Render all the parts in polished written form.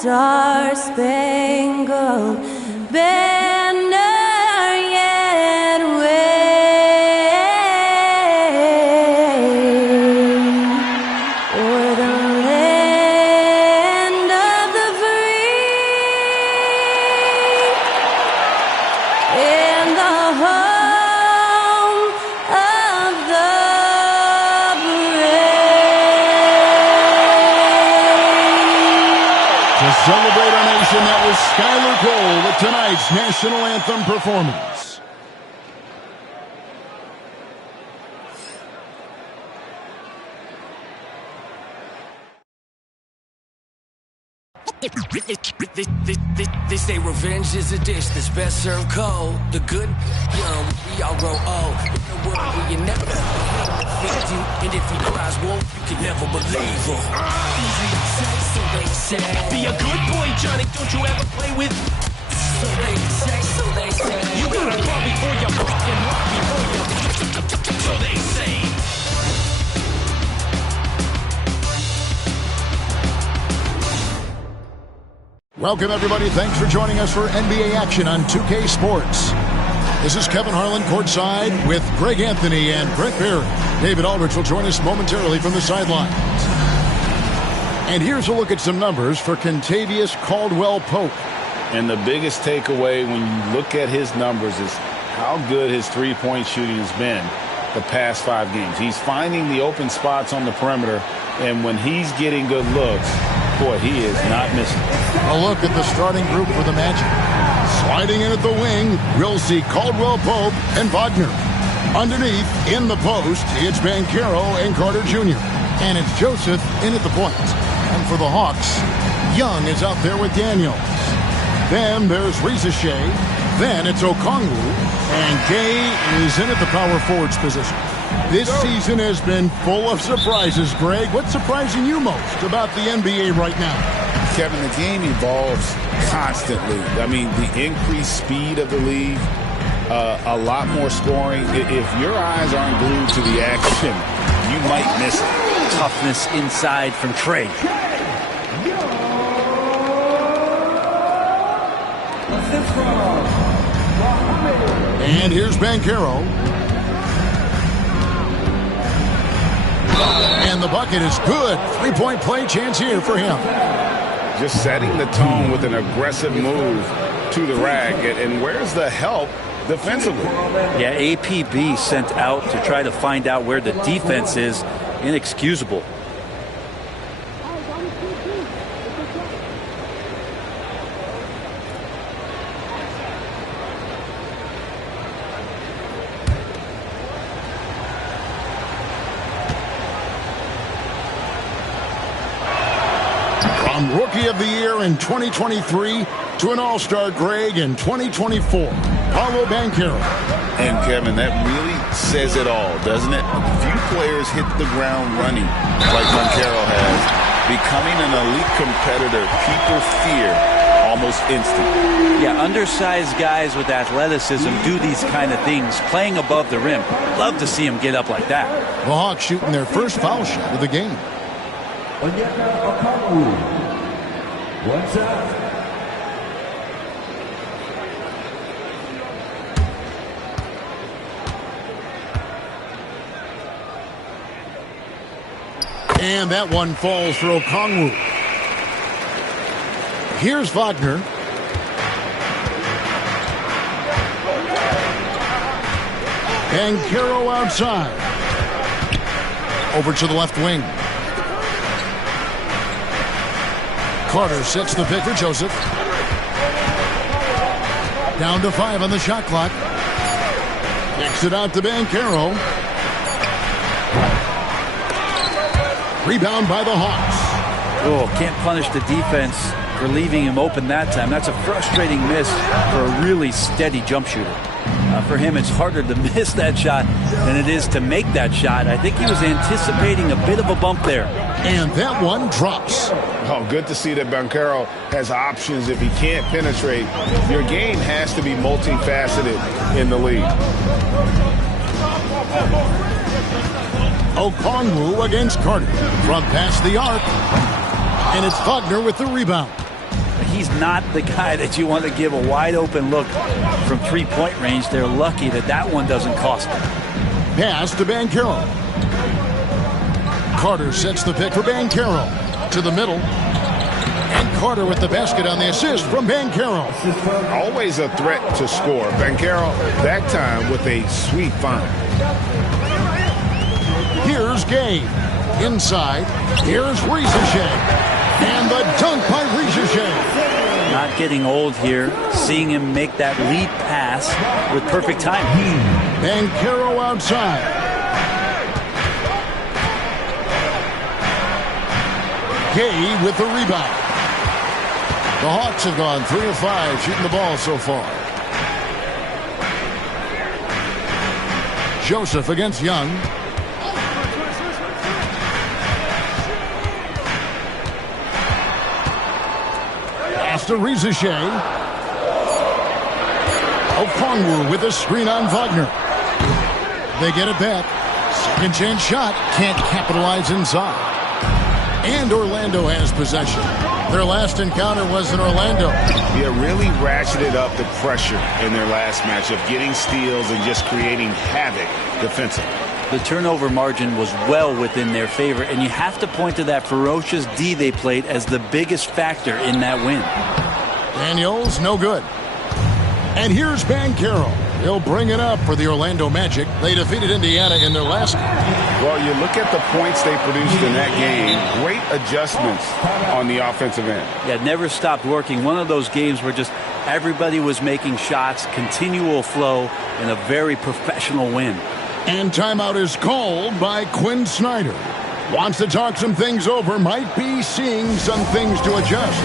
star-spangled banner yet wave o'er the land of the free and the home of the brave. To celebrate our nation, that was Skylar Cole with tonight's national anthem performance. They say revenge is a dish that's best served cold. The good, young, we all grow old. In a world where you never defeat you, and if he cries wolf, you can never believe him. Easy to say, so they say. Be a good boy, Johnny. Don't you ever play with? So they say, so they say. You gotta run before you walk and walk before you. So they say. Welcome, everybody. Thanks for joining us for NBA action on 2K Sports. This is Kevin Harlan courtside with Greg Anthony and Brett Barry. David Aldrich will join us momentarily from the sidelines. And here's a look at some numbers for Kentavious Caldwell-Pope. And the biggest takeaway when you look at his numbers is how good his three-point shooting has been the past 5 games. He's finding the open spots on the perimeter, and when he's getting good looks, boy, he is not missing. A look at the starting group for the Magic. Sliding in at the wing, we'll see Caldwell-Pope and Wagner. Underneath, in the post, it's Banchero and Carter Jr. And it's Joseph in at the point. And for the Hawks, Young is out there with Daniels. Then there's Risache. Then it's Okongwu. And Gay is in at the power forwards position. This season has been full of surprises, Greg. What's surprising you most about the NBA right now? Kevin, the game evolves constantly. I mean, the increased speed of the league, a lot more scoring. If your eyes aren't glued to the action, you might miss it. Toughness inside from Trey. And here's Banchero. And the bucket is good. Three-point play chance here for him. Just setting the tone with an aggressive move to the rack. And where's the help defensively? Yeah, APB sent out to try to find out where the defense is. Inexcusable. From Rookie of the Year in 2023 to an All-Star Greg in 2024, Paolo Banchero. And Kevin, that really says it all, doesn't it? Few players hit the ground running like Banchero has. Becoming an elite competitor, people fear almost instantly. Yeah, undersized guys with athleticism do these kind of things, playing above the rim. Love to see him get up like that. The Hawks shooting their first foul shot of the game. And that one falls for Okongwu. Here's Wagner. Banchero outside. Over to the left wing. Carter sets the pick for Joseph. Down to 5 on the shot clock. Kicks it out to Banchero. Rebound by the Hawks. Oh, can't punish the defense for leaving him open that time. That's a frustrating miss for a really steady jump shooter. For him, it's harder to miss that shot than it is to make that shot. I think he was anticipating a bit of a bump there. And that one drops. Oh, good to see that Banchero has options if he can't penetrate. Your game has to be multifaceted in the league. Okongwu against Carter from past the arc. And it's Wagner with the rebound. he's not the guy that you want to give a wide open look from three-point range. They're lucky that that one doesn't cost them. Pass to Banchero. Carter sets the pick for Banchero. To the middle. And Carter with the basket on the assist from Banchero. Always a threat to score. Banchero, that time with a sweet find. Here's Gay. Inside. Here's Rizachet. And the dunk by Rizachet. Not getting old here. Seeing him make that lead pass with perfect timing. Banchero outside. Gay with the rebound. The Hawks have gone 3 of 5 shooting the ball so far. Joseph against Young. Pass to Rizachet. Okongwu with a screen on Wagner. They get it back. Second chance shot. Can't capitalize inside. And Orlando has possession. Their last encounter was in Orlando. Yeah, really ratcheted up the pressure in their last matchup, getting steals and just creating havoc defensively. The turnover margin was well within their favor, and you have to point to that ferocious D they played as the biggest factor in that win. Daniels, no good. And here's Banchero. He'll bring it up for the Orlando Magic. They defeated Indiana in their last game. Well, you look at the points they produced in that game. Great adjustments on the offensive end. Yeah, never stopped working. One of those games where just everybody was making shots, continual flow, and a very professional win. And timeout is called by Quinn Snyder. Wants to talk some things over. Might be seeing some things to adjust.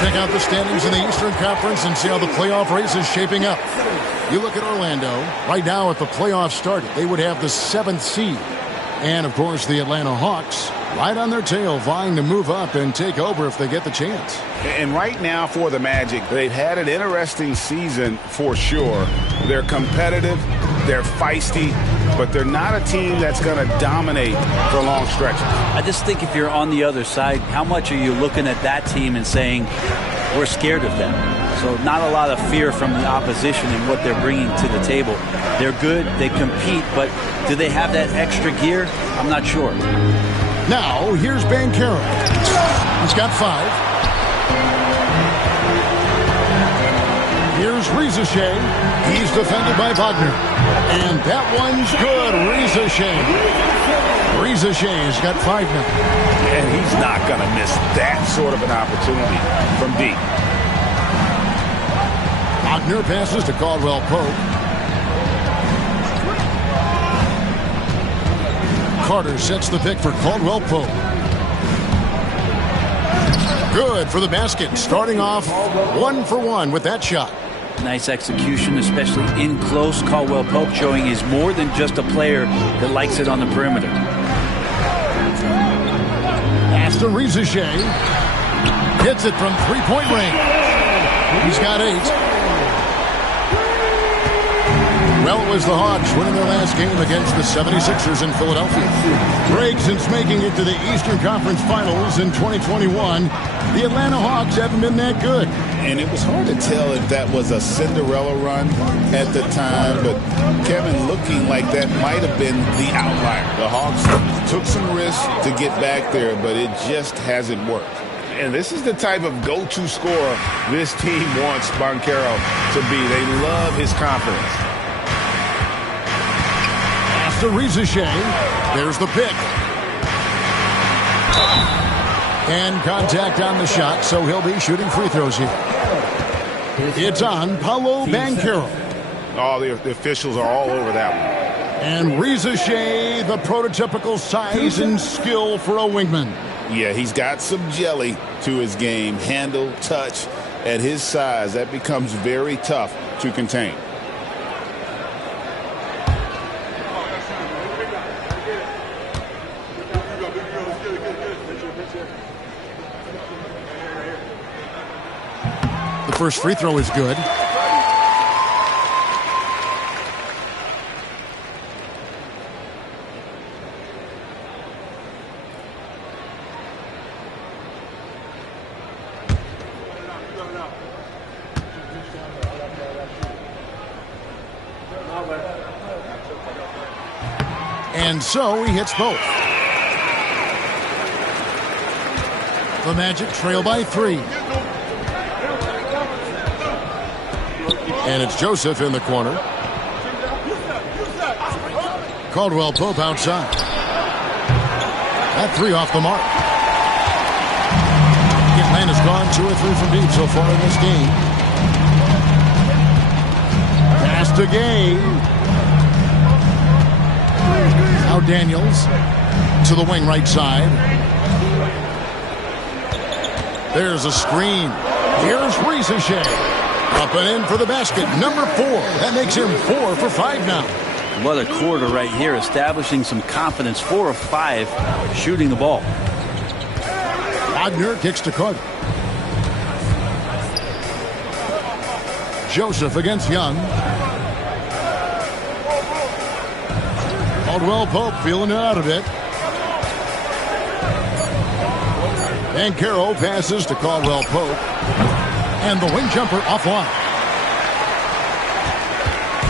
Check out the standings in the Eastern Conference and see how the playoff race is shaping up. You look at Orlando. Right now, if the playoffs started, they would have the 7th seed. And, of course, the Atlanta Hawks right on their tail, vying to move up and take over if they get the chance. And right now for the Magic, they've had an interesting season for sure. They're competitive, they're feisty, but they're not a team that's going to dominate for long stretches. I just think if you're on the other side, how much are you looking at that team and saying, we're scared of them? So not a lot of fear from the opposition and what they're bringing to the table. They're good, they compete, but do they have that extra gear? I'm not sure. Now, here's Banchero. He's got 5. Here's Rizachet. He's defended by Wagner. And that one's good. Rizachet's got 5 now. And he's not going to miss that sort of an opportunity from deep. Wagner passes to Caldwell Pope. Carter sets the pick for Caldwell Pope. Good for the basket. Starting off 1 for 1 with that shot. Nice execution, especially in close. Caldwell Pope showing he's more than just a player that likes it on the perimeter. Pass to Rizachet. Hits it from three-point range. He's got 8. Well, it was the Hawks winning their last game against the 76ers in Philadelphia. Greg, since making it to the Eastern Conference Finals in 2021, the Atlanta Hawks haven't been that good. And it was hard to tell if that was a Cinderella run at the time, but Kevin, looking like that might have been the outlier. The Hawks took some risks to get back there, but it just hasn't worked. And this is the type of go-to scorer this team wants Banchero to be. They love his confidence. To Rizichet. There's the pick. And contact on the shot, so he'll be shooting free throws here. It's on Paolo Banchero. Oh, the officials are all over that one. And Rizichet, the prototypical size and skill for a wingman. Yeah, he's got some jelly to his game. Handle, touch. At his size, that becomes very tough to contain. First free throw is good. And so he hits both. The Magic trail by 3. And it's Joseph in the corner. Caldwell Pope outside. That 3 off the mark. Atlanta's gone 2 or 3 from deep so far in this game. Pass to Gay. Now Daniels to the wing right side. There's a screen. Here's Rizichet. Up and in for the basket, number 4. That makes him 4 for 5 now. What a quarter right here, establishing some confidence. 4 of 5 shooting the ball. Wagner kicks to Carter. Joseph against Young. Caldwell Pope feeling it out a bit. Banchero passes to Caldwell Pope. And the wing jumper offline.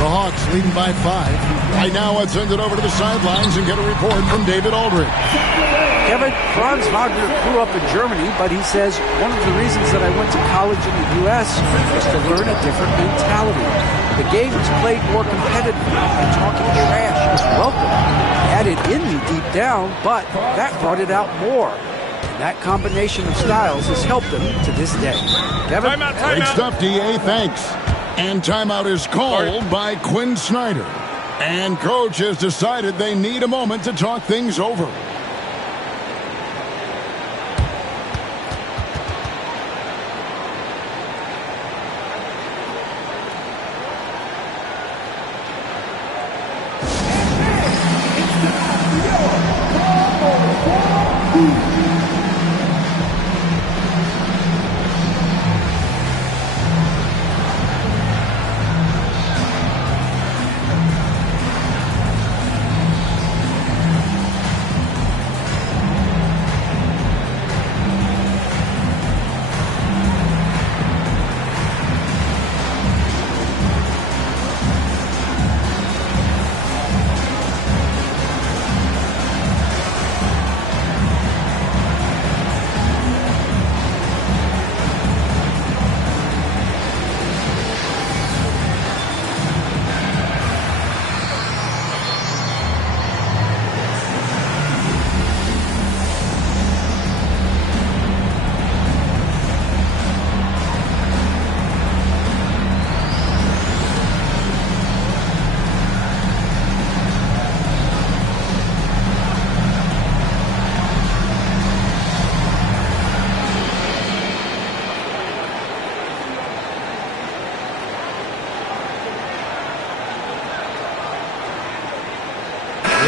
The Hawks leading by 5. Right now, let's send it over to the sidelines and get a report from David Aldridge. Kevin, Franz Wagner grew up in Germany, but he says one of the reasons that I went to college in the U.S. was to learn a different mentality. The game is played more competitively, and talking trash is welcome. He had it in me deep down, but that brought it out more. That combination of styles has helped him to this day. Kevin? Timeout. Great stuff, D.A. Thanks. And timeout is called by Quinn Snyder. And coach has decided they need a moment to talk things over.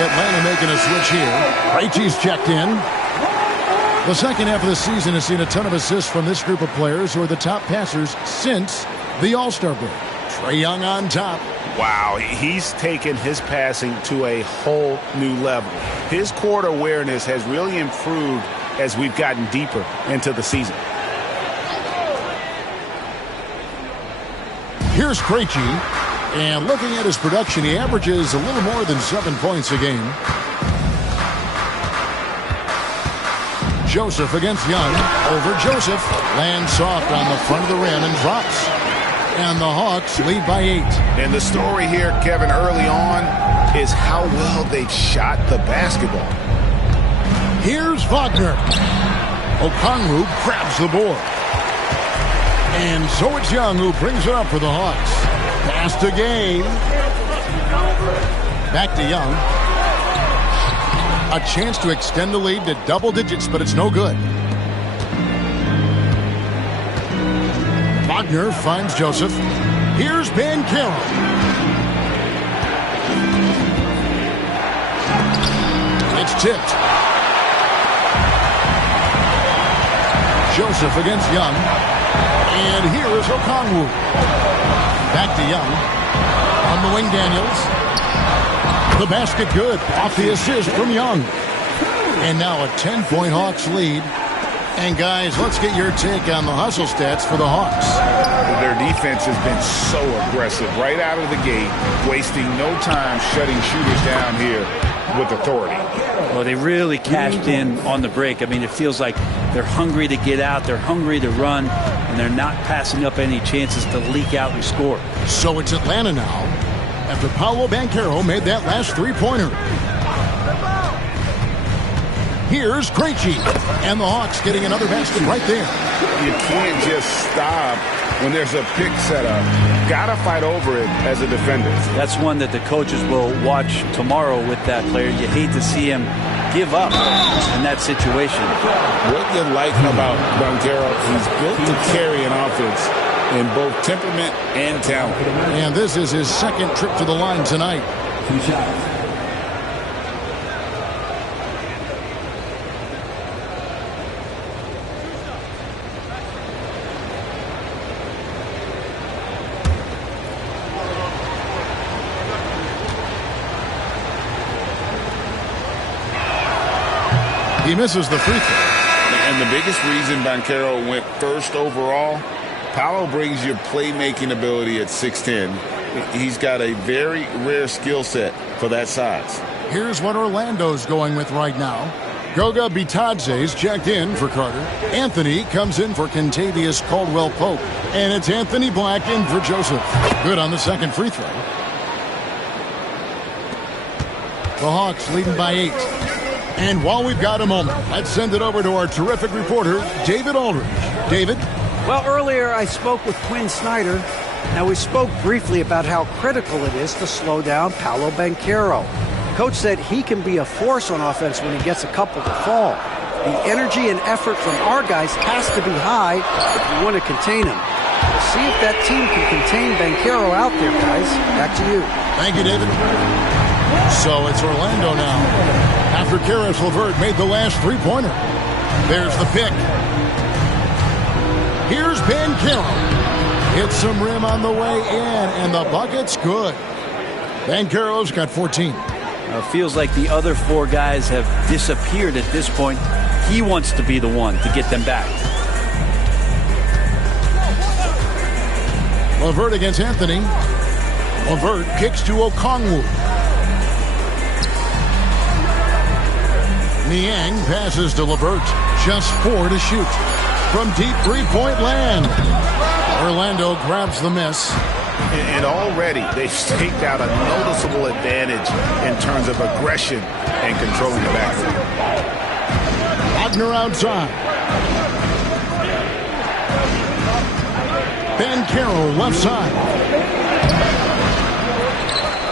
Atlanta making a switch here. Krejci's checked in. The second half of the season has seen a ton of assists from this group of players who are the top passers since the All-Star break. Trae Young on top. Wow, he's taken his passing to a whole new level. His court awareness has really improved as we've gotten deeper into the season. Here's Krejci, and looking at his production, he averages a little more than 7 points a game. Joseph against Young. Over Joseph. Lands soft on the front of the rim and drops. And the Hawks lead by 8. And the story here, Kevin, early on is how well they've shot the basketball. Here's Wagner. Okongwu grabs the board. And so it's Young who brings it up for the Hawks. Pass to Gay. Back to Young. A chance to extend the lead to double digits, but it's no good. Wagner finds Joseph. Here's Banchero. It's tipped. Joseph against Young. And here is Okongwu. Back to Young. On the wing, Daniels. The basket good. Off the assist from Young. And now a 10-point Hawks lead. And guys, let's get your take on the hustle stats for the Hawks. Their defense has been so aggressive right out of the gate, wasting no time shutting shooters down here with authority. Well, they really cashed in on the break. I mean, it feels like they're hungry to get out, they're hungry to run, and they're not passing up any chances to leak out and score. So it's Atlanta now, after Paolo Banchero made that last three-pointer. Here's Krejci, and the Hawks getting another basket right there. You can't just stop when there's a pick set up. Gotta fight over it as a defender. That's one that the coaches will watch tomorrow with that player. You hate to see him give up in that situation. What you like about Banchero, he's built to carry an offense in both temperament and talent. And this is his second trip to the line tonight. 2 shots. He misses the free throw. And the biggest reason Banchero went first overall, Paolo brings your playmaking ability at 6'10". He's got a very rare skill set for that size. Here's what Orlando's going with right now. Goga Bitadze's checked in for Carter. Anthony comes in for Kentavious Caldwell-Pope. And it's Anthony Black in for Joseph. Good on the second free throw. The Hawks leading by 8. And while we've got a moment, let's send it over to our terrific reporter, David Aldridge. David? Well, earlier I spoke with Quinn Snyder. Now, we spoke briefly about how critical it is to slow down Paolo Banchero. Coach said he can be a force on offense when he gets a couple to fall. The energy and effort from our guys has to be high if we want to contain him. We'll see if that team can contain Banchero out there, guys. Back to you. Thank you, David. So it's Orlando now. After Karis LeVert made the last three-pointer. There's the pick. Here's Banchero. Hits some rim on the way in, and the bucket's good. Banchero's got 14. Feels like the other 4 guys have disappeared at this point. He wants to be the one to get them back. LeVert against Anthony. LeVert kicks to Okongwu. Niang passes to LeVert. Just 4 to shoot. From deep three-point land. Orlando grabs the miss. And already they've staked out a noticeable advantage in terms of aggression and controlling the backcourt. Wagner outside. Banchero left side.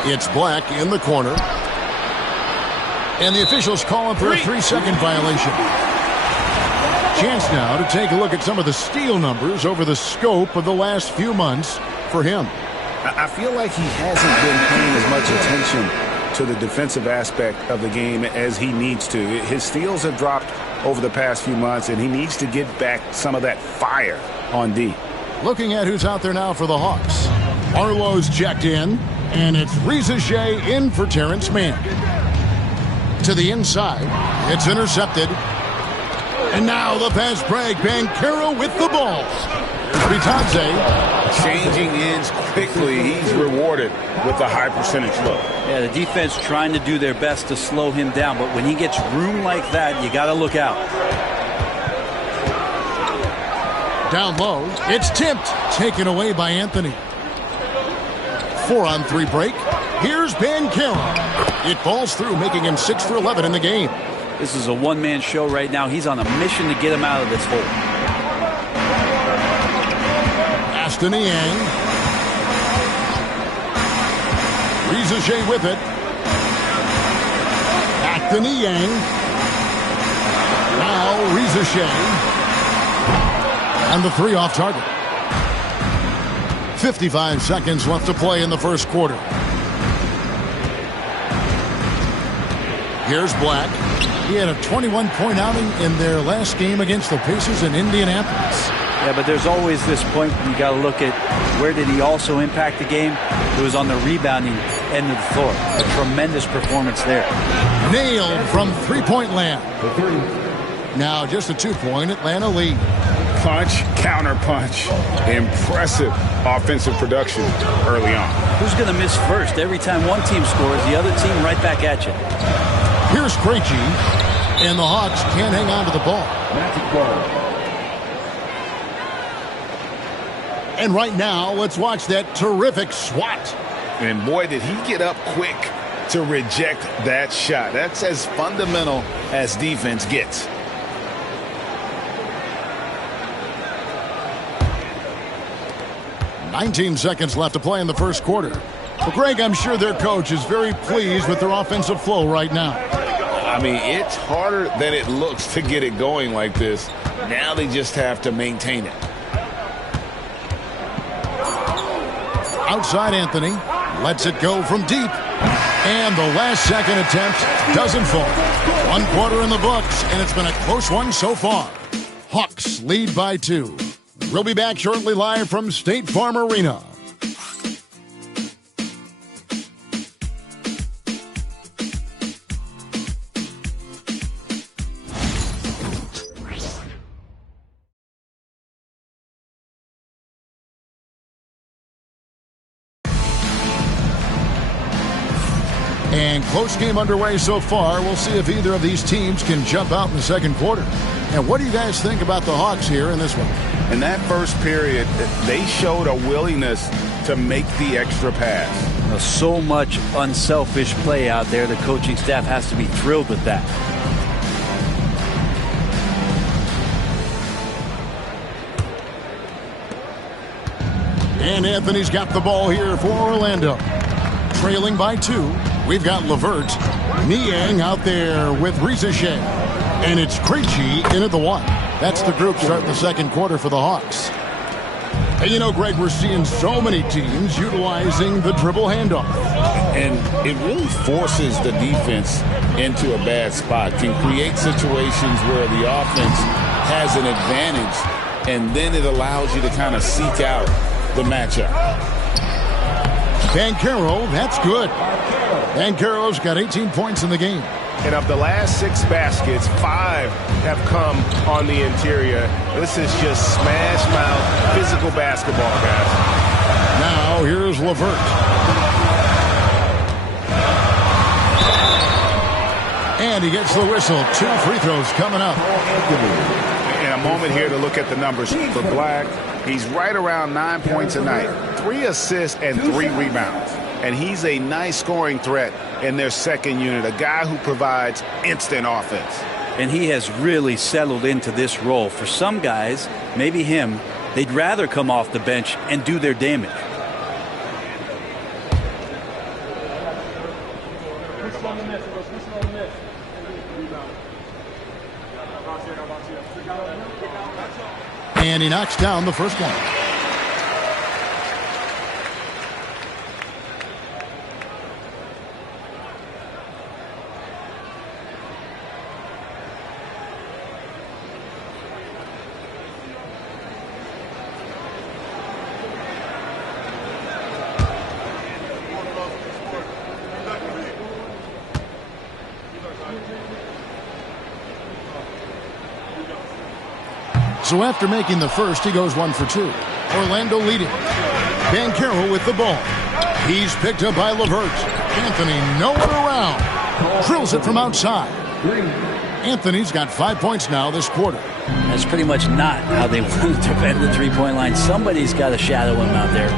It's Black in the corner. And the officials calling for a 3-second violation. Chance now to take a look at some of the steal numbers over the scope of the last few months for him. I feel like he hasn't been paying as much attention to the defensive aspect of the game as he needs to. His steals have dropped over the past few months, and he needs to get back some of that fire on D. Looking at who's out there now for the Hawks. Arlo's checked in. And it's Reza Shea in for Terrence Mann. To the inside. It's intercepted. And now the pass break. Banchero with the ball. Here's Bitadze. Changing ends quickly. He's rewarded with a high percentage look. Yeah, the defense trying to do their best to slow him down. But when he gets room like that, you got to look out. Down low. It's tipped. Taken away by Anthony. 4-on-3 break. Here's Banchero. It falls through, making him 6 for 11 in the game. This is a one-man show right now. He's on a mission to get him out of this hole. Aston Yang. Reza Shea with it. Back to Niang. Now Reza Shea. And the 3 off target. 55 seconds left to play in the first quarter. Here's Black. He had a 21-point outing in their last game against the Pacers in Indianapolis. Yeah, but there's always this point you got to look at where did he also impact the game. It was on the rebounding end of the floor. A tremendous performance there. Nailed from three-point land. Now just a 2-point Atlanta lead. Punch, counter punch. Impressive offensive production early on. Who's going to miss first? Every time one team scores, the other team right back at you. Here's Krejci, and the Hawks can't hang on to the ball. And right now, let's watch that terrific swat. And boy, did he get up quick to reject that shot. That's as fundamental as defense gets. "19 seconds left to play in the first quarter. Well, Greg, I'm sure their coach is very pleased with their offensive flow right now. I mean, it's harder than it looks to get it going like this. Now they just have to maintain it. Outside Anthony. Lets it go from deep. And the last second attempt doesn't fall. 1 quarter in the books, and it's been a close one so far. Hawks lead by 2. We'll be back shortly live from State Farm Arena. And close game underway so far. We'll see if either of these teams can jump out in the second quarter. And what do you guys think about the Hawks here in this one? In that first period, they showed a willingness to make the extra pass. So much unselfish play out there. The coaching staff has to be thrilled with that. And Anthony's got the ball here for Orlando. Trailing by 2. We've got LeVert. Niang out there with Reza Shea. And it's Krejci in at the 1. That's the group starting the second quarter for the Hawks. And you know, Greg, we're seeing so many teams utilizing the dribble handoff. And it really forces the defense into a bad spot. Can create situations where the offense has an advantage, and then it allows you to kind of seek out the matchup. Banchero, that's good. Banchero's got 18 points in the game. And of the last 6 baskets, 5 have come on the interior. This is just smash mouth physical basketball, guys. Now here's LeVert. And he gets the whistle. 2 free throws coming up. In a moment here to look at the numbers for Black. He's right around 9 points a night, 3 assists and 3 rebounds. And he's a nice scoring threat in their second unit, a guy who provides instant offense. And he has really settled into this role. For some guys, maybe him, they'd rather come off the bench and do their damage. And he knocks down the first one. So after making the first, he goes 1 for 2. Orlando leading. Banchero with the ball. He's picked up by LeVert. Anthony nowhere around. Drills it from outside. Anthony's got 5 points now this quarter. That's pretty much not how they want to defend the three-point line. Somebody's got to shadow him out there.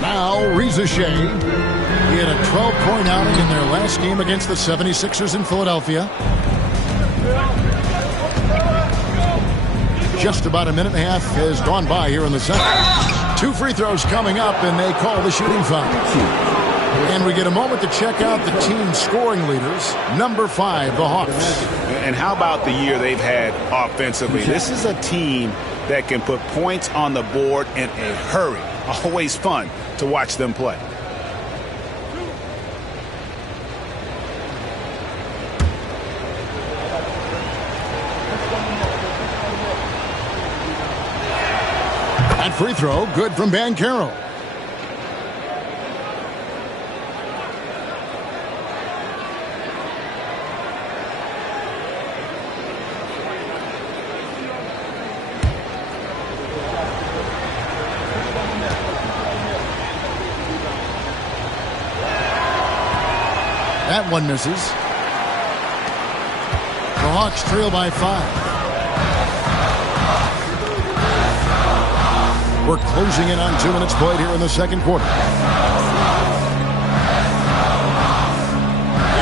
Now, Reza Shea. He had a 12-point outing in their last game against the 76ers in Philadelphia. Just about a minute and a half has gone by here in the second. 2 free throws coming up, and they call the shooting foul. And we get a moment to check out the team scoring leaders. Number 5, the Hawks. And how about the year they've had offensively? This is a team that can put points on the board in a hurry. Always fun to watch them play. That free throw, good from Banchero. That one misses. The Hawks trail by 5. We're closing in on 2 minutes played here in the second quarter.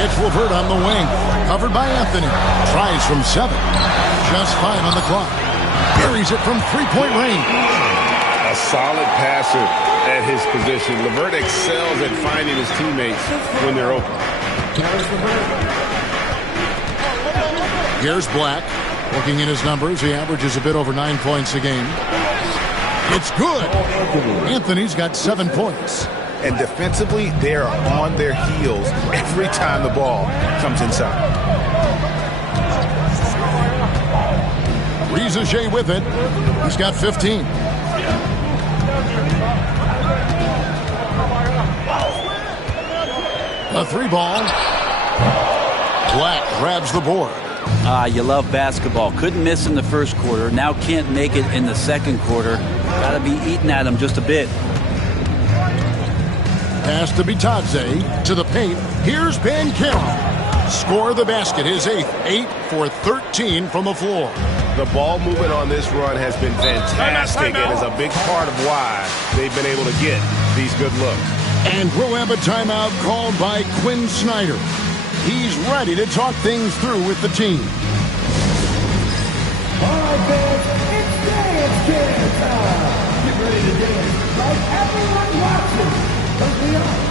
It's LeVert on the wing. Covered by Anthony. Tries from 7. Just 5 on the clock. Buries it from three-point range. A solid passer at his position. LeVert excels at finding his teammates when they're open. Here's Black. Looking at his numbers, he averages a bit over 9 points a game. It's good. Anthony's got 7 points. And defensively, they are on their heels every time the ball comes inside. Reza Shea with it. He's got 15. A 3-ball. Black grabs the board. You love basketball. Couldn't miss in the first quarter. Now can't make it in the second quarter. Got to be eating at him just a bit. Pass to Bitadze. To the paint. Here's Banchero. Score the basket. His 8th. 8 for 13 from the floor. The ball movement on this run has been fantastic and is a big part of why they've been able to get these good looks. And we'll have a timeout called by Quinn Snyder. He's ready to talk things through with the team. All right, fans, it's dance time. Get ready to dance like everyone watching. Turn me on.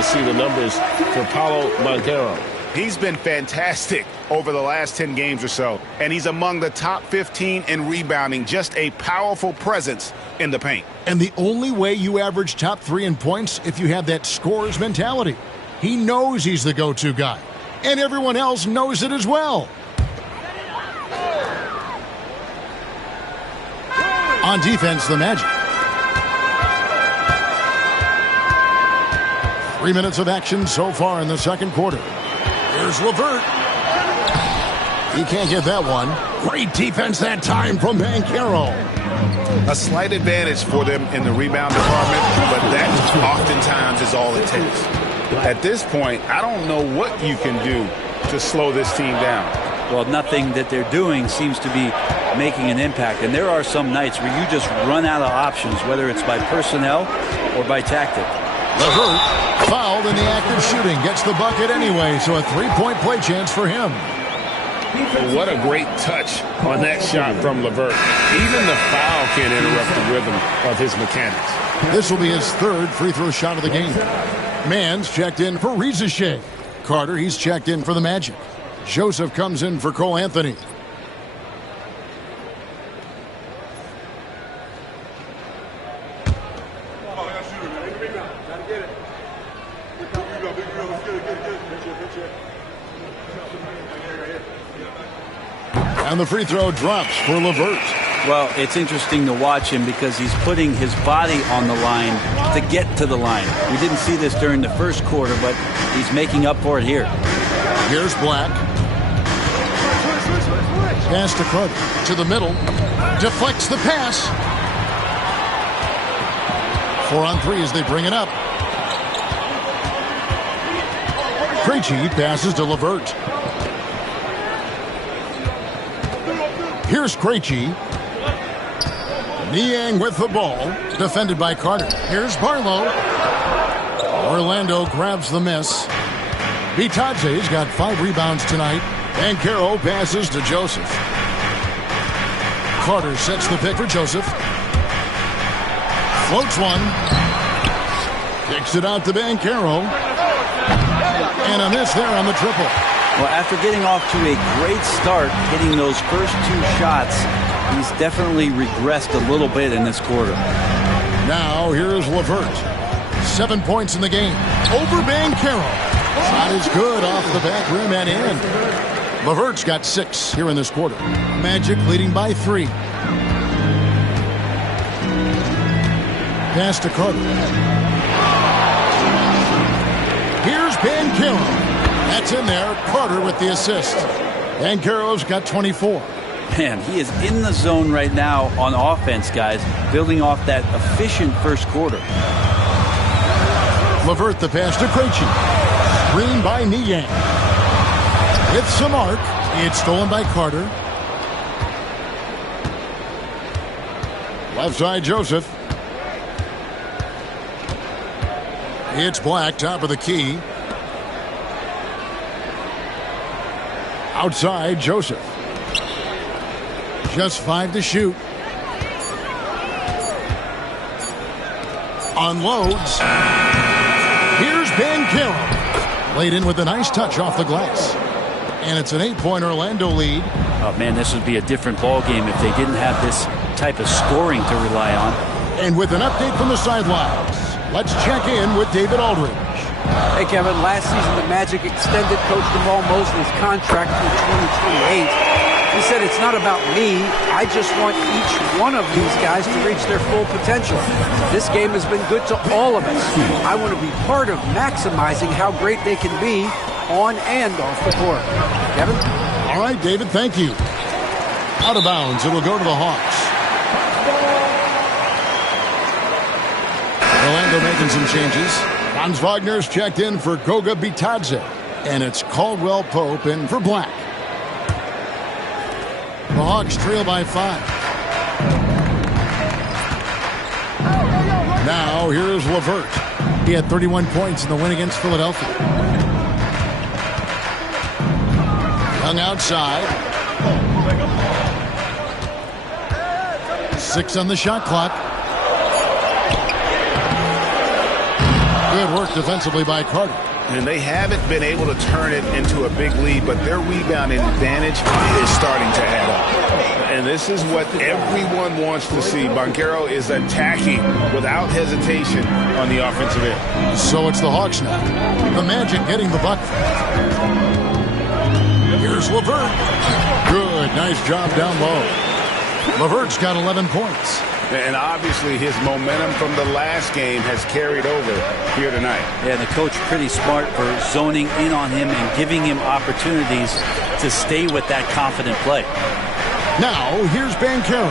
See the numbers for Paulo Banchero. He's been fantastic over the last 10 games or so, and he's among the top 15 in rebounding. Just a powerful presence in the paint. And the only way you average top 3 in points if you have that scorer's mentality. He knows he's the go-to guy, and everyone else knows it as well. On defense, the Magic. 3 minutes of action so far in the second quarter. Here's LeVert. He can't get that one. Great defense that time from Banchero. A slight advantage for them in the rebound department, but that oftentimes is all it takes. At this point, I don't know what you can do to slow this team down. Well, nothing that they're doing seems to be making an impact. And there are some nights where you just run out of options, whether it's by personnel or by tactic. LeVert, fouled in the act of shooting, gets the bucket anyway, so a three-point play chance for him. What a great touch on that shot from LeVert. Even the foul can't interrupt the rhythm of his mechanics. This will be his third free throw shot of the game. Mann's checked in for Rizachet. Carter, he's checked in for the Magic. Joseph comes in for Cole Anthony. And the free throw drops for LeVert. Well, it's interesting to watch him because he's putting his body on the line to get to the line. We didn't see this during the first quarter, but he's making up for it here. Here's Black. Pass to Carter. To the middle. Deflects the pass. 4 on 3 as they bring it up. Krejci passes to LeVert. Here's Krejci. Niang with the ball. Defended by Carter. Here's Barlow. Orlando grabs the miss. Bitadze's got 5 rebounds tonight. And Banchero passes to Joseph. Carter sets the pick for Joseph. Floats one. Kicks it out to Banchero. And a miss there on the triple. Well, after getting off to a great start, hitting those first 2 shots, he's definitely regressed a little bit in this quarter. Now here's LeVert. 7 points in the game. Over Banchero. Shot is good off the back rim and in. LeVert's got 6 here in this quarter. Magic leading by 3. Pass to Carter. Here's Banchero. That's in there. Carter with the assist. Banchero's got 24. Man, he is in the zone right now on offense, guys, building off that efficient first quarter. LeVert the pass to Krejci. Screen by Niang. With some arc. It's stolen by Carter. Left side, Joseph. It's Black, top of the key. Outside, Joseph. Just 5 to shoot. Unloads. Here's Banchero. Laid in with a nice touch off the glass. And it's an 8-point Orlando lead. Oh, man, this would be a different ball game if they didn't have this type of scoring to rely on. And with an update from the sidelines, let's check in with David Aldridge. Hey, Kevin, last season the Magic extended Coach Jamal Mosley's contract through 2028. He said, it's not about me. I just want each one of these guys to reach their full potential. This game has been good to all of us. I want to be part of maximizing how great they can be on and off the court. Kevin? All right, David, thank you. Out of bounds, it'll go to the Hawks. Orlando making some changes. Franz Wagner's checked in for Goga Bitadze. And it's Caldwell Pope in for Black. The Hawks trail by 5. Now here's LeVert. He had 31 points in the win against Philadelphia. Young outside. 6 on the shot clock. Good work defensively by Carter. And they haven't been able to turn it into a big lead, but their rebounding advantage is starting to add up. And this is what everyone wants to see. Banchero is attacking without hesitation on the offensive end. So it's the Hawks now. The Magic getting the bucket. Here's LeVert. Good, nice job down low. LeVert's got 11 points. And obviously his momentum from the last game has carried over here tonight. Yeah, the coach pretty smart for zoning in on him and giving him opportunities to stay with that confident play. Now, here's Banchero.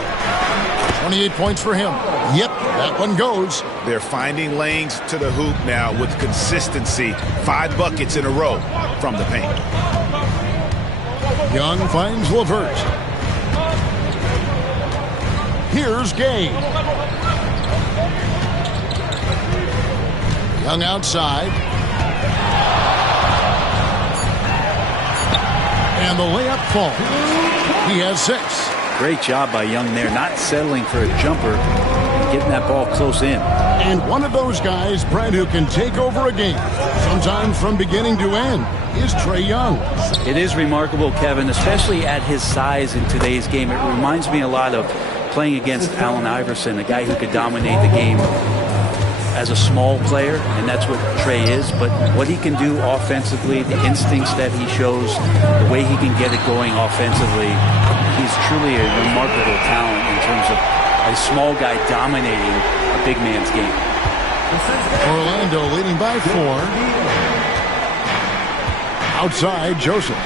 28 points for him. Yep, that one goes. They're finding lanes to the hoop now with consistency. 5 buckets in a row from the paint. Young finds LeVert. Here's Gay. Young outside. And the layup falls. He has 6. Great job by Young there, not settling for a jumper and getting that ball close in. And one of those guys, Brent, who can take over a game, sometimes from beginning to end, is Trae Young. It is remarkable, Kevin, especially at his size in today's game. It reminds me a lot of playing against Allen Iverson, a guy who could dominate the game as a small player, and that's what Trae is. But what he can do offensively, the instincts that he shows, the way he can get it going offensively, he's truly a remarkable talent in terms of a small guy dominating a big man's game. Orlando leading by 4. Outside, Joseph.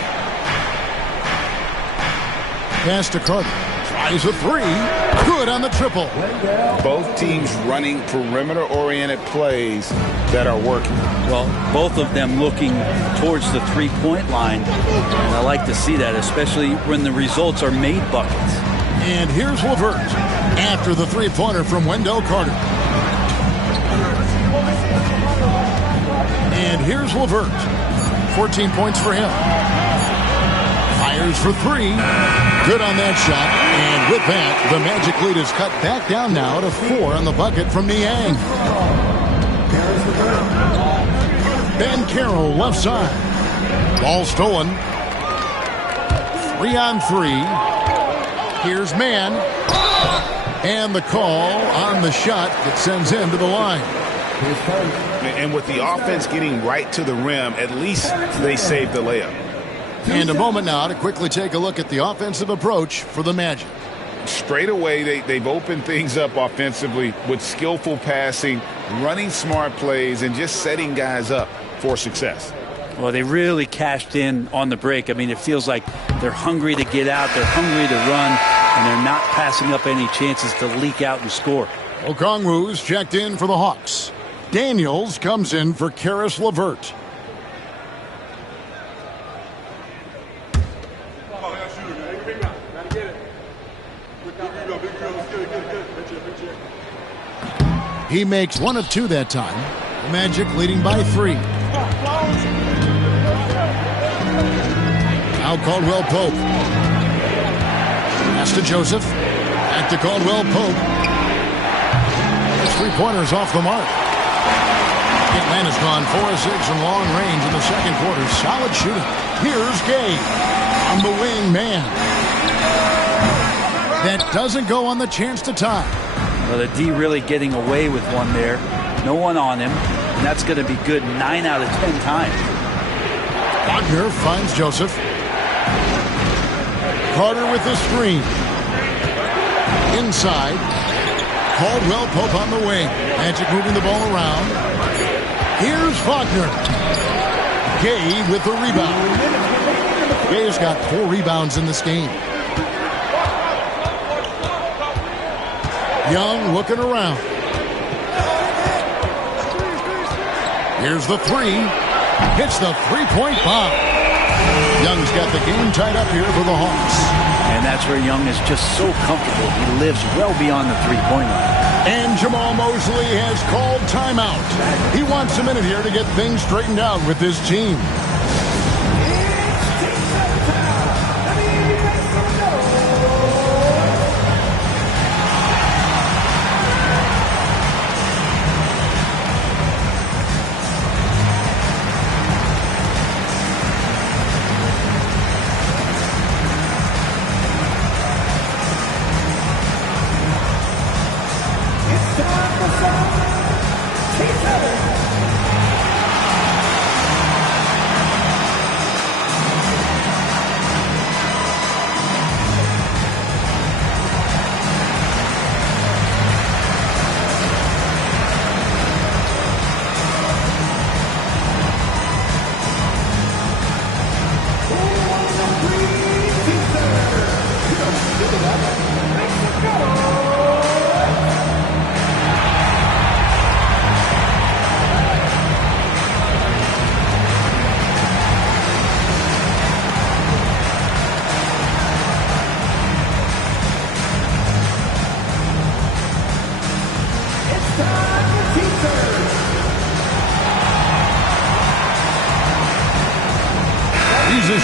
Pass to Carter. Tries a 3. Good on the triple. Both teams running perimeter-oriented plays that are working. Well, both of them looking towards the three-point line, and I like to see that, especially when the results are made buckets. And here's LeVert after the three-pointer from Wendell Carter. And here's LeVert. 14 points for him. Fires for 3. Good on that shot. And with that, the Magic lead is cut back down now to 4 on the bucket from Niang. Banchero left side. Ball stolen. 3 on 3. Here's Mann. And the call on the shot that sends him to the line. And with the offense getting right to the rim, at least they saved the layup. And a moment now to quickly take a look at the offensive approach for the Magic. Straight away, they've opened things up offensively with skillful passing, running smart plays, and just setting guys up for success. Well, they really cashed in on the break. I mean, it feels like they're hungry to get out, they're hungry to run, and they're not passing up any chances to leak out and score. Okongwu's checked in for the Hawks. Daniels comes in for Karis LeVert. He makes 1 of 2 that time. The Magic leading by 3. Now Caldwell Pope. Pass to Joseph. Back to Caldwell Pope. His three-pointers off the mark. Atlanta's gone 4 of 6 from long range in the second quarter. Solid shooting. Here's Gay on the wing, man. That doesn't go on the chance to tie. Well, the D really getting away with one there. No one on him. And that's going to be good 9 out of 10 times. Wagner finds Joseph. Carter with the screen. Inside. Caldwell Pope on the wing. Magic moving the ball around. Here's Wagner. Gay with the rebound. Gay's got 4 rebounds in this game. Young looking around. Here's the 3. Hits the three-point bomb. Young's got the game tied up here for the Hawks. And that's where Young is just so comfortable. He lives well beyond the three-point line. And Jamal Mosley has called timeout. He wants a minute here to get things straightened out with his team.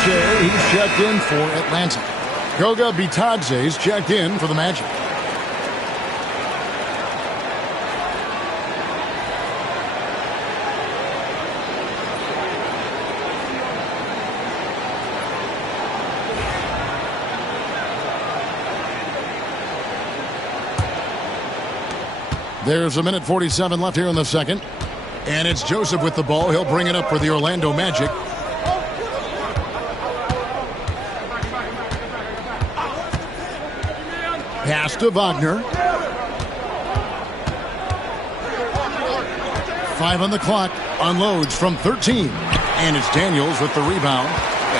Shea, he's checked in for Atlanta. Goga Bitadze's checked in for the Magic. There's 1:47 left here in the second. And it's Joseph with the ball. He'll bring it up for the Orlando Magic. Pass to Wagner. 5 on the clock. Unloads from 13. And it's Daniels with the rebound.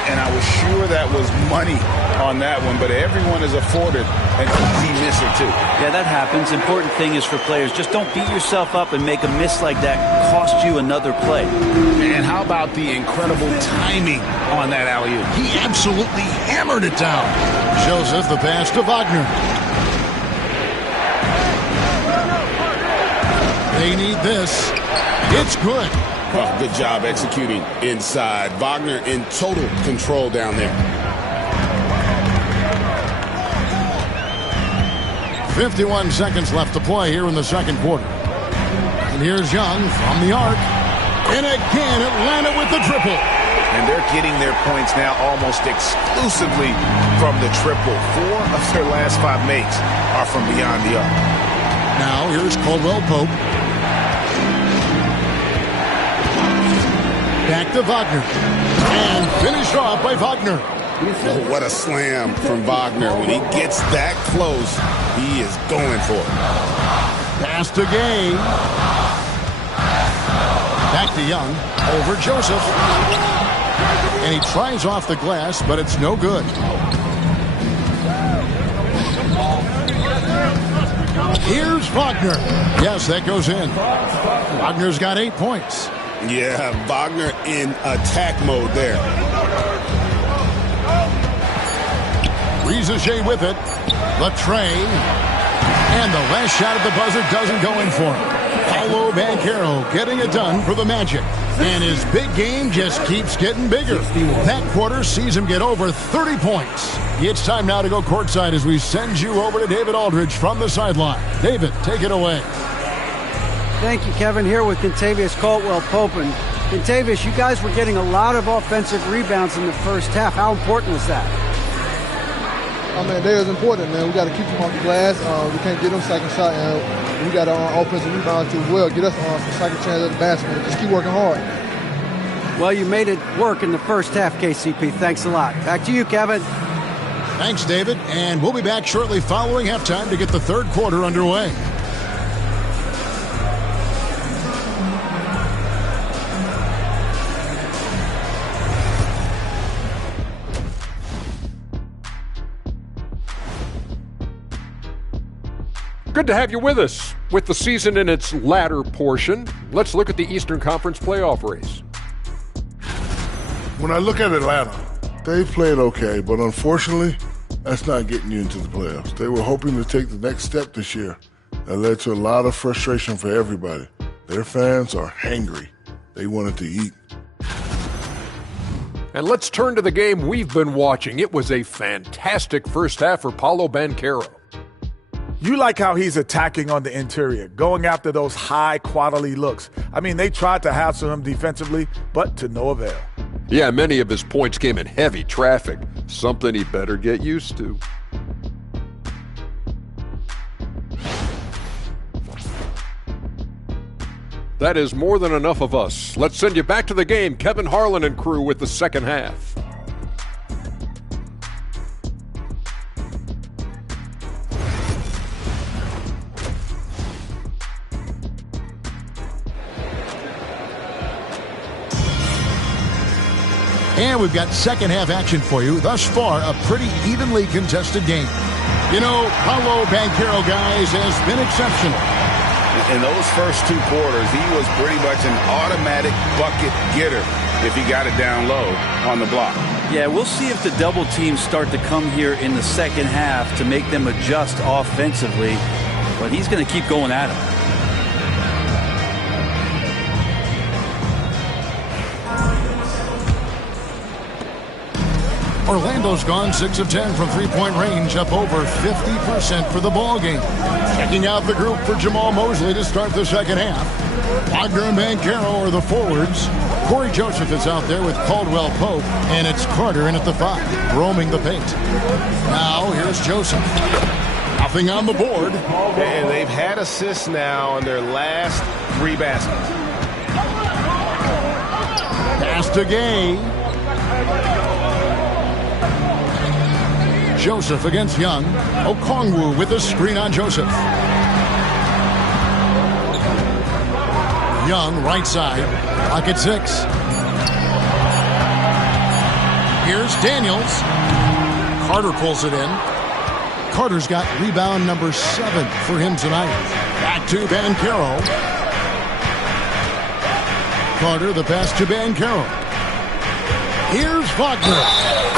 And I was sure that was money on that one, but everyone is afforded an easy miss or two. Yeah, that happens. Important thing is for players, just don't beat yourself up and make a miss like that cost you another play. And how about the incredible timing on that alley-oop? He absolutely hammered it down. Joseph the pass to Wagner. They need this. It's good. Oh, good job executing inside. Wagner in total control down there. 51 seconds left to play here in the second quarter. And here's Young from the arc. And again, Atlanta with the triple. And they're getting their points now almost exclusively from the triple. 4 of their last 5 makes are from beyond the arc. Now here's Caldwell Pope. Back to Wagner. And finished off by Wagner. Oh, what a slam from Wagner. When he gets that close, he is going for it. Pass to Gay. Back to Young. Over Joseph. And he tries off the glass, but it's no good. Here's Wagner. Yes, that goes in. Wagner's got 8 points. Yeah, Wagner in attack mode there. Rizachet with it. Latre. And the last shot at the buzzer doesn't go in for him. Paolo Banchero getting it done for the Magic. And his big game just keeps getting bigger. That quarter sees him get over 30 points. It's time now to go courtside as we send you over to David Aldridge from the sideline. David, take it away. Thank you, Kevin. Here with Kentavious Caldwell-Pope. And Kentavious, you guys were getting a lot of offensive rebounds in the first half. How important was that? I mean, that is important, man. We got to keep them off the glass. We can't get them second shot, and we got our offensive rebound too as well. Get us some second chance at the basket. Just keep working hard. Well, you made it work in the first half, KCP. Thanks a lot. Back to you, Kevin. Thanks, David. And we'll be back shortly following halftime to get the third quarter underway. Good to have you with us. With the season in its latter portion, let's look at the Eastern Conference playoff race. When I look at Atlanta, they played okay, but unfortunately, that's not getting you into the playoffs. They were hoping to take the next step this year. That led to a lot of frustration for everybody. Their fans are hangry. They wanted to eat. And let's turn to the game we've been watching. It was a fantastic first half for Paolo Banchero. You like how he's attacking on the interior, going after those high-quality looks. I mean, they tried to hassle him defensively, but to no avail. Yeah, many of his points came in heavy traffic, something he better get used to. That is more than enough of us. Let's send you back to the game. Kevin Harlan and crew with the second half. And we've got second half action for you. Thus far, a pretty evenly contested game. You know, Paolo Banchero, guys, has been exceptional. In those first 2 quarters, he was pretty much an automatic bucket getter if he got it down low on the block. Yeah, we'll see if the double teams start to come here in the second half to make them adjust offensively. But he's going to keep going at him. Orlando's gone 6 of 10 from three-point range, up over 50% for the ball game. Checking out the group for Jamal Mosley to start the second half. Wagner and Banchero are the forwards. Corey Joseph is out there with Caldwell Pope, and it's Carter in at the 5, roaming the paint. Now here's Joseph. Nothing on the board. And they've had assists now on their last 3 baskets. Pass to Gay. Joseph against Young. Okongwu with a screen on Joseph. Young, right side. Clock at 6. Here's Daniels. Carter pulls it in. Carter's got rebound number 7 for him tonight. Back to Banchero. Carter, the pass to Banchero. Here's Wagner.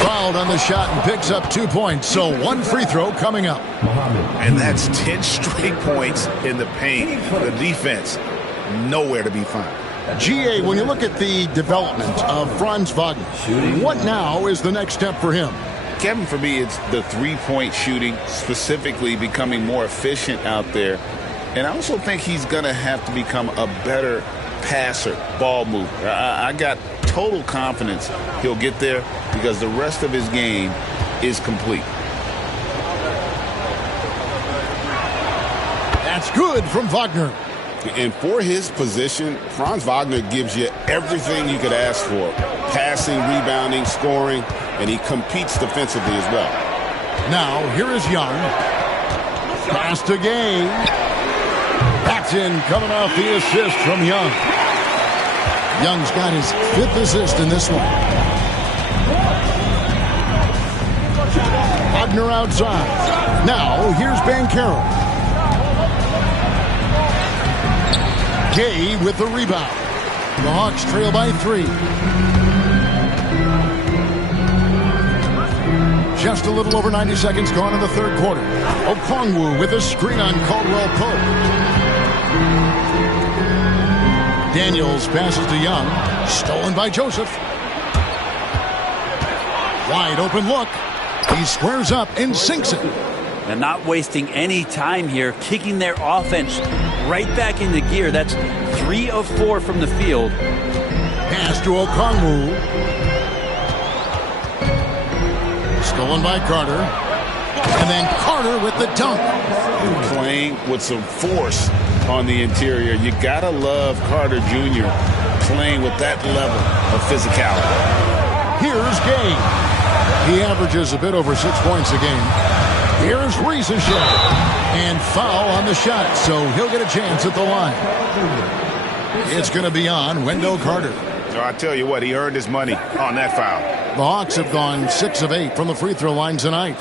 Fouled on the shot and picks up 2 points. So 1 free throw coming up. And that's 10 straight points in the paint. The defense, nowhere to be found. GA, when you look at the development of Franz Wagner, what now is the next step for him? Kevin, for me, it's the three-point shooting, specifically becoming more efficient out there. And I also think he's going to have to become a better passer, ball mover. I got total confidence he'll get there because the rest of his game is complete. That's good from Wagner. And for his position, Franz Wagner gives you everything you could ask for. Passing, rebounding, scoring, and he competes defensively as well. Now, here is Young. Pass to Gay. That's in, coming off the assist from Young. Young's got his 5th assist in this one. Wagner outside. Now, here's Banchero. Gay with the rebound. The Hawks trail by 3. Just a little over 90 seconds gone in the third quarter. Okongwu with a screen on Caldwell Pope. Daniels passes to Young. Stolen by Joseph. Wide open look. He squares up and sinks it. And not wasting any time here, kicking their offense right back into gear. That's 3 of 4 from the field. Pass to Okongwu. Stolen by Carter. And then Carter with the dunk. Playing with some force on the interior. You gotta love Carter Jr. playing with that level of physicality. Here's Gay. He averages a bit over 6 points a game. Here's Riesenschel. And foul on the shot, so he'll get a chance at the line. It's going to be on Wendell Carter. I tell you what, he earned his money on that foul. The Hawks have gone 6 of 8 from the free throw line tonight.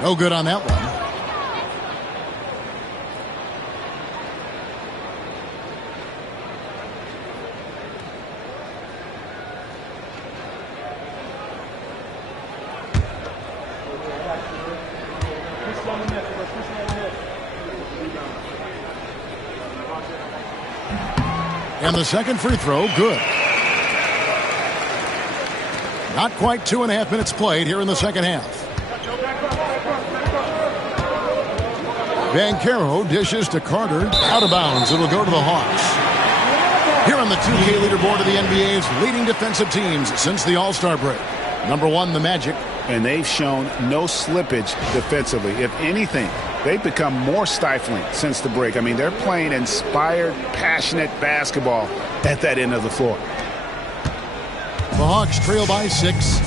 No good on that one. And the second free throw, good. Not quite 2.5 minutes played here in the second half. Banchero dishes to Carter. Out of bounds. It'll go to the Hawks. Here on the 2K leaderboard of the NBA's leading defensive teams since the All-Star break. Number 1, the Magic. And they've shown no slippage defensively. If anything, they've become more stifling since the break. I mean, they're playing inspired, passionate basketball at that end of the floor. The Hawks trail by 6.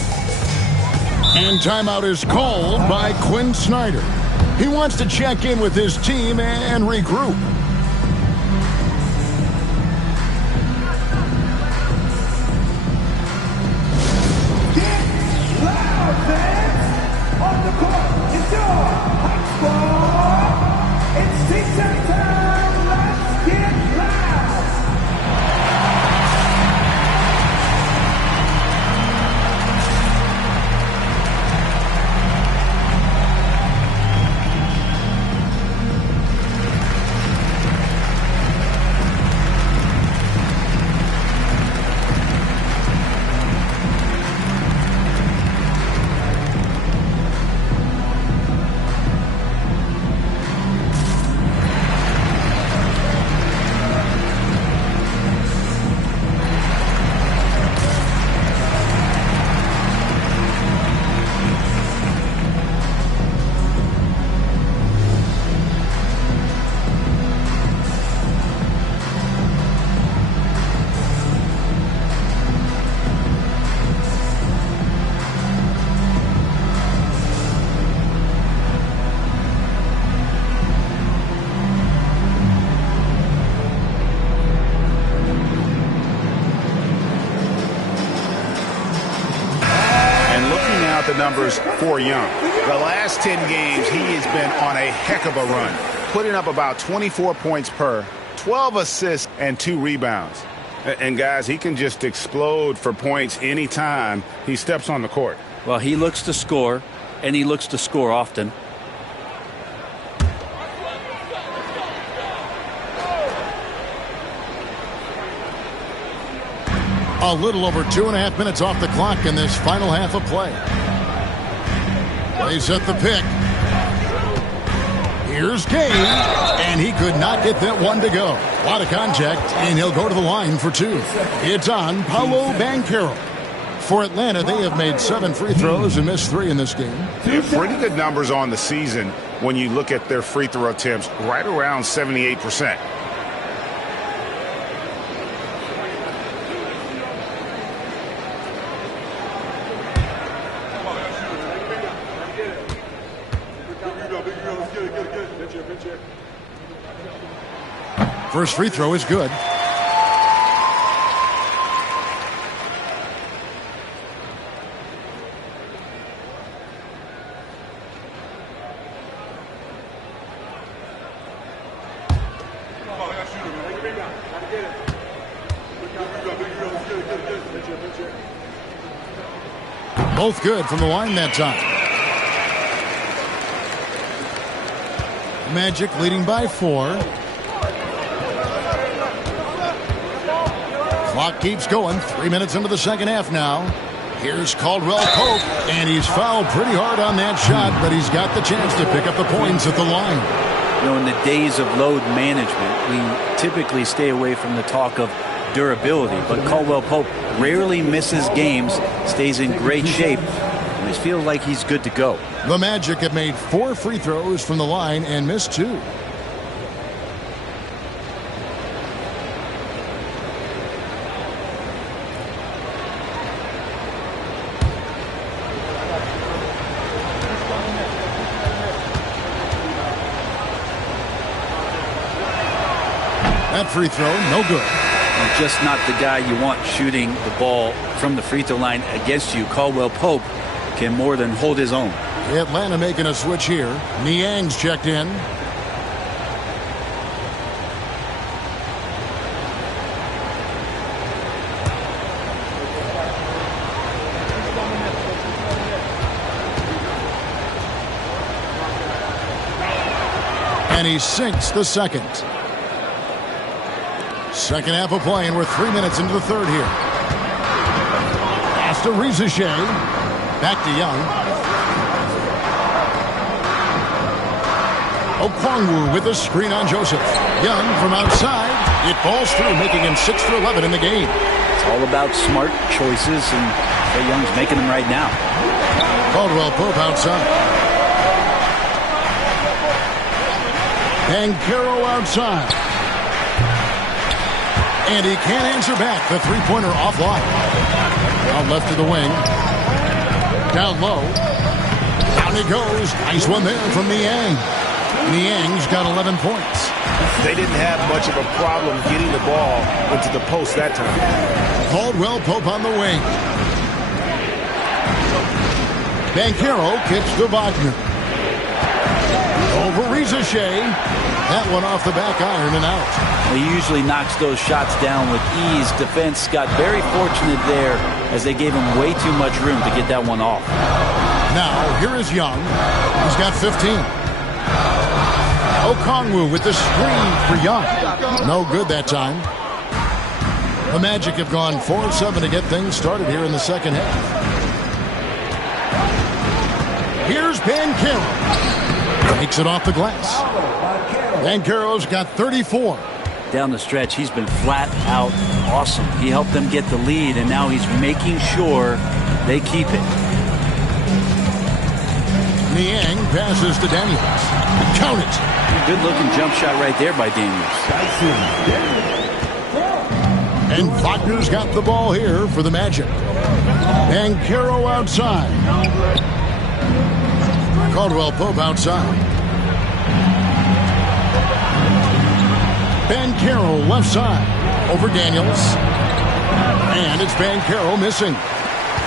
And timeout is called by Quinn Snyder. He wants to check in with his team and regroup. Get loud, fans! On the court, it's your hot squad. It's teacher time. Let's get loud. numbers for Young. The last 10 games, he has been on a heck of a run, putting up about 24 points per, 12 assists, and 2 rebounds. And, guys, he can just explode for points anytime he steps on the court. Well, he looks to score, and he looks to score often. A little over 2.5 minutes off the clock in this final half of play. Plays at the pick. Here's Gage, and he could not get that one to go. A lot of contact, and he'll go to the line for 2. It's on Paolo Banchero. For Atlanta, they have made 7 free throws and missed 3 in this game. Yeah, pretty good numbers on the season when you look at their free throw attempts, right around 78%. First free throw is good. Both good from the line that time. Magic leading by 4. Clock keeps going. 3 minutes into the second half now. Here's Caldwell Pope, and he's fouled pretty hard on that shot, but he's got the chance to pick up the points at the line. You know, in the days of load management, we typically stay away from the talk of durability, but Caldwell Pope rarely misses games, stays in great shape, and I feel like he's good to go. The Magic have made 4 free throws from the line and missed 2. That free throw, no good. And just not the guy you want shooting the ball from the free throw line against you. Caldwell Pope can more than hold his own. Atlanta making a switch here. Niang's checked in. And he sinks the second. Second half of play, and we're 3 minutes into the third here. Pass to Rizichet. Back to Young. Okwonwu with a screen on Joseph. Young from outside. It falls through, making him 6 for 11 in the game. It's all about smart choices, and Trae Young's making them right now. Caldwell Pope outside. Banchero outside. And he can't answer back. The three-pointer offline. Out left to the wing. Down low. Down he goes. Nice one there from Niang. Niang's got 11 points. They didn't have much of a problem getting the ball into the post that time. Caldwell Pope on the wing. Banchero kicks to Wagner. Over Rizichet. That one off the back iron and out. He usually knocks those shots down with ease. Defense got very fortunate there as they gave him way too much room to get that one off. Now, here is Young. He's got 15. Okwonwu with the screen for Young. No good that time. The Magic have gone 4 of 7 to get things started here in the second half. Here's Banchero. Takes it off the glass. Banchero's got 34. Down the stretch, he's been flat out awesome. He helped them get the lead, and now he's making sure they keep it. Niang passes to Daniels. Count it. Good-looking jump shot right there by Daniels. And Wagner's got the ball here for the Magic. Banchero outside. Caldwell Pope outside. Banchero left side over Daniels. And it's Banchero missing.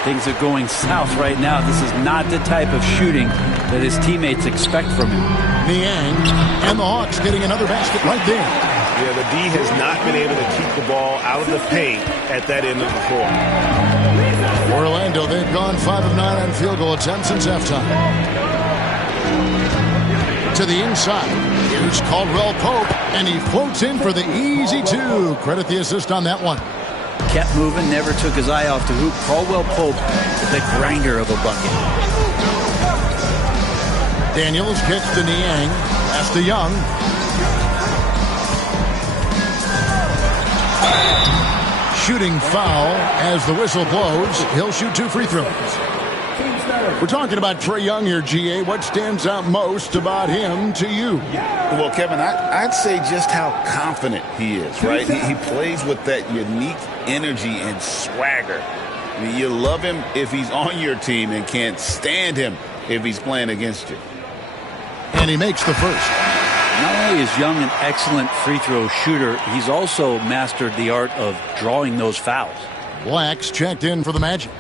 Things are going south right now. This is not the type of shooting that his teammates expect from him. Niang and the Hawks getting another basket right there. Yeah, the D has not been able to keep the ball out of the paint at that end of the floor. Orlando, they've gone 5 of 9 on field goal attempts since halftime. To the inside. Here's Caldwell Pope, and he floats in for the easy 2. Credit the assist on that one. Kept moving, never took his eye off the hoop. Caldwell Pope, the grinder of a bucket. Daniels kicks to Niang. Pass to Young. Shooting foul as the whistle blows. He'll shoot 2 free throws. We're talking about Trae Young here, GA. What stands out most about him to you? Well, Kevin, I'd say just how confident he is, right? He plays with that unique energy and swagger. I mean, you love him if he's on your team and can't stand him if he's playing against you. And he makes the first. Not only is Young an excellent free throw shooter, he's also mastered the art of drawing those fouls. Black's checked in for the Magic.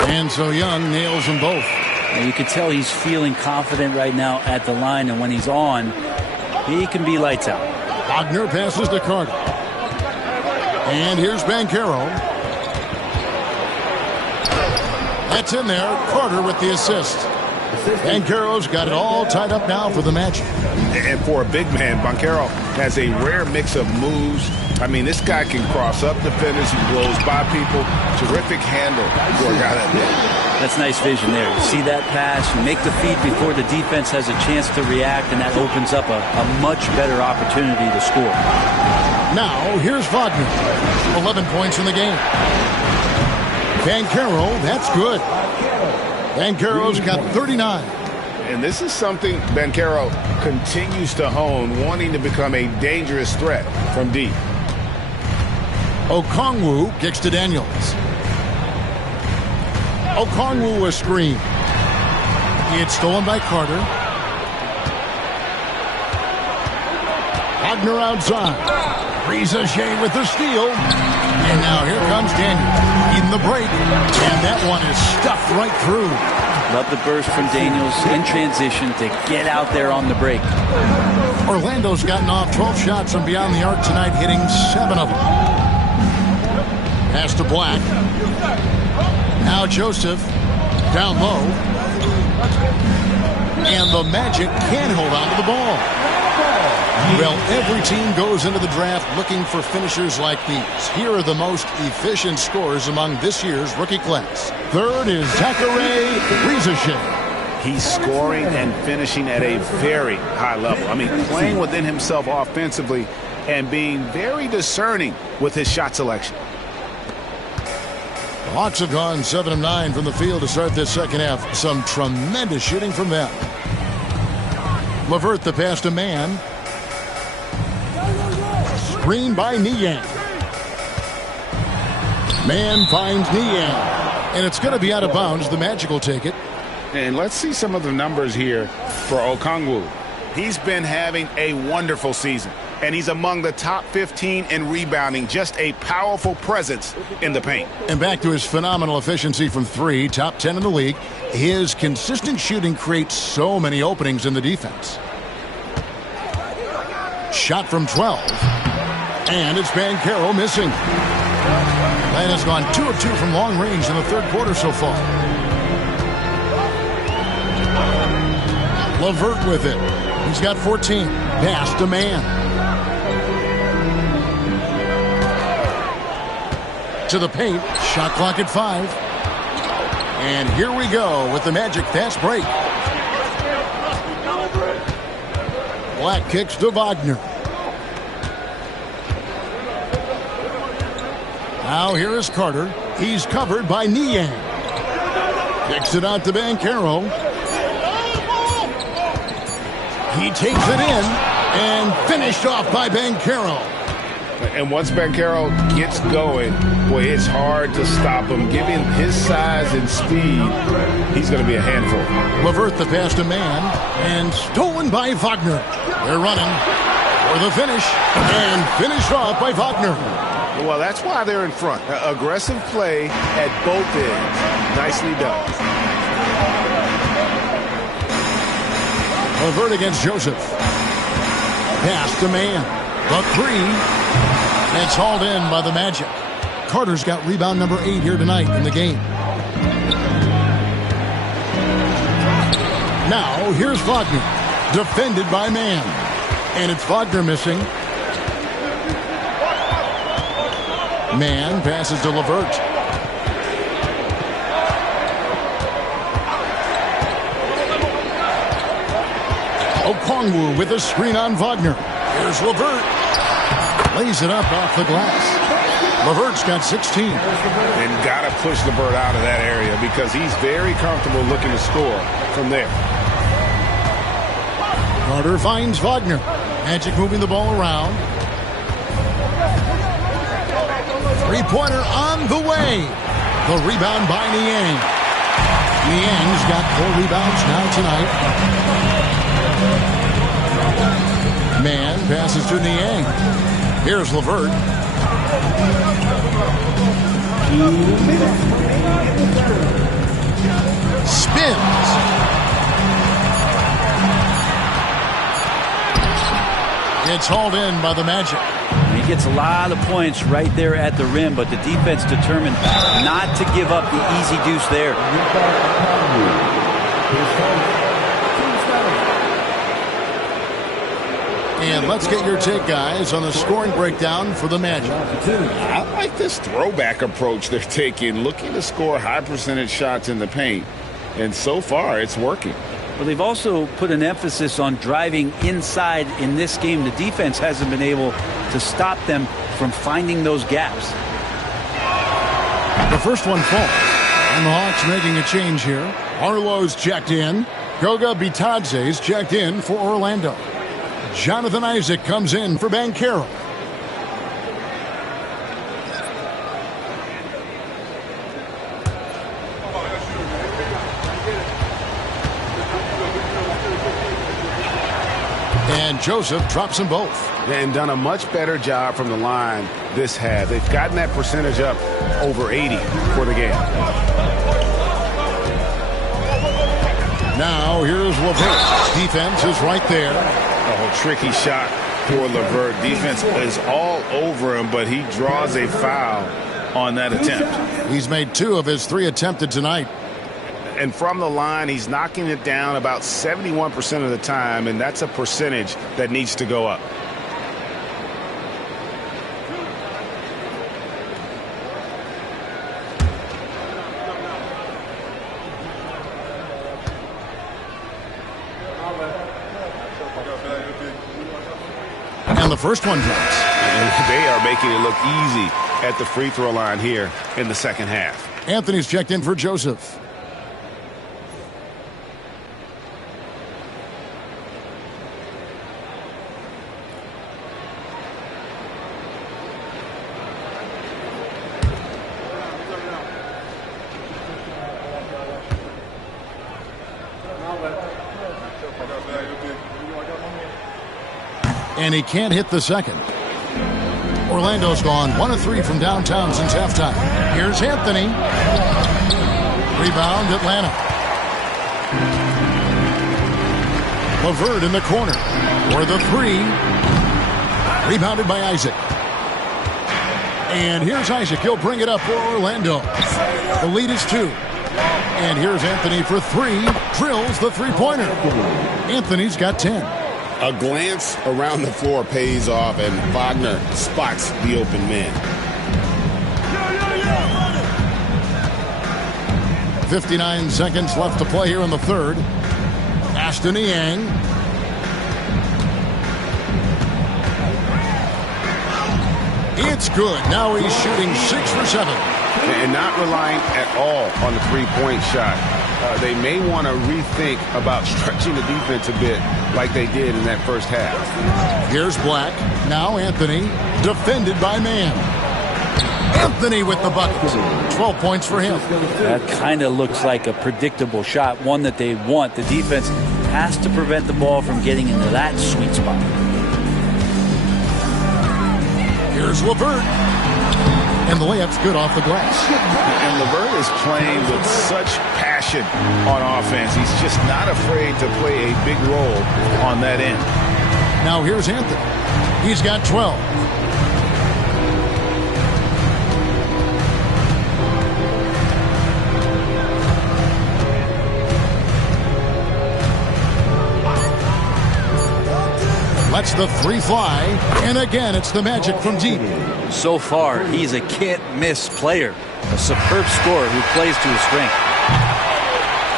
And so Young nails them both. And you can tell he's feeling confident right now at the line, and when he's on, he can be lights out. Wagner passes to Carter. And here's Banchero. That's in there. Carter with the assist. Banchero's got it all tied up now for the Magic. And for a big man, Banchero has a rare mix of moves. I mean, this guy can cross up defenders. He blows by people. Terrific handle for a guy that big. That's nice vision there. You see that pass, you make the feed before the defense has a chance to react, and that opens up a much better opportunity to score. Now, here's Wagner. 11 points in the game. Banchero, that's good. Banchero's got 39. And this is something Banchero continues to hone, wanting to become a dangerous threat from deep. Okongwu kicks to Daniels. Okongwu a screen. It's stolen by Carter. Wagner outside. Reza Shea with the steal. And now here comes Daniels. In the break. And that one is stuffed right through. Love the burst from Daniels in transition to get out there on the break. Orlando's gotten off 12 shots from beyond the arc tonight, hitting 7 of them. Pass to Black. Now Joseph down low. And the Magic can hold on to the ball. Well, every team goes into the draft looking for finishers like these. Here are the most efficient scorers among this year's rookie class. Third is Zachary Reza-Shea. He's scoring and finishing at a very high level. I mean, playing within himself offensively and being very discerning with his shot selection. The Hawks have gone 7 of 9 from the field to start this second half. Some tremendous shooting from them. LeVert the pass to Mann. Screen by Niang. Mann finds Niang. And it's going to be out of bounds. The Magic will take it. And let's see some of the numbers here for Okongwu. He's been having a wonderful season. And he's among the top 15 in rebounding. Just a powerful presence in the paint. And back to his phenomenal efficiency from 3, top 10 in the league. His consistent shooting creates so many openings in the defense. Shot from 12. And it's Banchero missing. Atlanta has gone 2 of 2 from long range in the third quarter so far. LeVert with it. He's got 14. Pass to Mann. To the paint. Shot clock at 5. And here we go with the Magic fast break. Black kicks to Wagner. Now here is Carter. He's covered by Niang. Kicks it out to Banchero. He takes it in and finished off by Banchero. And once Banchero gets going, boy, it's hard to stop him. Given his size and speed, he's going to be a handful. LeVert the pass to Mann, and stolen by Wagner. They're running for the finish, and finished off by Wagner. Well, that's why they're in front. Aggressive play at both ends. Nicely done. LeVert against Joseph. Pass to Mann. The three. It's hauled in by the Magic. Carter's got rebound number 8 here tonight in the game. Now, here's Wagner. Defended by Mann. And it's Wagner missing. Mann passes to LeVert. Okongwu with a screen on Wagner. Here's LeVert. Lays it up off the glass. LeVert's got 16. And got to push LeVert out of that area because he's very comfortable looking to score from there. Carter finds Wagner. Magic moving the ball around. Three-pointer on the way. The rebound by Niang. Niang's got 4 rebounds now tonight. Mann passes to Niang. Here's LeVert. 2 minutes. Spins. It's hauled in by the Magic. He gets a lot of points right there at the rim, but the defense determined not to give up the easy deuce there. And let's get your take, guys, on the scoring breakdown for the Magic. I like this throwback approach they're taking, looking to score high percentage shots in the paint. And so far, it's working. Well, they've also put an emphasis on driving inside in this game. The defense hasn't been able to stop them from finding those gaps. The first one falls. And the Hawks making a change here. Arlo's checked in. Goga Bitadze's checked in for Orlando. Jonathan Isaac comes in for Banchero. And Joseph drops them both. And done a much better job from the line this half. They've gotten that percentage up over 80 for the game. Now here's LeVert. Defense is right there. Oh, tricky shot for LeVert. Defense is all over him, but he draws a foul on that attempt. He's made 2 of his 3 attempted tonight. And from the line, he's knocking it down about 71% of the time, and that's a percentage that needs to go up. And the first one drops. They are making it look easy at the free throw line here in the second half. Anthony's checked in for Joseph. And he can't hit the second. Orlando's gone 1 of 3 from downtown since halftime. Here's Anthony. Rebound, Atlanta. LeVert in the corner for the 3. Rebounded by Isaac. And here's Isaac. He'll bring it up for Orlando. The lead is 2. And here's Anthony for 3. Drills the three-pointer. Anthony's got 10. A glance around the floor pays off, and Wagner spots the open man. 59 seconds left to play here in the third. Ashton Niang. It's good. Now he's shooting 6 for 7. and not relying at all on the three-point shot. They may want to rethink about stretching the defense a bit like they did in that first half. Here's Black. Now Anthony, defended by Mann. Anthony with the bucket. 12 points for him. That kind of looks like a predictable shot, one that they want. The defense has to prevent the ball from getting into that sweet spot. Here's LeVert. And the layup's good off the glass. And LeVert is playing with such passion on offense. He's just not afraid to play a big role on that end. Now here's Anthony. He's got 12. Lets the three fly, and again it's the Magic from deep. So far, he's a can't-miss player, a superb scorer who plays to his strength.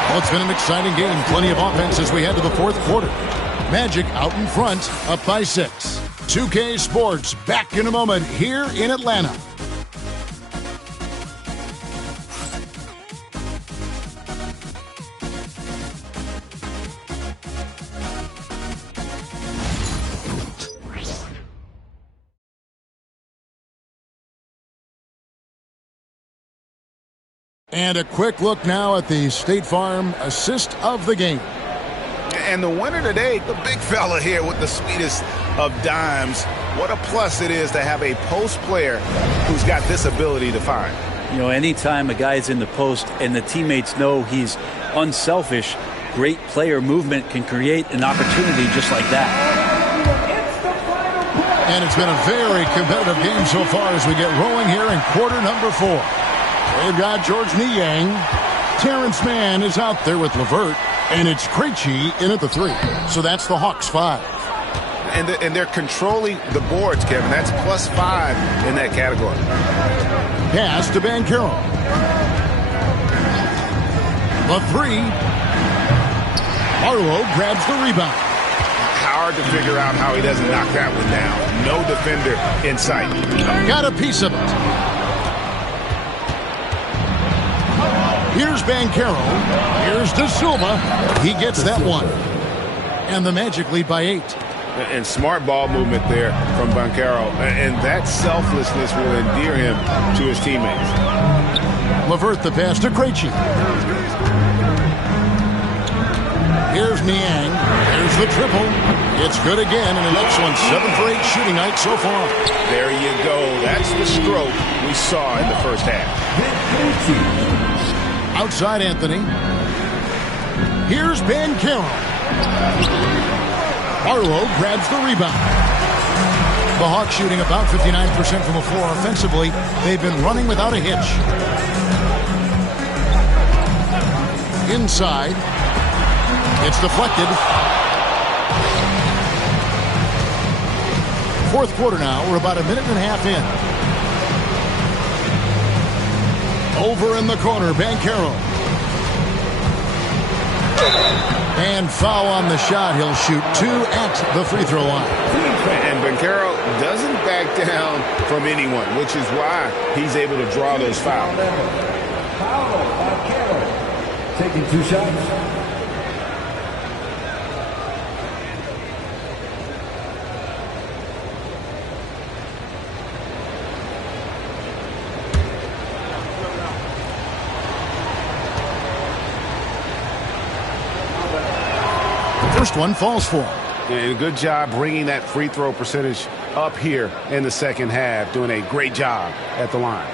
Well, it's been an exciting game. Plenty of offense as we head to the fourth quarter. Magic out in front, up by 6. 2K Sports back in a moment here in Atlanta. And a quick look now at the State Farm assist of the game. And the winner today, the big fella here with the sweetest of dimes. What a plus it is to have a post player who's got this ability to find. You know, anytime a guy's in the post and the teammates know he's unselfish, great player movement can create an opportunity just like that. And it's been a very competitive game so far as we get rolling here in quarter number 4. They've got George Niang. Terrence Mann is out there with LeVert. And it's Krejci in at the 3. So that's the Hawks 5. And they're controlling the boards, Kevin. That's +5 in that category. Pass to Banchero. The 3. Arlo grabs the rebound. Hard to figure out how he doesn't knock that one down. No defender in sight. Got a piece of it. Here's Banchero. Here's De Silva. He gets that one. And the Magic lead by 8. And smart ball movement there from Banchero. And that selflessness will endear him to his teammates. LeVert the pass to Krejci. Here's Niang. There's the triple. It's good again, and an excellent 7 for 8 shooting night so far. There you go. That's the stroke we saw in the first half. Outside Anthony. Here's Banchero. Arlo grabs the rebound. The Hawks shooting about 59% from the floor offensively. They've been running without a hitch. Inside. It's deflected. Fourth quarter now. We're about a minute and a half in. Over in the corner, Banchero. And foul on the shot. He'll shoot 2 at the free throw line. And Banchero doesn't back down from anyone, which is why he's able to draw those fouls. Foul, Banchero. Taking 2 shots. First one falls for him. And good job bringing that free throw percentage up here in the second half. Doing a great job at the line.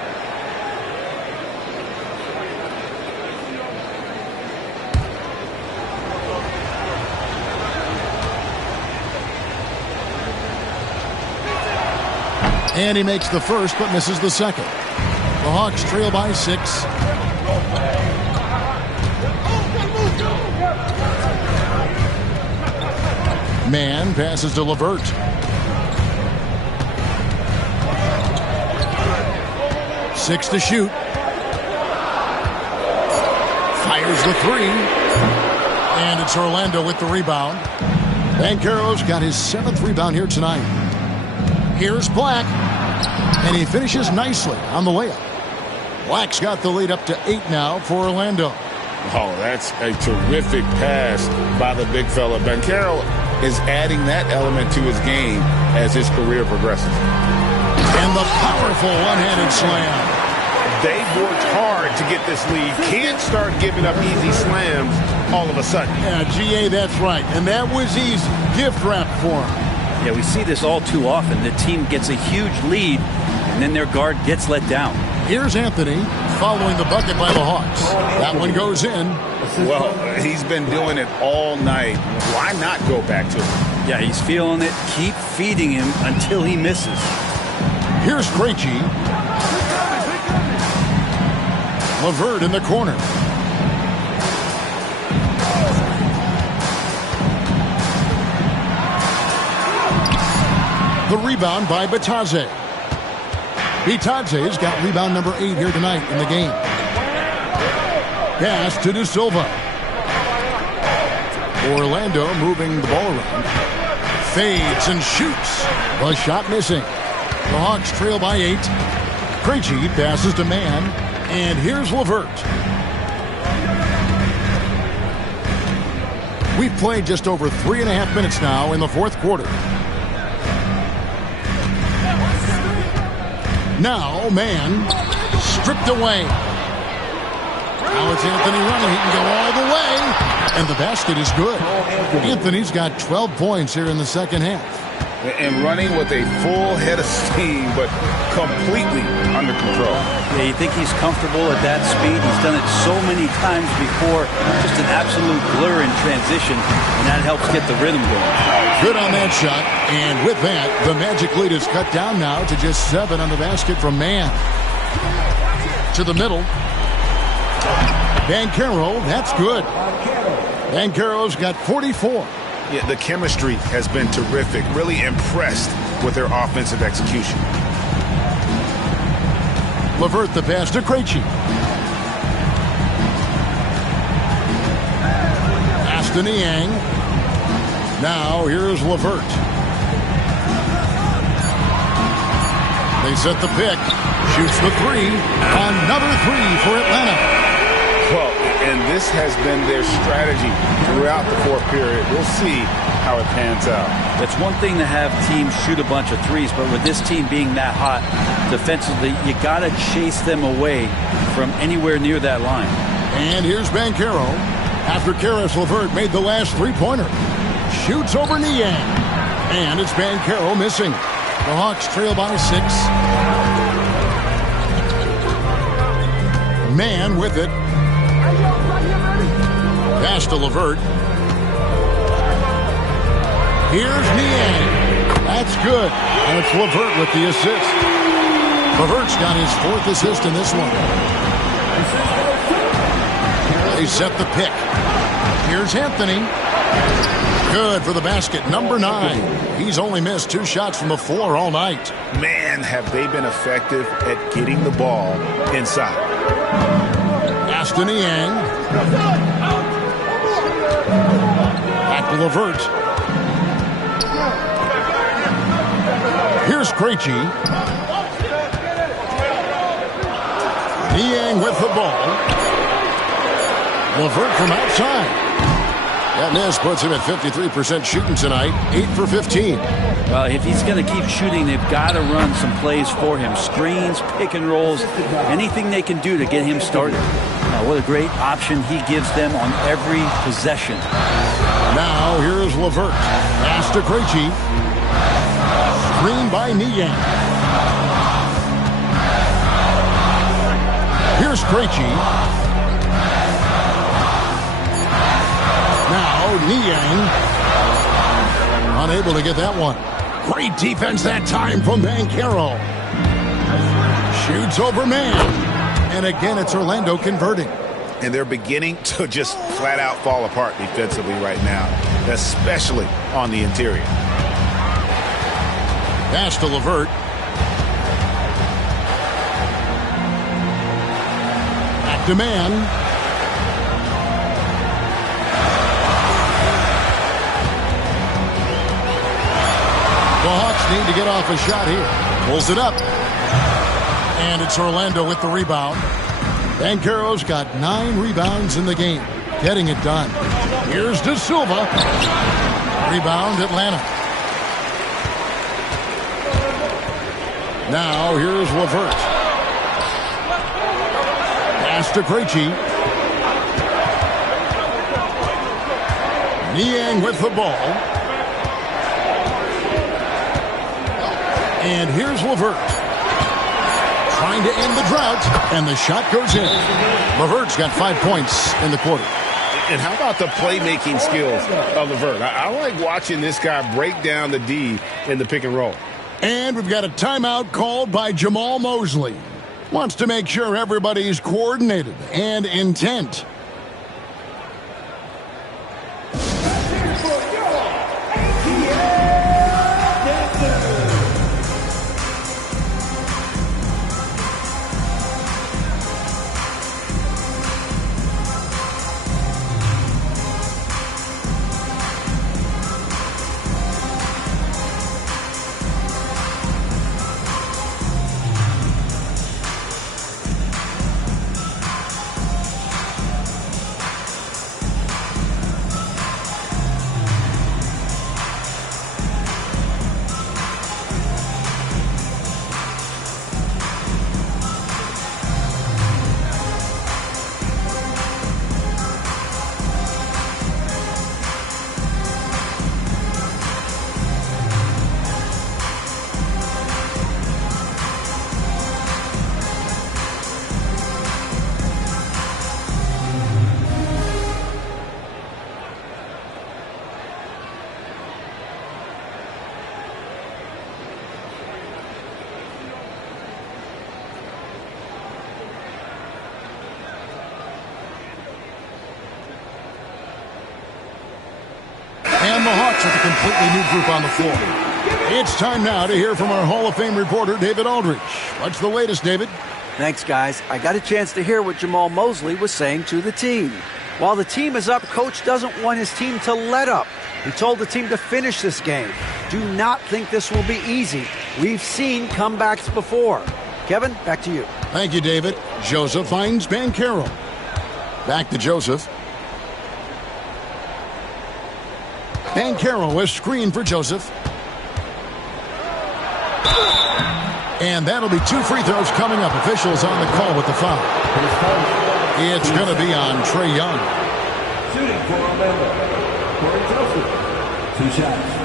And he makes the first but misses the second. The Hawks trail by 6. Mann passes to LeVert. Six to shoot. Fires the 3. And it's Orlando with the rebound. Banchero's got his 7th rebound here tonight. Here's Black. And he finishes nicely on the layup. Black's got the lead up to 8 now for Orlando. Oh, that's a terrific pass by the big fella. Banchero is adding that element to his game as his career progresses. And the powerful one-handed slam. They've worked hard to get this lead. Can't start giving up easy slams all of a sudden. Yeah, GA, that's right. And that was easy. Gift wrap for him. Yeah, we see this all too often. The team gets a huge lead, and then their guard gets let down. Here's Anthony following the bucket by the Hawks. That one goes in. Well, he's been doing it all night. Why not go back to him? Yeah, he's feeling it. Keep feeding him until he misses. Here's Krejci. LeVert in the corner. The rebound by Bitadze. Bitadze's got rebound number 8 here tonight in the game. Pass to De Silva. Orlando moving the ball around. Fades and shoots. The shot missing. The Hawks trail by 8. Krejci passes to Mann. And here's LeVert. We've played just over 3.5 minutes now in the fourth quarter. Now, Mann stripped away. Now it's Anthony running. He can go all the way. And the basket is good. Anthony's got 12 points here in the second half. And running with a full head of steam, but completely under control. Yeah, you think he's comfortable at that speed. He's done it so many times before. Just an absolute blur in transition, and that helps get the rhythm going. Good on that shot. And with that, the Magic lead is cut down now to just 7 on the basket from Mann. To the middle. Banchero, that's good. Banchero's got 44. Yeah, the chemistry has been terrific. Really impressed with their offensive execution. LeVert the pass to Krejci. Pass to Niang. Now here's LeVert. They set the pick. Shoots the 3. Another 3 for Atlanta. Well, and this has been their strategy throughout the fourth period. We'll see how it pans out. It's one thing to have teams shoot a bunch of threes, but with this team being that hot defensively, you got to chase them away from anywhere near that line. And here's Banchero. After Karis LeVert made the last three-pointer. Shoots over Niang. And it's Banchero missing. The Hawks trail by 6. Mann with it. Pass to LeVert. Here's Niang. That's good. And it's LeVert with the assist. LeVert's got his 4th assist in this one. They set the pick. Here's Anthony. Good for the basket. Number 9. He's only missed 2 shots from the floor all night. Man, have they been effective at getting the ball inside. Pass to Niang. Back to LeVert. Here's Krejci. Niang with the ball. LeVert from outside. That miss puts him at 53% shooting tonight. 8 for 15. Well, if he's going to keep shooting, they've got to run some plays for him. Screens, pick and rolls, anything they can do to get him started. What a great option he gives them on every possession. Now here's LeVert. Pass to Krejci. Screen by Niang. Here's Krejci. Now Niang. Unable to get that one. Great defense that time from Banchero. Shoots over Mann. And again, it's Orlando converting. And they're beginning to just flat out fall apart defensively right now, especially on the interior. Pass to LeVert. Back to Mann. The Hawks need to get off a shot here. Pulls it up. And it's Orlando with the rebound. Banchero's got 9 rebounds in the game, getting it done. Here's De Silva. Rebound, Atlanta. Now here's LeVert. Pass to Krejci. Niang with the ball. And here's LeVert. Trying to end the drought, and the shot goes in. LeVert's got 5 points in the quarter. And how about the playmaking skills of LeVert? I like watching this guy break down the D in the pick and roll. And we've got a timeout called by Jamal Mosley. Wants to make sure everybody's coordinated and intent. And the Hawks with a completely new group on the floor. It's time now to hear from our Hall of Fame reporter, David Aldridge. What's the latest, David? Thanks, guys. I got a chance to hear what Jamal Mosley was saying to the team. While the team is up, Coach doesn't want his team to let up. He told the team to finish this game. Do not think this will be easy. We've seen comebacks before. Kevin, back to you. Thank you, David. Joseph finds Banchero. Back to Joseph. Banchero, a screen for Joseph. And that'll be 2 free throws coming up. Officials on the call with the foul. It's going to be on Trae Young. Shooting for Orlando. Corey Joseph. 2 shots.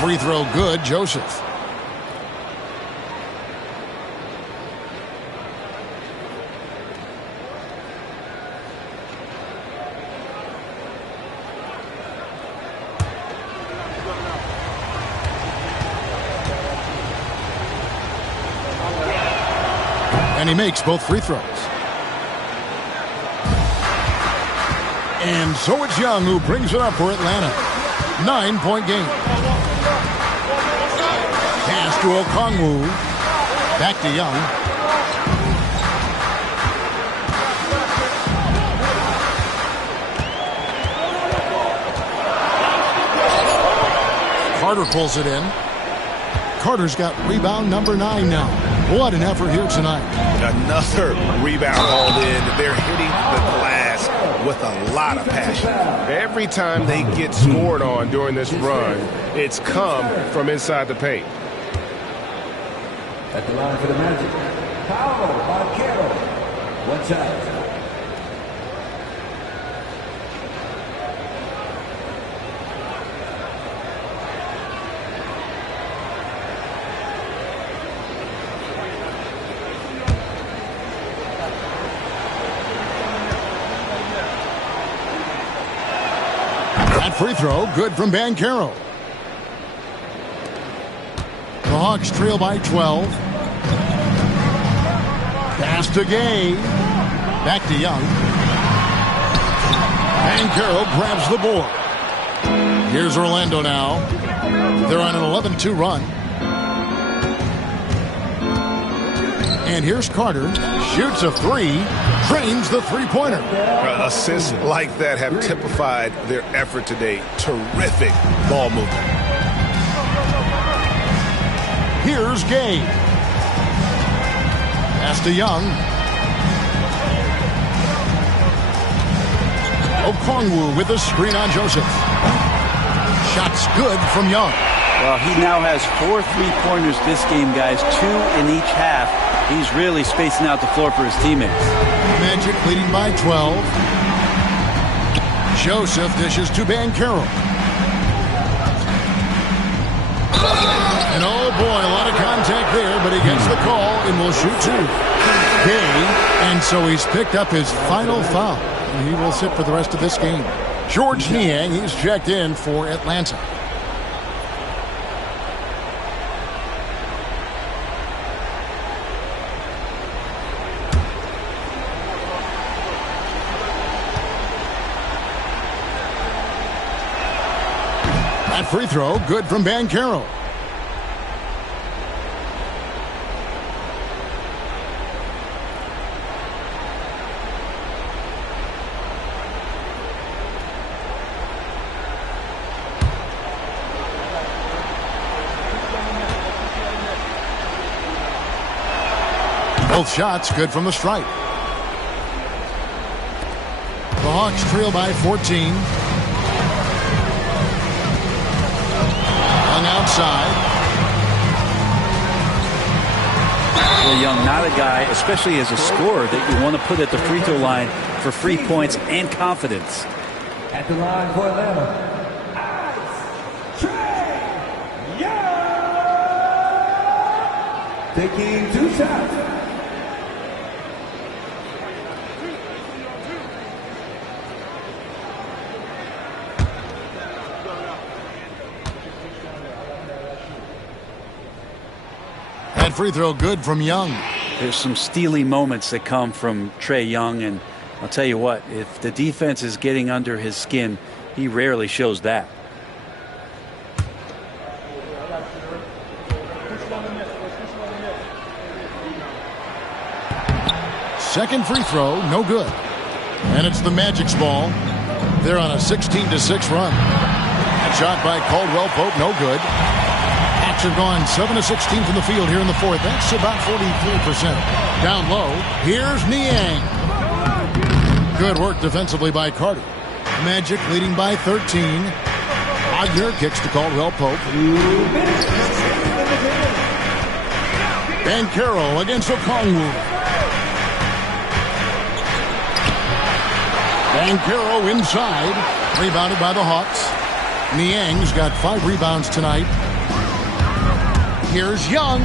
Free throw good, Joseph. And he makes both free throws. And so it's Young who brings it up for Atlanta. 9-point game. Pass to Okongwu. Back to Young. Carter pulls it in. Carter's got rebound number 9 now. What an effort here tonight. Another rebound hauled in. They're hitting the glass with a lot of passion. Every time they get scored on during this run, it's come from inside the paint. At the line for the Magic, Paolo Banchero. 1 shot. That free throw, good from Banchero. The Hawks trail by 12. Pass to Gay. Back to Young. Banchero grabs the board. Here's Orlando now. They're on an 11-2 run. And here's Carter. Shoots a three. Drains the three-pointer. Assists like that have typified their effort today. Terrific ball movement. Here's Gay. Pass to Young. Okongwu with a screen on Joseph. Shots good from Young. Well, he now has 4 3-pointers this game, guys. 2 in each half. He's really spacing out the floor for his teammates. Magic leading by 12. Joseph dishes to Banchero. And oh boy, a lot of contact there, but he gets the call and will shoot 2. Gay, and so he's picked up his final foul. And he will sit for the rest of this game. George Niang, he's checked in for Atlanta. That free throw, good from Banchero. Both shots good from the stripe. The Hawks trail by 14. Young outside. Well, Young, not a guy, especially as a scorer, that you want to put at the free throw line for free points and confidence. At the line for Atlanta, Trae Young. Taking 2 shots. That free throw good from Young. There's some steely moments that come from Trae Young, and I'll tell you what, if the defense is getting under his skin, he rarely shows that. Second free throw, no good. And it's the Magic's ball. They're on a 16-6 run. That shot by Caldwell Pope, no good. Hawks have gone 7 of 16 from the field here in the fourth. That's about 43%. Down low, here's Niang. Good work defensively by Carter. Magic leading by 13. Wagner kicks to Caldwell Pope. Banchero against Okongwu. Banchero inside. Rebounded by the Hawks. Niang's got 5 rebounds tonight. Here's Young.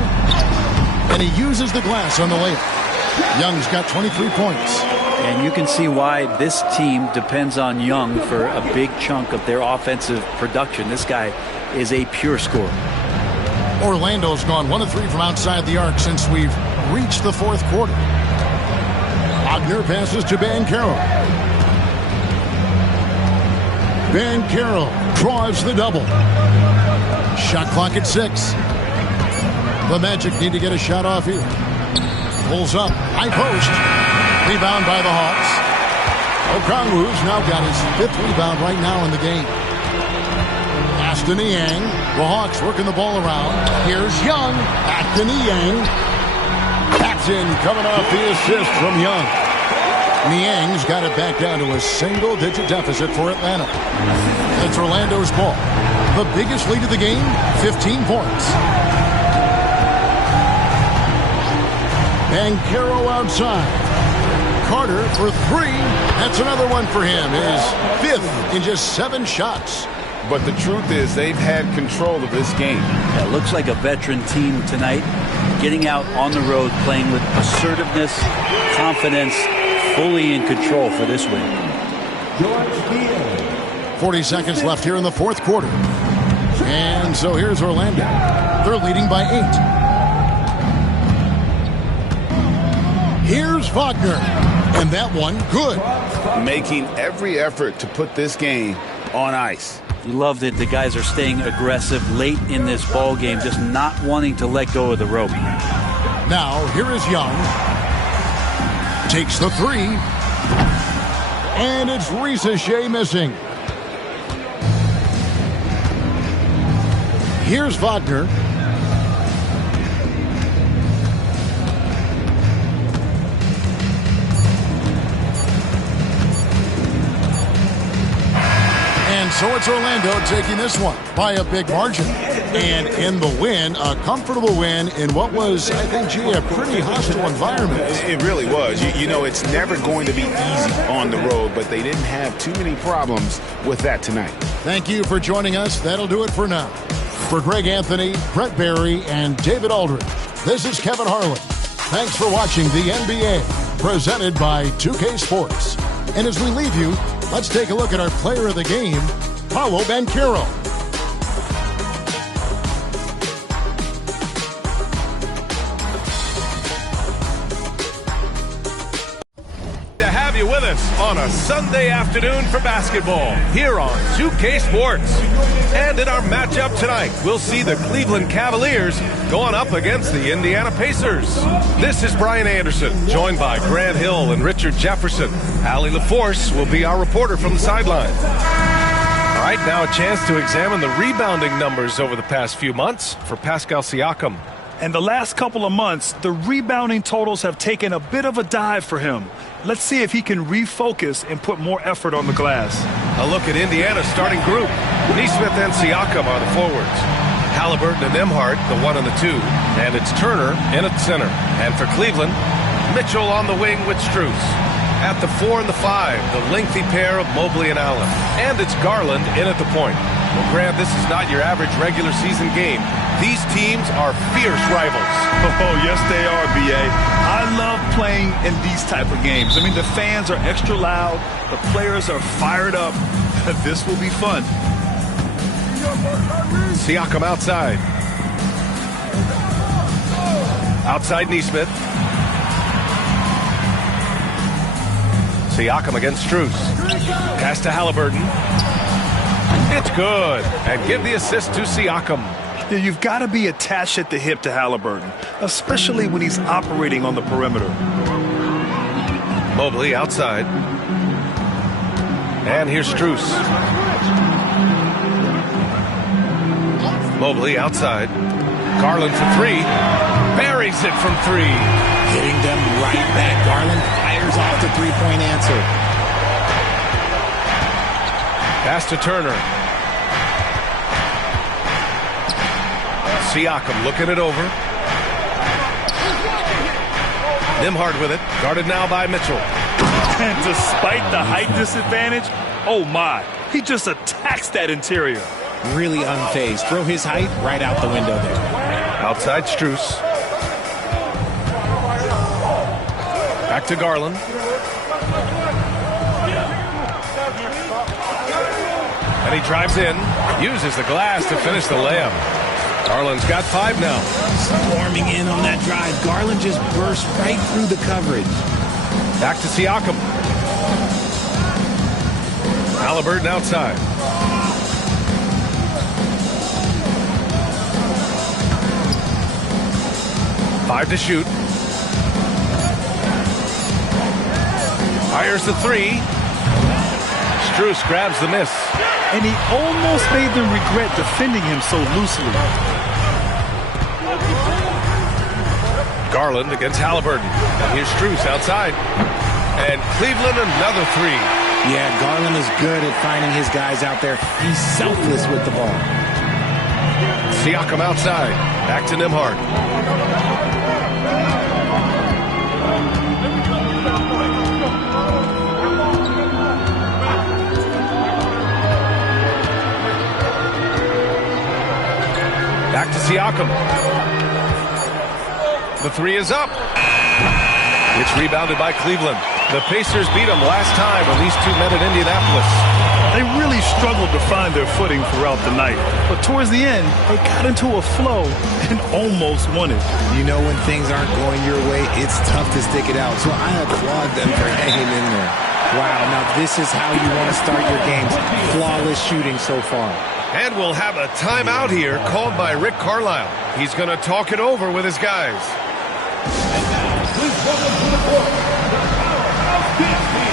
And he uses the glass on the layup. Young's got 23 points. And you can see why this team depends on Young for a big chunk of their offensive production. This guy is a pure scorer. Orlando's gone 1 of 3 from outside the arc since we've reached the fourth quarter. Wagner passes to Banchero. Banchero draws the double. Shot clock at 6. The Magic need to get a shot off here. Pulls up, high post. Rebound by the Hawks. Okongwu's now got his 5th rebound right now in the game. Pass to Niang. The Hawks working the ball around. Here's Young. Back to Niang. That's in, coming off the assist from Young. Niang's got it back down to a single-digit deficit for Atlanta. It's Orlando's ball. The biggest lead of the game, 15 points. Banchero outside. Carter for 3. That's another one for him. His 5th in just 7 shots. But the truth is they've had control of this game. Yeah, it looks like a veteran team tonight, getting out on the road, playing with assertiveness, confidence, fully in control for this win. 40 seconds left here in the fourth quarter. And so here's Orlando. They're leading by 8. Here's Wagner. And that one, good. Making every effort to put this game on ice. You love that the guys are staying aggressive late in this ball game, just not wanting to let go of the rope. Now, here is Young. Takes the three. And it's Ricochet missing. Here's Wagner. And so it's Orlando taking this one by a big margin. And in the win, a comfortable win in what was, I think, G, a pretty hostile environment. It really was. You know, it's never going to be easy on the road, but they didn't have too many problems with that tonight. Thank you for joining us. That'll do it for now. For Greg Anthony, Brett Barry, and David Aldridge, this is Kevin Harlan. Thanks for watching the NBA, presented by 2K Sports. And as we leave you, let's take a look at our player of the game, Paolo Banchero. To have you with us on a Sunday afternoon for basketball here on 2K Sports. And in our matchup tonight, we'll see the Cleveland Cavaliers going up against the Indiana Pacers. This is Brian Anderson, joined by Grant Hill and Richard Jefferson. Allie LaForce will be our reporter from the sideline. All right, now a chance to examine the rebounding numbers over the past few months for Pascal Siakam. And the last couple of months, the rebounding totals have taken a bit of a dive for him. Let's see if he can refocus and put more effort on the glass. A look at Indiana's starting group. Neesmith and Siakam are the forwards. Halliburton and Nembhard, the 1 and the 2. And it's Turner in at center. And for Cleveland, Mitchell on the wing with Strus. At the 4 and the 5, the lengthy pair of Mobley and Allen. And it's Garland in at the point. Well, Grant, this is not your average regular season game. These teams are fierce rivals. Oh, yes, they are, B.A. I love playing in these type of games. I mean, the fans are extra loud. The players are fired up. This will be fun. Siakam outside. Outside Neesmith. Siakam against Strus. Pass to Halliburton. It's good. And give the assist to Siakam. Yeah, you've got to be attached at the hip to Halliburton, especially when he's operating on the perimeter. Mobley outside. And here's Strus. Mobley outside. Garland for three. Buries it from three. Hitting them right back. Garland fires off the three-point answer. Pass to Turner. Siakam looking it over. Nembhard with it. Guarded now by Mitchell. And despite the height disadvantage, oh my, he just attacks that interior. Really unfazed. Throw his height right out the window there. Outside Strus. Back to Garland. And he drives in. Uses the glass to finish the layup. Garland's got 5 now. Swarming in on that drive. Garland just burst right through the coverage. Back to Siakam. Halliburton outside. Five to shoot. Fires the three. Strus grabs the miss. And he almost made them regret defending him so loosely. Garland against Halliburton. And here's Strus outside. And Cleveland another three. Yeah, Garland is good at finding his guys out there. He's selfless with the ball. Siakam outside. Back to Nembhard. Back to Siakam. The three is up. It's rebounded by Cleveland. The Pacers beat them last time when these two met at Indianapolis. They really struggled to find their footing throughout the night. But towards the end, they got into a flow and almost won it. You know when things aren't going your way, it's tough to stick it out. So I applaud them for hanging in there. Wow, now this is how you want to start your games. Flawless shooting so far. And we'll have a timeout here called by Rick Carlisle. He's going to talk it over with his guys. Welcome to the court, the Powerhouse Dance Team.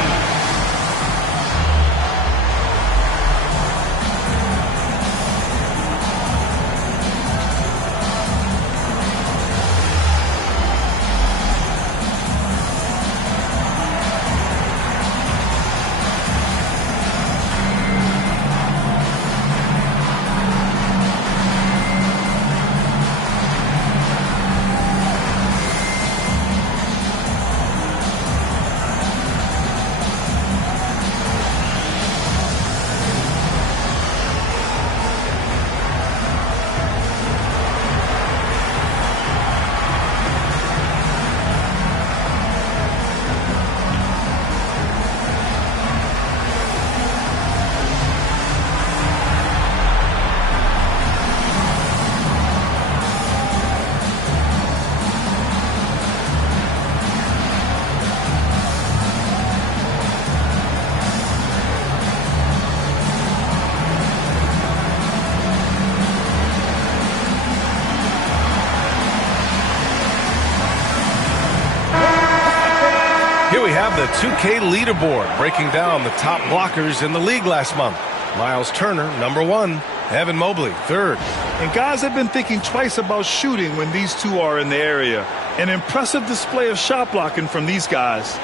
Here we have the 2K leaderboard breaking down the top blockers in the league last month. Miles Turner, number 1. Evan Mobley, 3rd. And guys have been thinking twice about shooting when these two are in the area. An impressive display of shot blocking from these guys.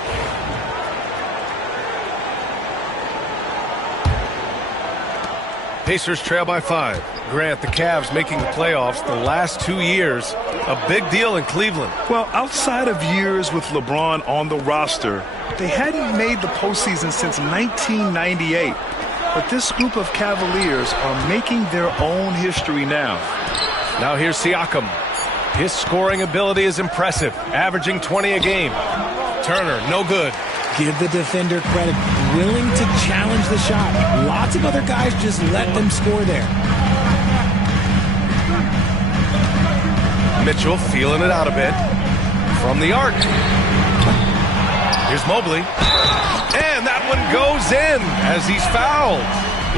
Pacers trail by 5. Grant, the Cavs making the playoffs the last 2 years. A big deal in Cleveland. Well, outside of years with LeBron on the roster, they hadn't made the postseason since 1998. But this group of Cavaliers are making their own history now. Now here's Siakam. His scoring ability is impressive, averaging 20 a game. Turner, no good. Give the defender credit. Willing to challenge the shot. Lots of other guys just let them score there. Mitchell feeling it out a bit. From the arc. Here's Mobley. And that one goes in as he's fouled.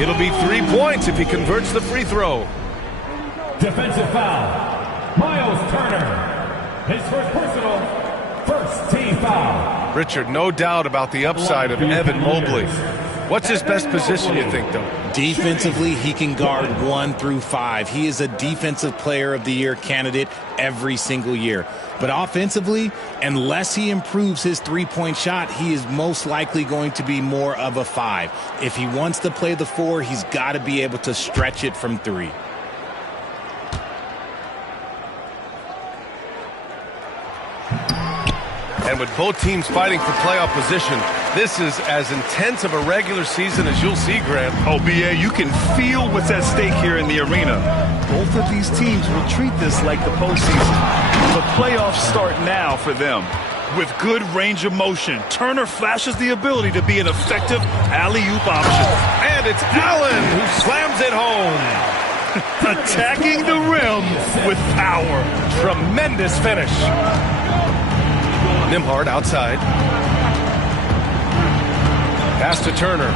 It'll be 3 points if he converts the free throw. Defensive foul. Miles Turner. His first personal. First team foul. Richard, no doubt about the upside of Evan Mobley. What's his best position, you think, though? Defensively, he can guard 1 through 5. He is a Defensive Player of the Year candidate every single year. But offensively, unless he improves his three-point shot, he is most likely going to be more of a 5. If he wants to play the 4, he's got to be able to stretch it from 3. And with both teams fighting for playoff position, this is as intense of a regular season as you'll see, Grant. Oh, B.A., you can feel what's at stake here in the arena. Both of these teams will treat this like the postseason. The playoffs start now for them. With good range of motion, Turner flashes the ability to be an effective alley-oop option. And it's Allen who slams it home. Attacking the rim with power. Tremendous finish. Nembhard outside. Pass to Turner.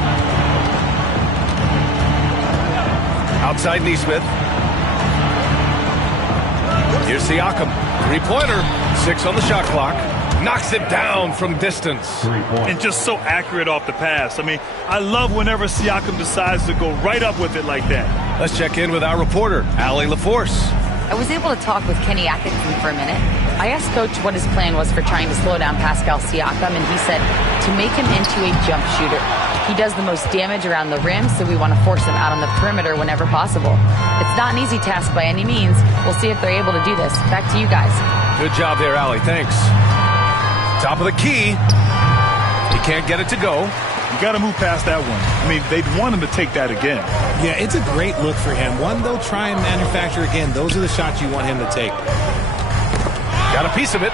Outside Nesmith. Here's Siakam. 3-pointer. 6 on the shot clock. Knocks it down from distance. And just so accurate off the pass. I mean, I love whenever Siakam decides to go right up with it like that. Let's check in with our reporter, Allie LaForce. I was able to talk with Kenny Atkinson for a minute. I asked Coach what his plan was for trying to slow down Pascal Siakam, and he said to make him into a jump shooter. He does the most damage around the rim, so we want to force him out on the perimeter whenever possible. It's not an easy task by any means. We'll see if they're able to do this. Back to you guys. Good job there, Allie. Thanks. Top of the key. He can't get it to go. You got to move past that one. I mean, they'd want him to take that again. Yeah, it's a great look for him. One, they'll try and manufacture again. Those are the shots you want him to take. Got a piece of it.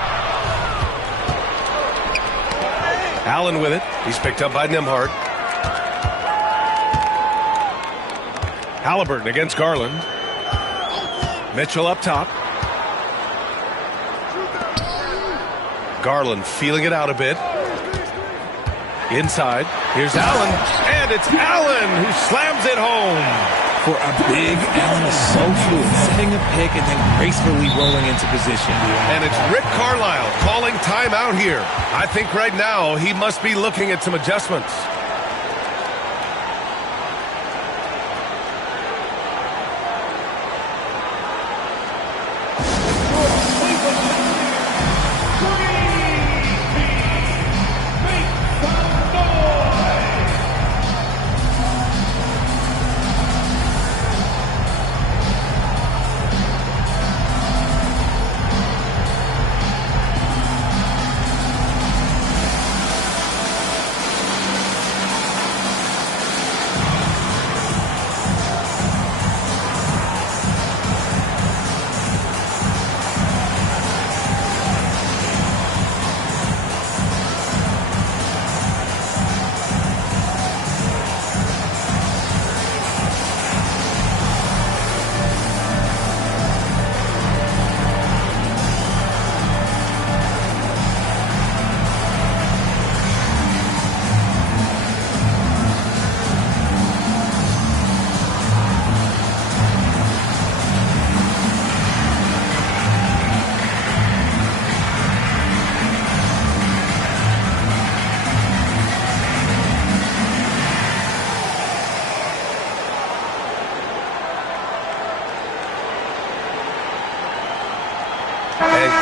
Allen with it. He's picked up by Nembhard. Halliburton against Garland. Mitchell up top. Garland feeling it out a bit. Inside. Here's Allen. And it's Allen who slams it home. For a big, Allen is so fluid, setting a pick and then gracefully rolling into position. And it's Rick Carlisle calling timeout here. I think right now he must be looking at some adjustments.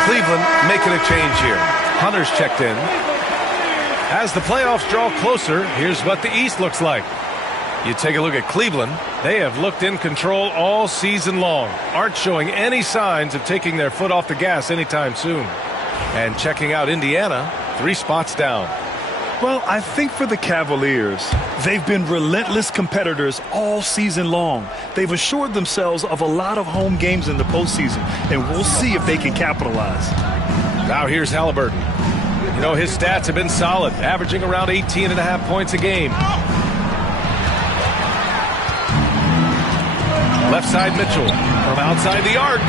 Cleveland making a change here. Hunter's checked in. As the playoffs draw closer, here's what the East looks like. You take a look at Cleveland. They have looked in control all season long. Aren't showing any signs of taking their foot off the gas anytime soon. And checking out Indiana, 3 spots down. Well, I think for the Cavaliers, they've been relentless competitors all season long. They've assured themselves of a lot of home games in the postseason, and we'll see if they can capitalize. Now here's Halliburton. You know, his stats have been solid, averaging around 18.5 points a game. Left side Mitchell from outside the arc.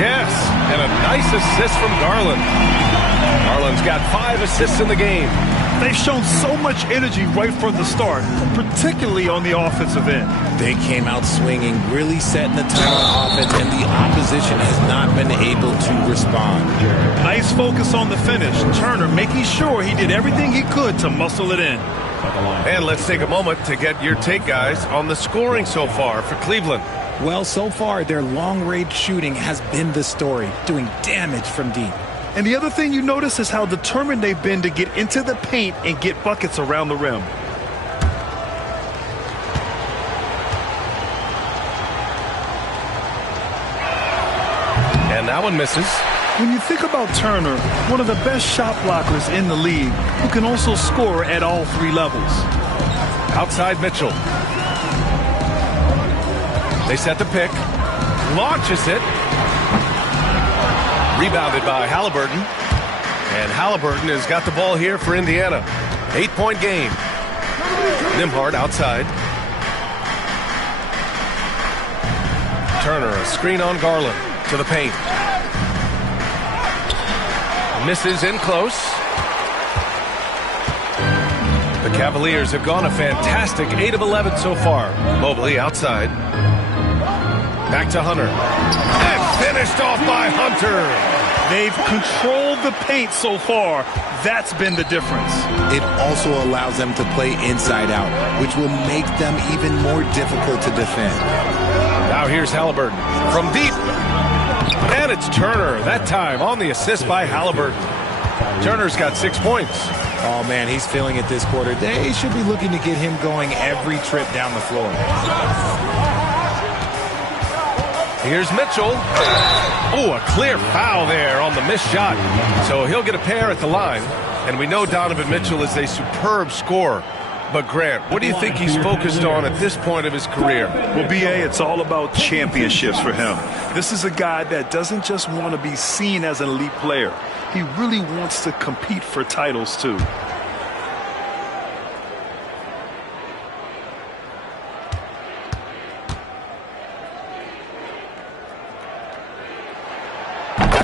Yes, and a nice assist from Garland. Garland's got 5 assists in the game. They've shown so much energy right from the start, particularly on the offensive end. They came out swinging, really setting the tone on offense, and the opposition has not been able to respond. Nice focus on the finish. Turner making sure he did everything he could to muscle it in. And let's take a moment to get your take, guys, on the scoring so far for Cleveland. Well, so far, their long-range shooting has been the story, doing damage from deep. And the other thing you notice is how determined they've been to get into the paint and get buckets around the rim. And that one misses. When you think about Turner, one of the best shot blockers in the league, who can also score at all 3 levels. Outside Mitchell. They set the pick. Launches it. Rebounded by Halliburton. And Halliburton has got the ball here for Indiana. 8-point game. Nembhard outside. Turner, a screen on Garland to the paint. Misses in close. The Cavaliers have gone a fantastic 8 of 11 so far. Mobley outside. Back to Hunter. And finished off by Hunter. They've controlled the paint so far. That's been the difference. It also allows them to play inside out, which will make them even more difficult to defend. Now here's Halliburton from deep. And it's Turner, that time on the assist by Halliburton. Turner's got 6 points. Oh, man, he's feeling it this quarter. They should be looking to get him going every trip down the floor. Here's Mitchell. Oh, a clear foul there on the missed shot. So he'll get a pair at the line. And we know Donovan Mitchell is a superb scorer. But, Grant, what do you think he's focused on at this point of his career? Well, B.A., it's all about championships for him. This is a guy that doesn't just want to be seen as an elite player. He really wants to compete for titles, too.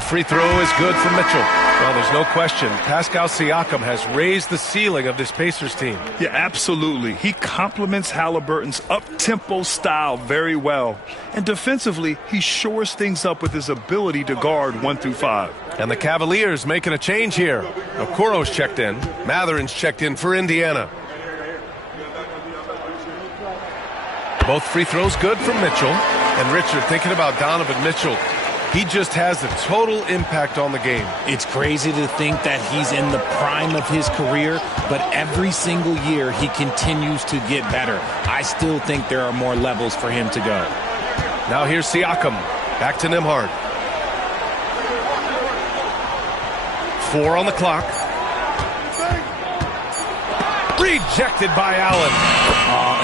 free throw is good for Mitchell. Well, there's no question. Pascal Siakam has raised the ceiling of this Pacers team. Yeah, absolutely. He complements Halliburton's up-tempo style very well. And defensively, he shores things up with his ability to guard 1 through 5. And the Cavaliers making a change here. Okoro's checked in. Matherin's checked in for Indiana. Both free throws good for Mitchell. And Richard, thinking about Donovan Mitchell, he just has a total impact on the game. It's crazy to think that he's in the prime of his career, but every single year he continues to get better. I still think there are more levels for him to go. Now here's Siakam. Back to Nembhard. 4 on the clock. Rejected by Allen.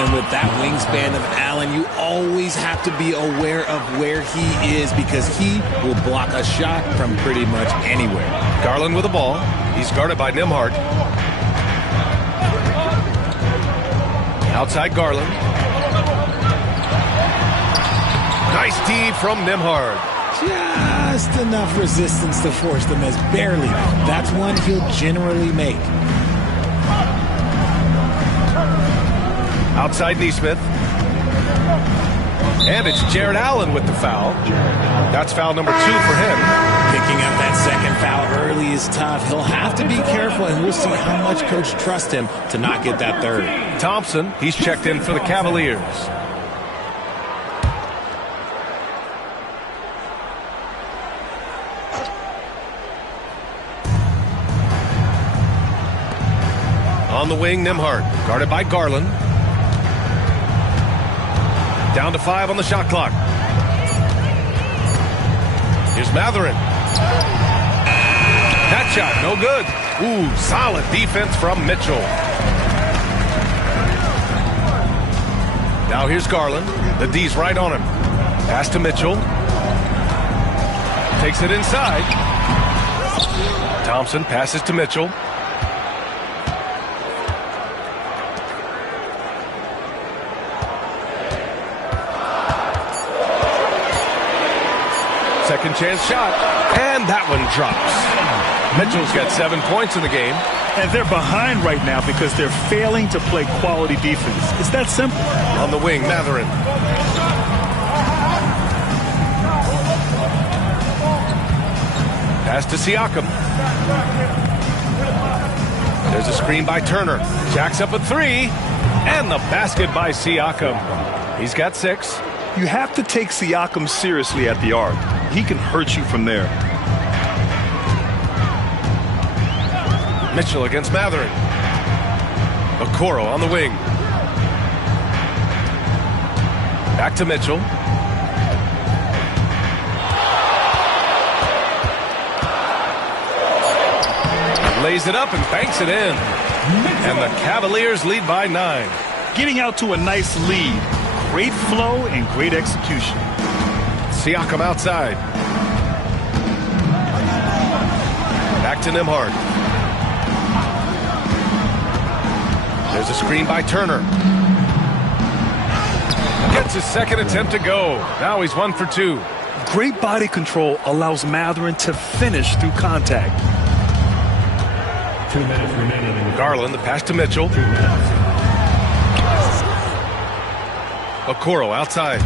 And with that wingspan of Allen, you always have to be aware of where he is because he will block a shot from pretty much anywhere. Garland with the ball. He's guarded by Nembhard. Outside Garland. Nice D from Nembhard. Just enough resistance to force the miss. Barely. That's one he'll generally make. Outside Nesmith. And it's Jared Allen with the foul. That's foul number 2 for him. Picking up that second foul early is tough. He'll have to be careful, and we'll see how much coach trusts him to not get that third. Thompson, he's checked in for the Cavaliers. On the wing, Nembhard, guarded by Garland. Down to 5 on the shot clock. Here's Matherin. That shot, no good. Ooh, solid defense from Mitchell. Now here's Garland. The D's right on him. Pass to Mitchell. Takes it inside. Thompson passes to Mitchell. Second chance shot, and that one drops. Mitchell's got 7 points in the game. And they're behind right now because they're failing to play quality defense. It's that simple. On the wing, Matherin. Pass to Siakam. There's a screen by Turner. Jacks up a 3, and the basket by Siakam. He's got 6. You have to take Siakam seriously at the arc. He can hurt you from there. Mitchell against Matherin. Okoro on the wing. Back to Mitchell. Lays it up and banks it in. And the Cavaliers lead by 9. Getting out to a nice lead. Great flow and great execution. Siakam outside. Back to Nembhard. There's a screen by Turner. Gets his second attempt to go. Now he's 1 for 2. Great body control allows Matherin to finish through contact. 2 minutes remaining. Garland, the pass to Mitchell. Okoro outside.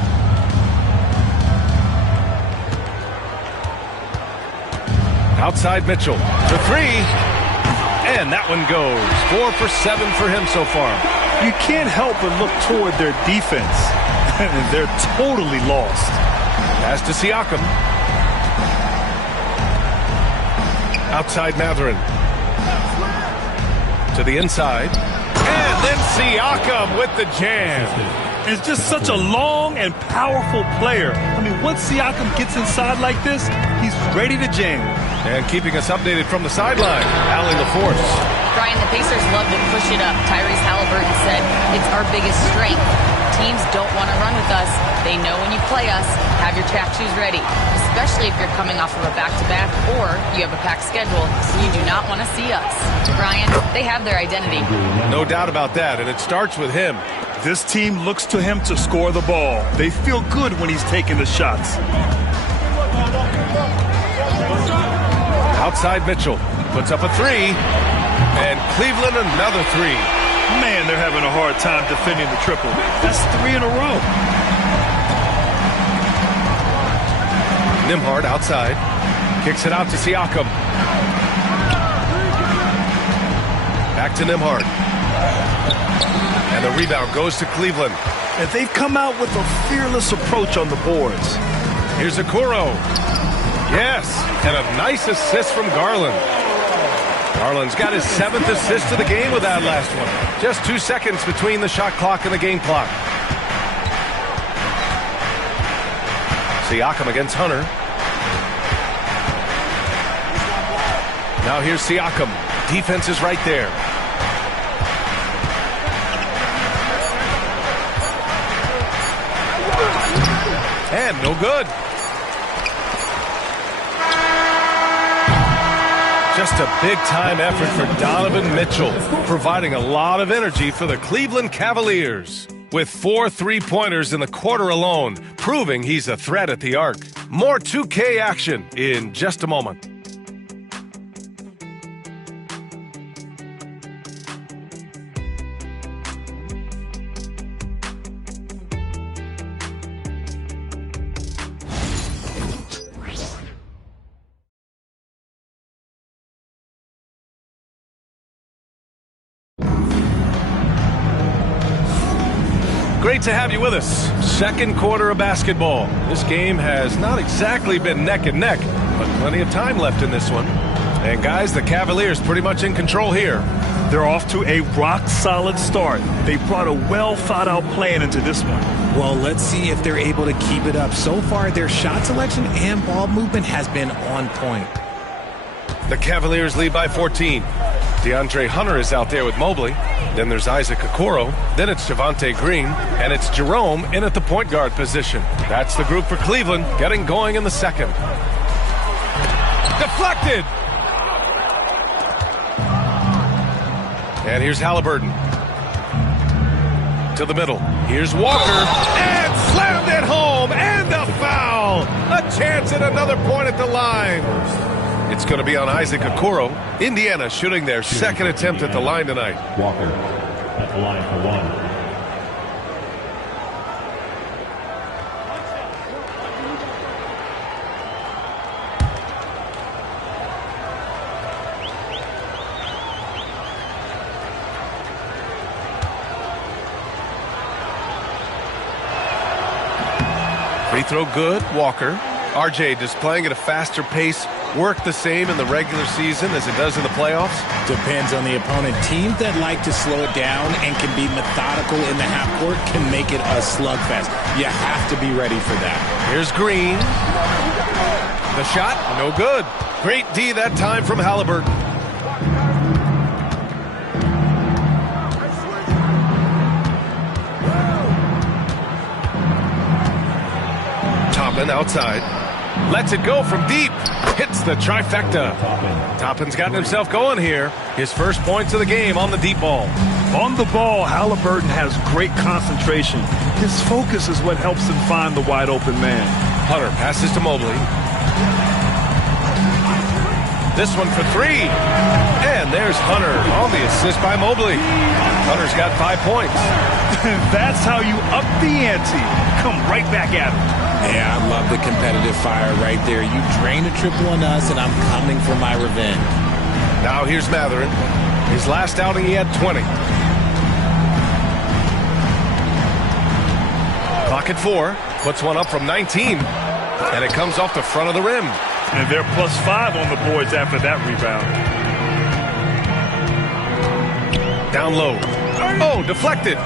Outside Mitchell for 3. And that one goes. 4 for 7 for him so far. You can't help but look toward their defense. They're totally lost. Pass to Siakam. Outside Matherin. To the inside. And then Siakam with the jam. It's just such a long and powerful player. I mean, once Siakam gets inside like this, he's ready to jam. And keeping us updated from the sideline, Allie LaForce. Brian, the Pacers love to push it up. Tyrese Halliburton said it's our biggest strength. Teams don't want to run with us. They know when you play us, have your track shoes ready, especially if you're coming off of a back-to-back or you have a packed schedule, so you do not want to see us. Brian, they have their identity. No doubt about that, and it starts with him. This team looks to him to score the ball. They feel good when he's taking the shots. Outside Mitchell. Puts up a three. And Cleveland another three. Man, they're having a hard time defending the triple. That's 3 in a row. Nembhard outside. Kicks it out to Siakam. Back to Nembhard. And the rebound goes to Cleveland. And they've come out with a fearless approach on the boards. Here's Okoro. Yes, and a nice assist from Garland. Garland's got his 7th assist of the game with that last one. Just 2 seconds between the shot clock and the game clock. Siakam against Hunter. Now here's Siakam. Defense is right there. And no good. Just a big-time effort for Donovan Mitchell, providing a lot of energy for the Cleveland Cavaliers. With 4 3-pointers in the quarter alone, proving he's a threat at the arc. More 2K action in just a moment. Great to have you with us. Second quarter of basketball. This game has not exactly been neck and neck, but plenty of time left in this one. And guys, the Cavaliers pretty much in control here. They're off to a rock-solid start. They brought a well-thought-out plan into this one. Well, let's see if they're able to keep it up. So far, their shot selection and ball movement has been on point. The Cavaliers lead by 14. DeAndre Hunter is out there with Mobley. Then there's Isaac Okoro. Then it's Javonte Green. And it's Jerome in at the point guard position. That's the group for Cleveland, getting going in the second. Deflected! And here's Halliburton. To the middle. Here's Walker. And slammed it home! And a foul! A chance at another point at the line. It's going to be on Isaac Okoro. Indiana shooting their second attempt at the line tonight. Walker at the line for one. Free throw good, Walker. RJ displaying at a faster pace. Work the same in the regular season as it does in the playoffs? Depends on the opponent. Teams that like to slow it down and can be methodical in the half court can make it a slugfest. You have to be ready for that. Here's Green. The shot, no good. Great D that time from Halliburton. Toppin outside. Lets it go from deep. Hits the trifecta. Toppin's gotten himself going here. His first points of the game on the deep ball. On the ball, Halliburton has great concentration. His focus is what helps him find the wide open man. Hunter passes to Mobley. This one for three. And there's Hunter on the assist by Mobley. Hunter's got 5 points. That's how you up the ante. Come right back at him. Yeah, I love the competitive fire right there. You drain a triple on us, and I'm coming for my revenge. Now here's Matherin. His last outing, he had 20. Clock at 4. Puts one up from 19. And it comes off the front of the rim. And they're +5 on the boards after that rebound. Down low. Oh, deflected.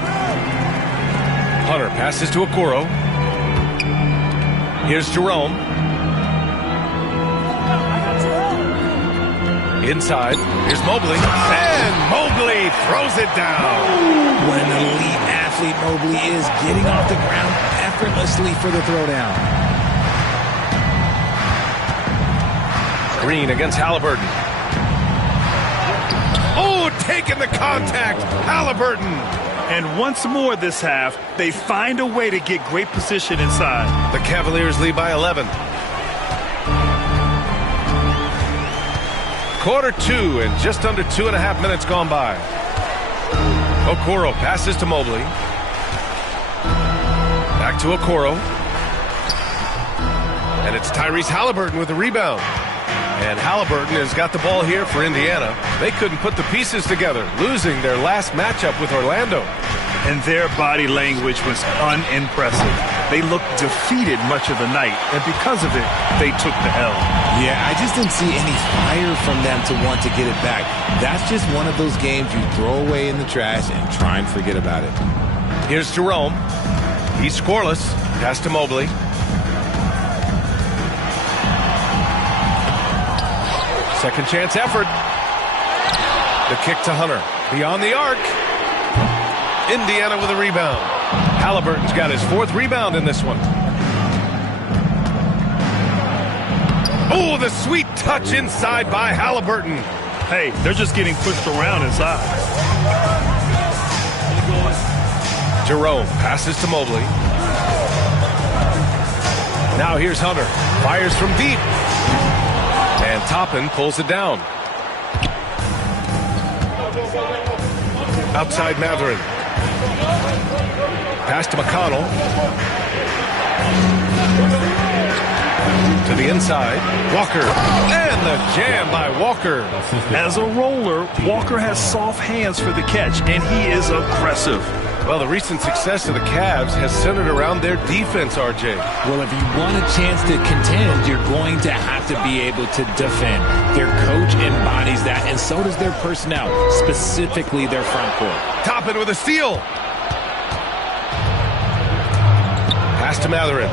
Hunter passes to Okoro. Here's Jerome. Inside. Here's Mobley. And Mobley throws it down. What an elite athlete Mobley is, getting off the ground effortlessly for the throwdown. Green against Halliburton. Oh, taking the contact. Halliburton. And once more this half, they find a way to get great position inside. The Cavaliers lead by 11. Quarter 2 and just under 2.5 minutes gone by. Okoro passes to Mobley. Back to Okoro. And it's Tyrese Halliburton with the rebound. And Halliburton has got the ball here for Indiana. They couldn't put the pieces together, losing their last matchup with Orlando. And their body language was unimpressive. They looked defeated much of the night, and because of it, they took the L. Yeah, I just didn't see any fire from them to want to get it back. That's just one of those games you throw away in the trash and try and forget about it. Here's Jerome. He's scoreless. Pass to Mobley. Second chance effort. The kick to Hunter. Beyond the arc. Indiana with a rebound. Halliburton's got his 4th rebound in this one. Oh, the sweet touch inside by Halliburton. Hey, they're just getting pushed around inside. Jerome passes to Mobley. Now here's Hunter. Fires from deep. And Toppin pulls it down. Outside Matherin. Pass to McConnell. To the inside. Walker. And the jam by Walker. As a roller, Walker has soft hands for the catch, and he is aggressive. Well, the recent success of the Cavs has centered around their defense, RJ. Well, if you want a chance to contend, you're going to have to be able to defend. Their coach embodies that, and so does their personnel, specifically their front court. Toppin with a steal. Pass to Matherin.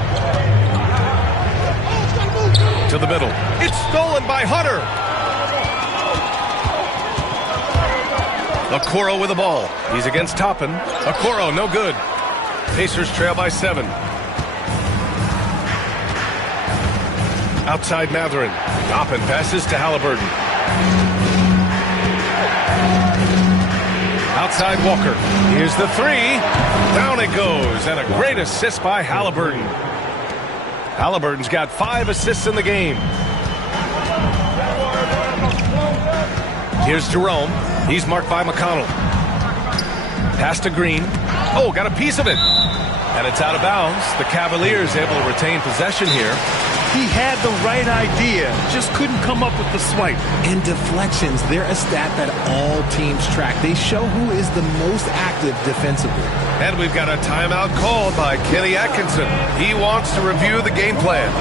To the middle. It's stolen by Hunter. Okoro with the ball. He's against Toppin. Okoro, no good. Pacers trail by 7. Outside Matherin. Toppin passes to Halliburton. Outside Walker. Here's the 3. Down it goes. And a great assist by Halliburton. Halliburton's got 5 assists in the game. Here's Jerome. He's marked by McConnell. Pass to Green. Oh, got a piece of it. And it's out of bounds. The Cavaliers able to retain possession here. He had the right idea, just couldn't come up with the swipe. And deflections, they're a stat that all teams track. They show who is the most active defensively. And we've got a timeout called by Kenny Atkinson. He wants to review the game plan.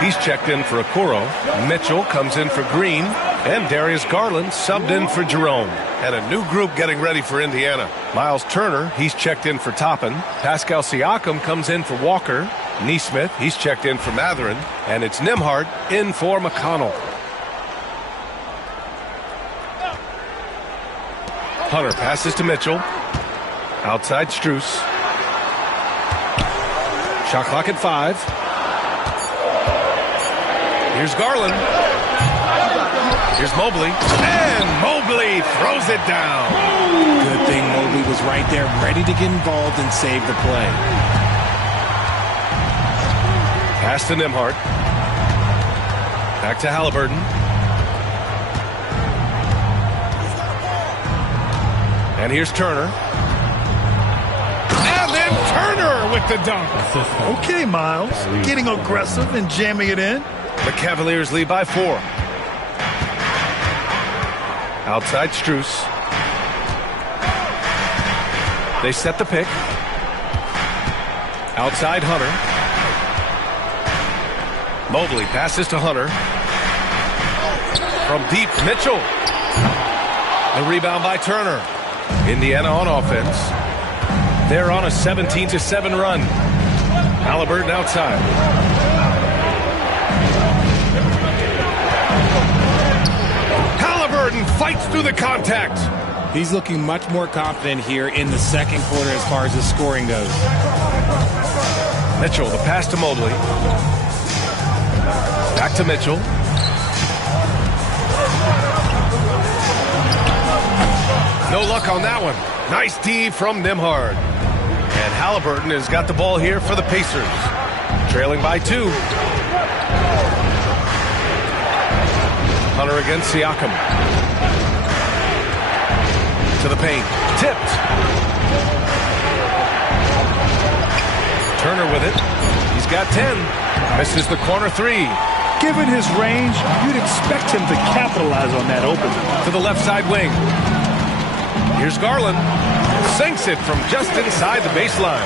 He's checked in for Okoro. Mitchell comes in for Green. And Darius Garland subbed in for Jerome. And a new group getting ready for Indiana. Miles Turner, he's checked in for Toppin. Pascal Siakam comes in for Walker. Neesmith, he's checked in for Matherin. And it's Nembhard in for McConnell. Hunter passes to Mitchell. Outside Strus. Shot clock at 5. Here's Garland. Here's Mobley. And Mobley throws it down. Good thing Mobley was right there, ready to get involved and save the play. Pass to Nembhard. Back to Halliburton. And here's Turner. And then Turner with the dunk. Okay, Miles. Getting aggressive and jamming it in. The Cavaliers lead by 4. Outside Strus. They set the pick. Outside Hunter. Mobley passes to Hunter. From deep, Mitchell. The rebound by Turner. Indiana on offense. They're on a 17-7 run. Halliburton outside. Halliburton fights through the contact. He's looking much more confident here in the second quarter as far as the scoring goes. Mitchell, the pass to Mobley. Back to Mitchell. No luck on that one. Nice D from Nembhard. And Halliburton has got the ball here for the Pacers. Trailing by 2. Hunter against Siakam. To the paint. Tipped. Turner with it. He's got 10. Misses the corner 3. Given his range, you'd expect him to capitalize on that opening. To the left side wing. Here's Garland. Sinks it from just inside the baseline.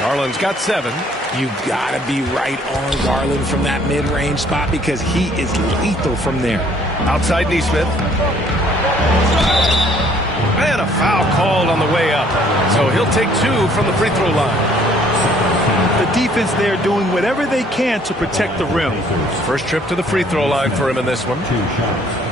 Garland's got 7. You gotta be right on Garland from that mid-range spot because he is lethal from there. Outside Nesmith. And a foul called on the way up. So he'll take 2 from the free throw line. The defense there doing whatever they can to protect the rim. First trip to the free throw line for him in this one. 2 shots.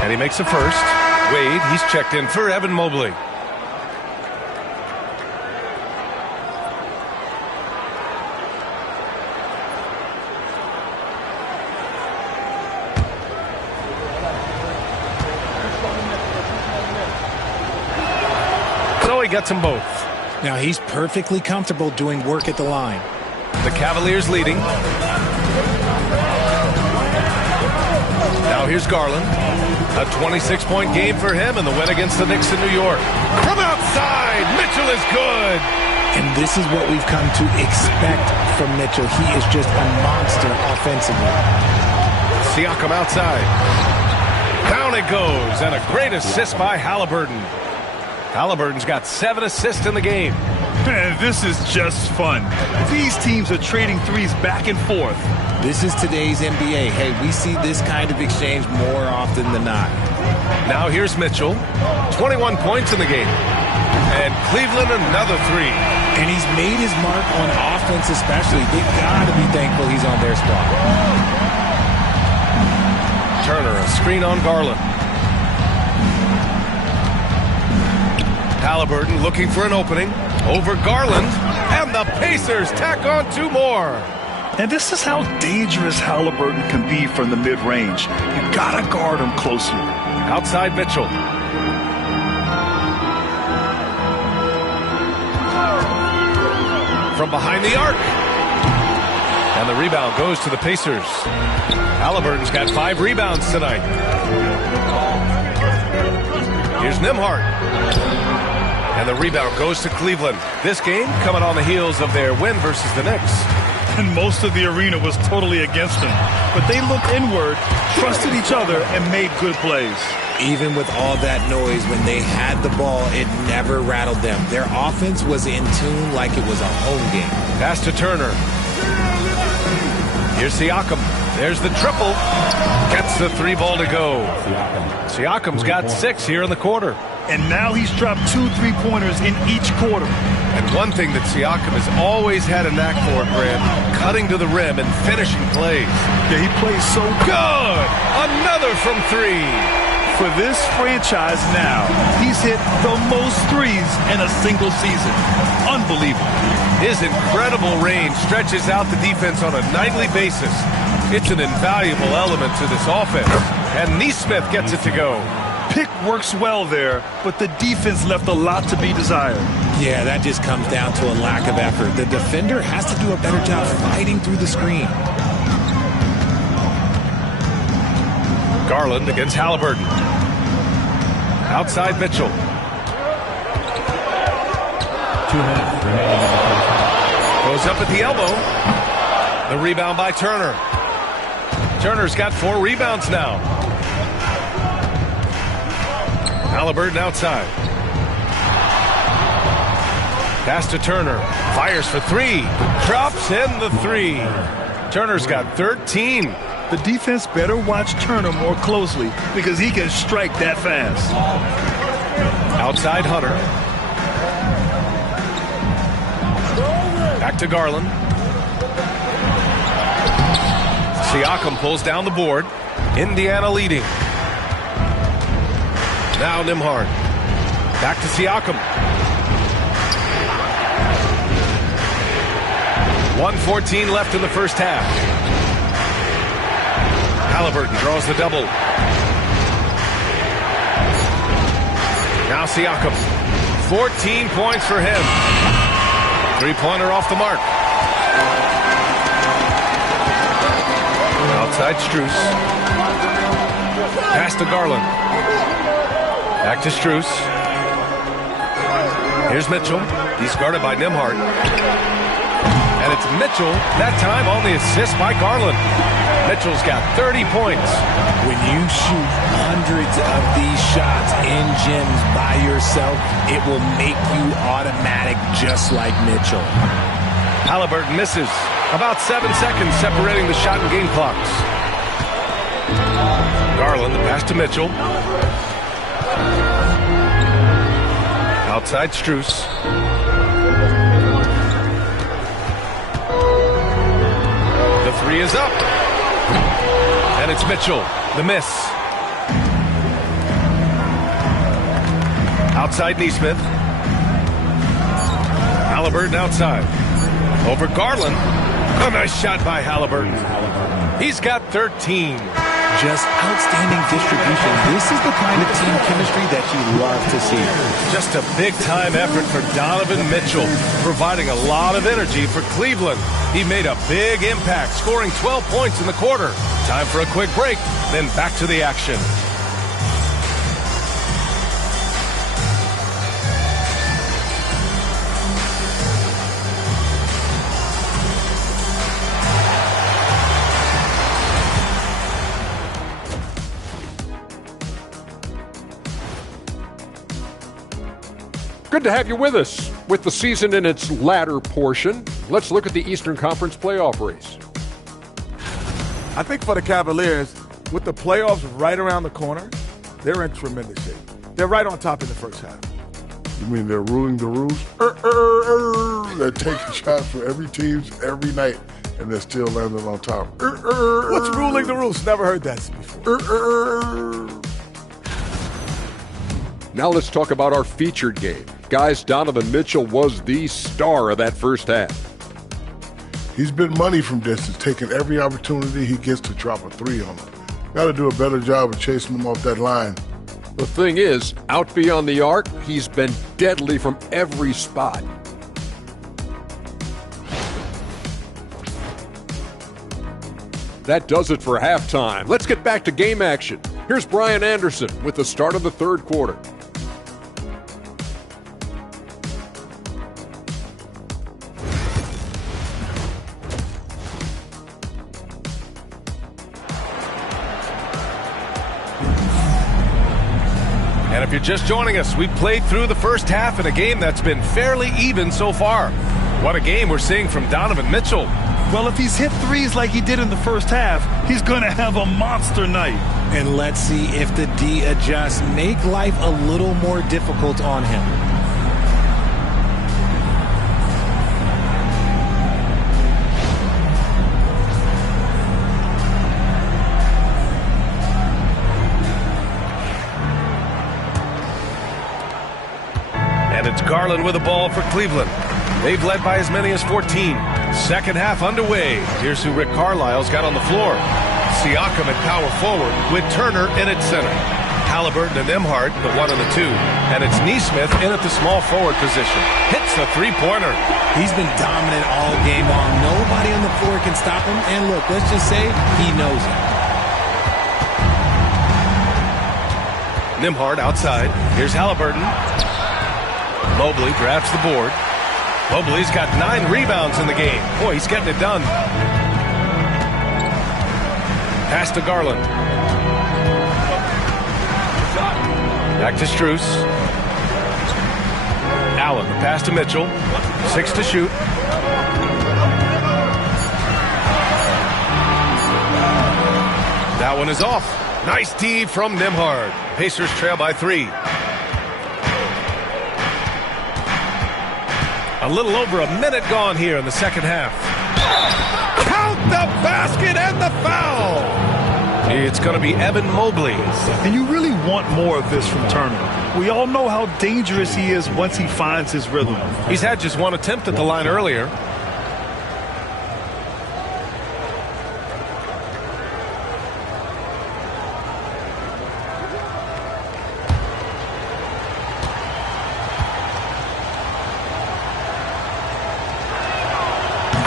And he makes a first. Wade, he's checked in for Evan Mobley. So he gets them both. Now he's perfectly comfortable doing work at the line. The Cavaliers leading. Now here's Garland. A 26-point game for him in the win against the Knicks in New York. From outside, Mitchell is good. And this is what we've come to expect from Mitchell. He is just a monster offensively. Siakam outside. Down it goes, and a great assist by Halliburton. Halliburton's got 7 assists in the game. Man, this is just fun. These teams are trading threes back and forth. This is today's NBA. Hey, we see this kind of exchange more often than not. Now here's Mitchell. 21 points in the game. And Cleveland another 3. And he's made his mark on offense especially. They gotta be thankful he's on their squad. Turner, a screen on Garland. Halliburton looking for an opening. Over Garland. And the Pacers tack on 2 more. And this is how dangerous Halliburton can be from the mid-range. You gotta guard him closely. Outside Mitchell. From behind the arc. And the rebound goes to the Pacers. Halliburton's got 5 rebounds tonight. Here's Nembhard. And the rebound goes to Cleveland. This game coming on the heels of their win versus the Knicks. And most of the arena was totally against them. But they looked inward, trusted each other, and made good plays. Even with all that noise, when they had the ball, it never rattled them. Their offense was in tune like it was a home game. Pass to Turner. Here's Siakam. There's the triple. Gets the 3 ball to go. Siakam's got 6 here in the quarter. And now he's dropped 2 3-pointers in each quarter. And one thing that Siakam has always had a knack for, Grant, cutting to the rim and finishing plays. Yeah, he plays so good. Another from 3. For this franchise now, he's hit the most threes in a single season. Unbelievable. His incredible range stretches out the defense on a nightly basis. It's an invaluable element to this offense. And Nesmith gets it to go. pick works well there, but the defense left a lot to be desired. Yeah, that just comes down to a lack of effort. The defender has to do a better job fighting through the screen. Garland against Halliburton. Outside Mitchell. 2 minutes remaining in the first half. Goes up at the elbow. The rebound by Turner. Turner's got 4 rebounds now. Halliburton outside. Pass to Turner. Fires for 3. Drops in the 3. Turner's got 13. The defense better watch Turner more closely because he can strike that fast. Outside Hunter. Back to Garland. Siakam pulls down the board. Indiana leading. Now Nembhard. Back to Siakam. 1:14 left in the first half. Halliburton draws the double. Now Siakam. 14 points for him. 3-pointer off the mark. Outside Strus. Pass to Garland. Back to Strus. Here's Mitchell. He's guarded by Nembhard. And it's Mitchell, that time on the assist by Garland. Mitchell's got 30 points. When you shoot hundreds of these shots in gyms by yourself, it will make you automatic just like Mitchell. Halliburton misses. About 7 seconds separating the shot and game clocks. Garland, the pass to Mitchell. Outside Strus. The 3 is up. And it's Mitchell. The miss. Outside Nesmith. Halliburton outside. Over Garland. A nice shot by Halliburton. He's got 13. Just outstanding distribution. This is the kind of team chemistry that you love to see. Just a big-time effort for Donovan Mitchell, providing a lot of energy for Cleveland. He made a big impact, scoring 12 points in the quarter. Time for a quick break, then back to the action. Good to have you with us. With the season in its latter portion, let's look at the Eastern Conference playoff race. I think for the Cavaliers, with the playoffs right around the corner, they're in tremendous shape. They're right on top in the first half. You mean they're ruling the rules? They're taking shots for every team every night, and they're still landing on top. What's ruling the rules? Never heard that before. Now let's talk about our featured game. Guys, Donovan Mitchell was the star of that first half. He's been money from distance, taking every opportunity he gets to drop a 3 on them. Got to do a better job of chasing them off that line. The thing is, out beyond the arc, he's been deadly from every spot. That does it for halftime. Let's get back to game action. Here's Brian Anderson with the start of the third quarter. And if you're just joining us, we played through the first half in a game that's been fairly even so far. What a game we're seeing from Donovan Mitchell. Well, if he's hit threes like he did in the first half, he's going to have a monster night. And let's see if the D adjusts, make life a little more difficult on him. And it's Garland with the ball for Cleveland. They've led by as many as 14. Second half underway. Here's who Rick Carlisle's got on the floor. Siakam at power forward with Turner in at center. Halliburton and Nembhard, the 1 and the 2. And it's Neesmith in at the small forward position. Hits the three-pointer. He's been dominant all game long. Nobody on the floor can stop him. And look, let's just say he knows it. Nembhard outside. Here's Halliburton. Mobley grabs the board. Mobley's got 9 rebounds in the game. Boy, he's getting it done. Pass to Garland. Back to Strus. Allen, the pass to Mitchell. 6 to shoot. That one is off. Nice D from Nembhard. Pacers trail by 3. A little over a minute gone here in the second half. Count the basket and the foul. It's going to be Evan Mobley. And you really want more of this from Turner. We all know how dangerous he is once he finds his rhythm. He's had just 1 attempt at the line earlier.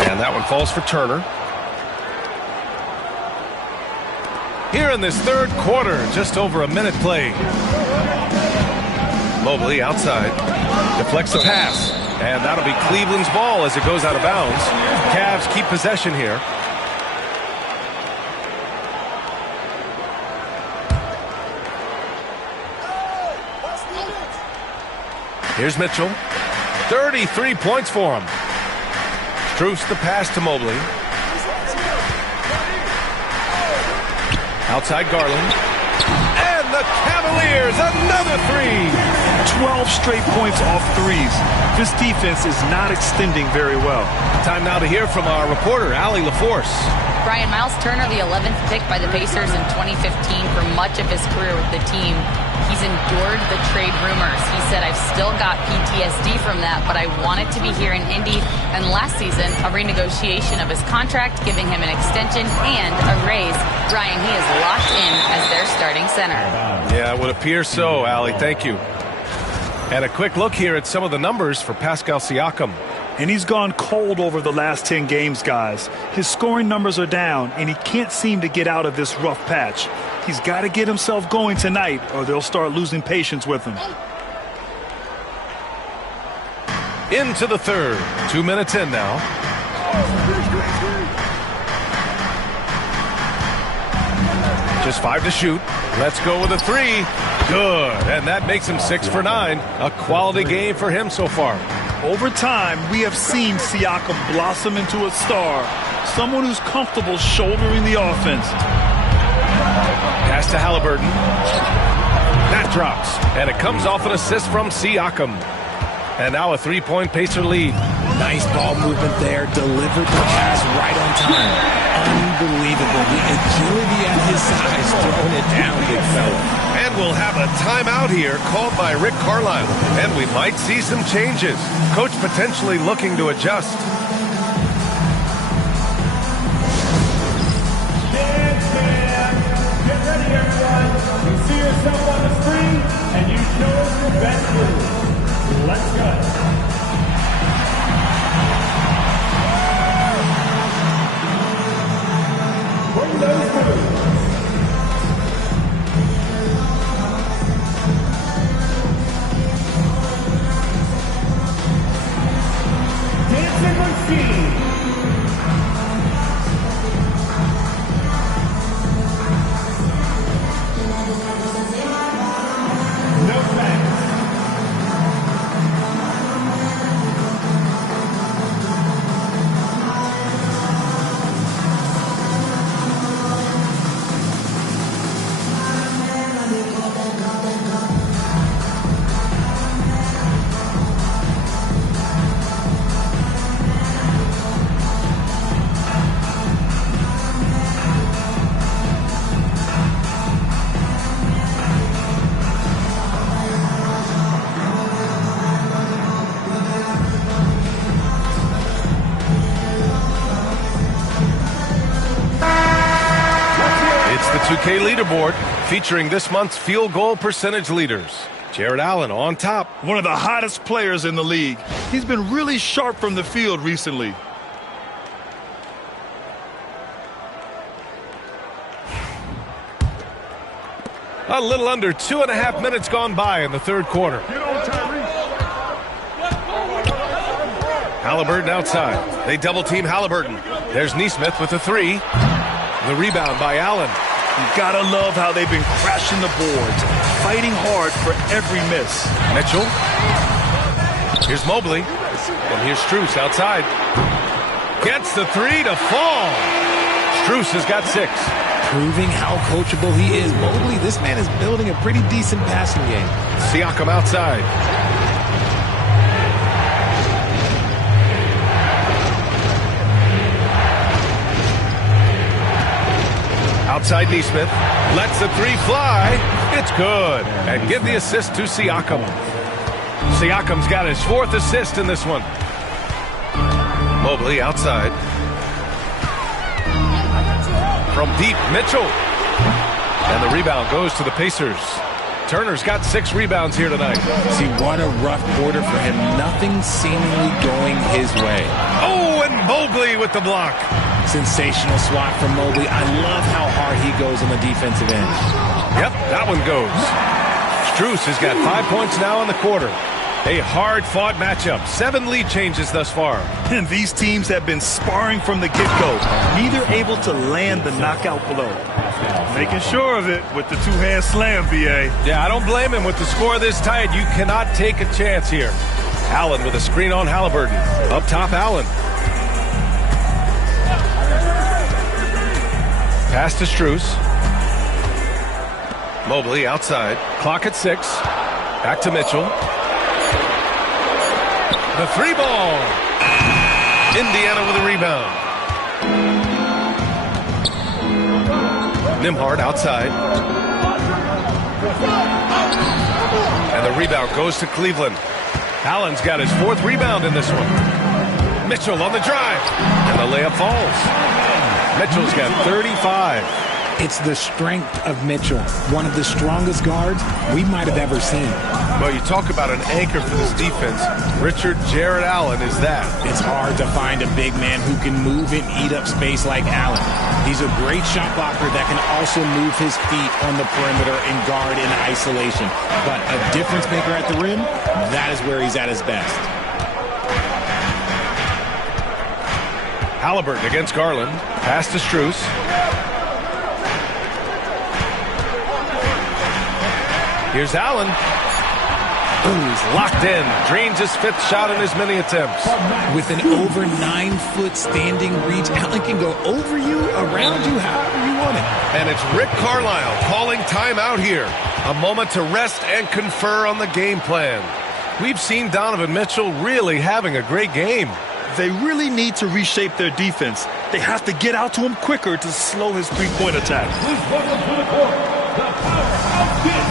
And that one falls for Turner. Here in this third quarter, just over a minute played. Mobley outside. Deflects the pass. And that'll be Cleveland's ball as it goes out of bounds. Cavs keep possession here. Here's Mitchell. 33 points for him. Strus the pass to Mobley. Outside Garland. And the Cavaliers, another 3. 12 straight points off threes. This defense is not extending very well. Time now to hear from our reporter, Allie LaForce. Brian, Miles Turner, the 11th pick by the Pacers in 2015 for much of his career with the team. He's endured the trade rumors. He said, I've still got PTSD from that, but I wanted to be here in Indy. And last season, a renegotiation of his contract, giving him an extension and a raise. Brian, he is locked in as their starting center. Yeah, it would appear so, Allie. Thank you. And a quick look here at some of the numbers for Pascal Siakam. And he's gone cold over the last 10 games, guys. His scoring numbers are down, and he can't seem to get out of this rough patch. He's got to get himself going tonight, or they'll start losing patience with him. Into the third. 2 minutes in now. Just 5 to shoot. Let's go with a 3. Good. And that makes him 6 for 9. A quality game for him so far. Over time, we have seen Siakam blossom into a star. Someone who's comfortable shouldering the offense. Pass to Halliburton. That drops. And it comes off an assist from Siakam. And now a 3-point Pacer lead. Nice ball movement there. Delivered the pass right on time. Unbelievable. The agility at his size, throwing it down, big fella. And we'll have a timeout here called by Rick Carlisle. And we might see some changes. Coach potentially looking to adjust. Get ready, everyone. You see yourself on the screen, and you chose your best move. Let's go. Bring those moves. Dancing machine. No thanks. 2K leaderboard featuring this month's field goal percentage leaders. Jared Allen on top. One of the hottest players in the league. He's been really sharp from the field recently. A little under 2.5 minutes gone by in the third quarter. Halliburton outside. They double team Halliburton. There's Neesmith with the three. The rebound by Allen. You gotta love how they've been crashing the boards, fighting hard for every miss. Mitchell. Here's Mobley. And here's Strus outside. Gets the three to fall. Strus has got 6. Proving how coachable he is. Mobley, this man is building a pretty decent passing game. Siakam outside. Outside Neesmith. Lets the three fly. It's good. And give the assist to Siakam. Siakam's got his 4th assist in this one. Mobley outside. From deep, Mitchell. And the rebound goes to the Pacers. Turner's got 6 rebounds here tonight. See, what a rough quarter for him. Nothing seemingly going his way. Oh, and Mobley with the block. Sensational swat from Mobley. I love how hard he goes on the defensive end. Yep, that one goes. Strus has got 5 points now in the quarter. A hard-fought matchup. 7 lead changes thus far. And these teams have been sparring from the get-go. Neither able to land the knockout blow. Making sure of it with the two-hand slam, B.A. Yeah, I don't blame him. With the score this tight, you cannot take a chance here. Allen with a screen on Halliburton. Up top, Allen. Pass to Strus. Mobley outside. Clock at 6. Back to Mitchell. The 3 ball. Indiana with a rebound. Nembhard outside. And the rebound goes to Cleveland. Allen's got his 4th rebound in this one. Mitchell on the drive. And the layup falls. Mitchell's got 35. It's the strength of Mitchell, one of the strongest guards we might have ever seen. Well, you talk about an anchor for this defense. Richard Jared Allen is that. It's hard to find a big man who can move and eat up space like Allen. He's a great shot blocker that can also move his feet on the perimeter and guard in isolation. But a difference maker at the rim, that is where he's at his best. Halliburton against Garland. Pass to Strus. Here's Allen. Ooh, he's locked in. Drains his 5th shot in as many attempts. With an over 9-foot standing reach, Allen can go over you, around you, however you want it. And it's Rick Carlisle calling timeout here. A moment to rest and confer on the game plan. We've seen Donovan Mitchell really having a great game. They really need to reshape their defense. They have to get out to him quicker to slow his three-point attack. Please welcome to the court, the powerhouse team.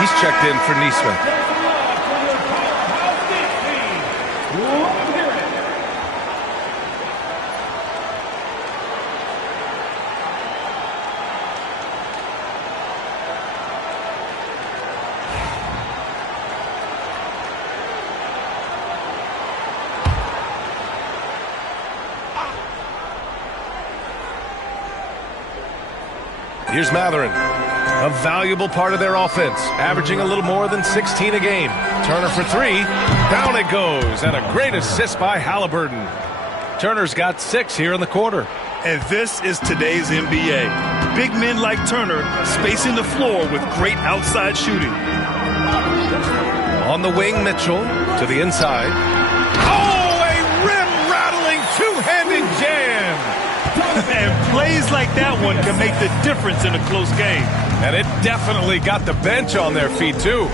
He's checked in for Neesmith. Here's Matherin. A valuable part of their offense, averaging a little more than 16 a game. Turner for three. Down it goes, and a great assist by Halliburton. Turner's got 6 here in the quarter. And this is today's NBA. Big men like Turner spacing the floor with great outside shooting. On the wing, Mitchell to the inside. Oh, a rim-rattling two-handed jam. And plays like that one can make the difference in a close game. And it definitely got the bench on their feet, too.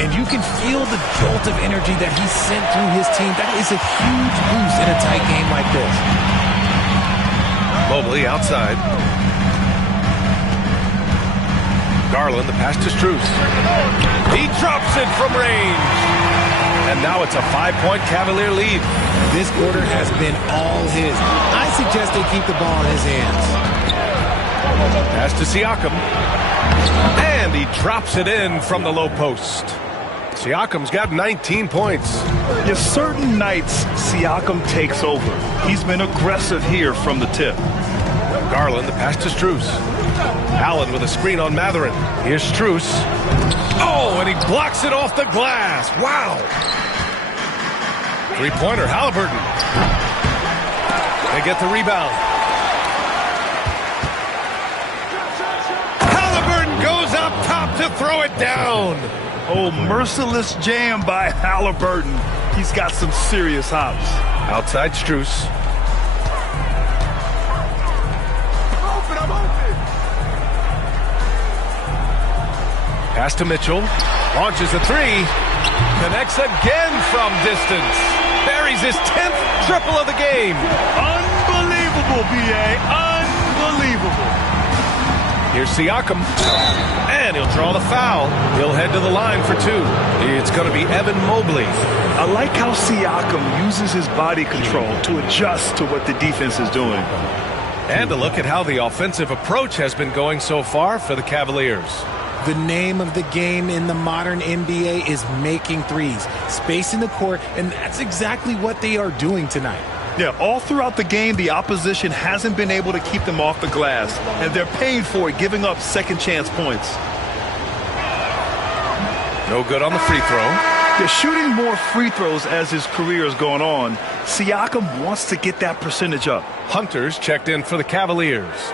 And you can feel the jolt of energy that he sent through his team. That is a huge boost in a tight game like this. Mobley outside. Garland, the pass to Strus. He drops it from range. And now it's a 5-point Cavalier lead. This quarter has been all his. I suggest they keep the ball in his hands. Pass to Siakam. And he drops it in from the low post. Siakam's got 19 points. Yes, certain nights, Siakam takes over. He's been aggressive here from the tip. Garland, the pass to Strus. Allen with a screen on Matherin. Here's Strus. Oh, and he blocks it off the glass. Wow. Three-pointer, Halliburton. They get the rebound. Halliburton goes up top to throw it down. Oh, merciless jam by Halliburton. He's got some serious hops. Outside Strus. Pass to Mitchell. Launches a three. Connects again from distance. Buries his 10th triple of the game. Unbelievable, B.A. Unbelievable. Here's Siakam. And he'll draw the foul. He'll head to the line for 2. It's going to be Evan Mobley. I like how Siakam uses his body control to adjust to what the defense is doing. And a look at how the offensive approach has been going so far for the Cavaliers. The name of the game in the modern NBA is making threes, spacing the court, and that's exactly what they are doing tonight. Yeah, all throughout the game, the opposition hasn't been able to keep them off the glass, and they're paying for it, giving up second chance points. No good on the free throw. They're shooting more free throws as his career is going on. Siakam wants to get that percentage up. Hunter's checked in for the Cavaliers.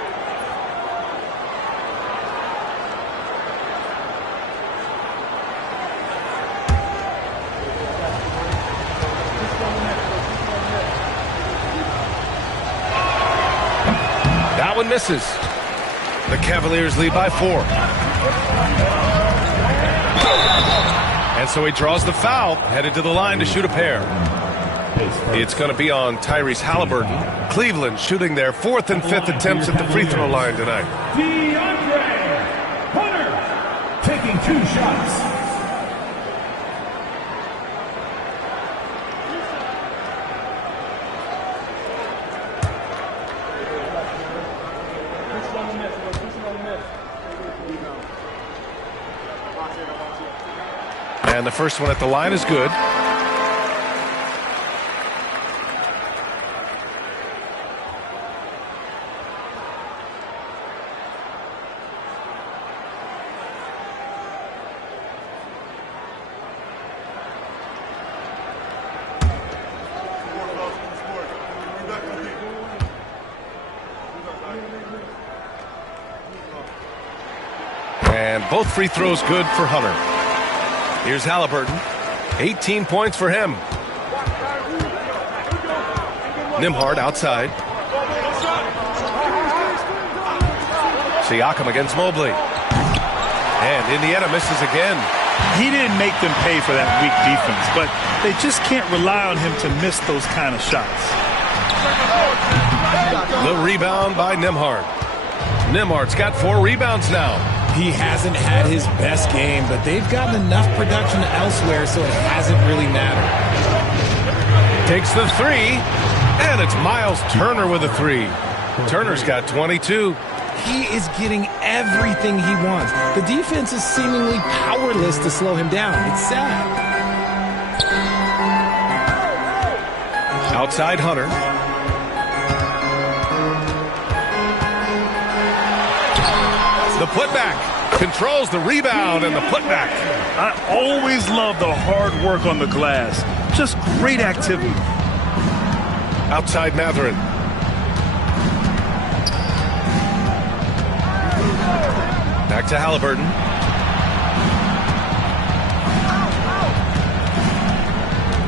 That one misses. The Cavaliers lead by 4. And so he draws the foul, headed to the line to shoot a pair. It's going to be on Tyrese Halliburton. Cleveland shooting their 4th and 5th attempts at the free throw line tonight. DeAndre Hunter taking 2 shots. And the first one at the line is good. And both free throws good for Hunter. Here's Halliburton. 18 points for him. Nembhard outside. Siakam against Mobley. And Indiana misses again. He didn't make them pay for that weak defense, but they just can't rely on him to miss those kind of shots. The rebound by Nembhard. Nembhard's got 4 rebounds now. He hasn't had his best game, but they've gotten enough production elsewhere, so it hasn't really mattered. Takes the 3, and it's Miles Turner with a 3. Turner's got 22. He is getting everything he wants. The defense is seemingly powerless to slow him down. It's sad. Outside Hunter. putback. Controls the rebound and the putback. I always love the hard work on the glass. Just great activity. Outside Mathurin. Back to Halliburton.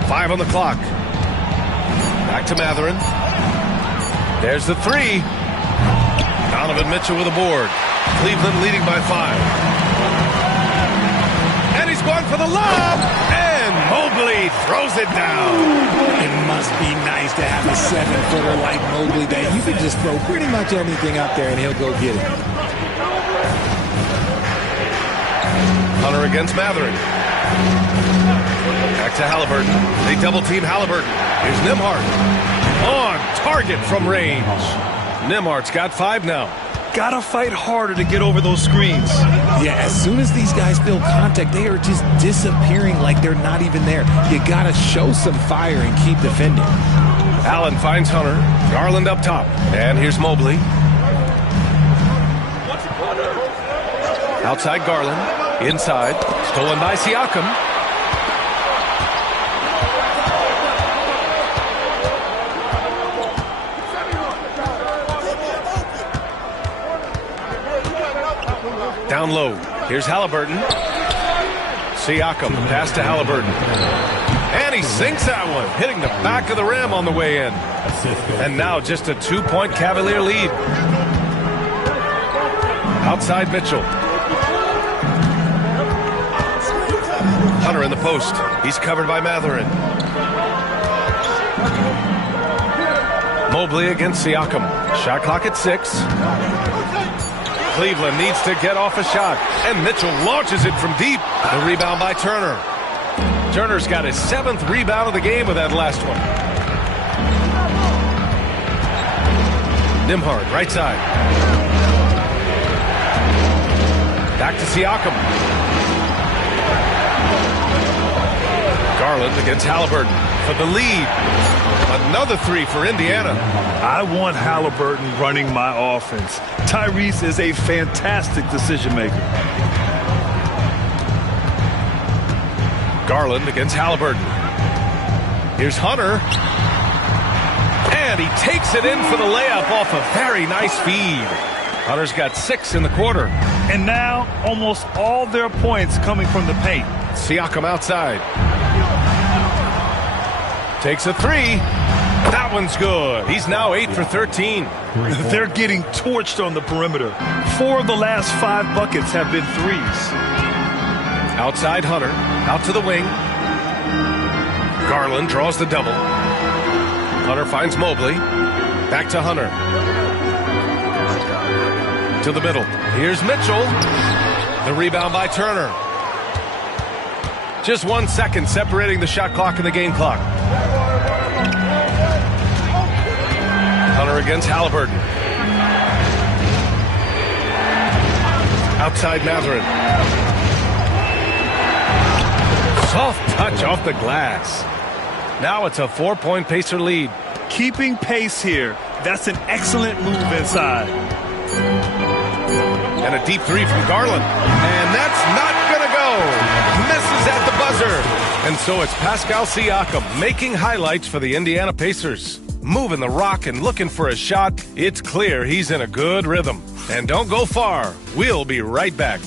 Five on the clock. Back to Mathurin. There's the three. Donovan Mitchell with a board. Cleveland leading by 5. And he's going for the lob. And Mobley throws it down. It must be nice to have a 7-footer like Mobley that you can just throw pretty much anything out there and he'll go get it. Hunter against Mathurin. Back to Halliburton. They double-team Halliburton. Here's Nembhard. On target from range. Nembhard's got 5 now. Gotta fight harder to get over those screens. Yeah, as soon as these guys feel contact, they are just disappearing like they're not even there. You gotta show some fire and keep defending. Allen finds Hunter. Garland up top. And here's Mobley. Outside Garland. Inside. Stolen by Siakam. Down low. Here's Halliburton. Siakam. Pass to Halliburton. And he sinks that one, hitting the back of the rim on the way in. And now just a 2-point Cavalier lead. Outside Mitchell. Hunter in the post. He's covered by Mathurin. Mobley against Siakam. Shot clock at 6. Cleveland needs to get off a shot, and Mitchell launches it from deep. The rebound by Turner. Turner's got his 7th rebound of the game with that last one. Nembhard, right side. Back to Siakam. Garland against Halliburton for the lead. Another 3 for Indiana. I want Halliburton running my offense. Tyrese is a fantastic decision maker. Garland against Halliburton. Here's Hunter. And he takes it in for the layup off a very nice feed. Hunter's got 6 in the quarter. And now almost all their points coming from the paint. Siakam outside. Takes a 3. That one's good. He's now 8 for 13. They're getting torched on the perimeter. 4 of the last 5 buckets have been threes. Outside Hunter. Out to the wing. Garland draws the double. Hunter finds Mobley. Back to Hunter. To the middle. Here's Mitchell. The rebound by Turner. Just 1 second separating the shot clock and the game clock. Hunter against Halliburton. Outside Mathurin. Soft touch off the glass. Now it's a 4-point Pacer lead. Keeping pace here. That's an excellent move inside. And a deep 3 from Garland. And that's not going to go. Misses at the buzzer. And so it's Pascal Siakam making highlights for the Indiana Pacers. Moving the rock and looking for a shot. It's clear he's in a good rhythm. And don't go far. We'll be right back.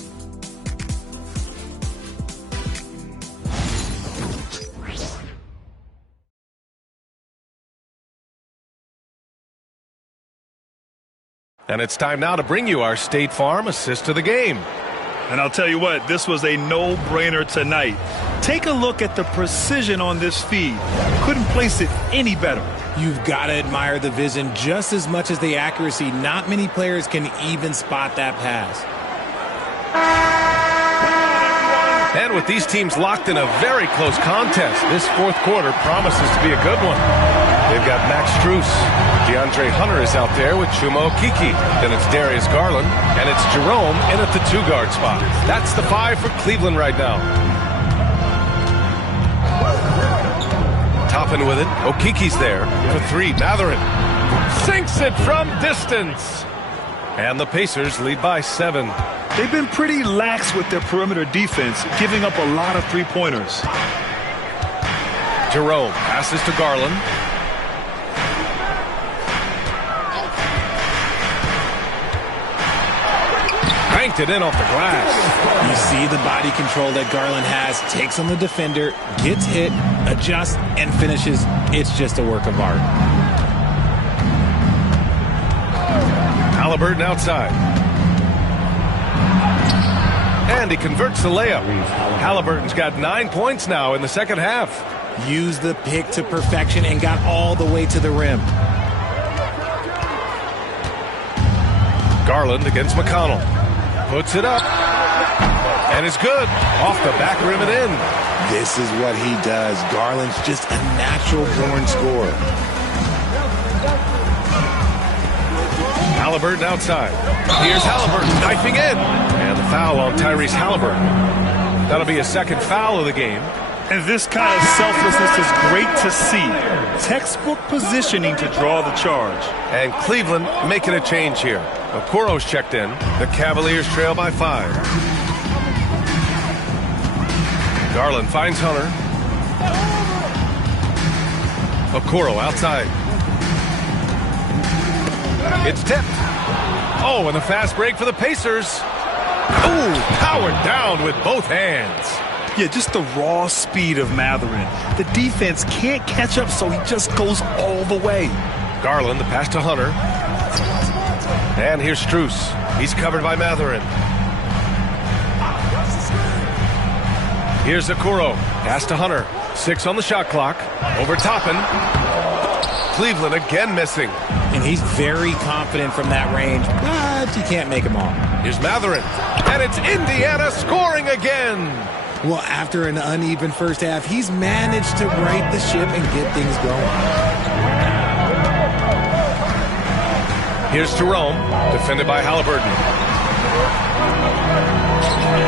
And it's time now to bring you our State Farm assist to the game. And I'll tell you what, this was a no-brainer tonight. Take a look at the precision on this feed. Couldn't place it any better. You've got to admire the vision just as much as the accuracy. Not many players can even spot that pass. And with these teams locked in a very close contest, this 4th quarter promises to be a good one. They've got Max Strus. DeAndre Hunter is out there with Chuma Okeke. Then it's Darius Garland. And it's Jerome in at the 2-guard spot. That's the 5 for Cleveland right now. Toppin with it. Okeke's there for 3. Mathurin sinks it from distance. And the Pacers lead by 7. They've been pretty lax with their perimeter defense, giving up a lot of three-pointers. Jerome passes to Garland. Banked it in off the glass. You see the body control that Garland has, takes on the defender, gets hit, adjusts, and finishes. It's just a work of art. Halliburton outside. And he converts the layup. Halliburton's got 9 points now in the second half. Used the pick to perfection and got all the way to the rim. Garland against McConnell. Puts it up. And it's good. Off the back rim and in. This is what he does. Garland's just a natural-born scorer. Halliburton outside. Here's Halliburton knifing in. And the foul on Tyrese Halliburton. That'll be a second foul of the game. And this kind of selflessness is great to see. Textbook positioning to draw the charge. And Cleveland making a change here. Okoro's checked in. The Cavaliers trail by 5. Garland finds Hunter. Okoro outside. It's tipped. Oh, and the fast break for the Pacers. Oh, powered down with both hands. Yeah, just the raw speed of Mathurin. The defense can't catch up, so he just goes all the way. Garland, the pass to Hunter. And here's Strus. He's covered by Mathurin. Here's Okoro. Pass to Hunter. 6 on the shot clock. Over Toppin. Cleveland again missing. And he's very confident from that range, but you can't make him all. Here's Mathurin. And it's Indiana scoring again. Well, after an uneven first half, he's managed to right the ship and get things going. Here's Jerome, defended by Halliburton.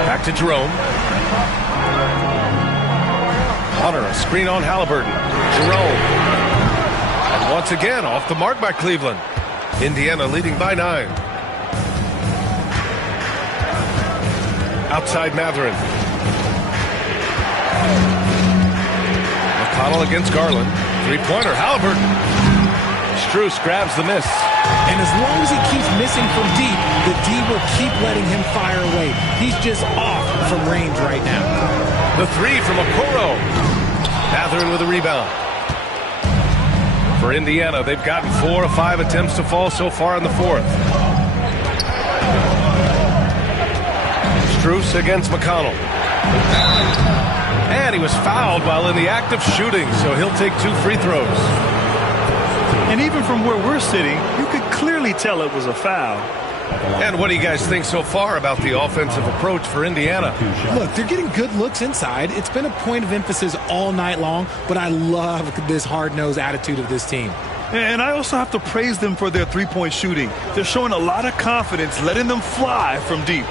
Back to Jerome. Hunter, a screen on Halliburton. Jerome. And once again, off the mark by Cleveland. Indiana leading by 9. Outside Mathurin. McConnell against Garland. Three-pointer, Halliburton. Strus grabs the miss. And as long as he keeps missing from deep, the D will keep letting him fire away. He's just off from range right now. The 3 from Okoro. Mathurin with a rebound. For Indiana, they've gotten 4 of 5 attempts to fall so far in the fourth. Strus against McConnell. And he was fouled while in the act of shooting, so he'll take 2 free throws. And even from where we're sitting, you could clearly tell it was a foul. And what do you guys think so far about the offensive approach for Indiana? Look, they're getting good looks inside. It's been a point of emphasis all night long, but I love this hard-nosed attitude of this team. And I also have to praise them for their three-point shooting. They're showing a lot of confidence, letting them fly from deep.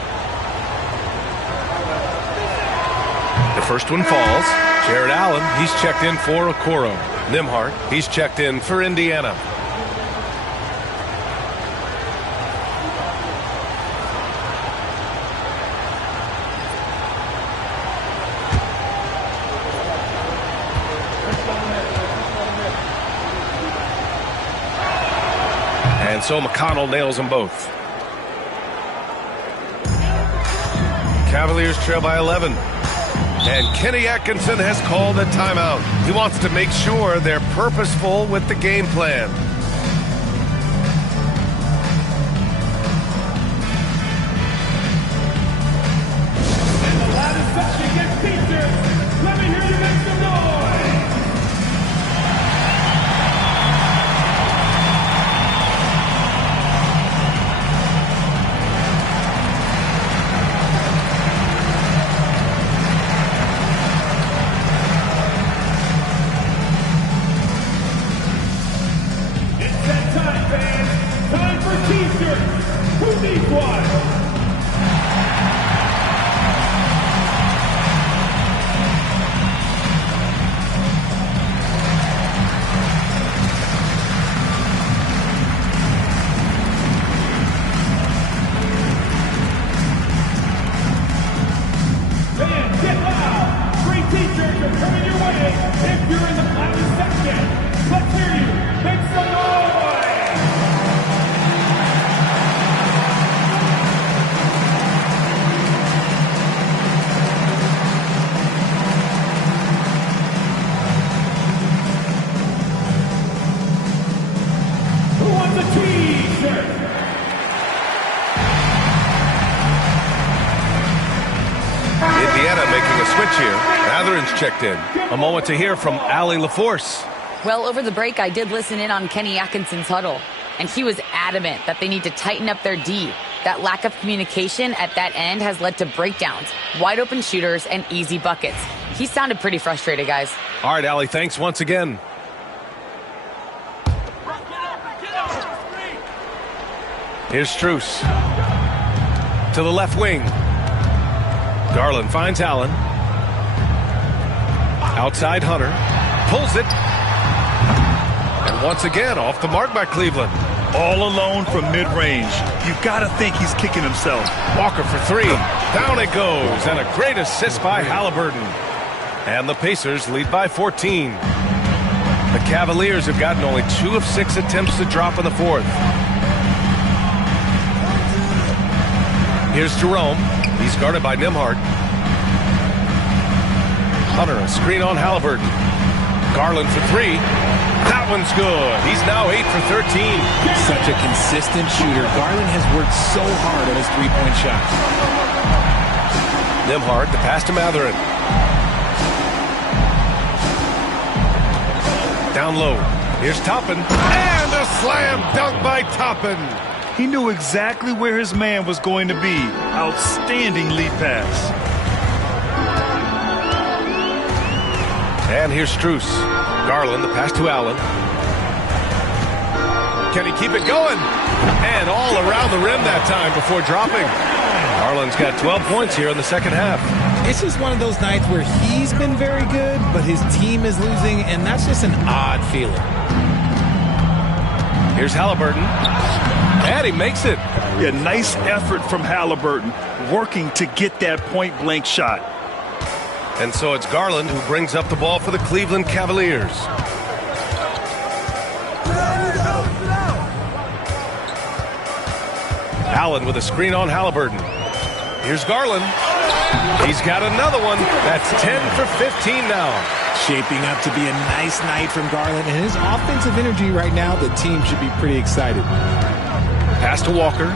The first one falls. Jared Allen, he's checked in for Okoro. Nimhart, he's checked in for Indiana. And so McConnell nails them both. Cavaliers trail by 11. And Kenny Atkinson has called a timeout. He wants to make sure they're purposeful with the game plan. And the ladder section gets featured. Let me hear you make some noise. switch here. Matherin's checked in. A moment to hear from Allie LaForce. Well, over the break, I did listen in on Kenny Atkinson's huddle, and he was adamant that they need to tighten up their D. That lack of communication at that end has led to breakdowns, wide open shooters, and easy buckets. He sounded pretty frustrated, guys. All right, Allie, thanks once again. Here's Strus. To the left wing. Garland finds Allen. Outside Hunter. Pulls it. And once again, off the mark by Cleveland. All alone from mid-range. You got to think he's kicking himself. Walker for three. Down it goes. And a great assist by Halliburton. And the Pacers lead by 14. The Cavaliers have gotten only 2 of 6 attempts to drop in the fourth. Here's Jerome. He's guarded by Nembhard. Hunter, a screen on Halliburton. Garland for three. That one's good. He's now 8 for 13. Such a consistent shooter. Garland has worked so hard on his three-point shot. Nembhard, the pass to Matherin. Down low. Here's Toppin. And a slam dunk by Toppin. He knew exactly where his man was going to be. Outstanding lead pass. And here's Strus. Garland, the pass to Allen. Can he keep it going? And all around the rim that time before dropping. Garland's got 12 points here in the second half. It's just one of those nights where he's been very good, but his team is losing, and that's just an odd feeling. Here's Halliburton. And he makes it. Yeah, nice effort from Halliburton, working to get that point-blank shot. And so it's Garland who brings up the ball for the Cleveland Cavaliers. Allen with a screen on Halliburton. Here's Garland. He's got another one. That's 10 for 15 now. Shaping up to be a nice night from Garland, and his offensive energy right now, the team should be pretty excited. Pass to Walker.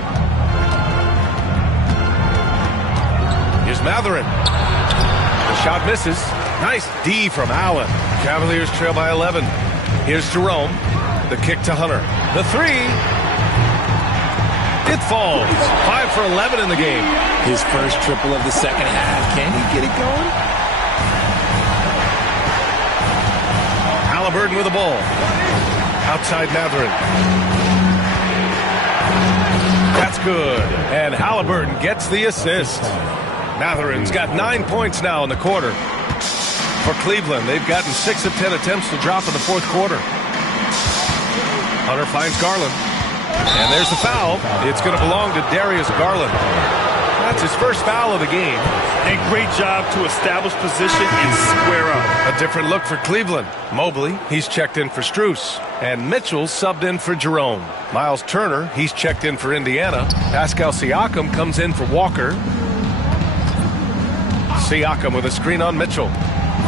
Here's Matherin. The shot misses. Nice D from Allen. Cavaliers trail by 11. Here's Jerome. The kick to Hunter. The three. It falls. 5 for 11 in the game. His first triple of the second half. Can he get it going? Halliburton with the ball. Outside Matherin. That's good. And Halliburton gets the assist. Matherin's got 9 points now in the quarter. For Cleveland, they've gotten 6 of 10 attempts to drop in the fourth quarter. Hunter finds Garland. And there's the foul. It's going to belong to Darius Garland. That's his first foul of the game. And great job to establish position and square up. A different look for Cleveland. Mobley, he's checked in for Strus. And Mitchell subbed in for Jerome. Miles Turner, he's checked in for Indiana. Pascal Siakam comes in for Walker. Siakam with a screen on Mitchell.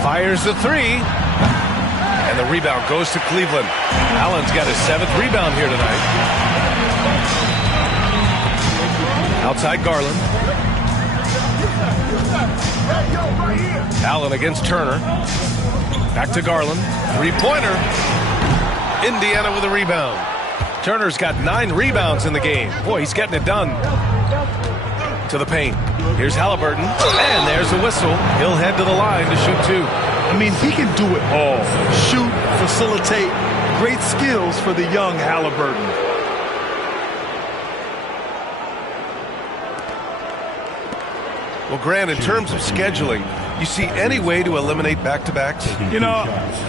Fires the three. And the rebound goes to Cleveland. Allen's got his 7th rebound here tonight. Outside Garland. Allen against Turner. Back to Garland. Three-pointer. Indiana with a rebound. Turner's got 9 rebounds in the game. Boy, he's getting it done. To the paint. Here's Halliburton. And there's the whistle. He'll head to the line to shoot 2. I mean, he can do it all. Shoot, facilitate. Great skills for the young Halliburton. Well, Grant, in terms of scheduling, you see any way to eliminate back-to-backs? You know,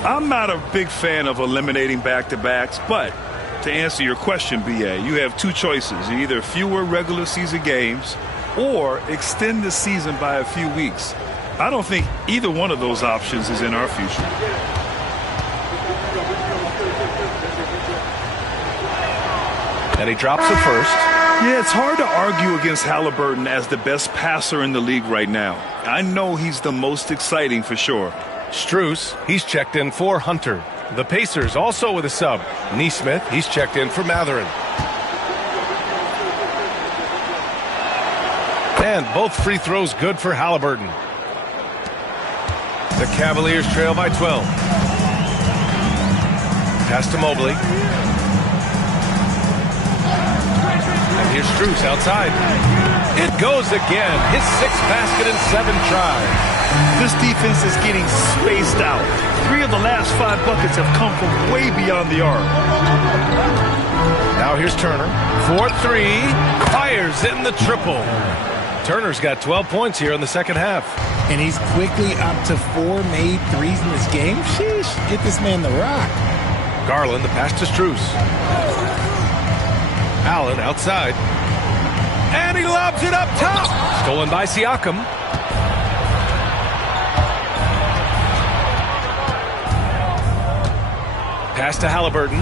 I'm not a big fan of eliminating back-to-backs, but to answer your question, B.A., you have 2 choices. Either fewer regular season games or extend the season by a few weeks. I don't think either one of those options is in our future. And he drops the first. Yeah, it's hard to argue against Halliburton as the best passer in the league right now. I know he's the most exciting for sure. Strus, he's checked in for Hunter. The Pacers also with a sub. Nesmith, he's checked in for Matherin. And both free throws good for Halliburton. The Cavaliers trail by 12. Pass to Mobley. And here's Strus outside. It goes again. His 6th basket in 7 tries. This defense is getting spaced out. 3 of the last 5 buckets have come from way beyond the arc. Now here's Turner. 4-3. Fires in the triple. Turner's got 12 points here in the second half. And he's quickly up to 4 made threes in this game. Sheesh, get this man the rock. Garland, the pass to Strus. Allen outside. And he lobs it up top. Stolen by Siakam. Pass to Halliburton.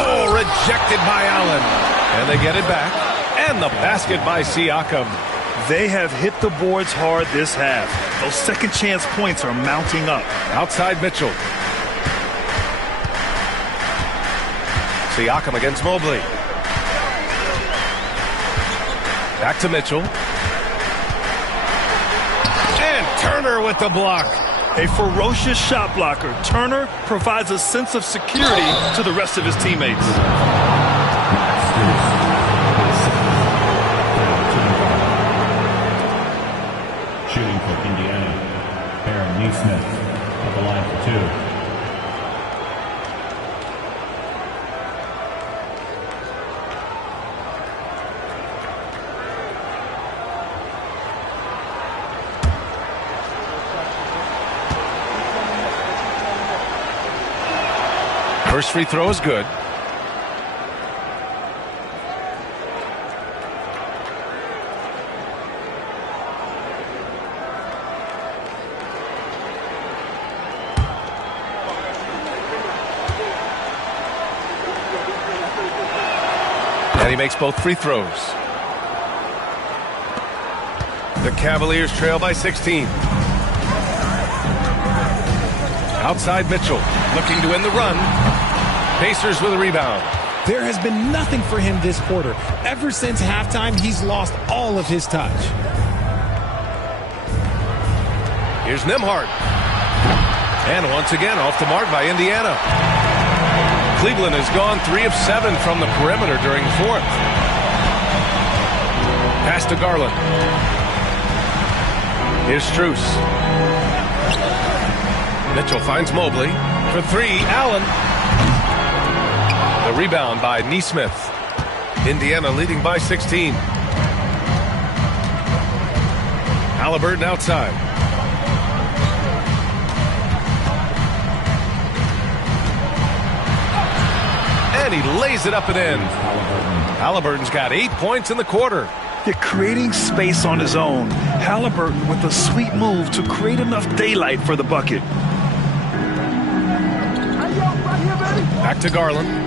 Oh, rejected by Allen. And they get it back. And the basket by Siakam. They have hit the boards hard this half. Those second chance points are mounting up. Outside Mitchell. Siakam against Mobley. Back to Mitchell. And Turner with the block. A ferocious shot blocker. Turner provides a sense of security to the rest of his teammates. Shooting for Indiana, Aaron Neesmith at the line for 2. First free throw is good. And he makes both free throws. The Cavaliers trail by 16. Outside Mitchell, looking to win the run. Pacers with a rebound. There has been nothing for him this quarter. Ever since halftime, he's lost all of his touch. Here's Nembhard. And once again, off the mark by Indiana. Cleveland has gone 3 of 7 from the perimeter during the 4th. Pass to Garland. Here's Strus. Mitchell finds Mobley. For 3, Allen. The rebound by Neesmith. Indiana leading by 16. Halliburton outside. And he lays it up and in. Halliburton's got 8 points in the quarter. They're creating space on his own. Halliburton with a sweet move to create enough daylight for the bucket. Back to Garland.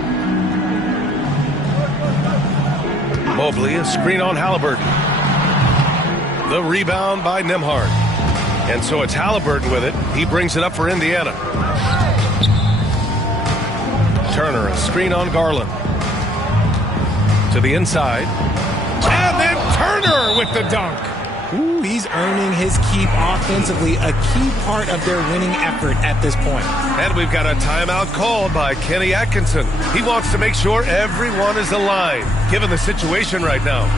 Mobley, a screen on Halliburton. The rebound by Nembhard. And so it's Halliburton with it. He brings it up for Indiana. Turner, a screen on Garland. To the inside. And then Turner with the dunk. Ooh, he's earning his keep offensively, a key part of their winning effort at this point. And we've got a timeout called by Kenny Atkinson. He wants to make sure everyone is aligned, given the situation right now.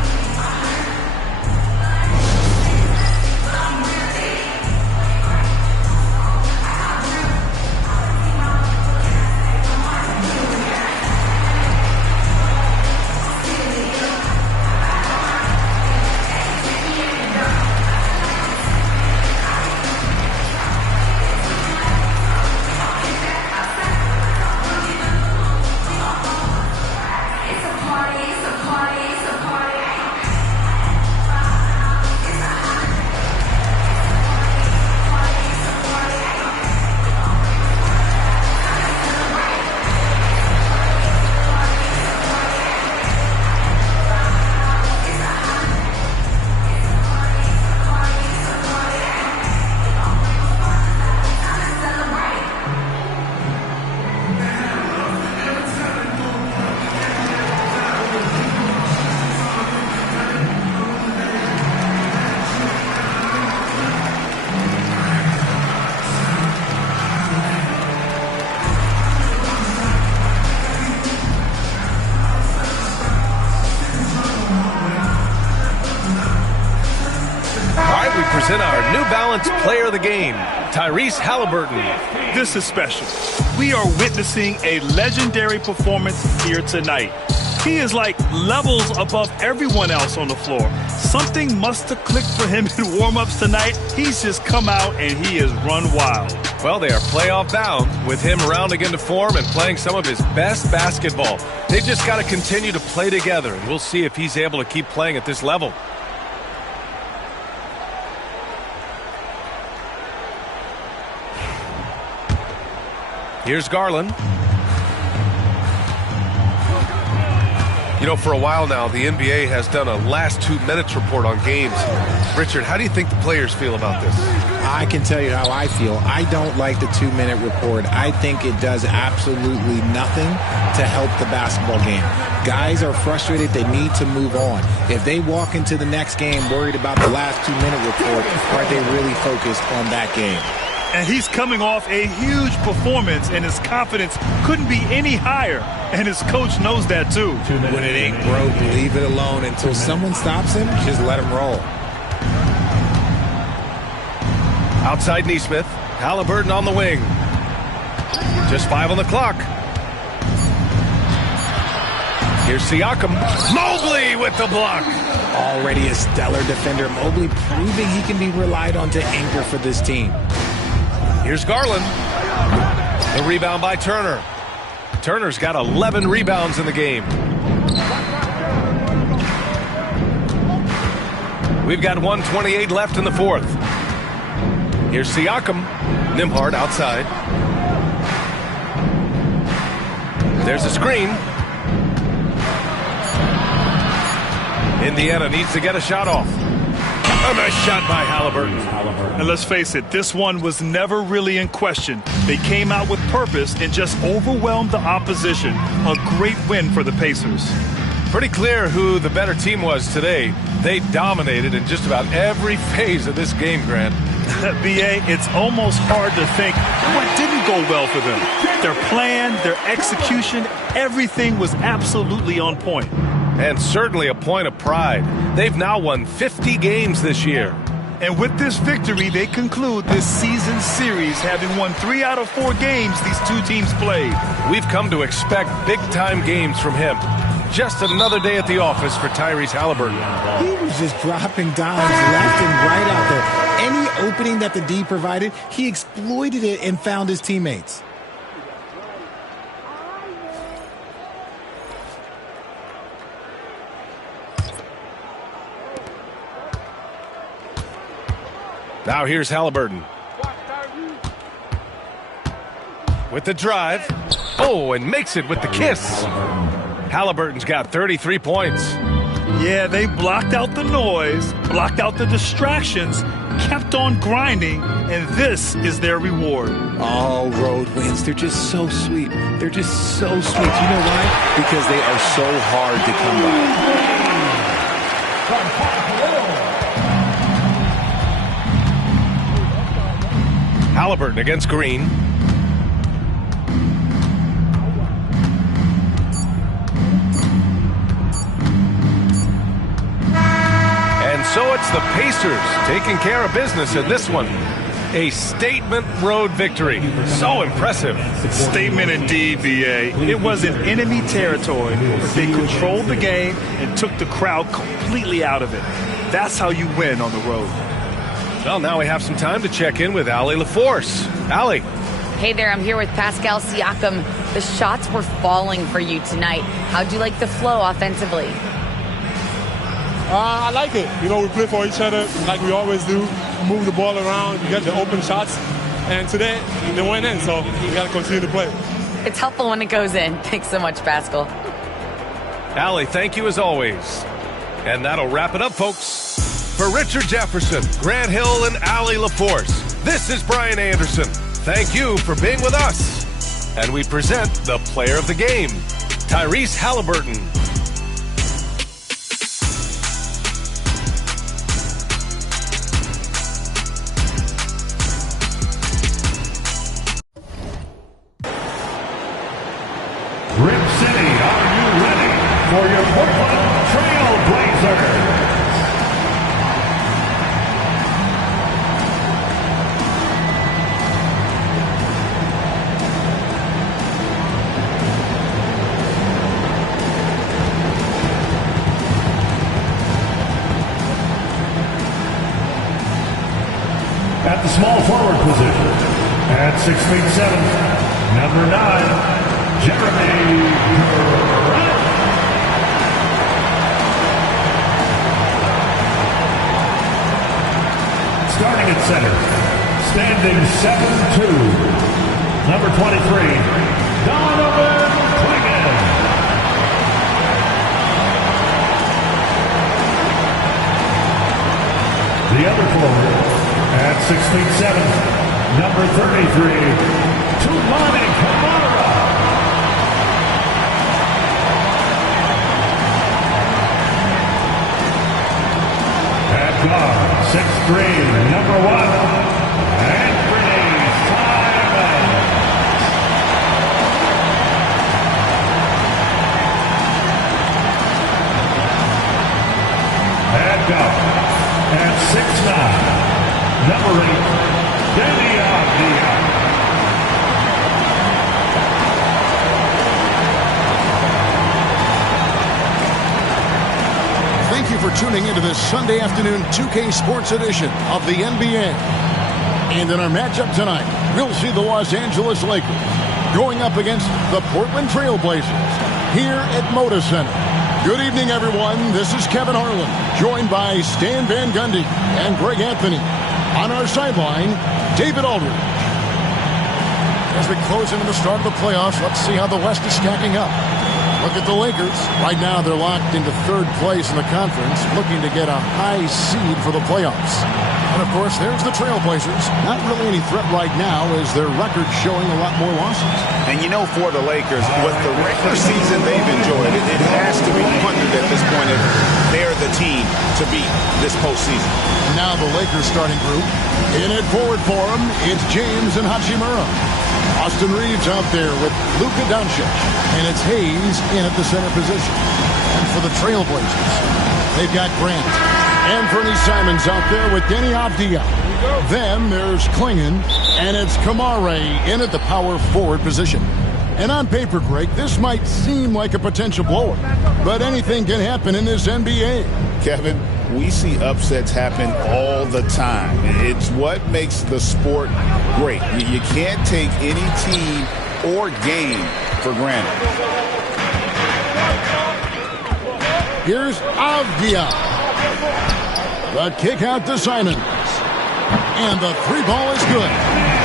Balanced Player of the Game, Tyrese Halliburton. This is special. We are witnessing a legendary performance here tonight. He is like levels above everyone else on the floor. Something must have clicked for him in warm-ups tonight. He's just come out and he has run wild. Well, they are playoff bound with him rounding into form and playing some of his best basketball. They've just got to continue to play together, and we'll see if he's able to keep playing at this level. Here's Garland. You know, for a while now, the NBA has done a last 2 minutes report on games. Richard, how do you think the players feel about this? I can tell you how I feel. I don't like the 2-minute report. I think it does absolutely nothing to help the basketball game. Guys are frustrated. They need to move on. If they walk into the next game worried about the last 2-minute report, are they really focused on that game? And he's coming off a huge performance, and his confidence couldn't be any higher. And his coach knows that, too. When it ain't broke, leave it alone. Until someone stops him, just let him roll. Outside Neesmith. Halliburton on the wing. Just 5 on the clock. Here's Siakam. Mobley with the block. Already a stellar defender. Mobley proving he can be relied on to anchor for this team. Here's Garland. The rebound by Turner. Turner's got 11 rebounds in the game. We've got 1:28 left in the fourth. Here's Siakam. Nembhard outside. There's a screen. Indiana needs to get a shot off. A nice shot by Halliburton. And let's face it, this one was never really in question. They came out with purpose and just overwhelmed the opposition. A great win for the Pacers. Pretty clear who the better team was today. They dominated in just about every phase of this game, Grant. B.A., it's almost hard to think what didn't go well for them. Their plan, their execution, everything was absolutely on point. And certainly a point of pride. They've now won 50 games this year. And with this victory, they conclude this season series, having won 3 out of 4 games these two teams played. We've come to expect big-time games from him. Just another day at the office for Tyrese Halliburton. He was just dropping dimes left and right out there. Any opening that the D provided, he exploited it and found his teammates. Now here's Halliburton. With the drive. Oh, and makes it with the kiss. Halliburton's got 33 points. Yeah, they blocked out the noise, blocked out the distractions, kept on grinding, and this is their reward. All road wins. They're just so sweet. They're just so sweet. You know why? Because they are so hard to come by. Halliburton against Green. And so it's the Pacers taking care of business in this one. A statement road victory. So impressive. Statement indeed, B.A. It was in enemy territory, but they controlled the game and took the crowd completely out of it. That's how you win on the road. Well, now we have some time to check in with Allie LaForce. Allie. Hey there, I'm here with Pascal Siakam. The shots were falling for you tonight. How'd you like the flow offensively? I like it. You know, we play for each other like we always do. Move the ball around, get the open shots. And today, they went in, so we got to continue to play. It's helpful when it goes in. Thanks so much, Pascal. Allie, thank you as always. And that'll wrap it up, folks. For Richard Jefferson, Grant Hill, and Allie LaForce, this is Brian Anderson. Thank you for being with us. And we present the player of the game, Tyrese Halliburton. Rip City, are you ready for your Portland Trail Blazers? forward position. At 6'7", number 9, Jeremy Grant. Starting at center, standing 7'2", number 23, Donovan Clingan. The other forward, at 6'7", number 33, Tumani Kamara. At guard, 6'3", number 1, Anthony Simons. At guard, at 6'9", number 8, Danny Avdia. Thank you for tuning into this Sunday afternoon 2K Sports edition of the NBA. And in our matchup tonight, we'll see the Los Angeles Lakers going up against the Portland Trail Blazers here at Moda Center. Good evening, everyone. This is Kevin Harlan, joined by Stan Van Gundy and Greg Anthony. On our sideline, David Aldridge. As we close into the start of the playoffs, let's see how the West is stacking up. Look at the Lakers. Right now, they're locked into third place in the conference, looking to get a high seed for the playoffs. And, of course, there's the Trailblazers. Not really any threat right now, as their record's showing a lot more losses. And you know, for the Lakers, with the regular season they've enjoyed, it has to be wondered at this point if they're the team to beat this postseason. And now the Lakers starting group. In it forward for them, it's James and Hachimura. Austin Reeves out there with Luka Doncic, and it's Hayes in at the center position. And for the Trailblazers, they've got Grant. Anthony Simons out there with Denny Avdia. Then there's Clingan, and it's Kamara in at the power forward position. And on paper, Greg, this might seem like a potential blowout, but anything can happen in this NBA. Kevin, we see upsets happen all the time. It's what makes the sport great. You can't take any team or game for granted. Here's Avdia. The kick out to Simons. And the three ball is good.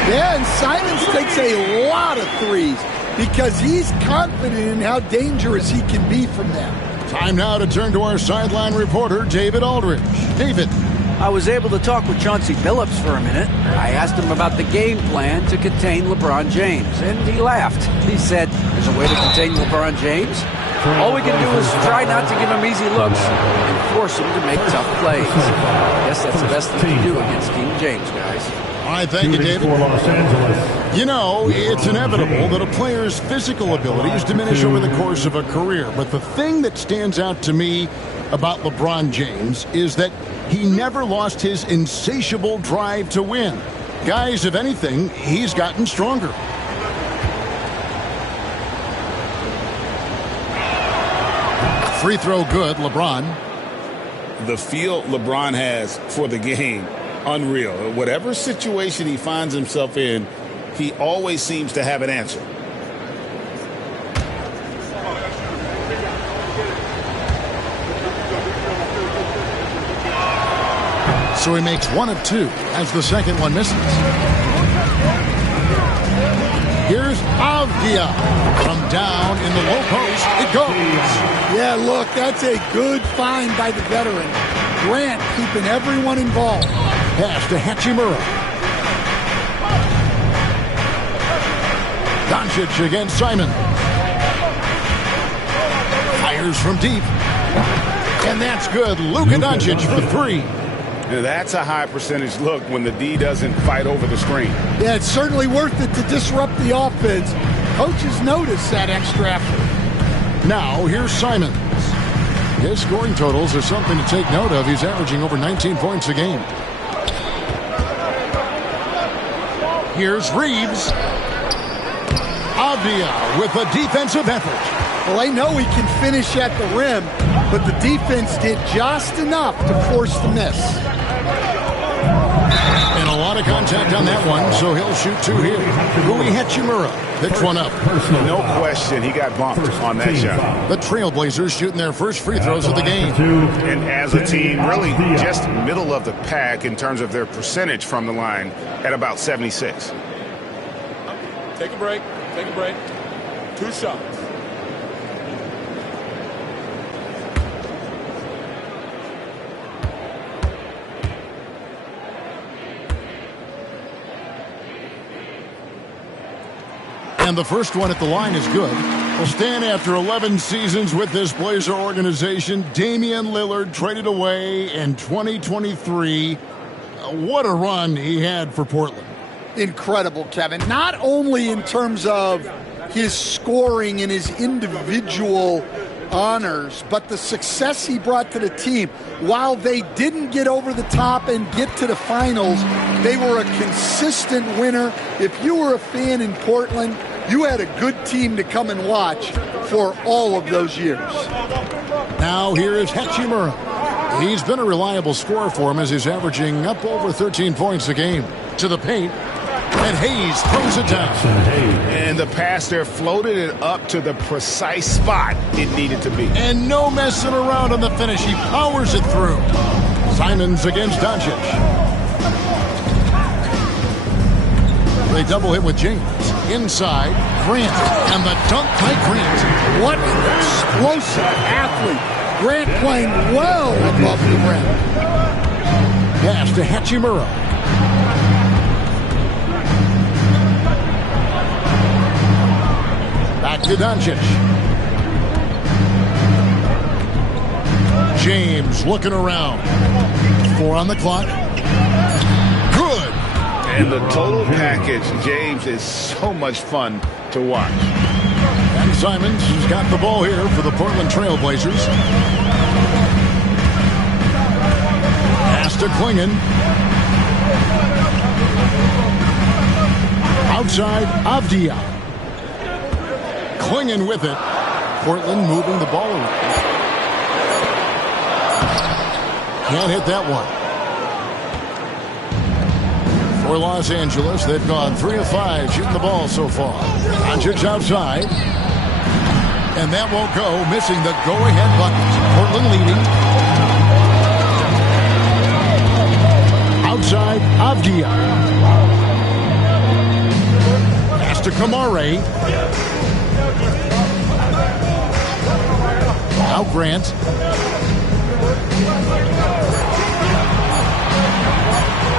Yeah, and Simons takes a lot of threes because he's confident in how dangerous he can be from them. Time now to turn to our sideline reporter, David Aldridge. David. I was able to talk with Chauncey Billups for a minute. I asked him about the game plan to contain LeBron James, and he laughed. He said, there's a way to contain LeBron James. All we can do is try not to give him easy looks and force him to make tough plays. I guess that's the best thing to do against King James, guys. All right, thank you, David. You know, it's inevitable that a player's physical abilities diminish over the course of a career. But the thing that stands out to me about LeBron James is that he never lost his insatiable drive to win. Guys, if anything, he's gotten stronger. Free throw good, LeBron. The feel LeBron has for the game, unreal. Whatever situation he finds himself in, he always seems to have an answer. So he makes one of two as the second one misses. Here's Avdia from down in the low post. It goes. Yeah, look, that's a good find by the veteran. Grant keeping everyone involved. Pass to Hachimura. Doncic against Simon. Fires from deep. And that's good. Luka Doncic for three. Now that's a high percentage look when the D doesn't fight over the screen. Yeah, it's certainly worth it to disrupt the offense. Coaches notice that extra effort. Now, here's Simons. His scoring totals are something to take note of. He's averaging over 19 points a game. Here's Reeves. Avdia with a defensive effort. Well, they know he can finish at the rim, but the defense did just enough to force the miss. And a lot of contact on that one, so he'll shoot 2 here. Rui Hachimura picks one up. No question, he got bumped on that shot. The Trailblazers shooting their first free throws of the game. And as a team, really just middle of the pack in terms of their percentage from the line at about 76. Take a break. Take a break. 2 shots. And the first one at the line is good. Well, Stan, after 11 seasons with this Blazer organization, Damian Lillard traded away in 2023. What a run he had for Portland. Incredible, Kevin. Not only in terms of his scoring and his individual honors, but the success he brought to the team. While they didn't get over the top and get to the finals, they were a consistent winner. If you were a fan in Portland, you had a good team to come and watch for all of those years. Now here is Hachimura. He's been a reliable scorer for him as he's averaging up over 13 points a game. To the paint, and Hayes throws it down. And the pass there floated it up to the precise spot it needed to be. And no messing around on the finish. He powers it through. Simons against Doncic. They double hit with James. Inside, Grant. And the dunk by Grant. What an explosive athlete. Grant playing well above the rim. Pass to Hachimura. Back to Doncic. James looking around. 4 on the clock. Good. And the total package, James, is so much fun to watch. And Simons has got the ball here for the Portland Trailblazers. Pass to Klingon. Outside, Avdia. Klingon with it. Portland moving the ball around. Can't hit that one. For Los Angeles, they've gone 3 of 5 shooting the ball so far. Doncic outside. And that won't go. Missing the go-ahead bucket. Portland leading. Outside, Avdia. Pass to Kamare. Now Grant.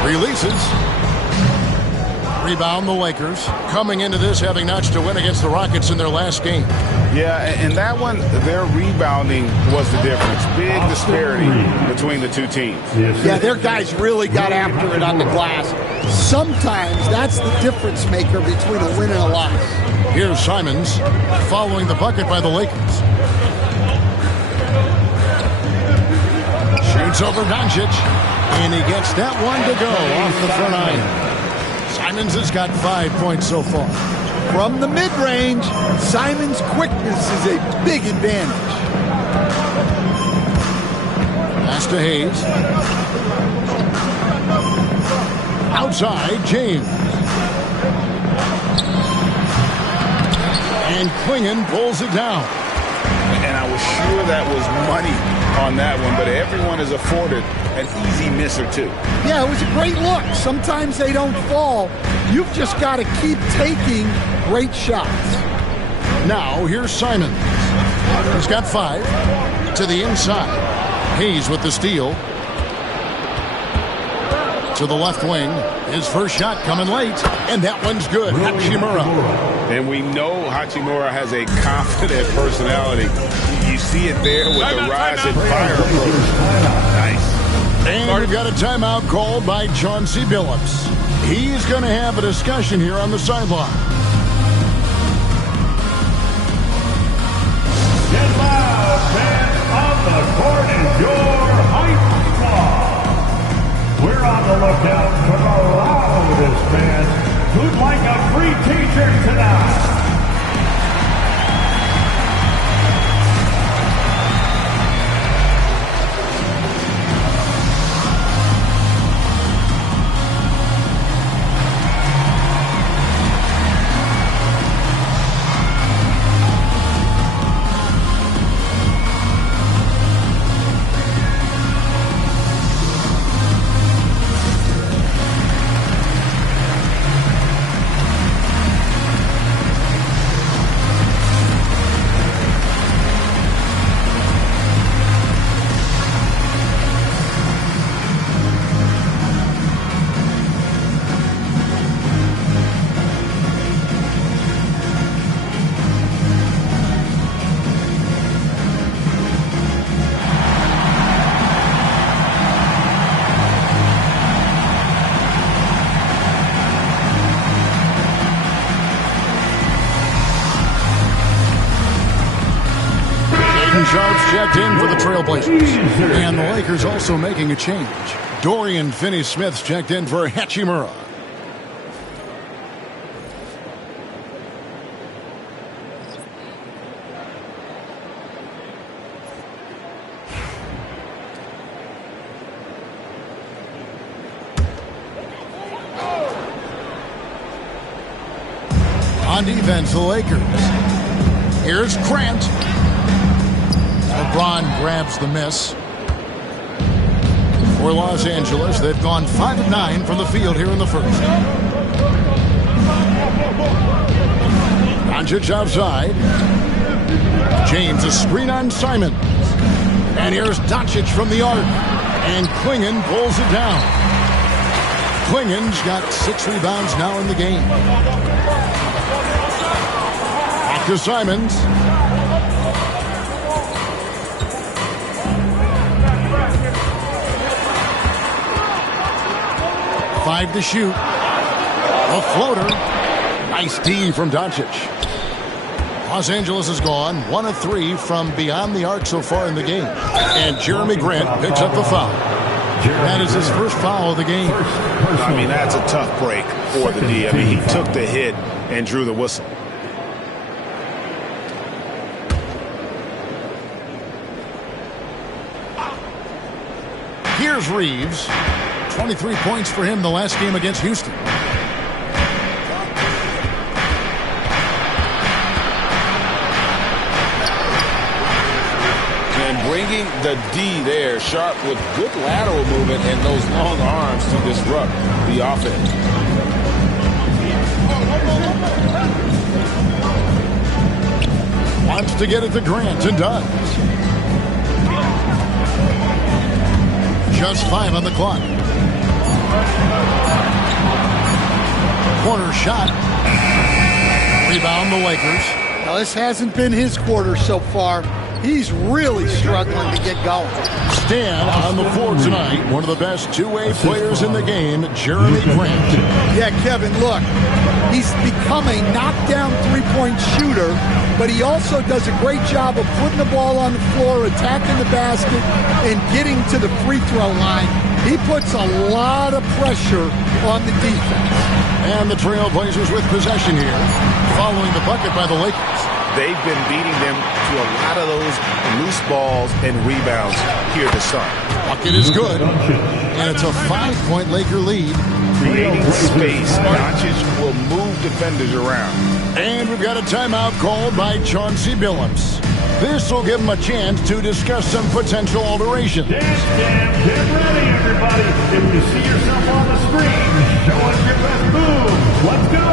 Releases. Rebound the Lakers. Coming into this having notched a win against the Rockets in their last game. Yeah, and that one, their rebounding was the difference. Big disparity between the two teams. Yeah, their guys really got after it on the glass. Sometimes that's the difference maker between a win and a loss. Here's Simons following the bucket by the Lakers. Shoots over Doncic, and he gets that one to go off the front iron. Simons has got 5 points so far. From the mid-range, Simons' quickness is a big advantage. Pass to Hayes. Outside, James. And Klingon pulls it down. And I was sure that was money on that one, but everyone is afforded an easy miss or two. Yeah, it was a great look. Sometimes they don't fall. You've just got to keep taking great shots. Now, here's Simons. He's got 5 to the inside. Hayes with the steal. To the left wing. His first shot coming late, and that one's good. Hachimura. And we know Hachimura has a confident personality. You see it there with the rise and fire approach. Nice. And we've got a timeout called by Chauncey Billups. He's going to have a discussion here on the sideline. Get loud, fans on the court is your hype squad. We're on the lookout for the loudest fans who'd like a free t-shirt tonight. checked in for the Trailblazers. And the Lakers also making a change. Dorian Finney-Smith's checked in for Hachimura. On defense, the Lakers. Here's Grant. LeBron grabs the miss. For Los Angeles, they've gone 5 of 9 from the field here in the first. Doncic outside. James a screen on Simon. And here's Doncic from the arc. And Klingon pulls it down. Klingon's got 6 rebounds now in the game. Back to Simons. Five to shoot. A floater. Nice D from Doncic. Los Angeles is gone 1 of 3 from beyond the arc so far in the game. And Jeremy Grant picks up the foul. That is his first foul of the game. I mean, that's a tough break for the D. I mean, he took the hit and drew the whistle. Here's Reeves. 23 points for him the last game against Houston. And bringing the D there, Sharp with good lateral movement and those long arms to disrupt the offense. Wants to get it to Grant and does. Just 5 on the clock. Corner shot. Rebound the Lakers. Now this hasn't been his quarter so far. He's really struggling to get going. Stan on the floor tonight. One of the best two-way players in the game, Jeremy Grant. Yeah, Kevin, look. He's become a knockdown three-point shooter, but he also does a great job of putting the ball on the floor, attacking the basket, and getting to the free throw line. He puts a lot of pressure on the defense. And the Trailblazers with possession here, following the bucket by the Lakers. They've been beating them to a lot of those loose balls and rebounds here to start. Bucket is good, and it's a 5-point Laker lead. Creating space, Doncic will move defenders around. And we've got a timeout called by Chauncey Billups. This will give him a chance to discuss some potential alterations. Get ready, everybody. If you see yourself on the screen, show us your best moves. Let's go.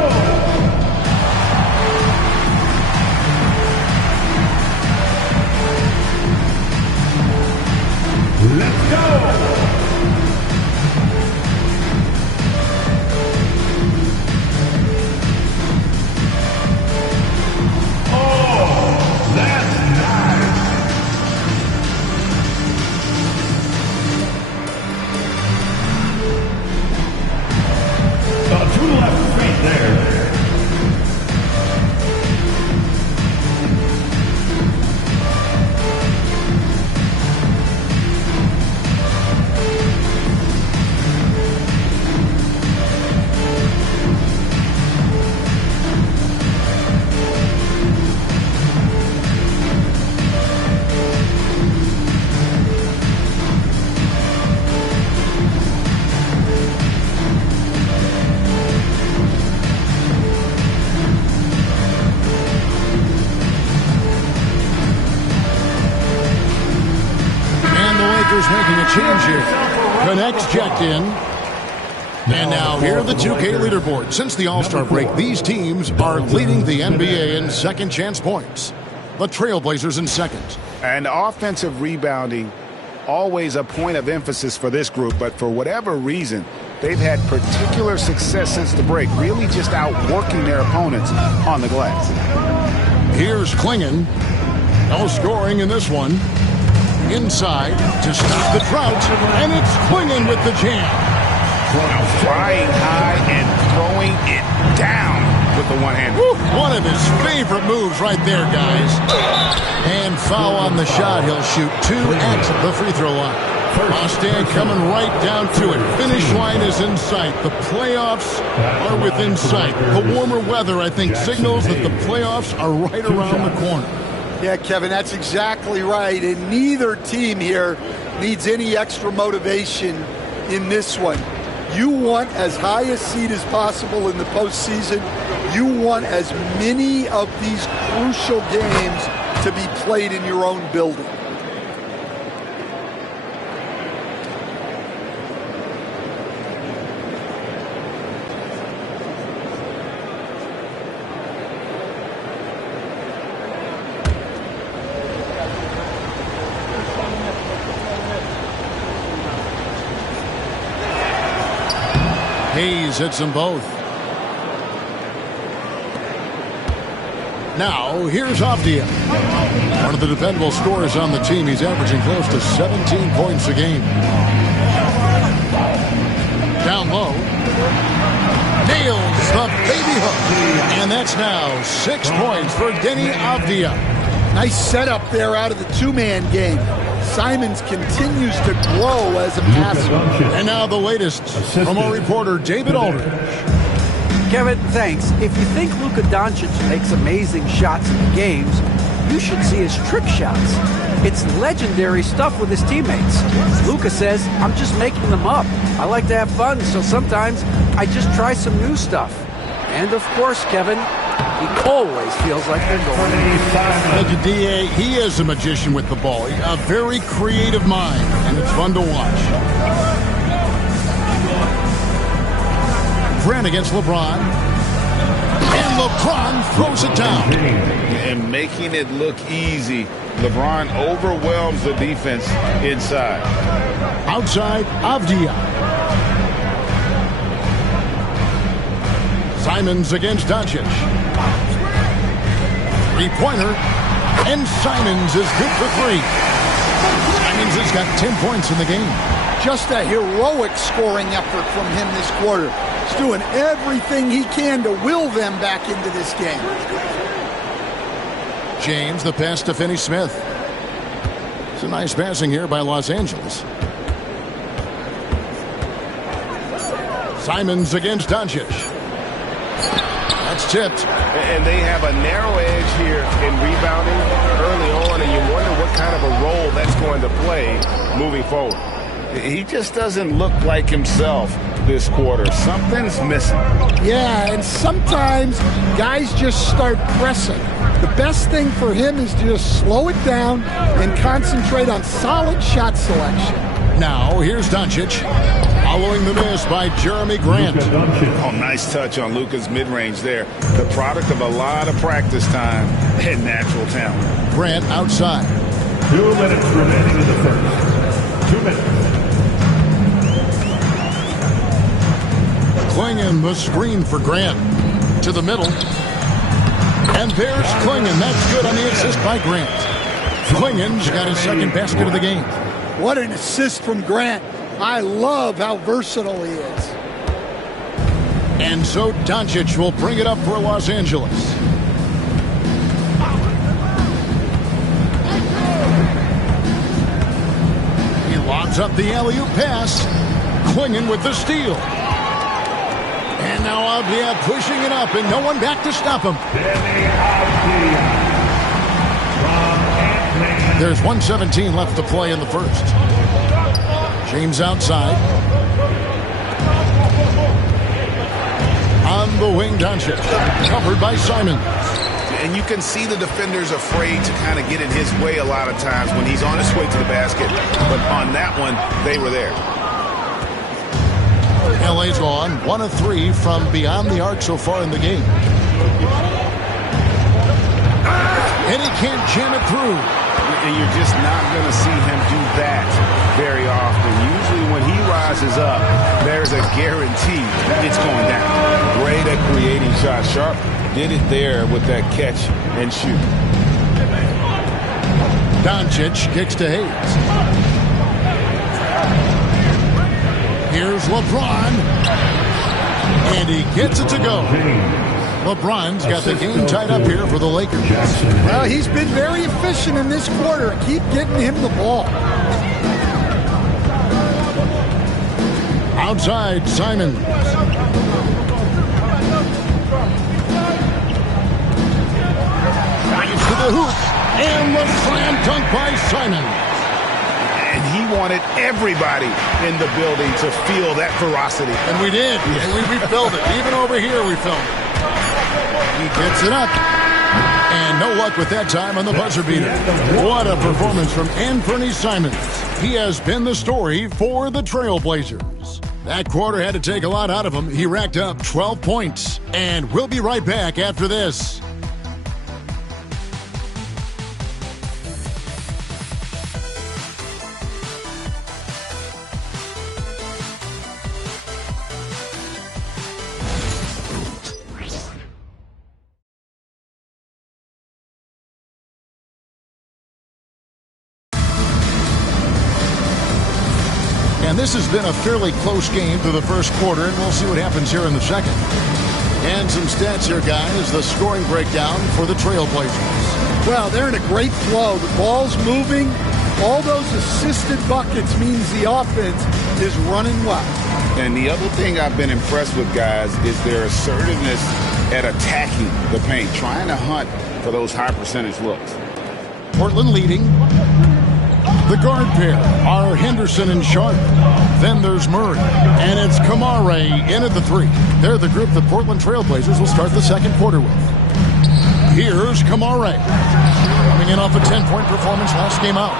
Let's go! Oh, that's nice! Two left feet there. Making a change here. Connects checked in. And now here are the 2K leaderboard. Since the All-Star break, these teams are leading the NBA in second chance points. The Trailblazers in second. And offensive rebounding, always a point of emphasis for this group, but for whatever reason, they've had particular success since the break, really just outworking their opponents on the glass. Here's Klingon. No scoring in this one. Inside to stop the drought, and it's Klingon with the jam. Now flying high and throwing it down with the one-hand. One of his favorite moves right there, guys. And foul on the shot. He'll shoot 2 at the free throw line. Boston coming right down to it. Finish line is in sight. The playoffs are within sight. The warmer weather, I think, signals that the playoffs are right around the corner. Yeah, Kevin, that's exactly right. And neither team here needs any extra motivation in this one. You want as high a seed as possible in the postseason. You want as many of these crucial games to be played in your own building. Hayes hits them both. Now, here's Avdia. One of the dependable scorers on the team. He's averaging close to 17 points a game. Down low. Nails the baby hook. And that's now 6 points for Denny Avdia. Nice setup there out of the two-man game. Simons continues to grow as a passer. And now the latest from our reporter, David Aldridge. Kevin, thanks. If you think Luka Doncic makes amazing shots in the games, you should see his trick shots. It's legendary stuff with his teammates. Luka says, I'm just making them up. I like to have fun, so sometimes I just try some new stuff. And of course, Kevin, he always feels like they're going. Thank you, D.A. He is a magician with the ball. A very creative mind, and it's fun to watch. Grant against LeBron. And LeBron throws it down. And making it look easy, LeBron overwhelms the defense inside. Outside, Avdia. Simons against Doncic. Three-pointer. And Simons is good for 3. Simons has got 10 points in the game. Just a heroic scoring effort from him this quarter. He's doing everything he can to will them back into this game. James, the pass to Finney-Smith. It's a nice passing here by Los Angeles. Simons against Doncic. That's tipped. And they have a narrow edge here in rebounding early on, and you wonder what kind of a role that's going to play moving forward. He just doesn't look like himself this quarter. Something's missing. Yeah, and sometimes guys just start pressing. The best thing for him is to just slow it down and concentrate on solid shot selection. Now, here's Doncic. Following the miss by Jeremy Grant. Oh, nice touch on Luka's mid-range there. The product of a lot of practice time and natural talent. Grant outside. 2 minutes remaining in the first. 2 minutes. Klingon, the screen for Grant. To the middle. And there's Klingon. That's good on the assist by Grant. Klingon's got his second basket of the game. What an assist from Grant. I love how versatile he is. And so Doncic will bring it up for Los Angeles. He lobs up the alley-oop pass. Klingon with the steal. And now Avdia pushing it up, and no one back to stop him. There's 1:17 left to play in the first. James outside. On the wing, Doncic. Covered by Simon. And you can see the defenders afraid to kind of get in his way a lot of times when he's on his way to the basket. But on that one, they were there. LA's gone 1 of 3 from beyond the arc so far in the game. And he can't jam it through. And you're just not going to see him do that very often. Usually when he rises up, there's a guarantee it's going down. Great at creating shots. Sharp did it there with that catch and shoot. Doncic kicks to Hayes. Here's LeBron. And he gets it to go. LeBron's got the game tied up here for the Lakers. Well, he's been very efficient in this quarter. Keep getting him the ball. Outside, Simon. Drives to the hoop. And the slam dunk by Simon. And he wanted everybody in the building to feel that ferocity. And we did. And we felt it. Even over here, we felt it. He gets it up. And no luck with that time on the buzzer beater. What a performance from Anthony Simons. He has been the story for the Trailblazers. That quarter had to take a lot out of him. He racked up 12 points. And we'll be right back after this. And this has been a fairly close game through the first quarter, and we'll see what happens here in the second. And some stats here, guys. The scoring breakdown for the Trailblazers. Well, they're in a great flow. The ball's moving. All those assisted buckets means the offense is running well. And the other thing I've been impressed with, guys, is their assertiveness at attacking the paint, trying to hunt for those high percentage looks. Portland leading. The guard pair are Henderson and Sharp. Then there's Murray. And it's Kamare in at the three. They're the group the Portland Trailblazers will start the second quarter with. Here's Kamare. Coming in off a 10-point performance last game out.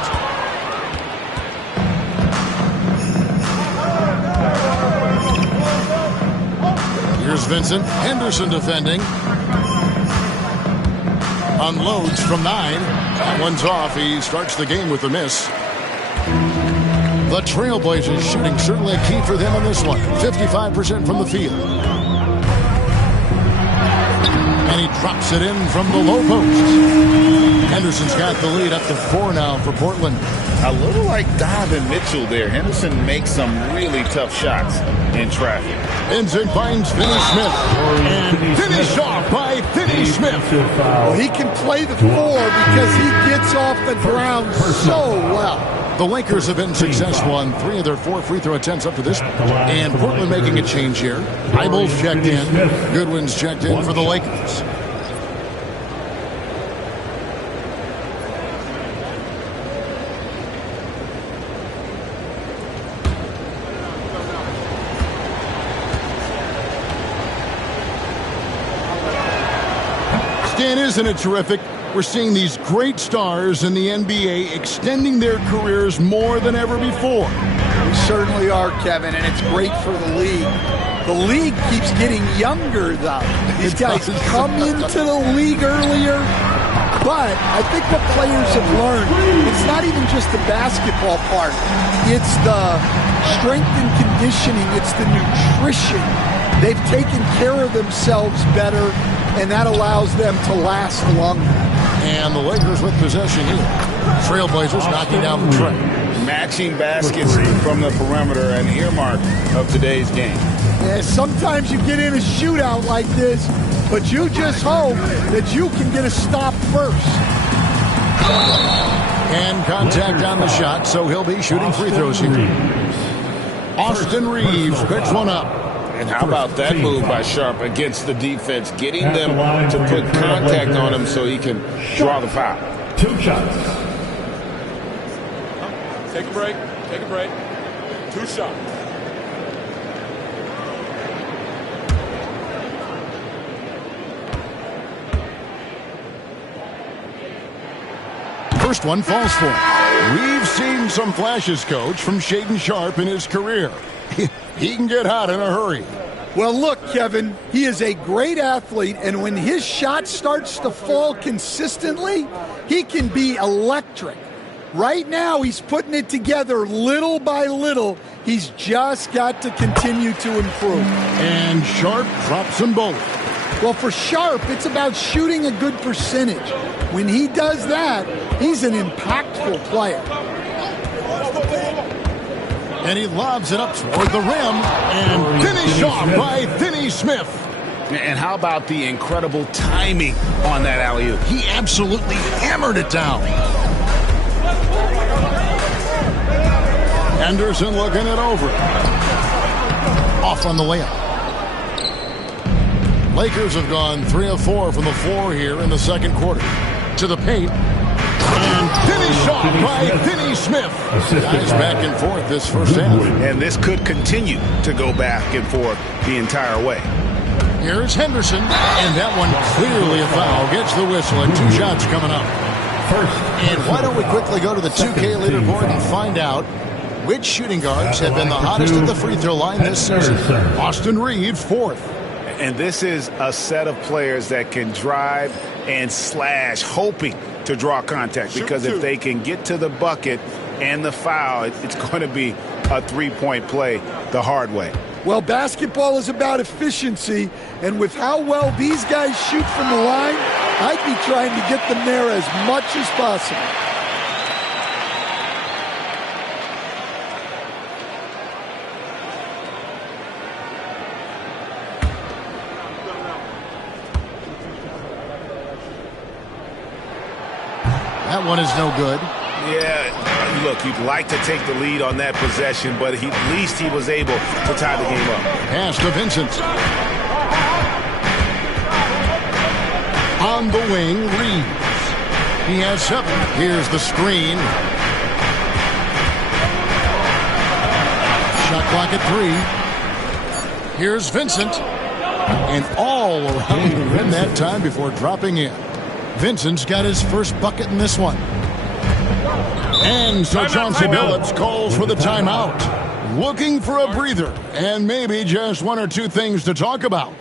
Here's Vincent. Henderson defending. Unloads from 9. That one's off. He starts the game with a miss. The Trailblazers shooting certainly a key for them in this one. 55% from the field. And he drops it in from the low post. Henderson's got the lead up to 4 now for Portland. A little like Donovan Mitchell there. Henderson makes some really tough shots in traffic. Vincent finds Finney Smith. And finish off by Finney Smith. Well, he can play the 4 because he gets off the ground so well. The Lakers have been successful on 3 of their 4 free throw attempts up to this point. And Portland making a change here. Eibel's checked in. Goodwin's checked in for the Lakers. Stan, isn't it terrific? We're seeing these great stars in the NBA extending their careers more than ever before. We certainly are, Kevin, and it's great for the league. The league keeps getting younger, though. These guys come into the league earlier, but I think what players have learned, it's not even just the basketball part. It's the strength and conditioning. It's the nutrition. They've taken care of themselves better, and that allows them to last longer. And the Lakers with possession here. Trailblazers knocking down the tray. Matching baskets from the perimeter, an earmark of today's game. Yeah, sometimes you get in a shootout like this, but you just hope that you can get a stop first. And contact on the shot, so he'll be shooting free throws here. Austin Reeves picks one up. And how about that move by Sharp against the defense, getting them to put contact on him so he can draw the foul. 2 shots. Take a break. Take a break. 2 shots. First one falls for him. We've seen some flashes, Coach, from Shaedon Sharp in his career. He can get hot in a hurry. Well, look, Kevin, he is a great athlete, and when his shot starts to fall consistently, he can be electric. Right now, he's putting it together little by little. He's just got to continue to improve. And Sharp drops them both. Well, for Sharp, it's about shooting a good percentage. When he does that, he's an impactful player. And he lobs it up toward the rim. And finish off by Finney Smith. And how about the incredible timing on that alley-oop? He absolutely hammered it down. Henderson looking it over. Off on the layup. Lakers have gone 3 of 4 from the floor here in the second quarter. To the paint. And finish off by Finney Smith. Guys back and forth this first half. And this could continue to go back and forth the entire way. Here's Henderson. And that one clearly a foul. Gets the whistle and 2 shots coming up. And why don't we quickly go to the 2K leaderboard and find out which shooting guards have been the hottest at the free throw line this season. Austin Reeves, 4th. And this is a set of players that can drive and slash, hoping to draw contact. Because if they can get to the bucket and the foul, it's going to be a three-point play the hard way. Well, basketball is about efficiency, and with how well these guys shoot from the line, I'd be trying to get them there as much as possible. That one is no good. Yeah, look, you'd like to take the lead on that possession, but at least he was able to tie the game up. Pass to Vincent. On the wing, Reeves. He has 7. Here's the screen. Shot clock at 3. Here's Vincent. And all around the rim that time before dropping in. Vincent's got his first bucket in this one. And so Chauncey Billups calls for the timeout. Looking for a breather and maybe just 1 or 2 things to talk about.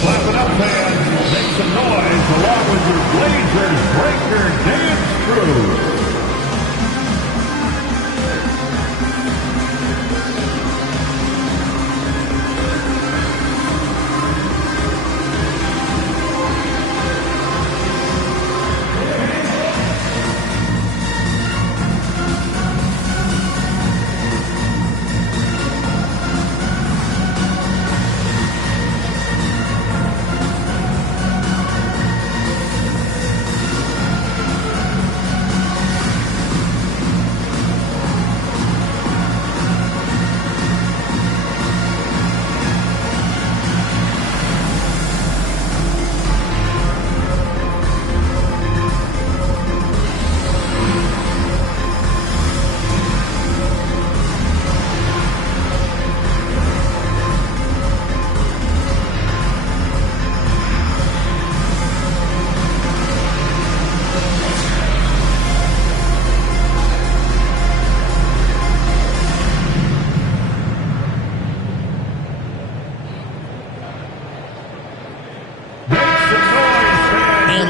Clap it up, fans. Make some noise along with your Blazers Breaker Dance Crew.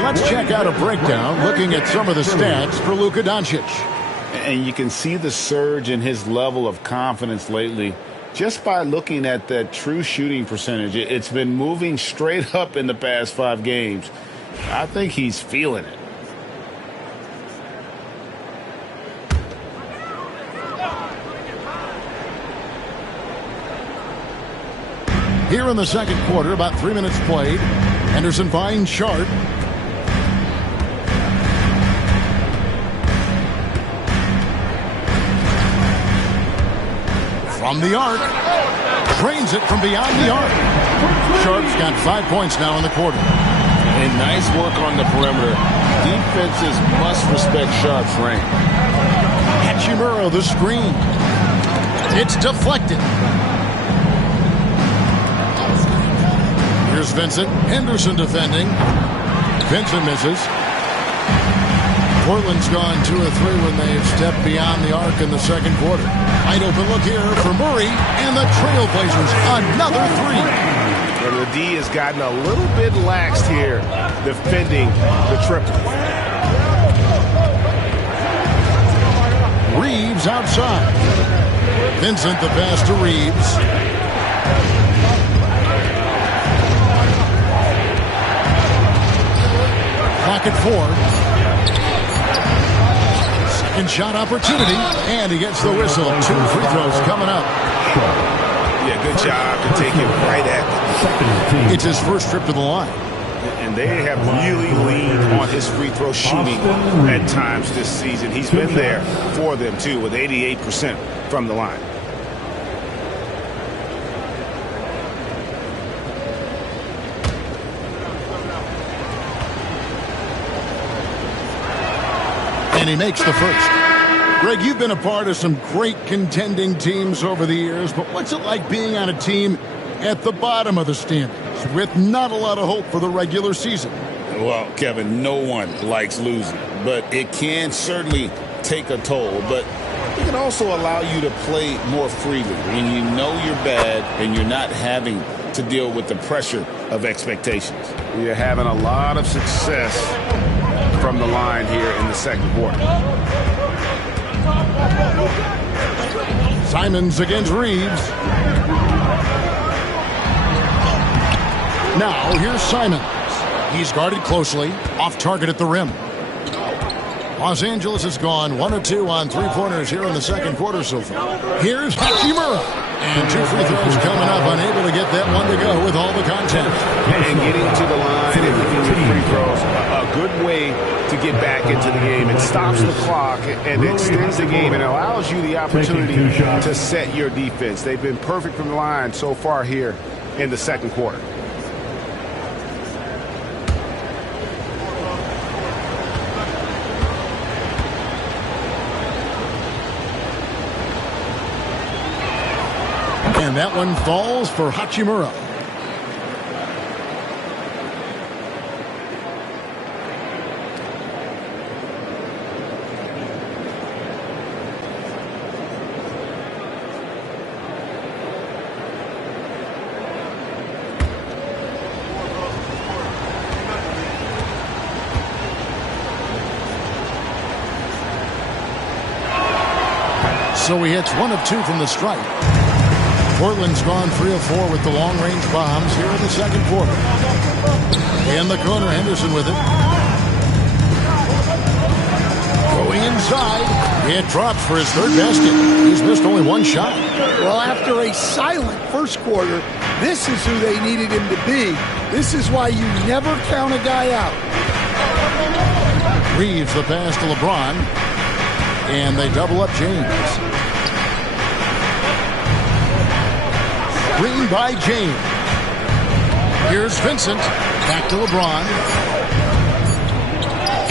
Let's check out a breakdown looking at some of the stats for Luka Doncic. And you can see the surge in his level of confidence lately just by looking at that true shooting percentage. It's been moving straight up in the past 5 games. I think he's feeling it. Here in the second quarter, about 3 minutes played. Henderson finds Sharp. From the arc. Drains it from beyond the arc. Sharp's got 5 points now in the quarter. And nice work on the perimeter. Defenses must respect Sharp's range. Hachimura, the screen. It's deflected. Here's Vincent. Henderson defending. Vincent misses. Portland's gone 2 of 3 when they've stepped beyond the arc in the second quarter. Wide open look here for Murray, and the Trailblazers another 3. And the D has gotten a little bit laxed here, defending the triple. Reeves outside. Vincent the pass to Reeves. Clock at 4. Second shot opportunity, and he gets the whistle. 2 free throws coming up. Yeah, good job to take it right at them. It's his first trip to the line. And they have really leaned on his free throw shooting at times this season. He's been there for them, too, with 88% from the line. And he makes the first. Greg, you've been a part of some great contending teams over the years, but what's it like being on a team at the bottom of the standings with not a lot of hope for the regular season? Well, Kevin, no one likes losing, but it can certainly take a toll. But it can also allow you to play more freely when you know you're bad and you're not having to deal with the pressure of expectations. You're having a lot of success from the line here in the second quarter. Simons against Reeves. Now, here's Simons. He's guarded closely, off target at the rim. Los Angeles has gone 1 of 2 on three-pointers here in the second quarter so far. Here's Hachimura. And 2 free throws coming up, unable to get that one to go with all the content. And getting to the line and hitting your free throws, a good way to get back into the game. It stops the clock and extends the game and allows you the opportunity to set your defense. They've been perfect from the line so far here in the second quarter. And that one falls for Hachimura. So he hits 1 of 2 from the stripe. Portland's gone 3 of 4 with the long-range bombs here in the second quarter. In the corner, Henderson with it. Going inside. It drops for his third basket. He's missed only 1 shot. Well, after a silent first quarter, this is who they needed him to be. This is why you never count a guy out. Reeves the pass to LeBron. And they double up James. Screen by James. Here's Vincent. Back to LeBron.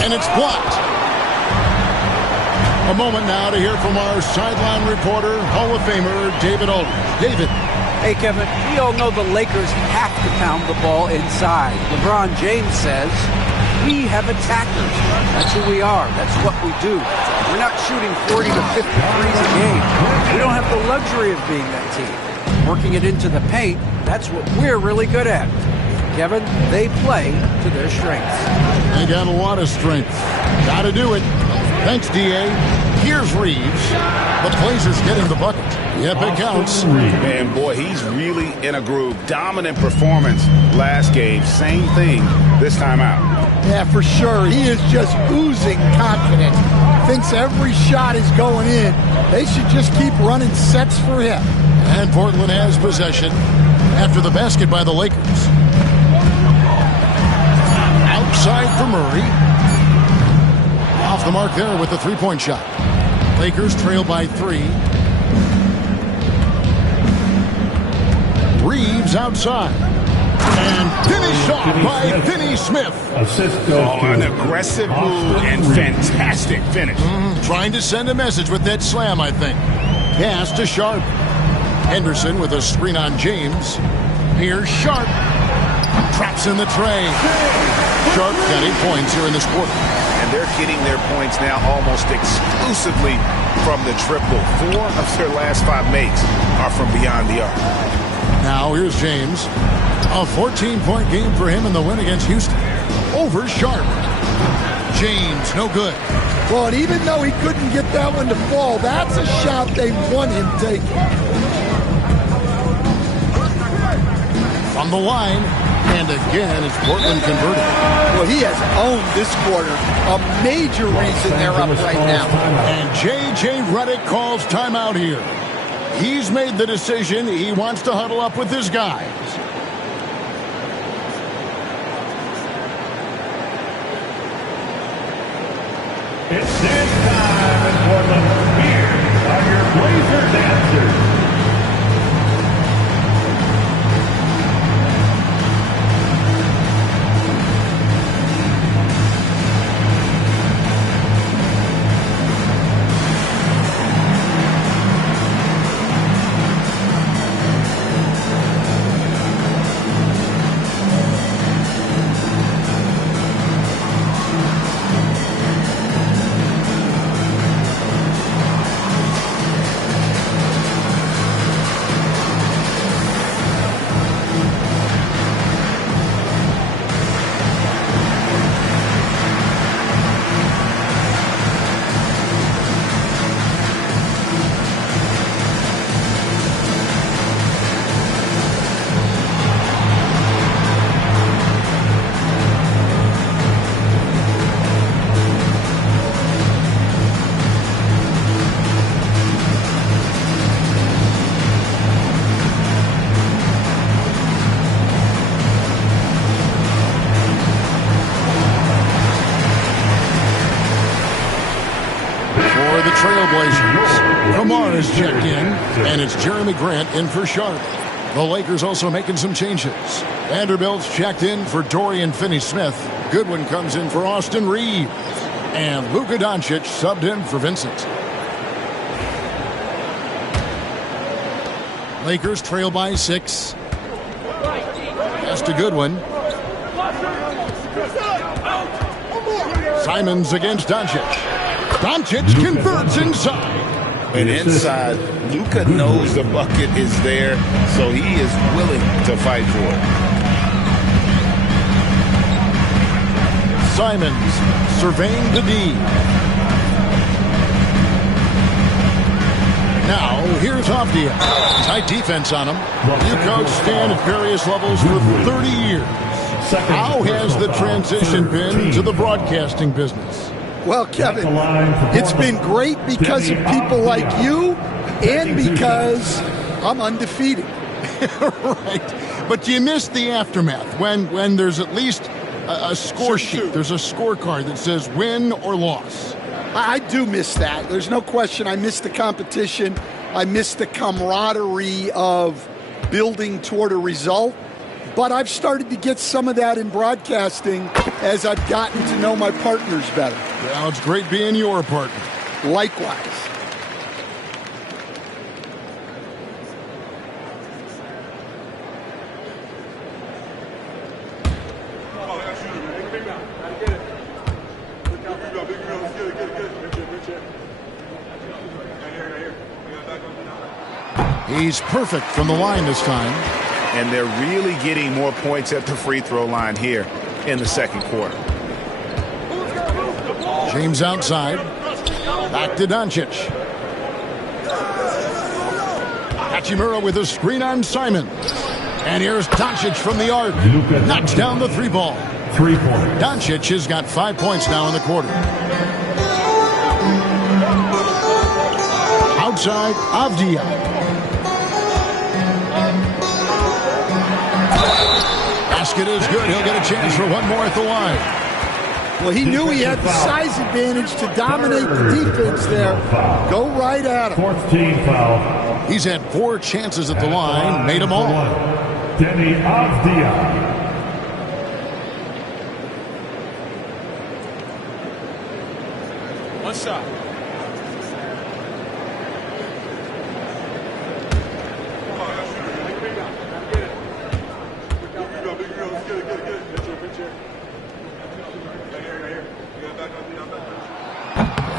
And it's blocked. A moment now to hear from our sideline reporter, Hall of Famer David Aldridge. David. Hey, Kevin, we all know the Lakers have to pound the ball inside. LeBron James says, we have attackers. That's who we are. That's what we do. We're not shooting 40 to 50 threes a game. We don't have the luxury of being that team. Working it into the paint, that's what we're really good at. Kevin, they play to their strengths. They got a lot of strength. Got to do it. Thanks, D.A. Here's Reeves. The Blazers getting the bucket. Yep, it counts. Man, boy, he's really in a groove. Dominant performance last game. Same thing this time out. Yeah, for sure. He is just oozing confidence. Thinks every shot is going in. They should just keep running sets for him. And Portland has possession after the basket by the Lakers. Outside for Murray. Off the mark there with the three-point shot. Lakers trail by 3. Reeves outside. And finished off by Finney Smith. An aggressive move and fantastic finish. Trying to send a message with that slam, I think. Pass to Sharp. Henderson with a screen on James. Here's Sharp. Traps in the tray. Sharp's got 8 points here in this quarter. And they're getting their points now almost exclusively from the triple. 4 of their last 5 makes are from beyond the arc. Now here's James. A 14-point game for him in the win against Houston. Over Sharp. James, no good. Well, and even though he couldn't get that one to fall, that's a shot they want him taking. From the line, And again, it's Portland converting. Well, he has owned this quarter. A major reason they're up right now. And J.J. Redick calls timeout here. He's made the decision. He wants to huddle up with his guys. It's dance time in Portland. Here are your Blazer dancers. Trailblazers. Kamar is checked in, and it's Jeremy Grant in for Sharp. The Lakers also making some changes. Vanderbilt's checked in for Dorian Finney-Smith. Goodwin comes in for Austin Reeves. And Luka Doncic subbed in for Vincent. Lakers trail by 6. Pass to Goodwin. Simons against Doncic. Doncic converts inside. And inside, Luka knows the bucket is there, so he is willing to fight for it. Simons surveying the D. Now, here's Avdia. Tight defense on him. You coach Stan at various levels for 30 years. How has the transition been to the broadcasting business? Well, Kevin, it's been great because of people like you and because I'm undefeated. Right. But you miss the aftermath when there's at least a score sheet. There's a scorecard that says win or loss. I do miss that. There's no question. I miss the competition. I miss the camaraderie of building toward a result. But I've started to get some of that in broadcasting as I've gotten to know my partners better. Well, it's great being your partner. Likewise. He's perfect from the line this time. And they're really getting more points at the free throw line here in the second quarter. James outside. Back to Doncic. Hachimura with a screen on Simon. And here's Doncic from the arc. Knocks down the 3-ball. 3 points. Doncic has got 5 points now in the quarter. Outside, Avdia. Basket is good. He'll get a chance for one more at the line. Well, he knew he had the size advantage to dominate the defense there. Go right at him. 4th team foul. He's had 4 chances at the line, made them all. Deni Avdia. One shot.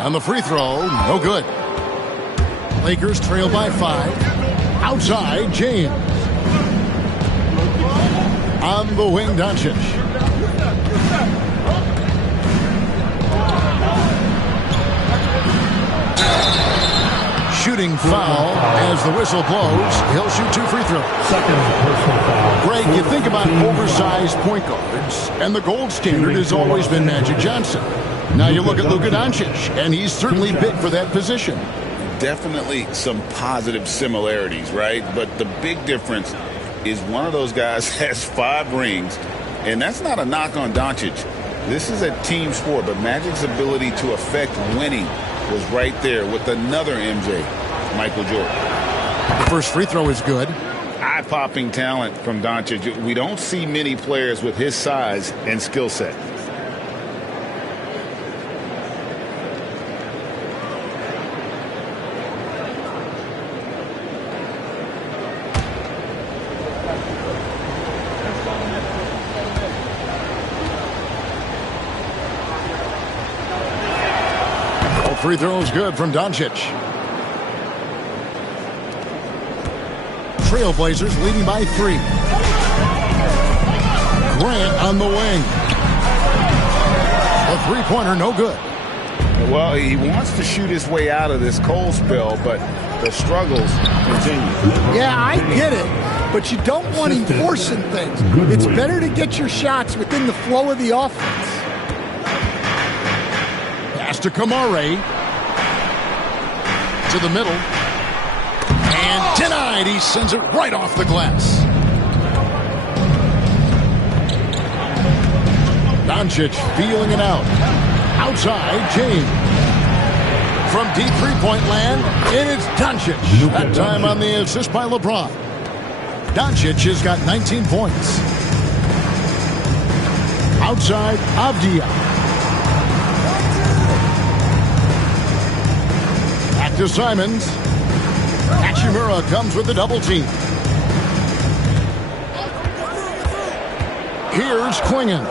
On the free throw, no good. Lakers trail by 5. Outside, James. On the wing, Doncic. shooting foul as the whistle blows. He'll shoot 2 free throws. Second personal foul. Greg, you think about oversized point guards, and the gold standard has always been Magic Johnson. Now you look at Luka Doncic, and he's certainly big for that position. Definitely some positive similarities, right? But the big difference is one of those guys has 5 rings, and that's not a knock on Doncic. This is a team sport, but Magic's ability to affect winning was right there with another MJ, Michael Jordan. The first free throw is good. Eye-popping talent from Doncic. We don't see many players with his size and skill set. Free throw is good from Doncic. Trailblazers leading by 3. Grant on the wing. A three-pointer, no good. Well, he wants to shoot his way out of this cold spell, but the struggles continue. Yeah, I get it, but you don't want him forcing things. It's better to get your shots within the flow of the offense. Pass to Kamare. To the middle. And denied. He sends it right off the glass. Doncic feeling it out. Outside, James. From deep three-point land, and it's Doncic. That time on the assist by LeBron. Doncic has got 19 points. Outside, Avdia. Back to Simons. Hachimura comes with the double team. Here's Klingon.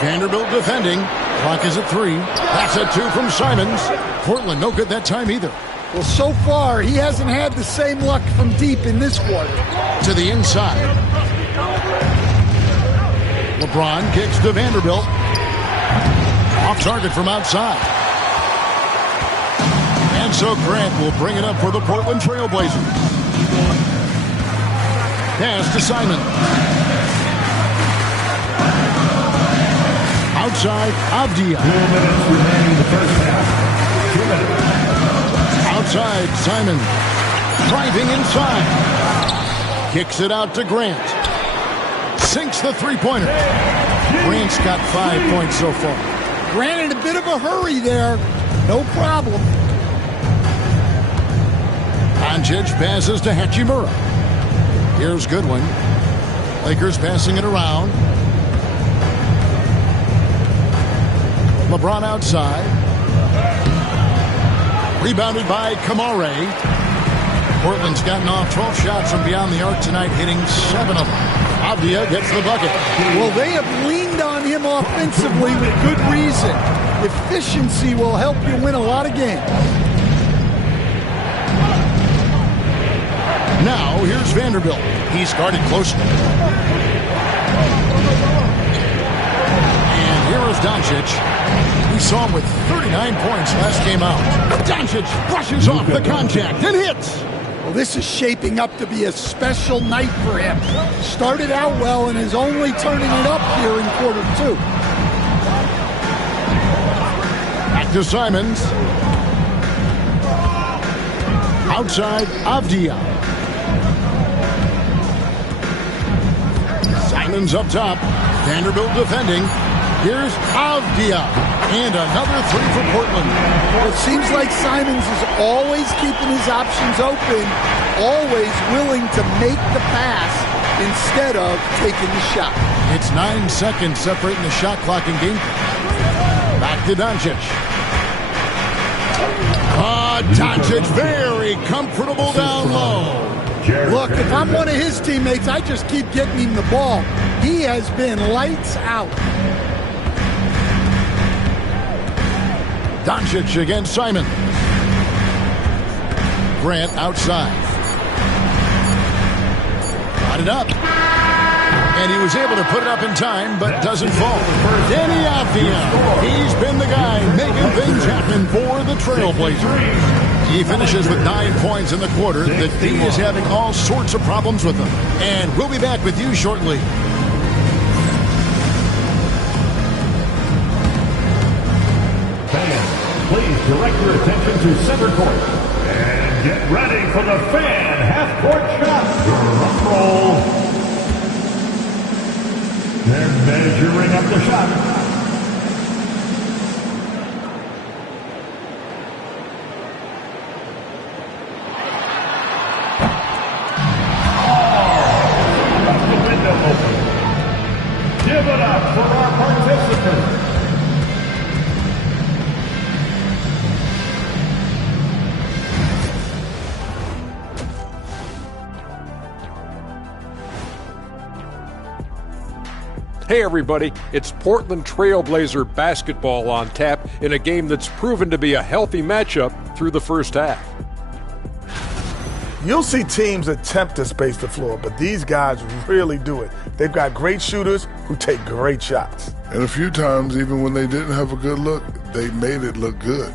Vanderbilt defending. Clock is at 3. That's a 2 from Simons. Portland no good that time either. Well, so far, he hasn't had the same luck from deep in this quarter. To the inside. LeBron kicks to Vanderbilt. Off target from outside. And so Grant will bring it up for the Portland Trailblazers. Pass to Simon. Outside, Avdia. 2 minutes remaining in the first half. 2 minutes. Outside, Simon. Driving inside. Kicks it out to Grant. Sinks the three-pointer. Grant's got 5 points so far. Grant in a bit of a hurry there. No problem. Doncic passes to Hachimura. Here's Goodwin. Lakers passing it around. LeBron outside. Rebounded by Kamare. Portland's gotten off 12 shots from beyond the arc tonight, hitting 7 of them. Avdia gets the bucket. Well, they have leaned on him offensively with good reason. Efficiency will help you win a lot of games. Now, here's Vanderbilt. He's guarded closely. And here is Doncic. We saw him with 39 points last game out. Doncic brushes off the contact and hits. Well, this is shaping up to be a special night for him. Started out well and is only turning it up here in quarter 2. Back to Simons. Outside, Avdia. Simons up top. Vanderbilt defending. Here's Avdia. And another 3 for Portland. Well, it seems like Simons is always keeping his options open, always willing to make the pass instead of taking the shot. It's 9 seconds separating the shot clock and game. Back to Doncic. Doncic very comfortable down low. Look, if I'm one of his teammates, I just keep getting him the ball. He has been lights out. Doncic against Simon. Grant outside. Got it up. And he was able to put it up in time, but doesn't fall. Avdia. He's been the guy making things happen for the Trailblazers. He finishes with 9 points in the quarter. The D is having all sorts of problems with him. And we'll be back with you shortly. Fans, please direct your attention to center court. And get ready for the fan half-court shot. Drum roll. They're measuring up the shot. Give it up for our participants. Hey everybody, it's Portland Trailblazer basketball on tap in a game that's proven to be a healthy matchup through the first half. You'll see teams attempt to space the floor, but these guys really do it. They've got great shooters who take great shots. And a few times, even when they didn't have a good look, they made it look good.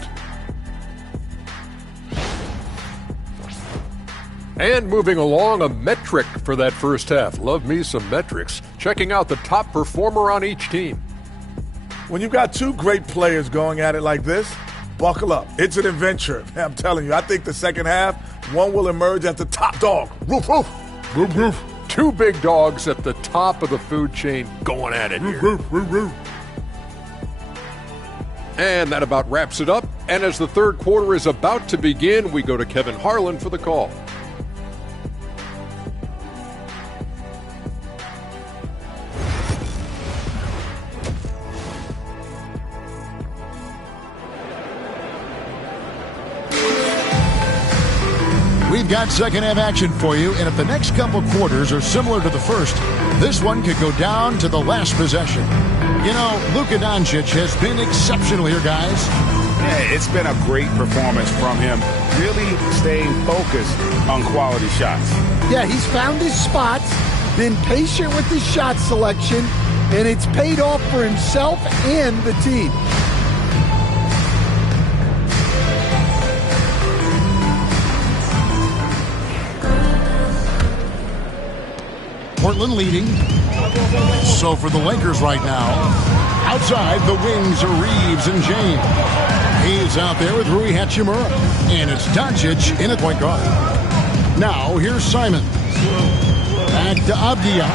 And moving along, a metric for that first half. Love me some metrics. Checking out the top performer on each team. When you've got two great players going at it like this, buckle up. It's an adventure. I'm telling you, I think the second half, one will emerge as the top dog. Roof, roof. Roof, roof. Two big dogs at the top of the food chain going at it here. Roof, roof, roof. And that about wraps it up. And as the third quarter is about to begin, we go to Kevin Harlan for the call. We've got second half action for you, and if the next couple quarters are similar to the first, this one could go down to the last possession. You know, Luka Doncic has been exceptional here, guys. Yeah, it's been a great performance from him, really staying focused on quality shots. Yeah, he's found his spots, been patient with his shot selection, and it's paid off for himself and the team. Portland leading. So for the Lakers right now, outside the wings are Reeves and James. He's out there with Rui Hachimura. And it's Doncic in at point guard. Now here's Simons. Back to Abdia.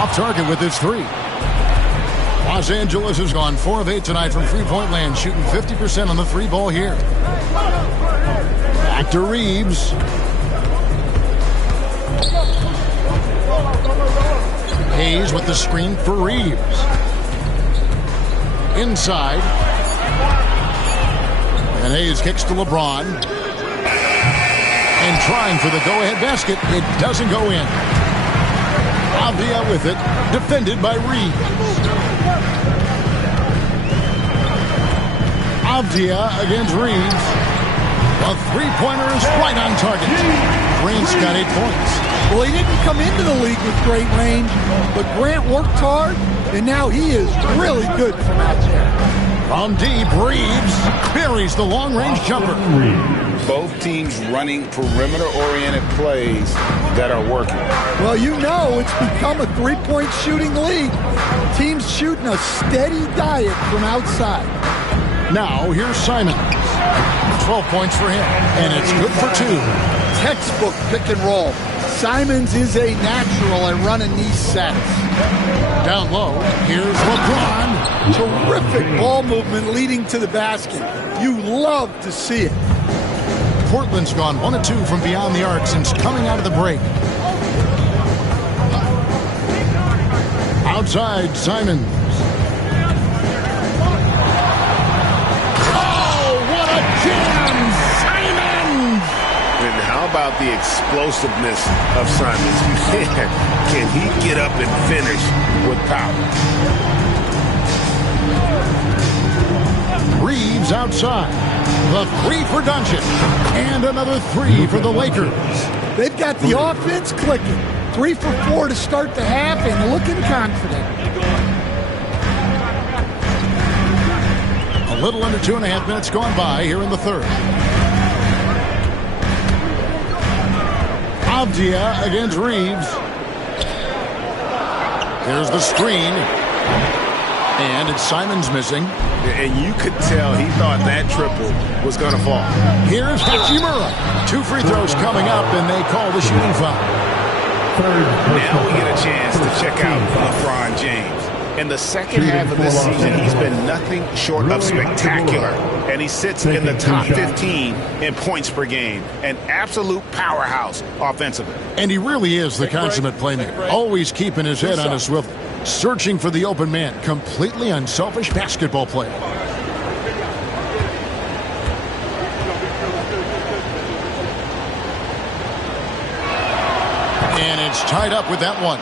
Off target with his three. Los Angeles has gone 4 of 8 tonight from three-point land, shooting 50% on the three ball here. Back to Reeves. Hayes with the screen for Reeves. Inside. And Hayes kicks to LeBron. And trying for the go-ahead basket. It doesn't go in. Avdia with it. Defended by Reeves. Avdia against Reeves. The three-pointer is right on target. Grant's got 8 points. Well, he didn't come into the league with great range, but Grant worked hard, and now he is really good from out there. From deep, Reeves buries the long-range jumper. Both teams running perimeter-oriented plays that are working. Well, you know it's become a three-point shooting league. Teams shooting a steady diet from outside. Now, here's Simons. 12 points for him, and it's good for 2. Textbook pick and roll. Simons is a natural at running these sets. Down low, here's LeBron. Terrific ball movement leading to the basket. You love to see it. Portland's gone 1 of 2 from beyond the arc since coming out of the break. Outside, Simons. Oh, what a jam! Simons! And how about the explosiveness of Simons? Can he get up and finish with power? Reeves outside. The 3 for Doncic. And another 3 for the Lakers. They've got the offense clicking. 3 for 4 to start the half and looking confident. A little under 2.5 minutes gone by here in the third. Avdia against Reeves. There's the screen. And it's Simons missing. And you could tell he thought that triple was going to fall. Here's Hachimura. 2 free throws coming up, and they call the shooting foul. Now we get a chance to check out LeBron James. In the second half of this season, he's been nothing short of spectacular. And he sits in the top 15 in points per game. An absolute powerhouse offensively. And he really is the consummate playmaker. Always keeping his head on a swivel. Searching for the open man. Completely unselfish basketball player. And it's tied up with that one.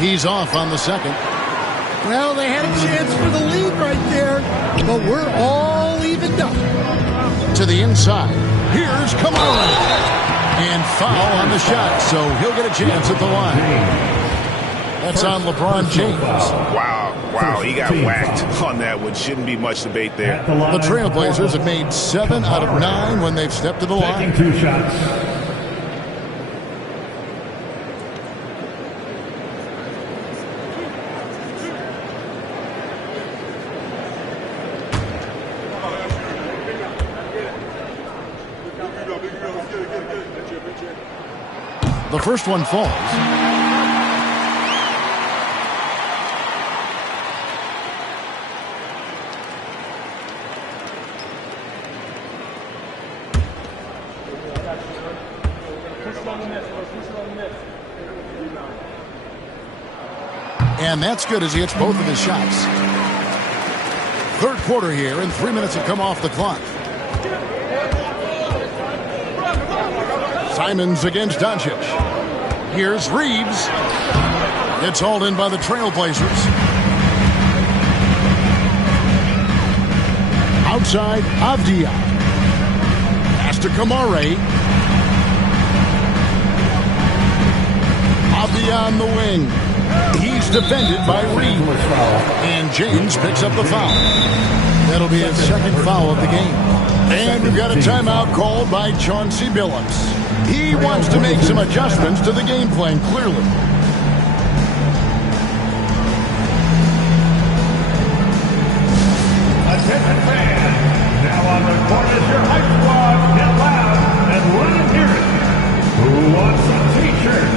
He's off on the second. Well, they had a chance for the lead right there, but we're all evened up. To the inside. Here's Kamara. And foul on the shot, so he'll get a chance at the line. That's on LeBron James. Wow, he got whacked on that one. Shouldn't be much debate there. The Trailblazers have made 7 out of 9 when they've stepped to the line. Taking 2 shots. The first one falls. And that's good as he hits both of his shots. Third quarter here, and 3 minutes have come off the clock. Simons against Doncic. Here's Reeves. It's hauled in by the Trailblazers. Outside, Avdia. Pass to Kamara. Avdia on the wing. He's defended by Reeves. And James picks up the foul. That'll be his second foul of the game. And we've got a timeout called by Chauncey Billups. He wants to make some adjustments to the game plan, clearly. Attention fans, now on record is your hype squad. Get loud and let them hear it. Who wants a t-shirt?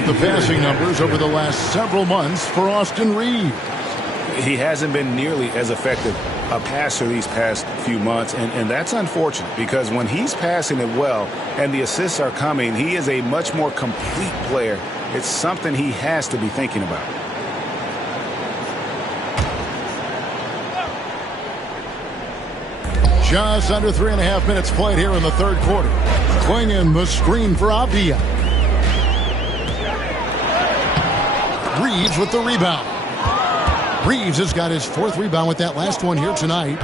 The passing numbers over the last several months for Austin Reeves. He hasn't been nearly as effective a passer these past few months, and that's unfortunate because when he's passing it well and the assists are coming, he is a much more complete player. It's something he has to be thinking about. Just under 3.5 minutes played here in the third quarter. Swinging the screen for Avdia. Reeves with the rebound. Reeves has got his 4th rebound with that last one here tonight.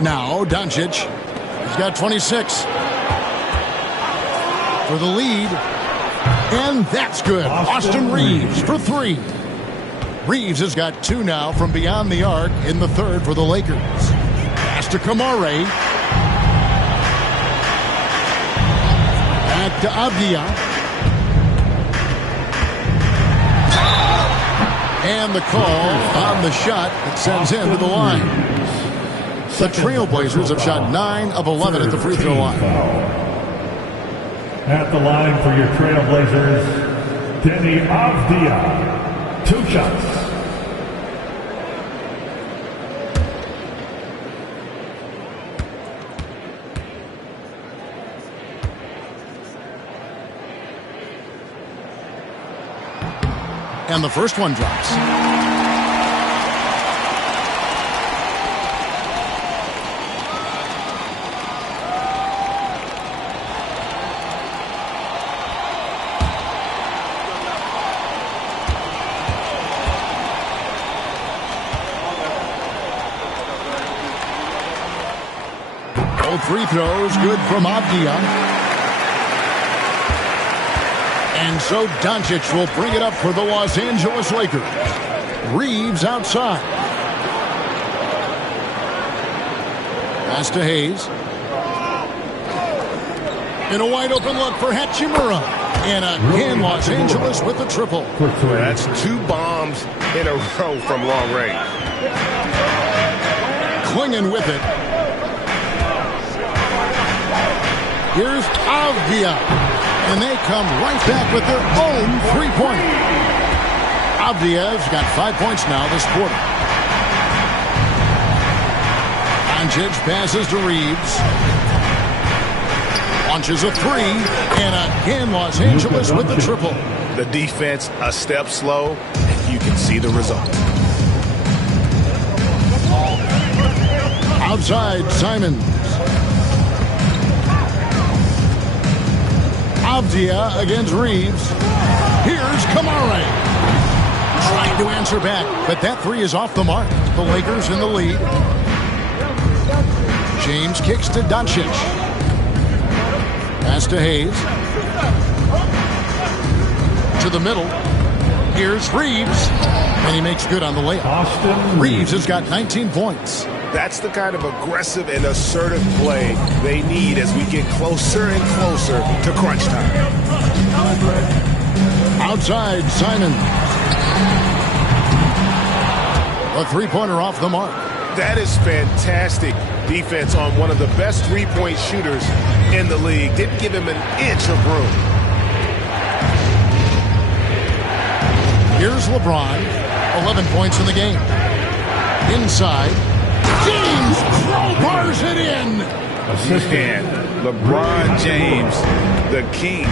Now Doncic. He's got 26 for the lead. And that's good. Austin Reeves for 3. Reeves has got 2 now from beyond the arc in the 3rd for the Lakers. Pass to Kamare. Back to Avdia. And the call on the shot that sends him to the line. The Trailblazers have shot 9 of 11 at the free throw line. At the line for your Trailblazers, Denny Avdia. 2 shots. And the first one drops. Both free throws good from Avdia. And so Doncic will bring it up for the Los Angeles Lakers. Reeves outside. Pass to Hayes. In a wide open look for Hachimura. And again, Los Angeles with the triple. That's 2 bombs in a row from long range. Clinging with it. Here's Avdia. And they come right back with their own 3-pointer. Avdia's got 5 points now this quarter. Doncic passes to Reeves. Launches a 3. And again, Los Angeles with the triple. The defense a step slow. You can see the result. Outside, Simons. Avdia against Reeves. Here's Kamare. Trying to answer back, but that 3 is off the mark. The Lakers in the lead. James kicks to Doncic. Pass to Hayes. To the middle. Here's Reeves. And he makes good on the layup. Reeves has got 19 points. That's the kind of aggressive and assertive play they need as we get closer and closer to crunch time. Outside, Simon. A 3-pointer off the mark. That is fantastic defense on one of the best 3-point shooters in the league. Didn't give him an inch of room. Here's LeBron. 11 points in the game. Inside. James crowbars it in. And LeBron James, the king,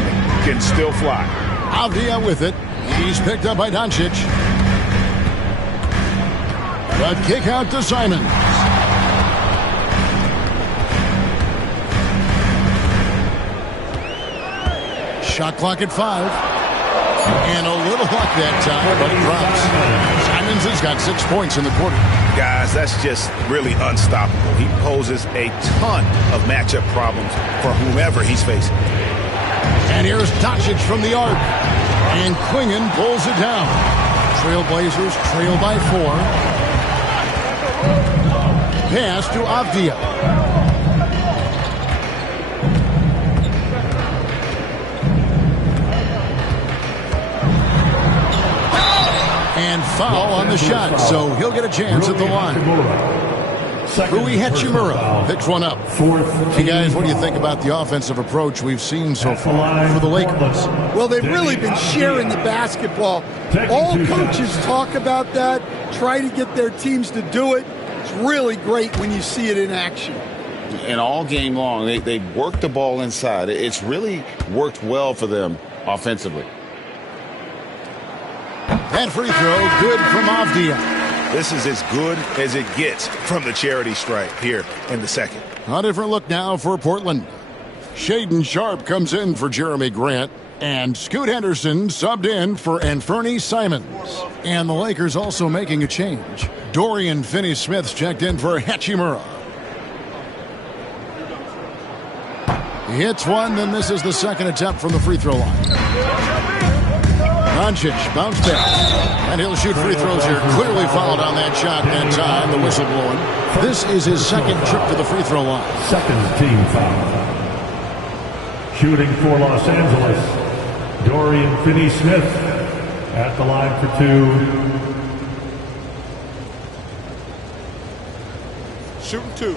can still fly. Avdia with it. He's picked up by Doncic. The kick out to Simons. Shot clock at 5. And a little luck that time, but it drops. Simons has got 6 points in the quarter. Guys, that's just really unstoppable. He poses a ton of matchup problems for whomever he's facing. And here's Doncic from the arc. And Quingen pulls it down. Trailblazers trail by 4. Pass to Avdia. And foul on the shot, so he'll get a chance at the line. Rui Hachimura picks one up. Hey guys, what do you think about the offensive approach we've seen so far for the Lakers? Well, they've really been sharing the basketball. All coaches talk about that, try to get their teams to do it. It's really great when you see it in action. And all game long, they work the ball inside. It's really worked well for them offensively. That free throw, good from Avdia. This is as good as it gets from the charity stripe here in the second. A different look now for Portland. Shaden Sharp comes in for Jeremy Grant. And Scoot Henderson subbed in for Anferny Simons. And the Lakers also making a change. Dorian Finney-Smith's checked in for Hachimura. He hits one, then this is the second attempt from the free throw line. Doncic bounce back. And he'll shoot free throws here. Clearly fouled on that shot that time, the whistle blowing. This is his second trip to the free throw line. Second team foul. Shooting for Los Angeles, Dorian Finney-Smith at the line for 2. Shooting 2.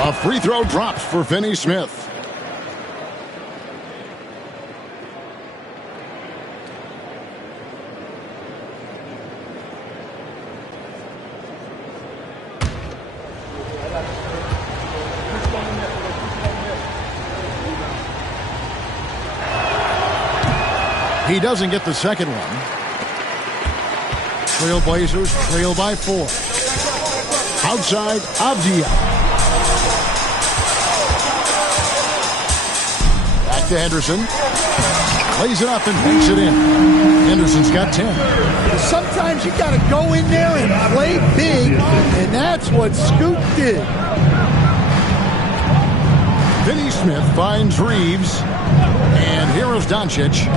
A free throw drops for Finney-Smith. He doesn't get the second one. Trailblazers trail by 4. Outside, Avdia. Back to Henderson. Plays it up and makes it in. Henderson's got 10. Sometimes you got to go in there and play big, and that's what Scoot did. Finney-Smith finds Reeves. And here is Doncic.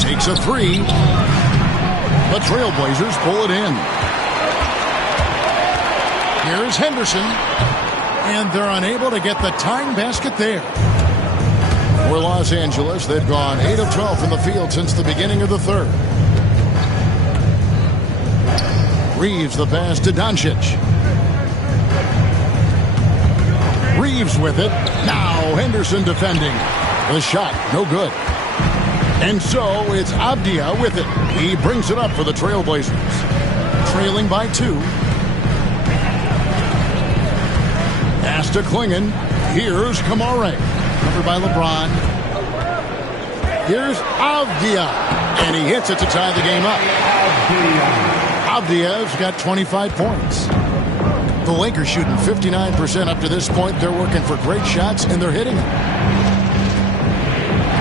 Takes a 3. The Trailblazers pull it in. Here's Henderson. And they're unable to get the tying basket there. For Los Angeles, they've gone 8 of 12 from the field since the beginning of the third. Reeves the pass to Doncic. Reeves with it. Now Henderson defending. The shot, no good. And so it's Avdia with it. He brings it up for the Trailblazers. Trailing by 2. Pass to Klingon. Here's Kamare. Covered by LeBron. Here's Avdia. And he hits it to tie the game up. Avdia's got 25 points. The Lakers shooting 59% up to this point. They're working for great shots, and they're hitting them.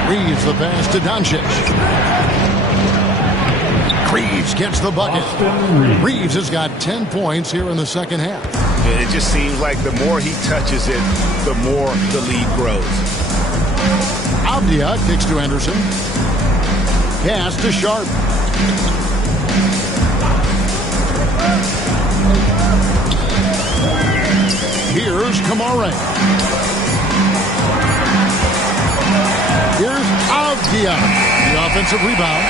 Reeves the pass to Doncic. Reeves gets the bucket. Reeves has got 10 points here in the second half. It just seems like the more he touches it, the more the lead grows. Avdia kicks to Henderson. Pass to Sharp. Here's Kamare. Here's Avdia. The offensive rebound.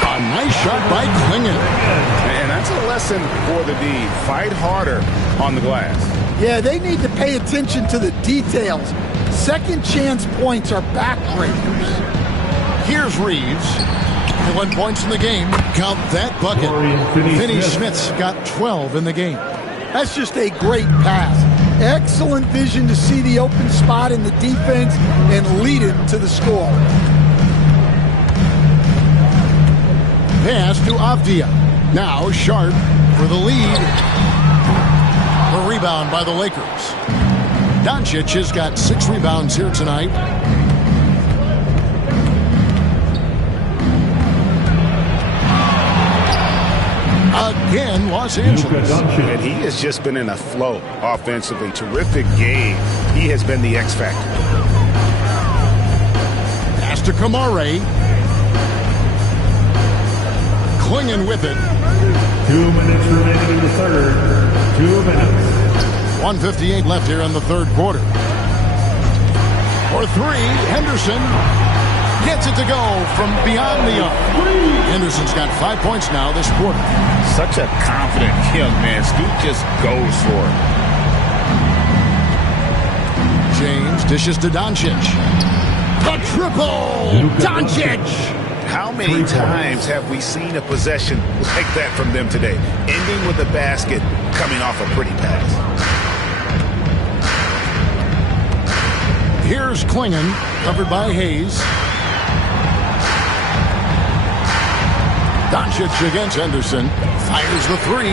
A nice shot by Klingon. And that's a lesson for the D. Fight harder on the glass. Yeah, they need to pay attention to the details. Second chance points are backbreakers. Here's Reeves. 1 points in the game. Count that bucket. Finney-Smith's got 12 in the game. That's just a great pass. Excellent vision to see the open spot in the defense and lead it to the score. Pass to Avdia. Now Sharp for the lead. The rebound by the Lakers. Doncic has got 6 rebounds here tonight. Again, Los Angeles. And he has just been in a flow offensively. Terrific game. He has been the X factor. Pass to Kamare. Klingon with it. 2 minutes remaining in the third. 2 minutes. 1:58 left here in the third quarter. For 3, Henderson gets it to go from beyond the arc. Henderson's got 5 points now this quarter. Such a confident young man. Scoot just goes for it. James dishes to Doncic. The triple! Doncic! How many times have we seen a possession like that from them today? Ending with a basket, coming off a pretty pass. Here's Klingon, covered by Hayes. Doncic against Henderson. Fires the three.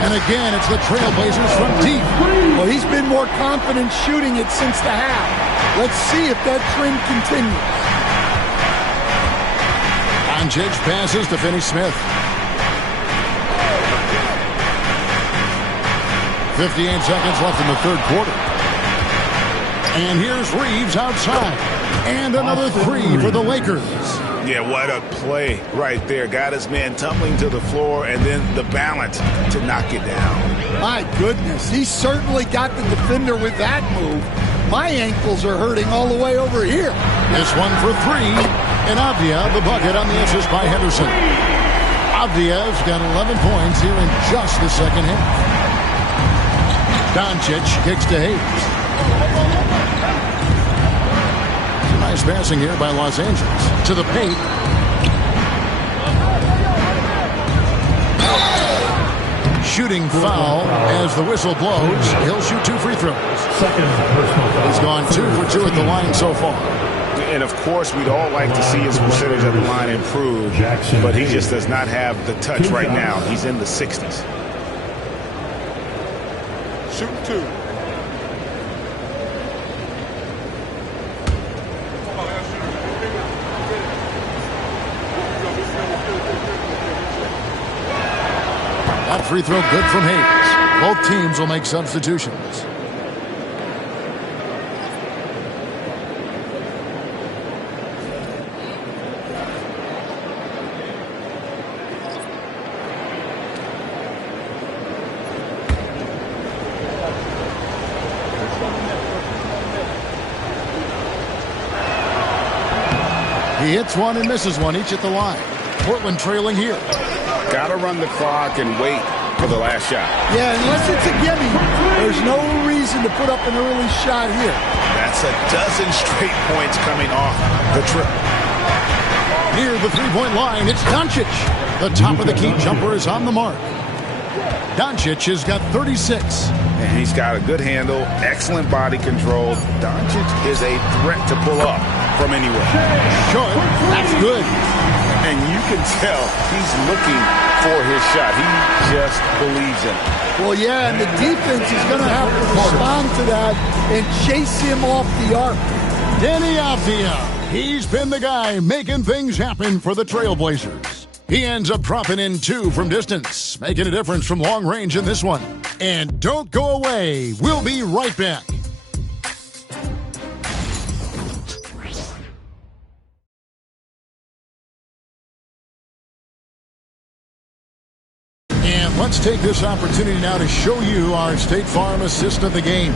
And again, it's the Trailblazers from deep. Well, he's been more confident shooting it since the half. Let's see if that trend continues. Doncic passes to Finney-Smith. 58 seconds left in the third quarter. And here's Reeves outside. And another three for the Lakers. Yeah, what a play right there. Got his man tumbling to the floor and then the balance to knock it down. My goodness, he certainly got the defender with that move. My ankles are hurting all the way over here. This one for three. And Avdia, the bucket on the assist by Henderson. Avdia's got 11 points here in just the second half. Doncic kicks to Hayes. Nice passing here by Los Angeles. To the paint. Shooting foul as the whistle blows. He'll shoot 2 free throws. He's gone 2 for 2 at the line so far. And of course, we'd all like to see his percentage at the line improve, but he just does not have the touch right now. He's in the 60s. Shoot 2. That free throw good from Hayes. Both teams will make substitutions. He hits one and misses one, each at the line. Portland trailing here. Got to run the clock and wait for the last shot. Yeah, unless it's a gimme, there's no reason to put up an early shot here. That's a dozen straight points coming off the trip. Near the three-point line, it's Doncic. The top of the key jumper is on the mark. Doncic has got 36. And he's got a good handle, excellent body control. Doncic is a threat to pull up from anywhere. Short, that's good. And you can tell he's looking for his shot. He just believes in it. Well, yeah, and the defense is going to have to respond to that and chase him off the arc. Danny Avdia. He's been the guy making things happen for the Trailblazers. He ends up dropping in 2 from distance, making a difference from long range in this one. And don't go away. We'll be right back. And let's take this opportunity now to show you our State Farm assist of the game.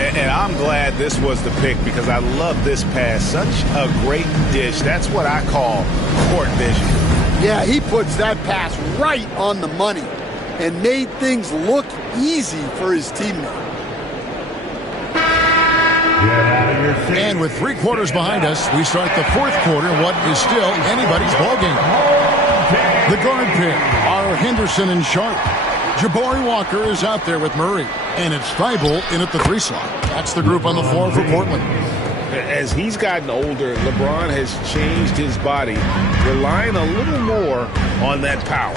And I'm glad this was the pick because I love this pass. Such a great dish. That's what I call court vision. Yeah, he puts that pass right on the money and made things look easy for his teammate. And with 3 quarters behind us, we start the fourth quarter, what is still anybody's ballgame. The guard pair are Henderson and Sharp. Jabari Walker is out there with Murray. And it's Thibault in at the 3 slot. That's the group on the floor for Portland. As he's gotten older, LeBron has changed his body, relying a little more on that power.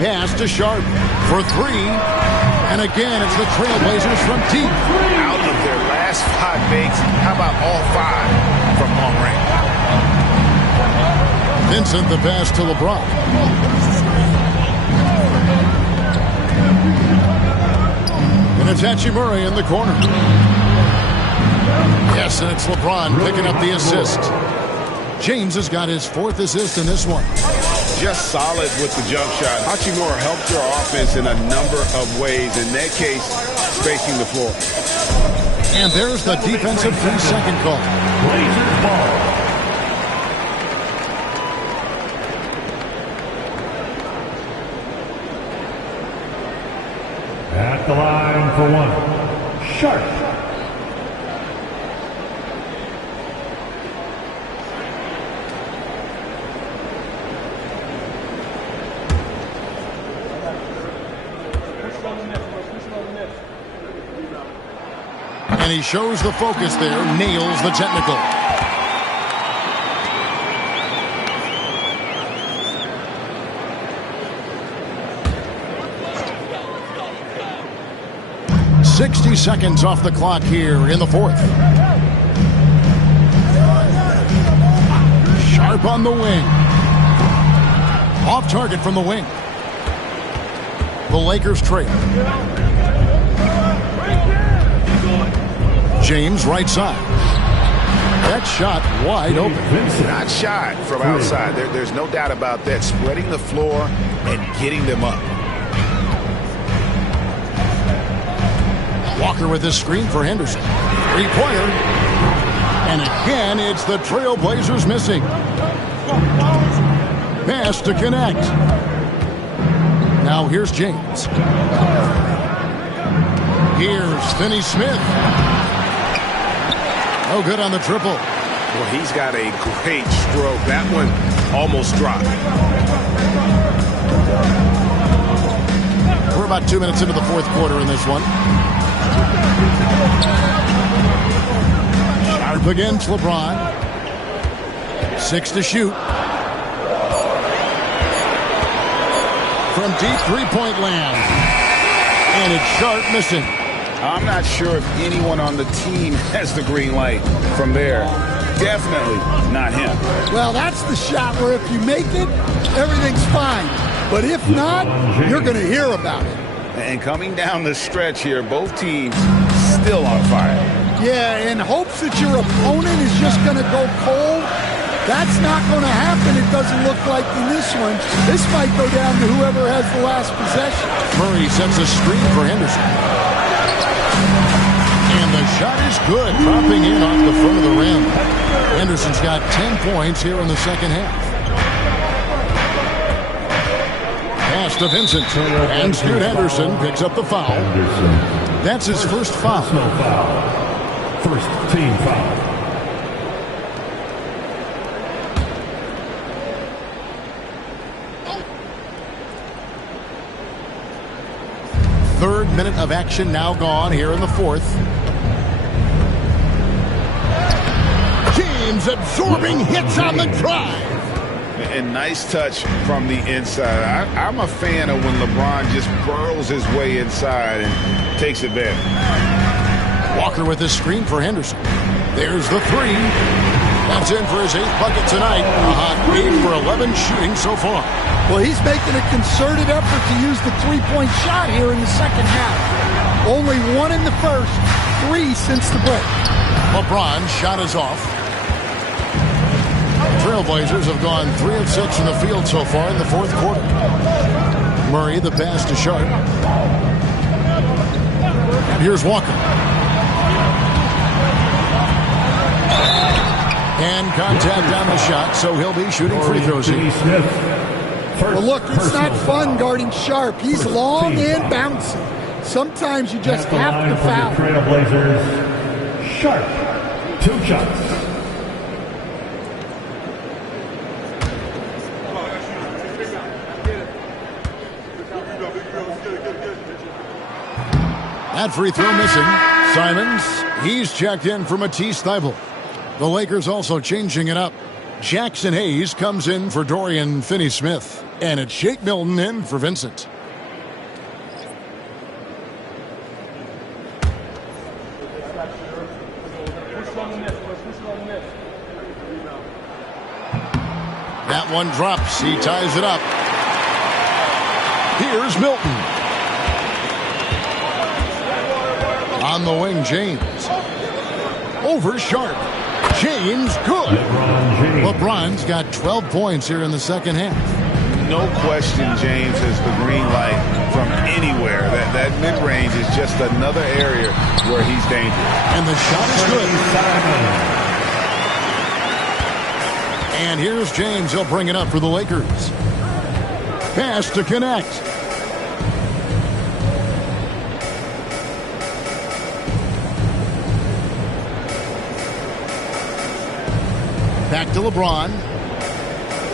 Pass to Sharp for 3. And again, it's the Trailblazers from deep. Out of their last 5 makes, how about all 5 from long range? Vincent the pass to LeBron. And it's Hachimura in the corner. Yes, and it's LeBron picking up the assist. James has got his 4th assist in this one. Just solid with the jump shot. Hachimura helped your offense in a number of ways. In that case, spacing the floor. And there's the defensive 3-second call. Blazers ball. At the line for 1, Sharp. And he shows the focus there, nails the technical. 60 seconds off the clock here in the fourth. Sharp on the wing. Off target from the wing. The Lakers trail. James right side. That shot wide open. Not shot from outside. There's no doubt about that. Spreading the floor and getting them up. Walker with his screen for Henderson. Three-pointer. And again, it's the Trailblazers missing. Pass to connect. Now here's James. Here's Finney Smith. No good on the triple. Well, he's got a great stroke. That one almost dropped. We're about 2 minutes into the fourth quarter in this one. Sharp against LeBron. 6 to shoot. From deep three-point land. And it's Sharp missing. I'm not sure if anyone on the team has the green light from there. Definitely not him. Well, that's the shot where if you make it, everything's fine. But if not, you're going to hear about it. And coming down the stretch here, both teams still on fire. Yeah, in hopes that your opponent is just going to go cold. That's not going to happen, it doesn't look like in this one. This might go down to whoever has the last possession. Murray sets a screen for Henderson. And the shot is good, dropping in off the front of the rim. Henderson's got 10 points here in the second half. Pass to Vincent. And Scoot Henderson picks up the foul. That's his first foul. First team foul. Third minute of action now gone here in the fourth. James absorbing hits on the drive. And nice touch from the inside. I'm a fan of when LeBron just burrows his way inside and takes advantage. Walker with his screen for Henderson. There's the three. That's in for his 8th bucket tonight. A hot 8 for 11 shooting so far. Well, he's making a concerted effort to use the three-point shot here in the second half. Only 1 in the first, 3 since the break. LeBron's shot is off. Trailblazers have gone 3 of 6 in the field so far in the fourth quarter. Murray, the pass to Sharp. And here's Walker. And contact on the shot, so he'll be shooting free throws here. Well, look, it's not fun guarding Sharp. He's long and bouncy. Sometimes you just have to foul. Trailblazers, Sharp, 2 shots. That free throw missing. Simons, he's checked in for Matisse Thybulle. The Lakers also changing it up. Jackson Hayes comes in for Dorian Finney-Smith. And it's Shake Milton in for Vincent. That one drops. He ties it up. Here's Milton. On the wing, James. Over Sharp. James, good. LeBron's got 12 points here in the second half. No question James has the green light from anywhere. That mid-range is just another area where he's dangerous. And the shot is good. And here's James. He'll bring it up for the Lakers. Pass to connect. Back to LeBron.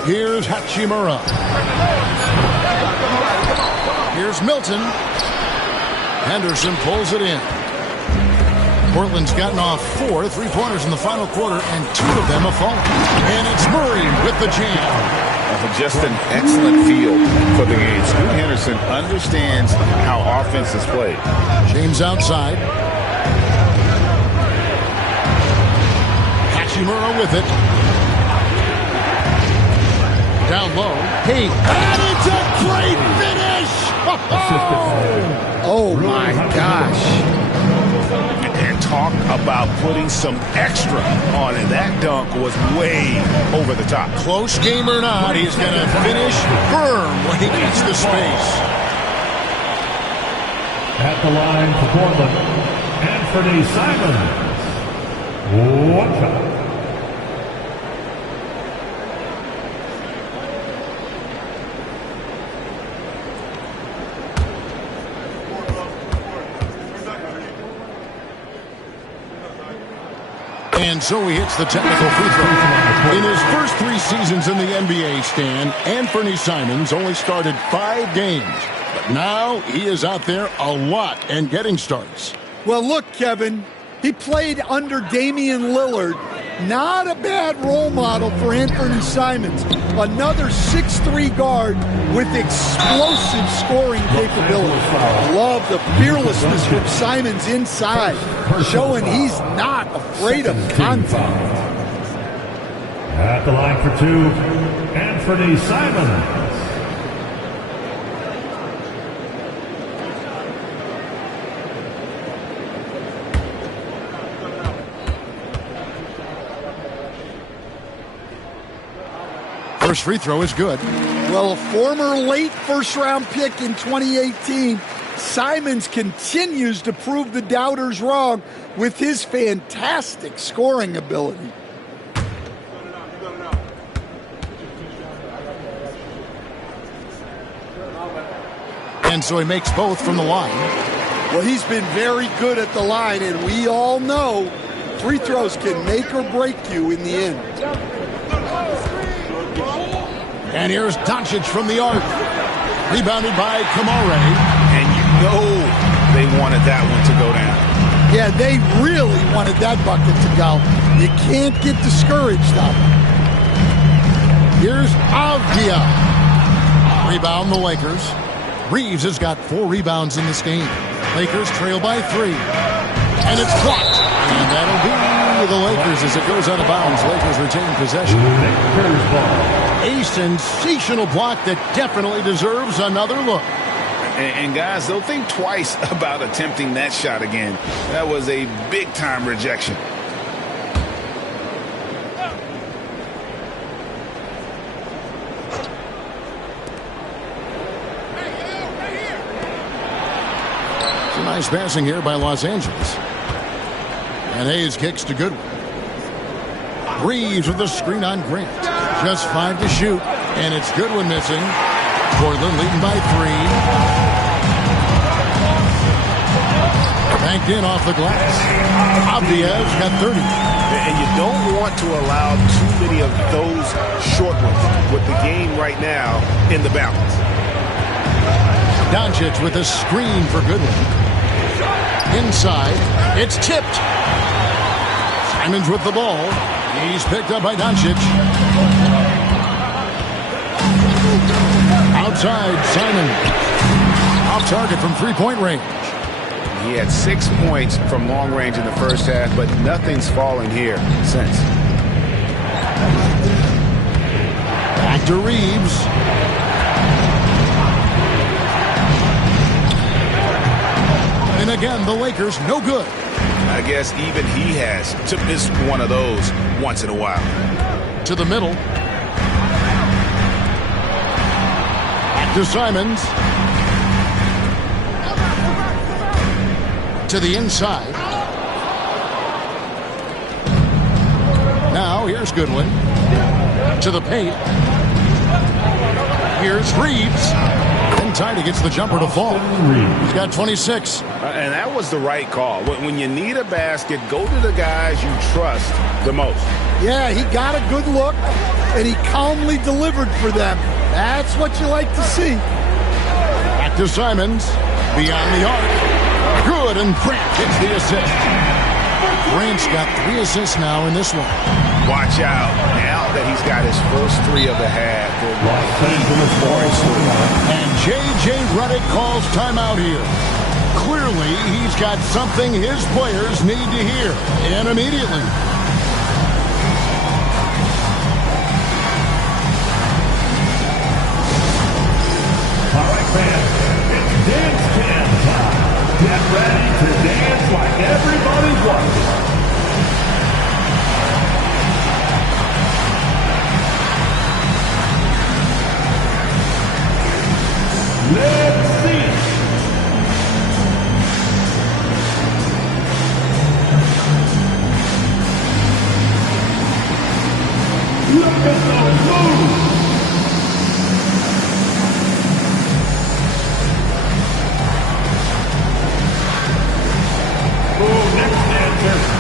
Here's Hachimura. Here's Milton. Henderson pulls it in. Portland's gotten off 4 3-pointers in the final quarter, and 2 of them have fallen. And it's Murray with the jam. Just an excellent feel for the game. Scoot Henderson understands how defense has played. James outside. Hachimura with it. Down low. And it's a great finish! Oh my gosh. And talk about putting some extra on it. That dunk was way over the top. Close game or not, he's going to finish firm when he gets the space. At the line for Portland, Anthony Simons. 1 shot. And so he hits the technical free throw. In his first 3 seasons in the NBA, Stan, Anthony Simons only started 5 games. But now he is out there a lot and getting starts. Well, look, Kevin, he played under Damian Lillard. Not a bad role model for Anthony Simons. Another 6'3" guard with explosive scoring capability. Love the fearlessness from Simons inside, showing he's not afraid of contact. At the line for 2, Anthony Simons. First free throw is good. Well, a former late first-round pick in 2018, Simons continues to prove the doubters wrong with his fantastic scoring ability. And so he makes both from the line. Well, he's been very good at the line, and we all know free throws can make or break you in the end. And here's Doncic from the arc. Rebounded by Kamare. And you know they wanted that one to go down. Yeah, they really wanted that bucket to go. You can't get discouraged of it. Here's Avdia. Rebound the Lakers. Reeves has got 4 rebounds in this game. Lakers trail by 3. And it's blocked. And that'll be the Lakers as it goes out of bounds. Lakers retain possession. A sensational block that definitely deserves another look. And guys, they'll think twice about attempting that shot again. That was a big-time rejection. It's a nice passing here by Los Angeles. And Hayes kicks to Goodwin. Reeves with the screen on Grant. Just 5 to shoot. And it's Goodwin missing. Portland leading by 3. Banked in off the glass. Avdia's got 30. And you don't want to allow too many of those short ones with the game right now in the balance. Doncic with a screen for Goodwin. Inside. It's tipped. Simons with the ball. He's picked up by Doncic. Outside, Simon. Off target from three-point range. He had 6 points from long range in the first half, but nothing's fallen here since. Back to Reeves. And again, the Lakers no good. I guess even he has to miss one of those once in a while. To the middle. Back to Simons. To the inside. Now here's Goodwin. To the paint. Here's Reeves. And tight against the jumper to fall. He's got 26. And that was the right call. When you need a basket, go to the guys you trust the most. Yeah, he got a good look, and he calmly delivered for them. That's what you like to see. Back to Simons. Beyond the arc. Good, and Grant gets the assist. Grant's got 3 assists now in this one. Watch out. Now that he's got his first 3 of the half. And J.J. Redick calls timeout here. Suddenly, he's got something his players need to hear, and immediately. All right, fans, it's dance can time. Get ready to dance like everybody's watching. Let's see it. Look at those moves. Oh, next dancer.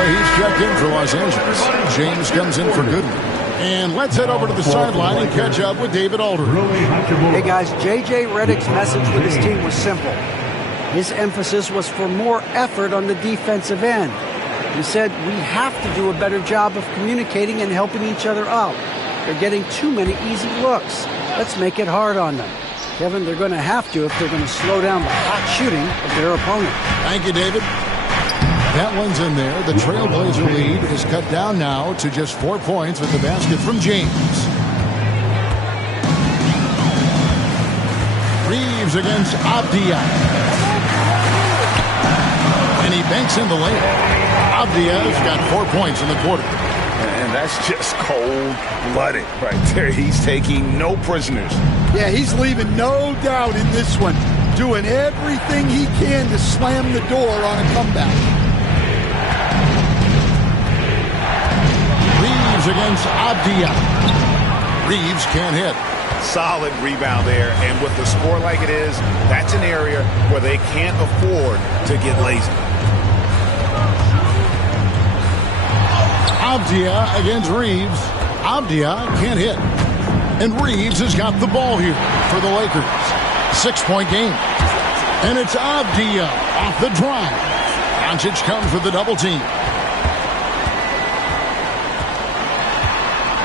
He's checked in for Los Angeles. James comes in for Goodwin. And let's head over to the sideline and catch up with David Aldridge. Hey guys, J.J. Redick's message with his team was simple. His emphasis was for more effort on the defensive end. He said, we have to do a better job of communicating and helping each other out. They're getting too many easy looks. Let's make it hard on them. Kevin, they're going to have to if they're going to slow down the hot shooting of their opponent. Thank you, David. That one's in there. The Trailblazer lead is cut down now to just 4 points with the basket from James. Reeves against Abdia. And he banks in the layup. Abdia's got 4 points in the quarter. And that's just cold-blooded right there. He's taking no prisoners. Yeah, he's leaving no doubt in this one. Doing everything he can to slam the door on a comeback. Against Abdia. Reeves can't hit. Solid rebound there, and with the score like it is, that's an area where they can't afford to get lazy. Abdia against Reeves. Abdia can't hit. And Reeves has got the ball here for the Lakers. 6-point game. And it's Abdia off the drive. Doncic comes with the double team.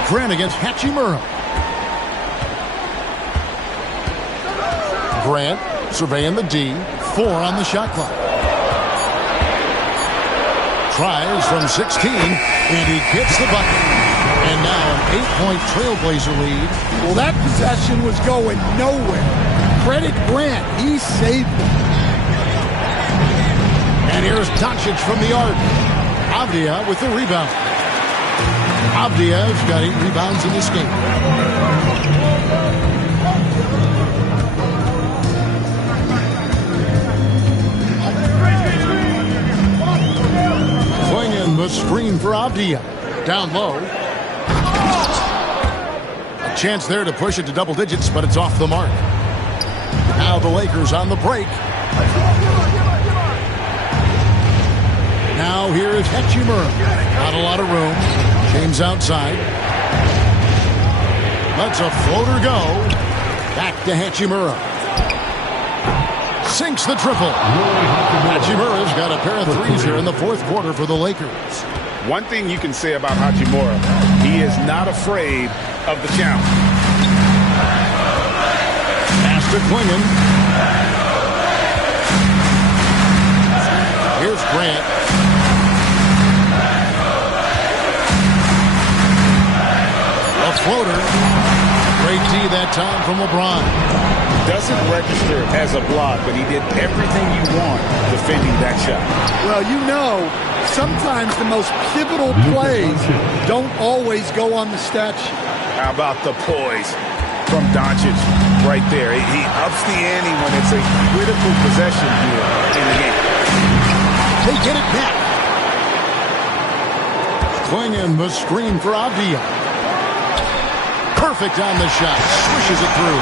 Grant against Hachimura. Grant surveying the D. 4 on the shot clock. Tries from 16, and he gets the bucket. And now an 8-point Trailblazer lead. Well, that possession was going nowhere. Credit Grant. He saved it. And here's Doncic from the arc. Avdia with the rebound. Avdia's got 8 rebounds in this game. Swinging the screen for Avdia. Down low. A chance there to push it to double digits, but it's off the mark. Now the Lakers on the break. Now here is Hachimura. Not a lot of room. James outside. Lets a floater go. Back to Hachimura. Sinks the triple. Hachimura's got a pair of threes here in the fourth quarter for the Lakers. One thing you can say about Hachimura, he is not afraid of the challenge. Pass to Klingon. Here's Grant. A floater. Great D that time from LeBron. Doesn't register as a block, but he did everything you want defending that shot. Well, you know, sometimes the most pivotal plays don't always go on the stat sheet. How about the poise from Doncic right there? He ups the ante when it's a critical possession here in the game. They get it back. Swinging the screen for Avdia. perfect on the shot. Swishes it through.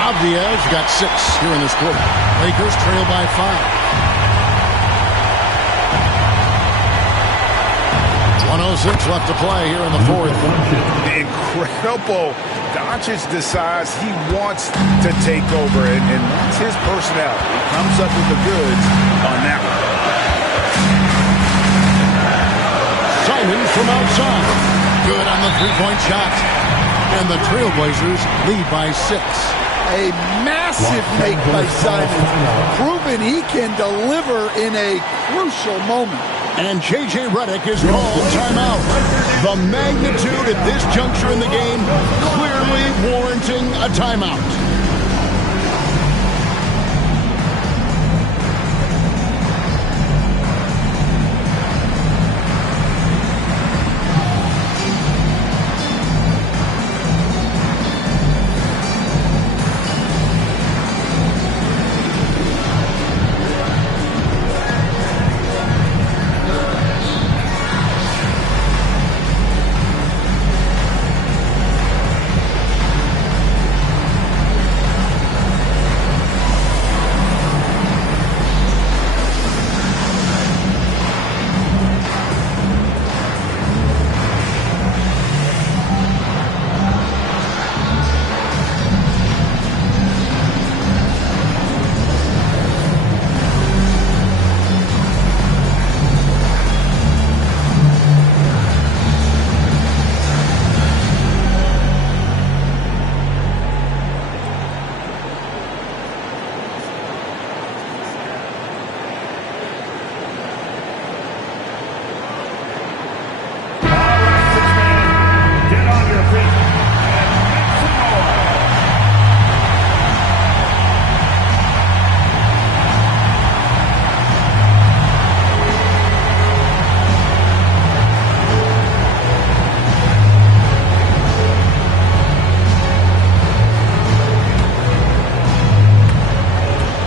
Cavaliers got 6 here in this quarter. Lakers trail by 5. 1:06 left to play here in the fourth. Incredible. Doncic decides he wants to take over, and that's his personality. He comes up with the goods on that one. Simon from outside. Good on the three-point shot. And the Trailblazers lead by 6. A massive make by Simon, proving he can deliver in a crucial moment. And J.J. Redick is called timeout. The magnitude at this juncture in the game clearly warranting a timeout.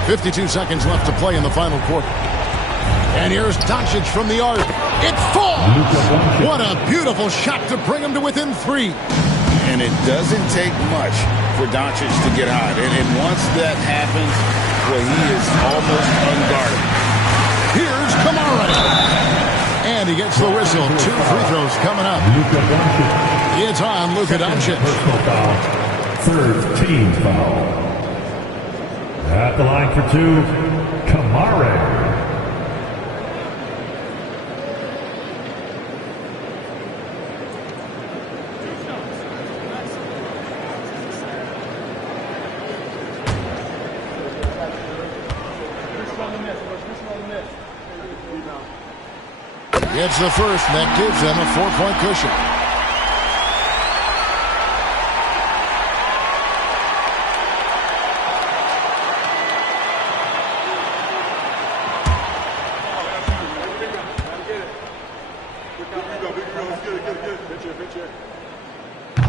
.52 seconds left to play in the final quarter. And here's Doncic from the arc. It falls! What a beautiful shot to bring him to within 3. And it doesn't take much for Doncic to get hot. And once that happens, well, he is almost unguarded. Here's Kamara. And he gets the whistle. 2 free throws coming up. It's on Luka Doncic. Personal foul. Third team foul. At the line for 2, Kamara. It's the first, and that gives them a 4-point cushion.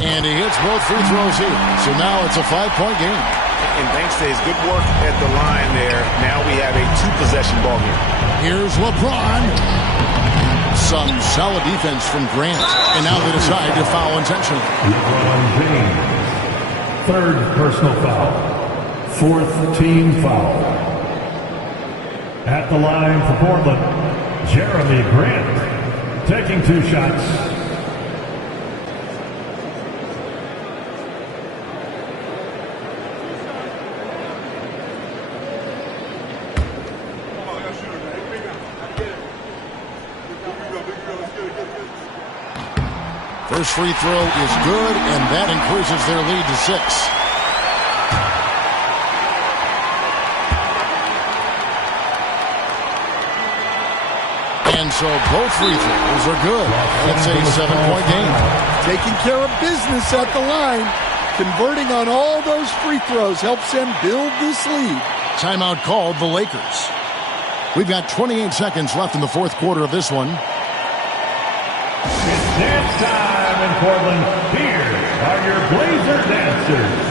And he hits both free throws here. So now it's a 5-point game. And thanks to his good work at the line there, now we have a 2-possession ball game. Here's LeBron. Some solid defense from Grant. And now they decide to foul intentionally. LeBron James. Third personal foul. Fourth team foul. At the line for Portland, Jeremy Grant taking 2 shots. First free throw is good, and that increases their lead to 6. And so both free throws are good. It's a 7-point game. Taking care of business at the line. Converting on all those free throws helps them build this lead. Timeout called the Lakers. We've got 28 seconds left in the fourth quarter of this one. It's dance time in Portland. Here are your Blazer dancers.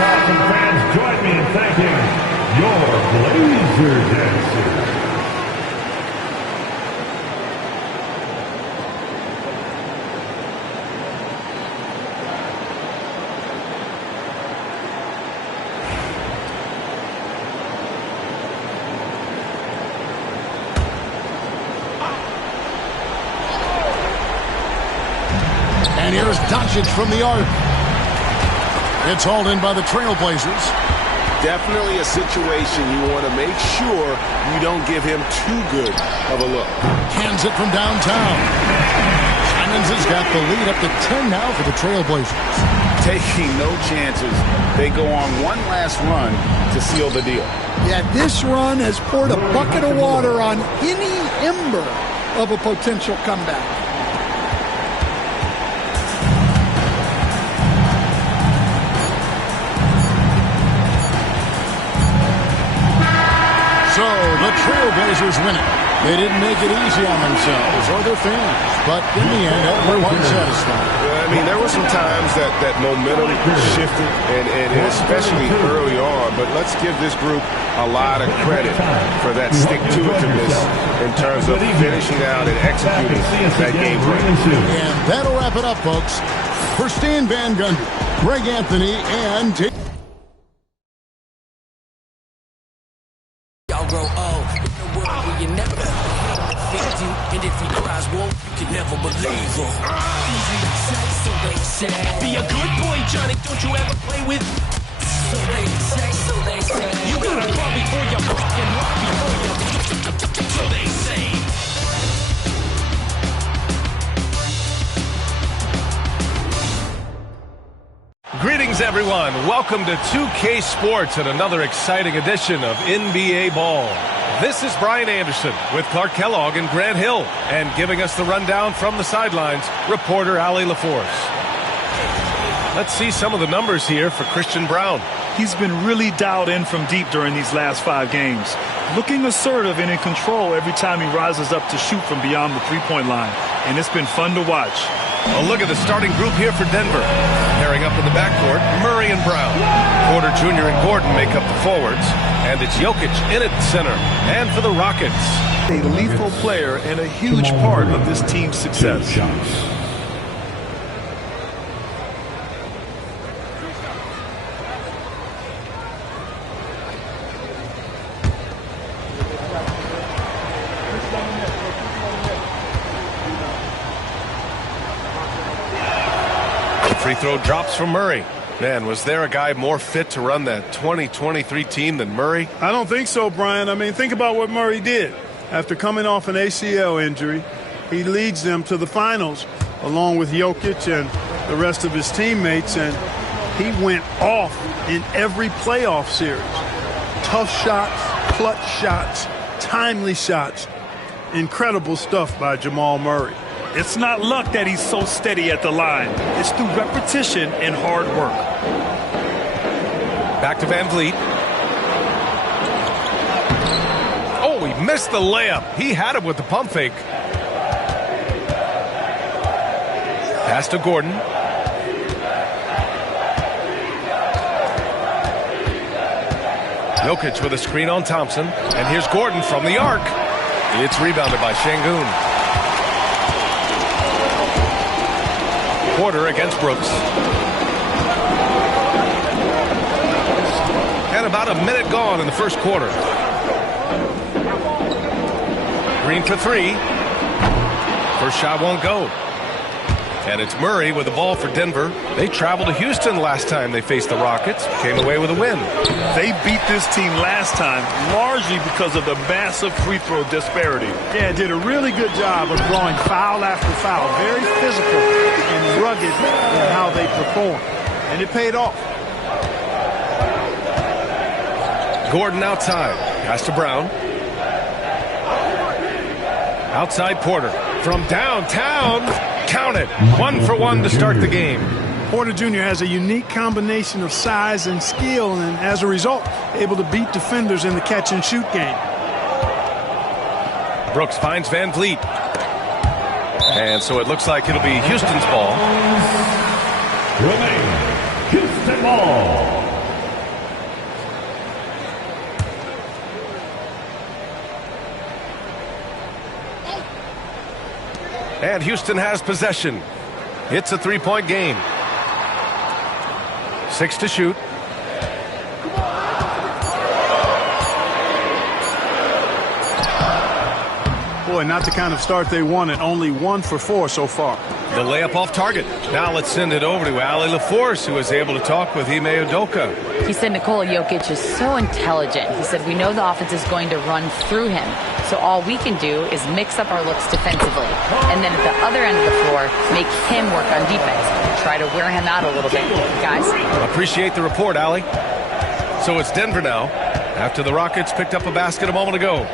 Wisconsin fans, join me in thanking your Blazer dancers. And here's Doncic from the arc. It's hauled in by the Trailblazers. Definitely a situation you want to make sure you don't give him too good of a look. Hands it from downtown. Simons has got the lead up to 10 now for the Trailblazers. Taking no chances. They go on one last run to seal the deal. Yeah, this run has poured a bucket of water on any ember of a potential comeback. So the Trailblazers win it. They didn't make it easy on themselves or their fans, but in the end, everyone's satisfied. I mean, there were some times that momentum shifted, and especially early on, but let's give this group a lot of credit for that stick-to-itiveness in terms of finishing out and executing that game plan. And that'll wrap it up, folks. For Stan Van Gundy, Greg Anthony, and Grow old in a world where you never defeat you, and if he cries wolf, you can never believe him. Easy to say, so they say. Be a good boy, Johnny. Don't you ever play with? So they say, so they say. You gotta crawl before you fucking walk before you. So they say. Greetings, everyone. Welcome to 2K Sports and another exciting edition of NBA Ball. This is Brian Anderson with Clark Kellogg and Grant Hill, and giving us the rundown from the sidelines, reporter Allie LaForce. Let's see some of the numbers here for Christian Braun. He's been really dialed in from deep during these last 5 games, looking assertive and in control every time he rises up to shoot from beyond the three-point line, and it's been fun to watch. A look at the starting group here for Denver. Pairing up in the backcourt, Murray and Brown. Porter Jr. and Gordon make up the forwards. And it's Jokic in at center. And for the Rockets, a lethal player and a huge part of this team's success. free throw drops from Murray. Man, was there a guy more fit to run that 2023 team than Murray? I don't think so, Brian. I mean, think about what Murray did. After coming off an ACL injury, he leads them to the finals along with Jokic and the rest of his teammates, and he went off in every playoff series. Tough shots, clutch shots, timely shots. Incredible stuff by Jamal Murray. It's not luck that he's so steady at the line. It's through repetition and hard work. Back to Van Vliet. Oh, he missed the layup. He had it with the pump fake. Pass to Gordon. Jokic with a screen on Thompson. And here's Gordon from the arc. It's rebounded by Şengün. Porter against Brooks. And about a minute gone in the first quarter. Green for three. First shot won't go. And it's Murray with the ball for Denver. They traveled to Houston last time they faced the Rockets. Came away with a win. They beat this team last time largely because of the massive free throw disparity. Yeah, did a really good job of drawing foul after foul. Very physical and rugged in how they performed. And it paid off. Gordon outside. Pass to Brown. Outside Porter. From downtown. Count it. 1 for 1 to start the game. Porter Jr. has a unique combination of size and skill, and as a result, able to beat defenders in the catch-and-shoot game. Brooks finds Van Vliet. And so it looks like it'll be Houston's ball. Houston ball. And Houston has possession. It's a three-point game. 6 to shoot. Boy, not the kind of start they wanted. Only 1 for 4 so far. The layup off target. Now let's send it over to Ali LaForce, who was able to talk with Ime Udoka. He said Nikola Jokic is so intelligent. He said we know the offense is going to run through him. So all we can do is mix up our looks defensively. And then at the other end of the floor, make him work on defense. Try to wear him out a little bit, guys. Appreciate the report, Ali. So it's Denver now, after the Rockets picked up a basket a moment ago.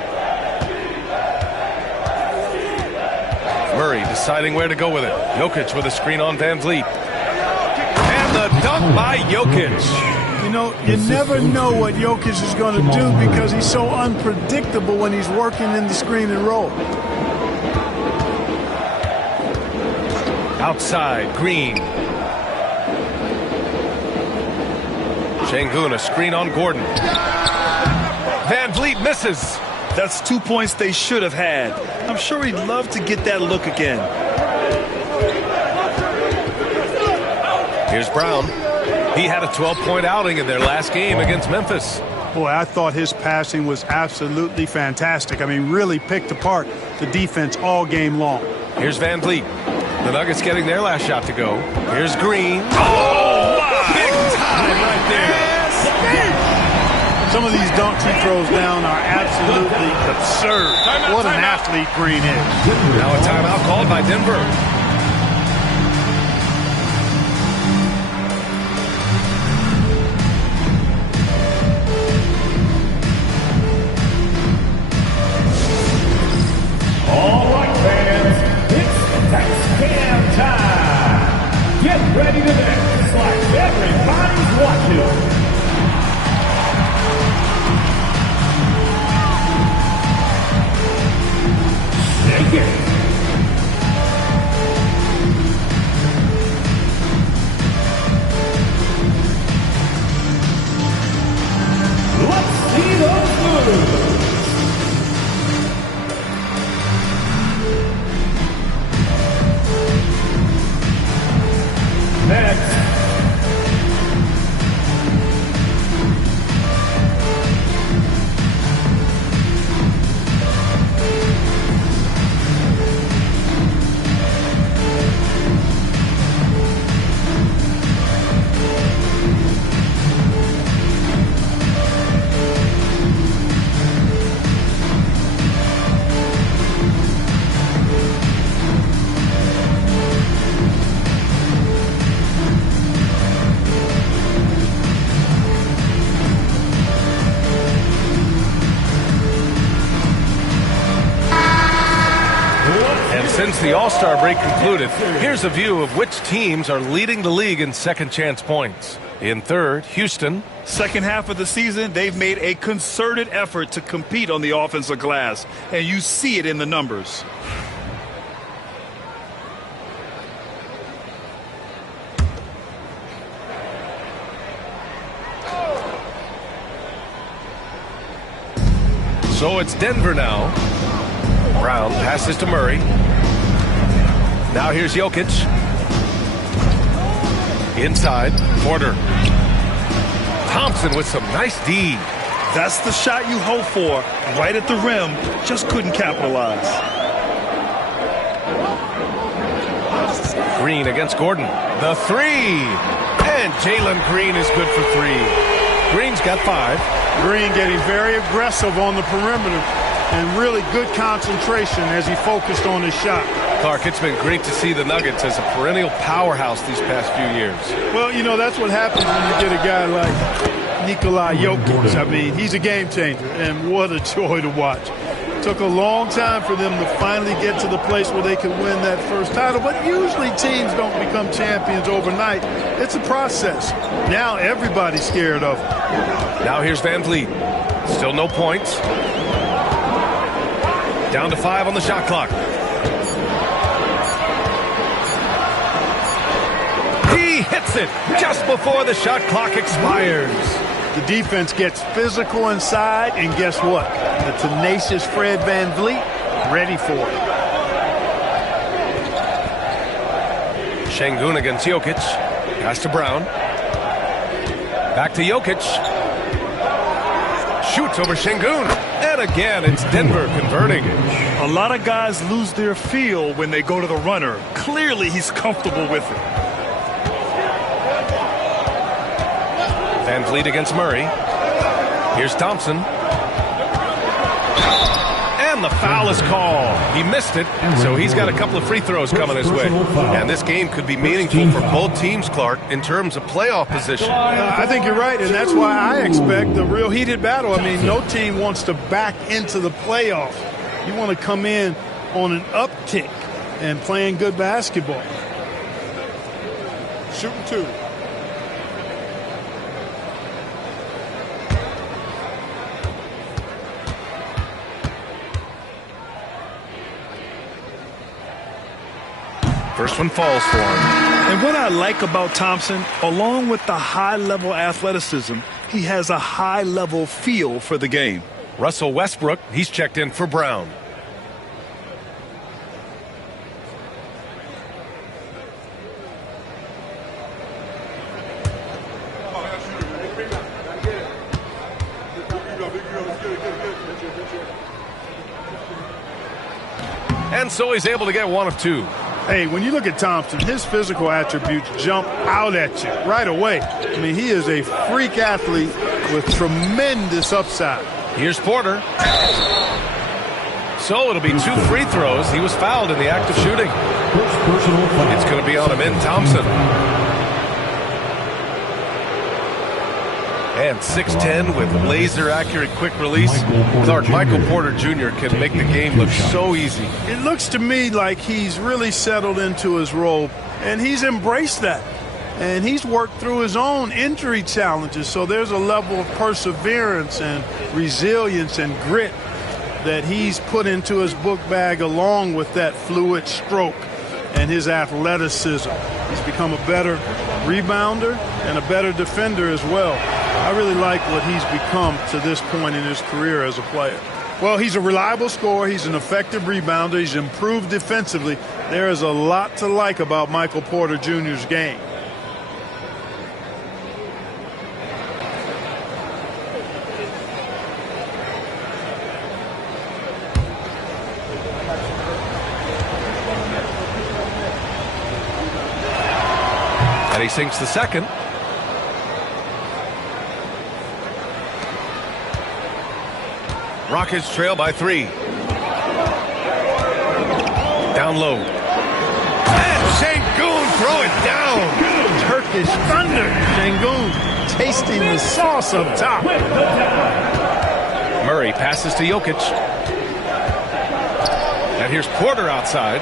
Murray deciding where to go with it. Jokic with a screen on Van Vliet. And the dunk by Jokic. You know, you never know what Jokic is going to do because he's so unpredictable when he's working in the screen and roll. Outside, Green. Şengün, a screen on Gordon. Van Vliet misses. That's 2 points they should have had. I'm sure he'd love to get that look again. Here's Brown. He had a 12-point outing in their last game against Memphis. Boy, I thought his passing was absolutely fantastic. I mean, really picked apart the defense all game long. Here's Van Vliet. The Nuggets getting their last shot to go. Here's Green. Oh, my! Big time right there. Some of these dunks he throws down are absolutely absurd. What an athlete Green is. Now a timeout called by Denver. All right, fans, it's Dice Cam time. Get ready to dance like everybody's watching. Shake it. Let's see those moves. Next. Since the All-Star break concluded, here's a view of which teams are leading the league in second chance points. In third, Houston. Second half of the season, they've made a concerted effort to compete on the offensive glass, and you see it in the numbers. So it's Denver now. Brown passes to Murray. Now here's Jokic. Inside, Porter. Thompson with some nice D. That's the shot you hope for. Right at the rim, just couldn't capitalize. Green against Gordon. The three. And Jalen Green is good for three. Green's got 5. Green getting very aggressive on the perimeter and really good concentration as he focused on his shot. Clark, it's been great to see the Nuggets as a perennial powerhouse these past few years. Well, you know, that's what happens when you get a guy like Nikola Jokic. I mean, he's a game changer, and what a joy to watch. Took a long time for them to finally get to the place where they could win that first title, but usually teams don't become champions overnight. It's a process. Now everybody's scared of him. Now here's Van Vliet. Still no points. Down to 5 on the shot clock. He hits it just before the shot clock expires. The defense gets physical inside, and guess what? The tenacious Fred Van Vliet ready for it. Şengün against Jokic. Pass to Brown. Back to Jokic. Shoots over Şengün. And again, it's Denver converting. A lot of guys lose their feel when they go to the runner. Clearly, he's comfortable with it. Van Vliet against Murray. Here's Thompson. And the foul is called. He missed it, so he's got a couple of free throws coming his way. And this game could be meaningful for both teams, Clark, in terms of playoff position. I think you're right, and that's why I expect a real heated battle. I mean, no team wants to back into the playoffs. You want to come in on an uptick and playing good basketball. Shooting 2. First one falls for him. And what I like about Thompson, along with the high-level athleticism, he has a high-level feel for the game. Russell Westbrook, he's checked in for Brown. And so he's able to get one of 2. Hey, when you look at Thompson, his physical attributes jump out at you right away. I mean, he is a freak athlete with tremendous upside. Here's Porter. So it'll be 2 free throws. He was fouled in the act of shooting. It's going to be on him in Thompson. And 6'10" with laser-accurate quick release. Clark, Michael Porter Jr. can make the game look so easy. It looks to me like he's really settled into his role, and he's embraced that. And he's worked through his own injury challenges, so there's a level of perseverance and resilience and grit that he's put into his book bag along with that fluid stroke and his athleticism. He's become a better rebounder and a better defender as well. I really like what he's become to this point in his career as a player. Well, he's a reliable scorer. He's an effective rebounder. He's improved defensively. There is a lot to like about Michael Porter Jr.'s game. And he sinks the second. Rockets trail by 3. Down low. And Şengün throw it down. Turkish thunder. Şengün tasting the sauce up top. Murray passes to Jokic. And here's Porter outside.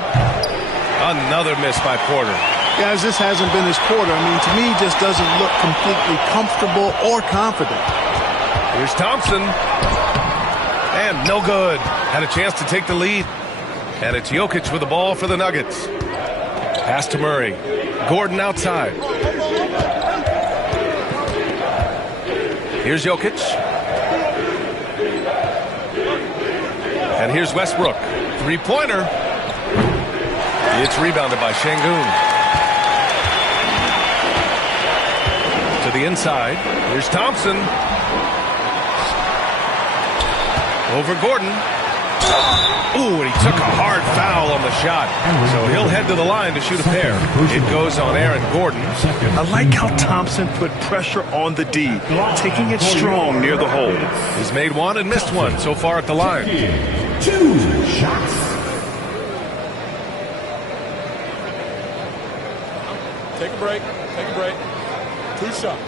Another miss by Porter. Guys, this hasn't been his quarter. I mean, to me, he just doesn't look completely comfortable or confident. Here's Thompson. And no good. Had a chance to take the lead. And it's Jokic with the ball for the Nuggets. Pass to Murray. Gordon outside. Here's Jokic. And here's Westbrook. 3-pointer. It's rebounded by Şengün. To the inside. Here's Thompson. Over Gordon. Ooh, and he took a hard foul on the shot. So he'll head to the line to shoot a pair. It goes on Aaron Gordon. I like how Thompson put pressure on the D, taking it strong near the hole. He's made one and missed one so far at the line. 2 shots. Take a break. Take a break. 2 shots.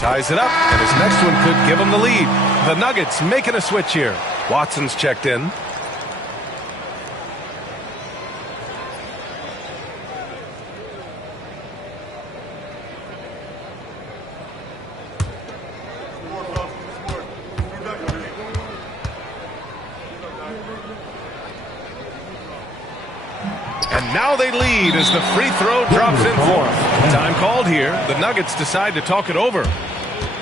Ties it up, and his next one could give him the lead. The Nuggets making a switch here. Watson's checked in. And now they lead as the free throw drops in for them. Time called here. The Nuggets decide to talk it over.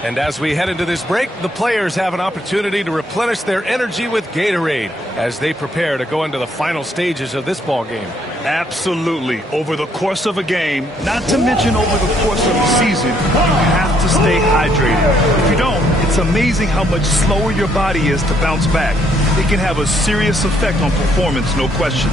And as we head into this break, the players have an opportunity to replenish their energy with Gatorade as they prepare to go into the final stages of this ball game. Absolutely. Over the course of a game, not to mention over the course of the season, you have to stay hydrated. If you don't, it's amazing how much slower your body is to bounce back. It can have a serious effect on performance, no question.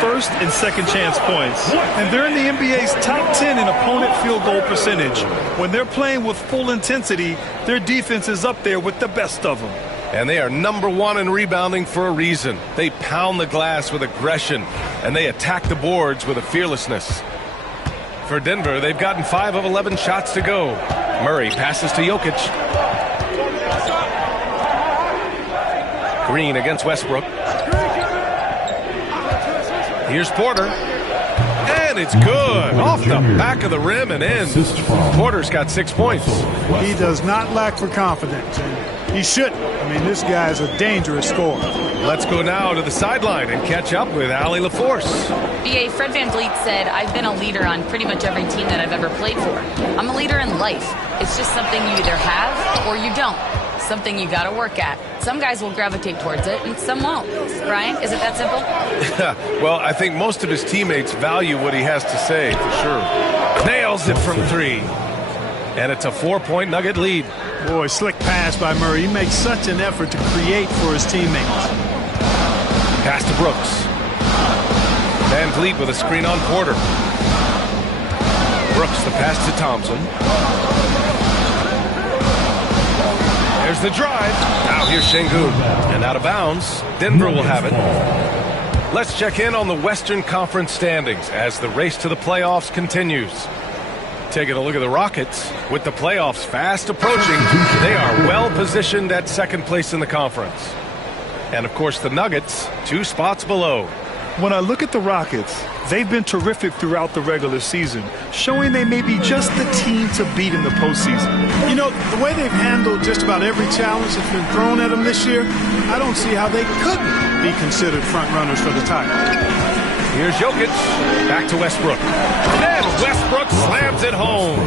First and second chance points. And they're in the NBA's top 10 in opponent field goal percentage. When they're playing with full intensity, their defense is up there with the best of them. And they are number one in rebounding for a reason. They pound the glass with aggression, and they attack the boards with a fearlessness. For Denver, they've gotten 5 of 11 shots to go. Murray passes to Jokic. Green against Westbrook. Here's Porter. And it's good. Off the back of the rim and in. Porter's got 6 points. He does not lack for confidence. He shouldn't. I mean, this guy is a dangerous scorer. Let's go now to the sideline and catch up with Allie LaForce. BA, Fred VanVleet said, I've been a leader on pretty much every team that I've ever played for. I'm a leader in life. It's just something you either have or you don't. Something you got to work at. Some guys will gravitate towards it and some won't. Brian, is it that simple? Well, I think most of his teammates value what he has to say, for sure. Nails it from 3. And it's a 4-point Nugget lead. Boy, slick pass by Murray. He makes such an effort to create for his teammates. Pass to Brooks. VanVleet with a screen on Porter. Brooks the pass to Thompson. There's the drive. Now here's Şengün. And out of bounds. Denver will have it. Let's check in on the Western Conference standings as the race to the playoffs continues. Taking a look at the Rockets. With the playoffs fast approaching, they are well positioned at second place in the conference. And of course the Nuggets, 2 spots below. When I look at the Rockets, they've been terrific throughout the regular season, showing they may be just the team to beat in the postseason. You know, the way they've handled just about every challenge that's been thrown at them this year, I don't see how they couldn't be considered front runners for the title. Here's Jokic. Back to Westbrook. And Westbrook slams it home.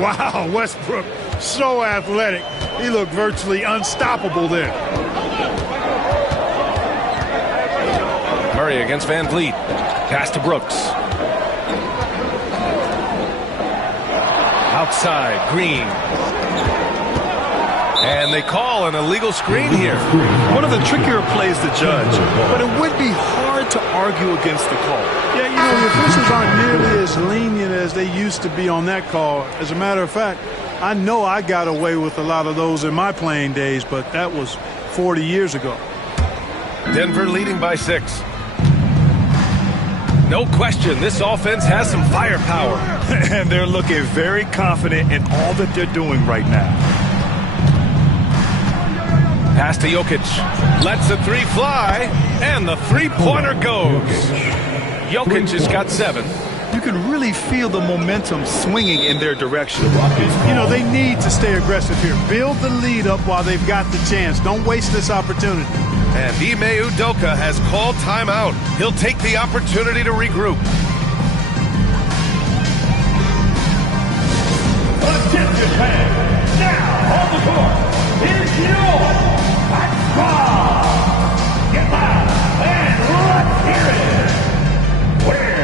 Wow, Westbrook, so athletic. He looked virtually unstoppable there. Murray against VanVleet. Pass to Brooks. Outside, Green. And they call an illegal screen here. One of the trickier plays to judge, but it would be hard to argue against the call. Yeah, you know, the officials aren't nearly as lenient as they used to be on that call. As a matter of fact, I know I got away with a lot of those in my playing days, but that was 40 years ago. Denver leading by 6. No question, this offense has some firepower. And they're looking very confident in all that they're doing right now. Pass to Jokic. Lets the 3 fly, and the 3-pointer goes. Jokic has got 7. You can really feel the momentum swinging in their direction. You know, they need to stay aggressive here. Build the lead up while they've got the chance. Don't waste this opportunity. And Ime Udoka has called timeout. He'll take the opportunity to regroup. Attention fans, now on the court is your basketball. Get loud and let's hear it. We're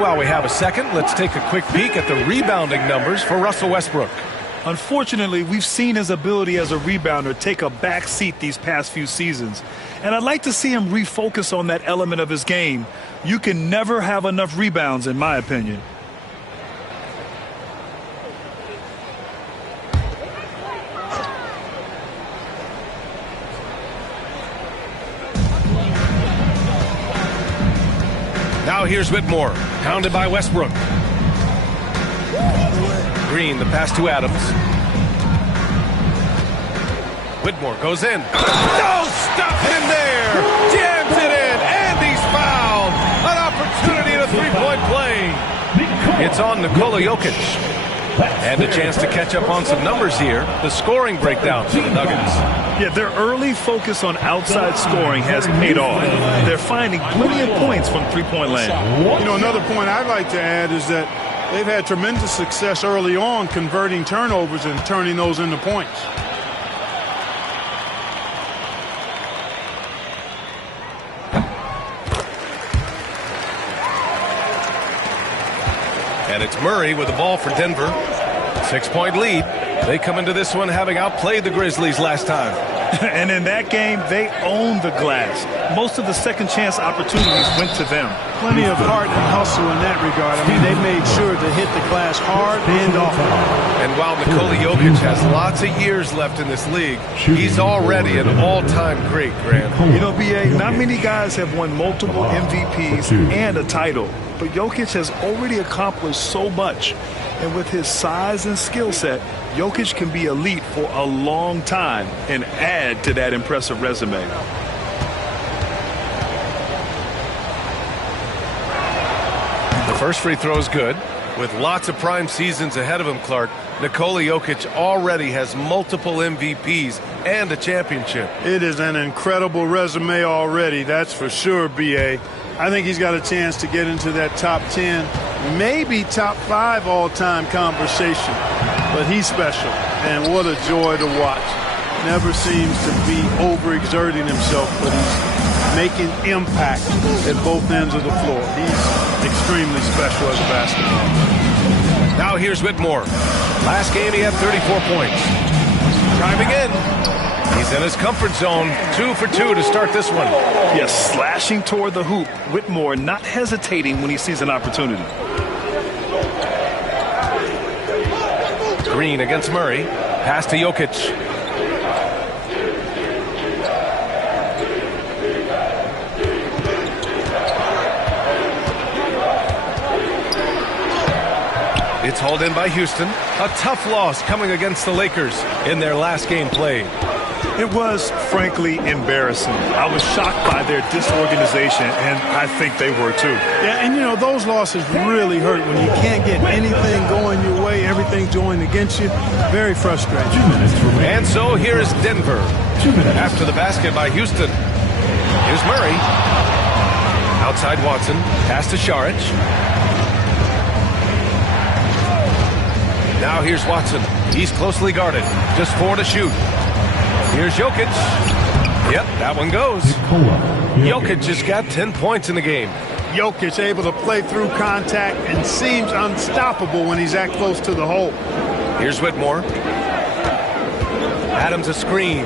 And while we have a second, let's take a quick peek at the rebounding numbers for Russell Westbrook. Unfortunately, we've seen his ability as a rebounder take a back seat these past few seasons. And I'd like to see him refocus on that element of his game. You can never have enough rebounds, in my opinion. Now here's Whitmore, pounded by Westbrook. Green, the pass to Adams. Whitmore goes in. No stuff in there! Jams it in, and he's fouled! An opportunity and a three-point play. It's on Nikola Jokic. And a chance to catch up on some numbers here. The scoring breakdown for the Nuggets. Yeah, their early focus on outside scoring has paid off. They're finding plenty of points from three-point land. You know, another point I'd like to add is that they've had tremendous success early on converting turnovers and turning those into points. And it's Murray with the ball for Denver. 6-point lead. They come into this one having outplayed the Grizzlies last time. And in that game, they owned the glass. Most of the second chance opportunities went to them. Plenty of heart and hustle in that regard. I mean, they made sure to hit the glass hard and often. And while Nikola Jokic has lots of years left in this league, he's already an all-time great, Grant. You know, B.A., not many guys have won multiple MVPs and a title. But Jokic has already accomplished so much. And with his size and skill set, Jokic can be elite for a long time and add to that impressive resume. The first free throw is good. With lots of prime seasons ahead of him, Clark, Nikola Jokic already has multiple MVPs and a championship. It is an incredible resume already, that's for sure, B.A. I think he's got a chance to get into that top 10, maybe top 5 all-time conversation. But he's special, and what a joy to watch. Never seems to be overexerting himself, but he's making impact at both ends of the floor. He's extremely special as a basketball. Now here's Whitmore. Last game he had 34 points. Driving in. He's in his comfort zone. 2 for 2 to start this one. Yes, slashing toward the hoop. Whitmore not hesitating when he sees an opportunity. Green against Murray. Pass to Jokic. It's hauled in by Houston. A tough loss coming against the Lakers in their last game played. It was, frankly, embarrassing. I was shocked by their disorganization, and I think they were too. Yeah, and you know, those losses really hurt when you can't get anything going your way, everything's going against you. Very frustrating. And so here is Denver. After the basket by Houston. Here's Murray. Outside Watson. Pass to Šarić. Now here's Watson. He's closely guarded. Just 4 to shoot. Here's Jokic. Yep, that one goes. Jokic just got 10 points in the game. Jokic able to play through contact and seems unstoppable when he's that close to the hole. Here's Whitmore. Adams a screen.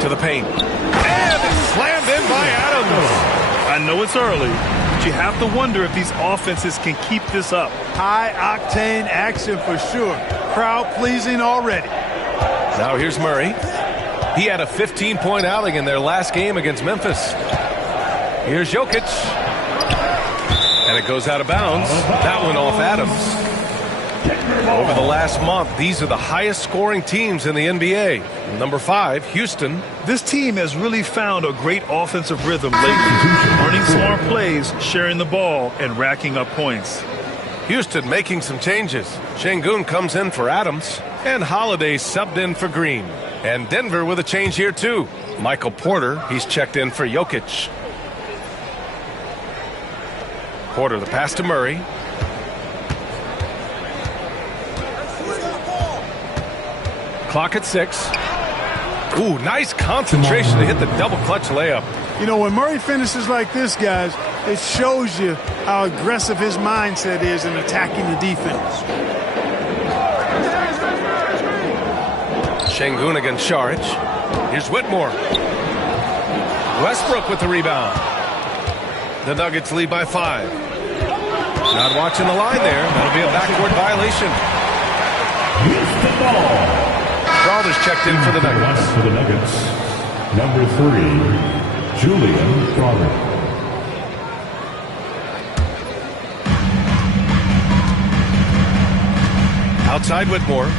To the paint. And it's slammed in by Adams. I know it's early, but you have to wonder if these offenses can keep this up. High-octane action for sure. Crowd-pleasing already. Now here's Murray. He had a 15-point outing in their last game against Memphis. Here's Jokic. And it goes out of bounds. That one off Adams. Over the last month, these are the highest scoring teams in the NBA. Number 5, Houston. This team has really found a great offensive rhythm lately. Running smart plays, sharing the ball, and racking up points. Houston making some changes. Şengün comes in for Adams. And Holiday subbed in for Green. And Denver with a change here too. Michael Porter, he's checked in for Jokic. Porter, the pass to Murray. Clock at 6. Ooh, nice concentration to hit the double clutch layup. You know, when Murray finishes like this, guys, it shows you how aggressive his mindset is in attacking the defense. Şengün against Saric. Here's Whitmore. Westbrook with the rebound. The Nuggets lead by 5. Not watching the line there. That'll be a backcourt violation. Crowder's checked in for the Nuggets. For the Nuggets, number 3, Julian Crowder. Outside Whitmore.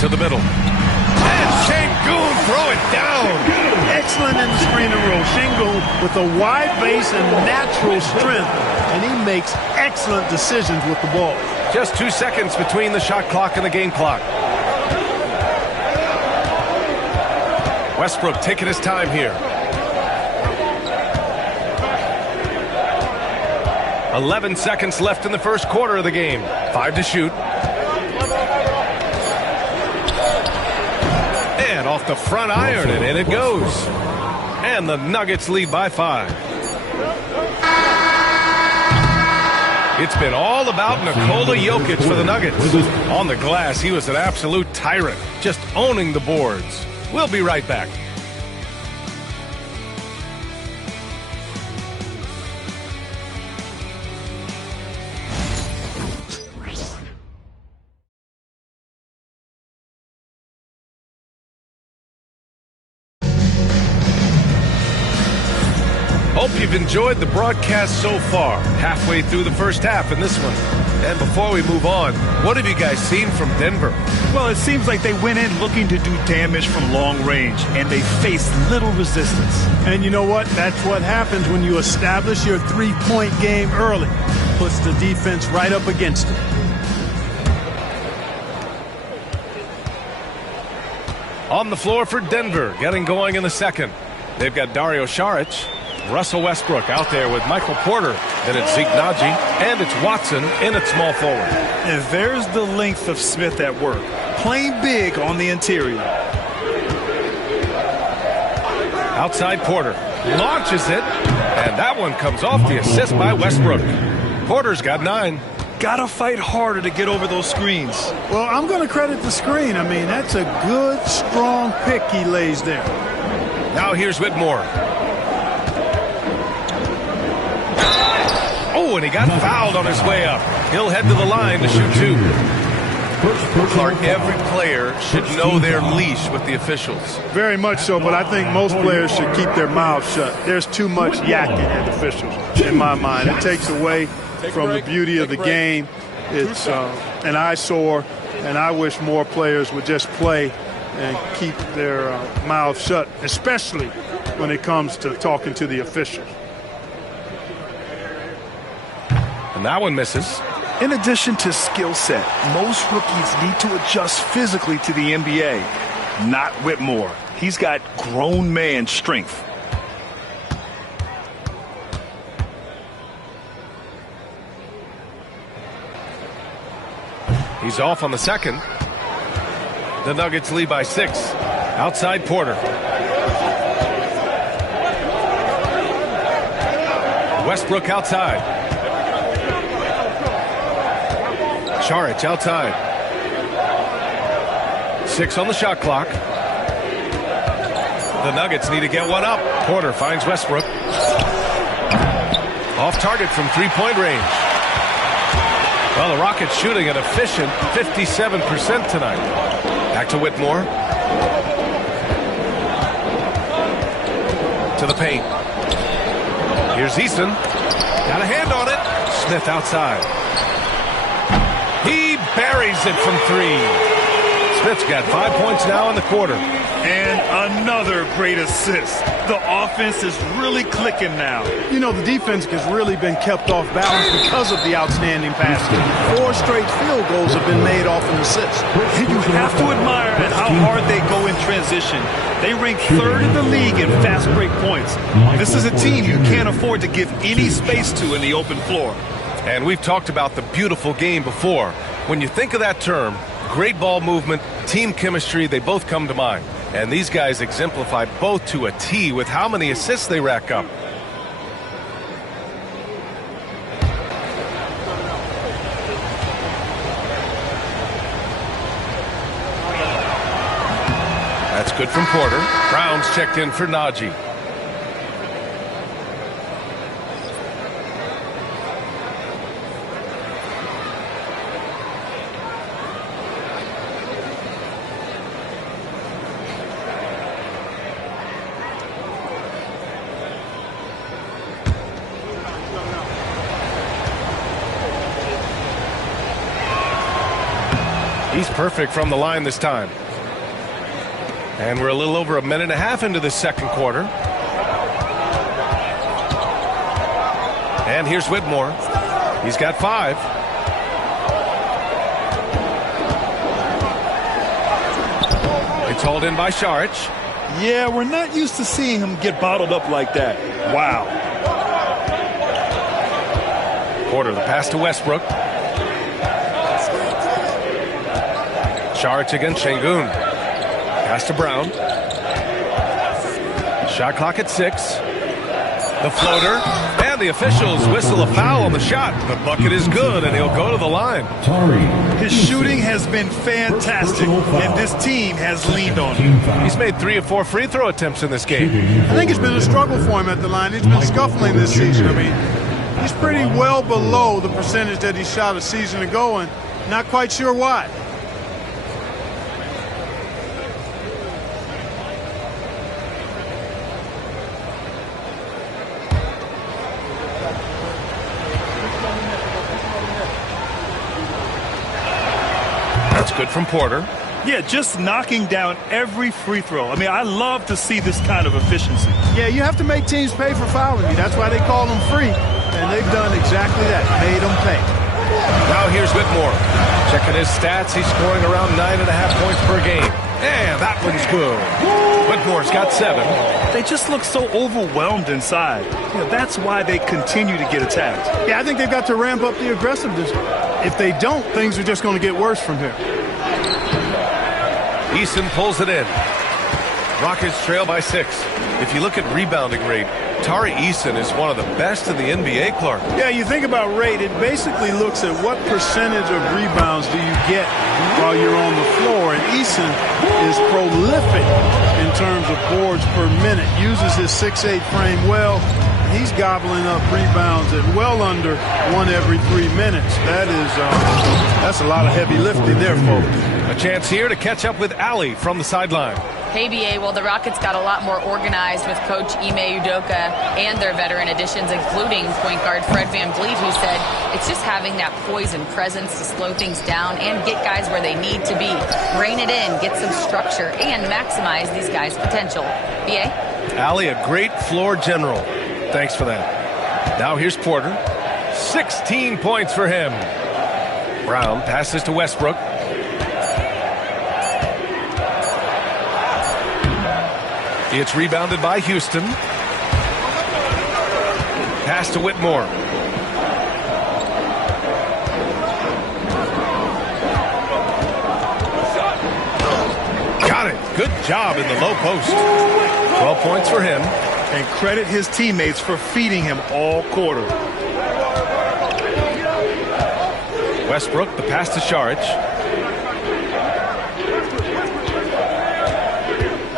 To the middle. And Şengün throw it down. Excellent in the screen and roll. Şengün with a wide base and natural strength, and he makes excellent decisions with the ball. Just 2 seconds between the shot clock and the game clock. Westbrook taking his time here. 11 seconds left in the first quarter of the game. 5 to shoot. And off the front iron, and in it goes. And the Nuggets lead by 5. It's been all about Nikola Jokic for the Nuggets. On the glass, he was an absolute tyrant, just owning the boards. We'll be right back. Hope you've enjoyed the broadcast so far. Halfway through the first half in this one. And before we move on, what have you guys seen from Denver? Well, it seems like they went in looking to do damage from long range, and they faced little resistance. And you know what? That's what happens when you establish your three-point game early. Puts the defense right up against it. On the floor for Denver, getting going in the second. They've got Dario Saric, Russell Westbrook out there with Michael Porter. Then it's Zeke Naji, and it's Watson in at small forward. And there's the length of Smith at work, playing big on the interior. Outside Porter, launches it, and that one comes off the assist by Westbrook. Porter's got 9. Gotta fight harder to get over those screens. Well, I'm going to credit the screen. I mean, that's a good, strong pick he lays there. Now here's Whitmore. Oh, and he got fouled on his way up. He'll head to the line to shoot 2. Clark, every player should know their leash with the officials. Very much so, but I think most players should keep their mouths shut. There's too much yakking at officials, in my mind. It takes away from the beauty of the game. It's an eyesore, and I wish more players would just play and keep their mouths shut, especially when it comes to talking to the officials. And that one misses. In addition to skill set, most rookies need to adjust physically to the NBA. Not Whitmore. He's got grown man strength. He's off on the second. The Nuggets lead by 6. Outside Porter. Westbrook outside. Saric outside. 6 on the shot clock. The Nuggets need to get one up. Porter finds Westbrook. Off target from three-point range. Well, the Rockets shooting an efficient 57% tonight. Back to Whitmore. To the paint. Here's Easton. Got a hand on it. Smith outside. He buries it from 3. Smith's got 5 points now in the quarter. And another great assist. The offense is really clicking now. You know, the defense has really been kept off balance because of the outstanding passing. 4 straight field goals have been made off an assist. And you have to admire at how hard they go in transition. They rank 3rd in the league in fast break points. This is a team you can't afford to give any space to in the open floor. And we've talked about the beautiful game before. When you think of that term, great ball movement, Team chemistry, they both come to mind. And these guys exemplify both to a T with how many assists they rack up. That's good from Porter. Brown's checked in for Najee. He's perfect from the line this time. And we're a little over a minute and a half into the second quarter. And here's Whitmore. He's got 5. It's hauled in by Saric. Yeah, we're not used to seeing him get bottled up like that. Wow. Porter, the pass to Westbrook. Saric against Şengün. Pass to Brown. Shot clock at 6. The floater. And the officials whistle a foul on the shot. The bucket is good, and he'll go to the line. His shooting has been fantastic, and this team has leaned on him. He's made 3 of 4 free throw attempts in this game. I think it's been a struggle for him at the line. He's been scuffling this season. I mean, he's pretty well below the percentage that he shot a season ago, and not quite sure why. Good from Porter. Yeah, just knocking down every free throw. I mean, I love to see this kind of efficiency. Yeah, you have to make teams pay for fouling you. That's why they call them free. And they've done exactly that, made them pay. Now here's Whitmore. Checking his stats, he's scoring around 9.5 points per game. And that one's good. Whitmore's got 7. They just look so overwhelmed inside. You know, that's why they continue to get attacked. Yeah, I think they've got to ramp up the aggressiveness. If they don't, things are just going to get worse from here. Eason pulls it in. Rockets trail by 6. If you look at rebounding rate, Tari Eason is one of the best in the NBA, Clark. Yeah, you think about rate, it basically looks at what percentage of rebounds do you get while you're on the floor. And Eason is prolific in terms of boards per minute. Uses his 6'8" frame well. He's gobbling up rebounds at well under 1 every 3 minutes. That's a lot of heavy lifting there, folks. A chance here to catch up with Allie from the sideline. Hey, BA, well, the Rockets got a lot more organized with Coach Ime Udoka and their veteran additions, including point guard Fred VanVleet, who said it's just having that poise and presence to slow things down and get guys where they need to be. Rein it in, get some structure, and maximize these guys' potential. BA? Allie, a great floor general. Thanks for that. Now here's Porter. 16 points for him. Brown passes to Westbrook. It's rebounded by Houston. Pass to Whitmore. Got it. Good job in the low post. 12 points for him. And credit his teammates for feeding him all quarter. Westbrook, the pass to Saric.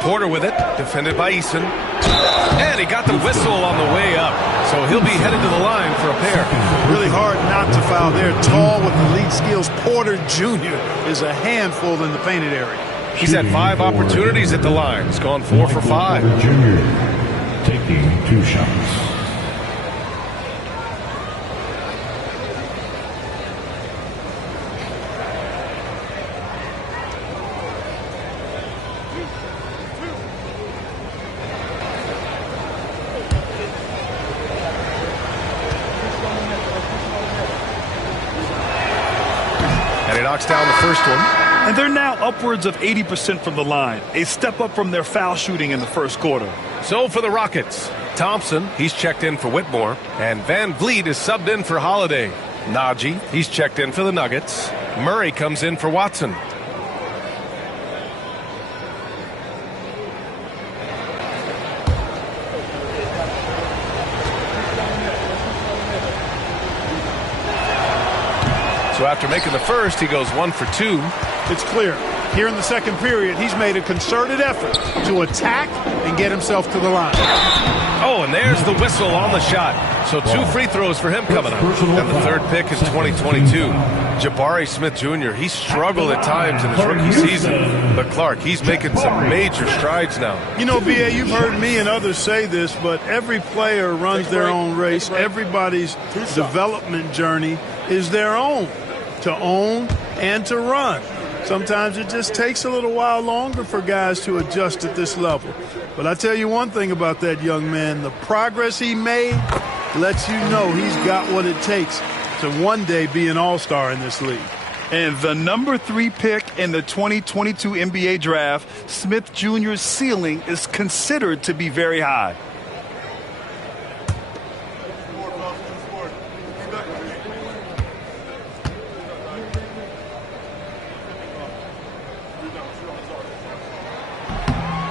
Porter with it, defended by Eason. And he got the whistle on the way up. So he'll be headed to the line for a pair. Really hard not to foul there. Tall with elite skills. Porter Jr. is a handful in the painted area. He's had 5 opportunities at the line. He's gone 4 for 5. Jr. taking 2 shots. And he knocks down the first one. And they're now upwards of 80% from the line. A step up from their foul shooting in the first quarter. So for the Rockets, Thompson, he's checked in for Whitmore. And VanVleet is subbed in for Holiday. Najee, he's checked in for the Nuggets. Murray comes in for Watson. So after making the first, he goes 1 for 2. It's clear. Here in the second period, he's made a concerted effort to attack and get himself to the line. Oh, and there's the whistle on the shot. So 2 free throws for him coming up. And the third pick in 2022. Jabari Smith Jr., he struggled at times in his rookie season. But Clark, he's making some major strides now. You know, B.A., you've heard me and others say this, but every player runs their own race. Everybody's development journey is their own, to own and to run. Sometimes it just takes a little while longer for guys to adjust at this level. But I tell you one thing about that young man, the progress he made lets you know he's got what it takes to one day be an all-star in this league. And the number 3 pick in the 2022 NBA draft, Smith Jr.'s ceiling is considered to be very high.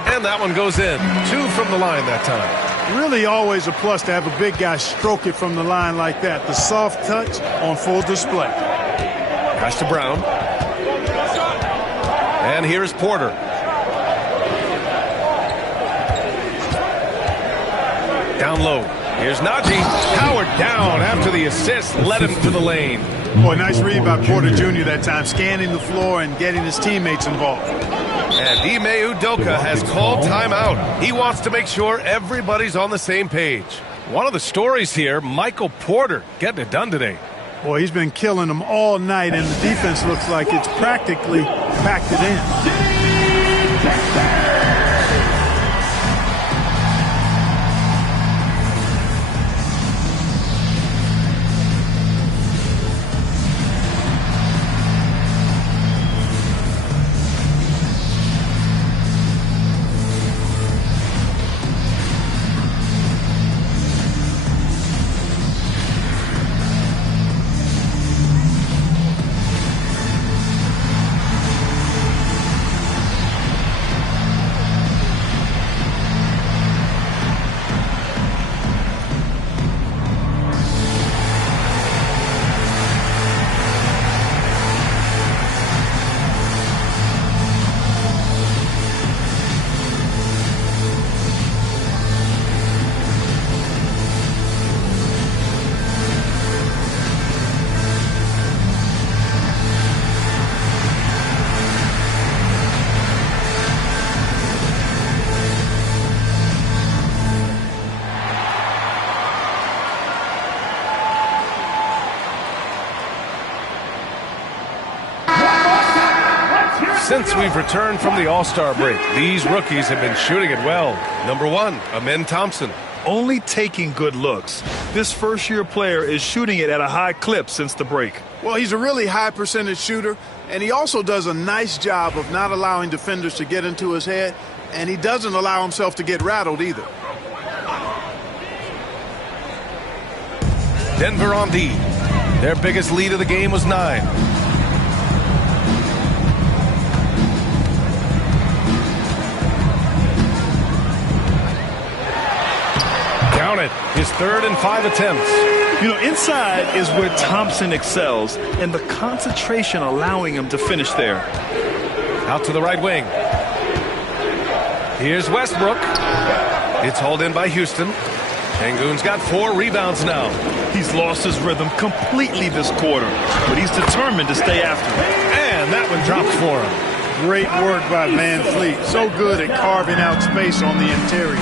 And that one goes in. 2 from the line that time. Really always a plus to have a big guy stroke it from the line like that. The soft touch on full display. Pass to Brown. And here's Porter. Down low. Here's Najee. Howard down after the assist. Led him to the lane. Boy, nice read by Porter Jr. that time, scanning the floor and getting his teammates involved. And Ime Udoka has called timeout. He wants to make sure everybody's on the same page. One of the stories here, Michael Porter getting it done today. Boy, he's been killing them all night, and the defense looks like it's practically packed it in. Since we've returned from the All-Star break, these rookies have been shooting it well. Number 1, Amen Thompson. Only taking good looks. This first-year player is shooting it at a high clip since the break. Well, he's a really high percentage shooter, and he also does a nice job of not allowing defenders to get into his head, and he doesn't allow himself to get rattled either. Denver on D. Their biggest lead of the game was 9. Count it. His 3rd and 5 attempts. You know, inside is where Thompson excels, and the concentration allowing him to finish there. Out to the right wing. Here's Westbrook. It's hauled in by Houston. Sengun's got 4 rebounds now. He's lost his rhythm completely this quarter, but he's determined to stay after it. And that one dropped for him. Great work by Van Fleet. So good at carving out space on the interior.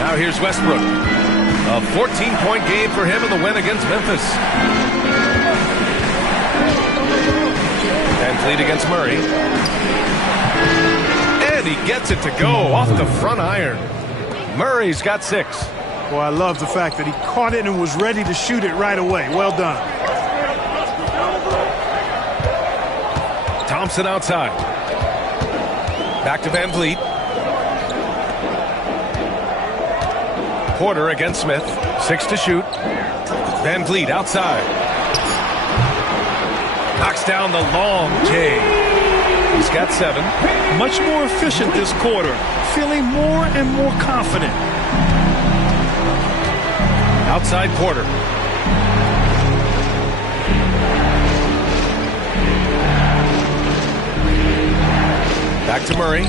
Now here's Westbrook. A 14-point game for him in the win against Memphis. Van Fleet against Murray. And he gets it to go off the front iron. Murray's got 6. Well, I love the fact that he caught it and was ready to shoot it right away. Well done. Thompson outside. Back to Van Fleet. Porter against Smith. 6 to shoot. Van Fleet outside. Knocks down the long J. He's got 7. Much more efficient this quarter. Feeling more and more confident. Outside Porter. Back to Murray.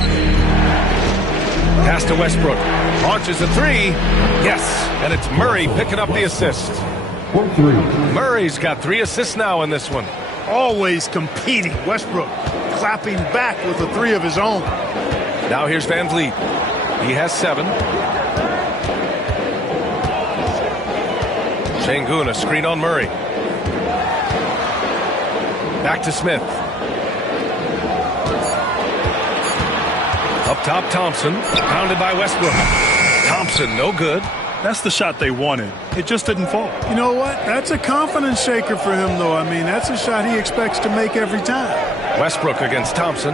Pass to Westbrook. Launches a three. Yes, and it's Murray picking up the assist. Murray's got 3 assists now in this one. Always competing. Westbrook clapping back with a 3 of his own. Now here's Van Vliet. He has 7. Şengün, a screen on Murray. Back to Smith. Up top, Thompson. Pounded by Westbrook. Thompson, no good. That's the shot they wanted. It just didn't fall. You know what? That's a confidence shaker for him, though. I mean, that's a shot he expects to make every time. Westbrook against Thompson.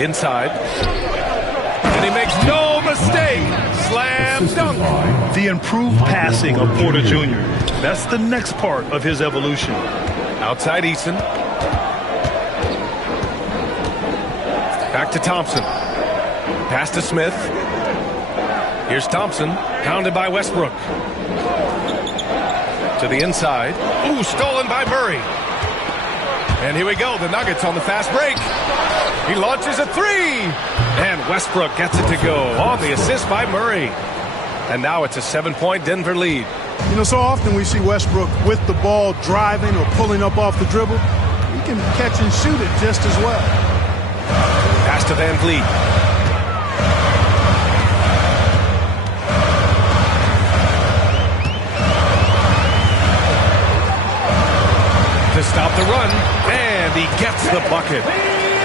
Inside. And he makes no mistake. Slam dunk. The improved passing of Porter Jr. That's the next part of his evolution. Outside Eason. Back to Thompson. Pass to Smith. Here's Thompson. Pounded by Westbrook. To the inside. Ooh, stolen by Murray. And here we go. The Nuggets on the fast break. He launches a 3. And Westbrook gets it to go on the assist by Murray. And now it's a 7-point Denver lead. You know, so often we see Westbrook with the ball driving or pulling up off the dribble. He can catch and shoot it just as well. Pass to Van Vliet. To stop the run, and he gets the bucket.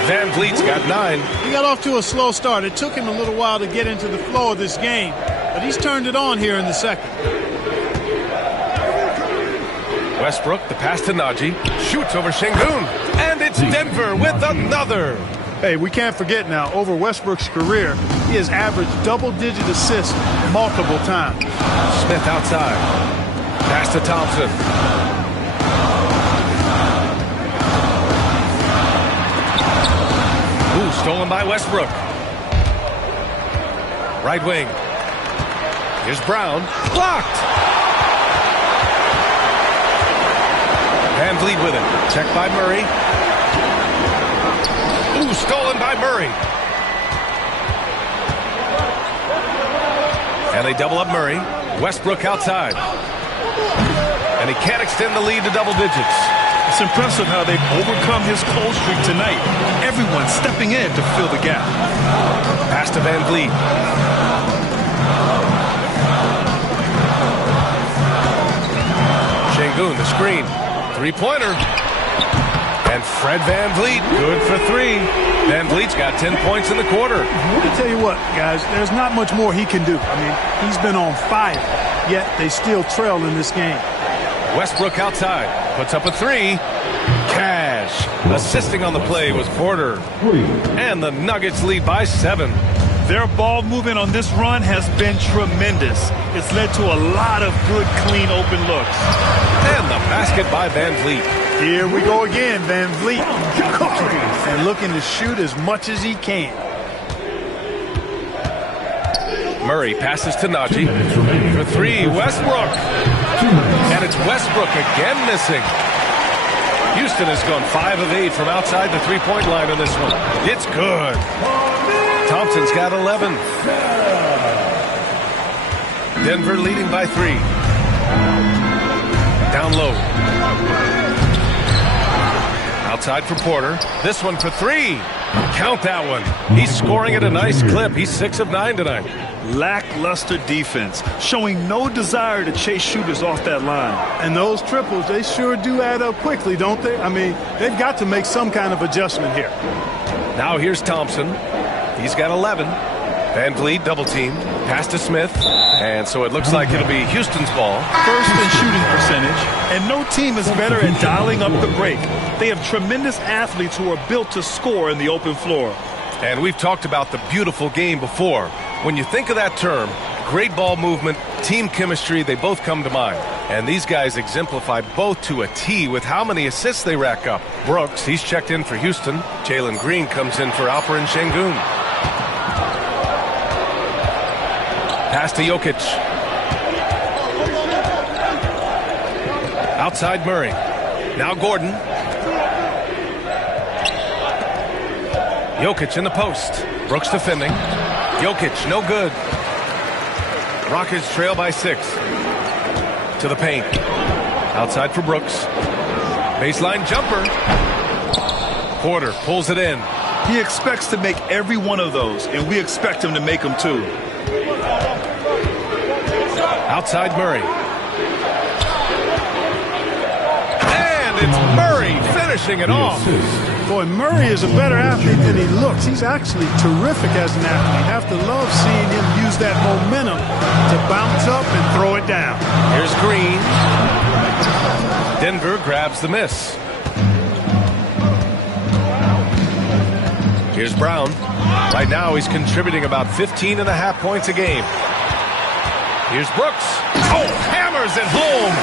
Van Vliet's got 9. He got off to a slow start. It took him a little while to get into the flow of this game, but he's turned it on here in the second. Westbrook, the pass to Najee, shoots over Şengün, and it's Denver with another. Hey, we can't forget now, over Westbrook's career, he has averaged double-digit assists multiple times. Smith outside. Pass to Thompson. Ooh, stolen by Westbrook. Right wing. Here's Brown. Blocked. Van Vliet with it. Checked by Murray. Ooh, stolen by Murray. And they double up Murray. Westbrook outside. And he can't extend the lead to double digits. It's impressive how they've overcome his cold streak tonight. Everyone stepping in to fill the gap. Pass to Van Vliet. Şengün, the screen. 3-pointer. And Fred Van Vliet, good for 3. Van Vliet's got 10 points in the quarter. Let me tell you what, guys, there's not much more he can do. I mean, he's been on fire, yet they still trail in this game. Westbrook outside, puts up a 3. Cash. Assisting on the play was Porter. And the Nuggets lead by 7. Their ball movement on this run has been tremendous. It's led to a lot of good, clean, open looks. And the basket by Van Vliet. Here we go again, Van Vliet. Cooking and looking to shoot as much as he can. Murray passes to Najee. For 3, Westbrook. And it's Westbrook again missing. Houston has gone 5 of 8 from outside the 3-point line on this one. It's good. Thompson's got 11. Denver leading by 3. Down low. Outside for Porter. This one for 3. Count that one. He's scoring at a nice clip. He's 6 of 9 tonight. Lackluster defense, showing no desire to chase shooters off that line. And those triples, they sure do add up quickly, don't they? I mean, they've got to make some kind of adjustment here. Now here's Thompson. He's got 11. Van Vliet double teamed. Pass to Smith. And so it looks like it'll be Houston's ball. First in shooting percentage, and no team is better at dialing up the break. They have tremendous athletes who are built to score in the open floor. And we've talked about the beautiful game before. When you think of that term, great ball movement, team chemistry, they both come to mind. And these guys exemplify both to a T with how many assists they rack up. Brooks, he's checked in for Houston. Jalen Green comes in for Alperen Şengün. Pass to Jokic. Outside Murray. Now Gordon. Jokic in the post. Brooks defending. Jokic, no good. Rockets trail by 6. To the paint. Outside for Brooks. Baseline jumper. Porter pulls it in. He expects to make every one of those, and we expect him to make them too. Outside Murray. And it's Murray finishing it off. Boy, Murray is a better athlete than he looks. He's actually terrific as an athlete. You have to love seeing him use that momentum to bounce up and throw it down. Here's Green. Denver grabs the miss. Here's Brown. Right now he's contributing about 15.5 points a game. Here's Brooks. Oh, hammers it home.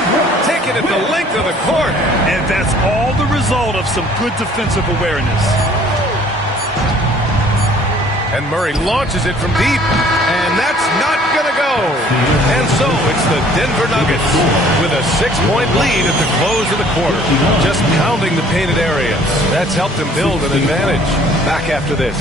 Taking it the length of the court. And that's all the result of some good defensive awareness. And Murray launches it from deep. And that's not going to go. And so it's the Denver Nuggets with a 6-point lead at the close of the quarter. Just pounding the painted areas. That's helped them build an advantage. Back after this.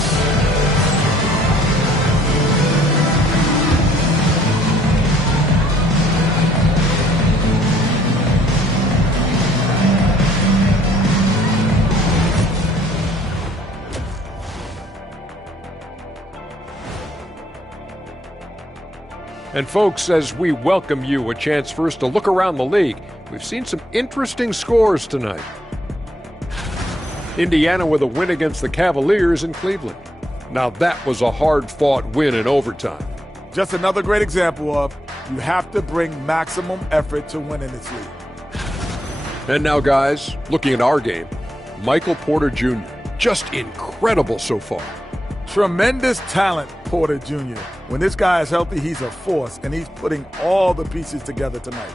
And folks, as we welcome you a chance first to look around the league, we've seen some interesting scores tonight. Indiana with a win against the Cavaliers in Cleveland. Now that was a hard-fought win in overtime. Just another great example of you have to bring maximum effort to win in this league. And now, guys, looking at our game, Michael Porter Jr., just incredible so far. Tremendous talent, Porter Jr. When this guy is healthy, he's a force, and he's putting all the pieces together tonight.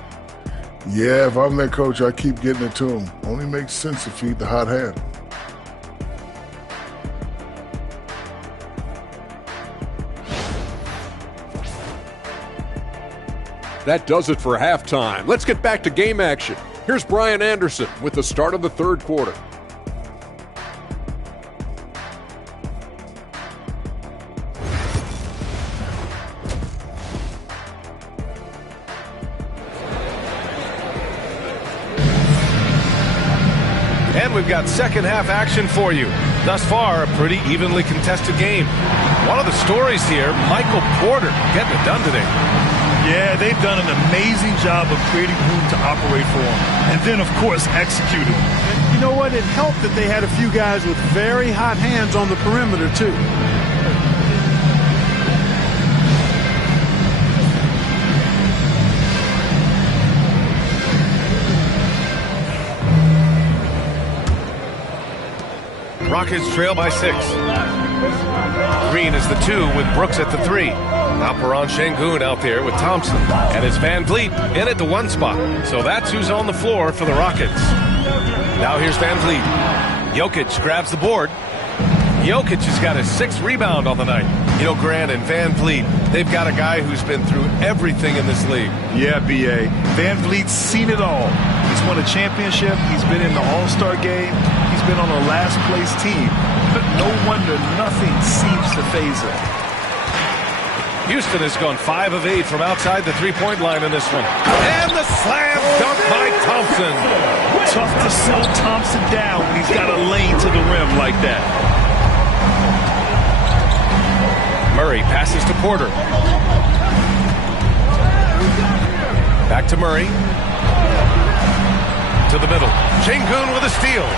Yeah, if I'm that coach, I keep getting it to him. Only makes sense to feed the hot hand. That does it for halftime. Let's get back to game action. Here's Brian Anderson with the start of the third quarter. And we've got second half action for you. Thus far, a pretty evenly contested game. One of the stories here, Michael Porter getting it done today. Yeah, they've done an amazing job of creating room to operate for him. And then, of course, executing. And you know what? It helped that they had a few guys with very hot hands on the perimeter, too. Rockets trail by 6. Green is the 2 with Brooks at the 3. Alperon Şengün out there with Thompson. And it's Van Vliet in at the 1 spot. So that's who's on the floor for the Rockets. Now here's Van Vliet. Jokic grabs the board. Jokic has got his 6th rebound on the night. You know, Grant and Van Vliet, they've got a guy who's been through everything in this league. Yeah, B.A. Van Vliet's seen it all. He's won a championship. He's been in the All-Star game. He's been on a last-place team. But no wonder nothing seems to faze him. Houston has gone 5 of 8 from outside the three-point line in this one. And the slam dunk by Thompson. Tough to slow Thompson down when he's got a lane to the rim like that. Murray passes to Porter. Back to Murray. To the middle. Şengün with a steal.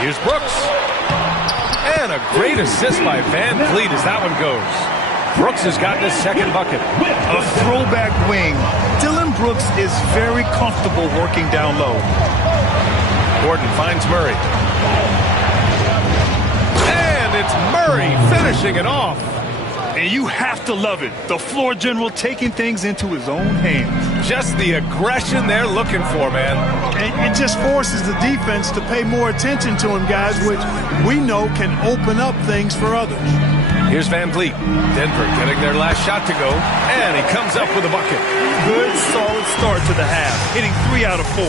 Here's Brooks. And a great assist by Van Vliet as that one goes. Brooks has gotten his 2nd bucket. A throwback wing. Dillon Brooks is very comfortable working down low. Gordon finds Murray. And it's Murray finishing it off. And you have to love it. The floor general taking things into his own hands. Just the aggression they're looking for, man. And it just forces the defense to pay more attention to him, guys, which we know can open up things for others. Here's Van Vliet. Denver getting their last shot to go. And he comes up with a bucket. Good, solid start to the half. Hitting 3 out of 4.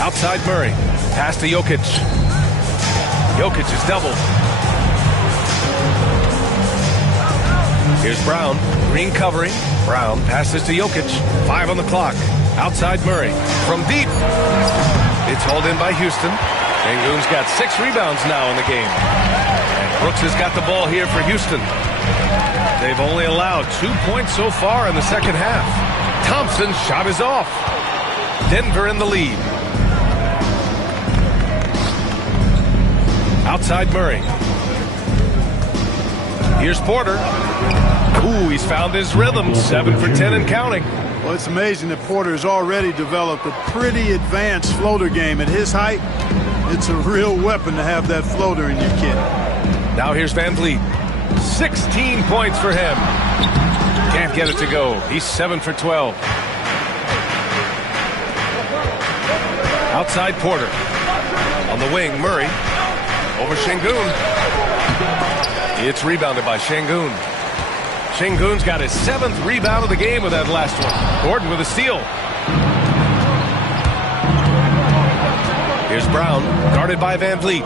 Outside Murray. Pass to Jokic. Jokic is doubled. Here's Brown. Green covering. Brown passes to Jokic. 5 on the clock. Outside Murray. From deep. It's hauled in by Houston. Sengun's got 6 rebounds now in the game. And Brooks has got the ball here for Houston. They've only allowed 2 points so far in the second half. Thompson's shot is off. Denver in the lead. Outside Murray. Here's Porter. Ooh, he's found his rhythm. 7 for 10 and counting. Well, it's amazing that Porter has already developed a pretty advanced floater game. At his height, it's a real weapon to have that floater in your kit. Now here's Van Vliet. 16 points for him. Can't get it to go. He's 7 for 12. Outside Porter. On the wing, Murray. Over Sengun. It's rebounded by Sengun. Sengun's got his 7th rebound of the game with that last one. Gordon with a steal. Here's Brown, guarded by Van Vliet.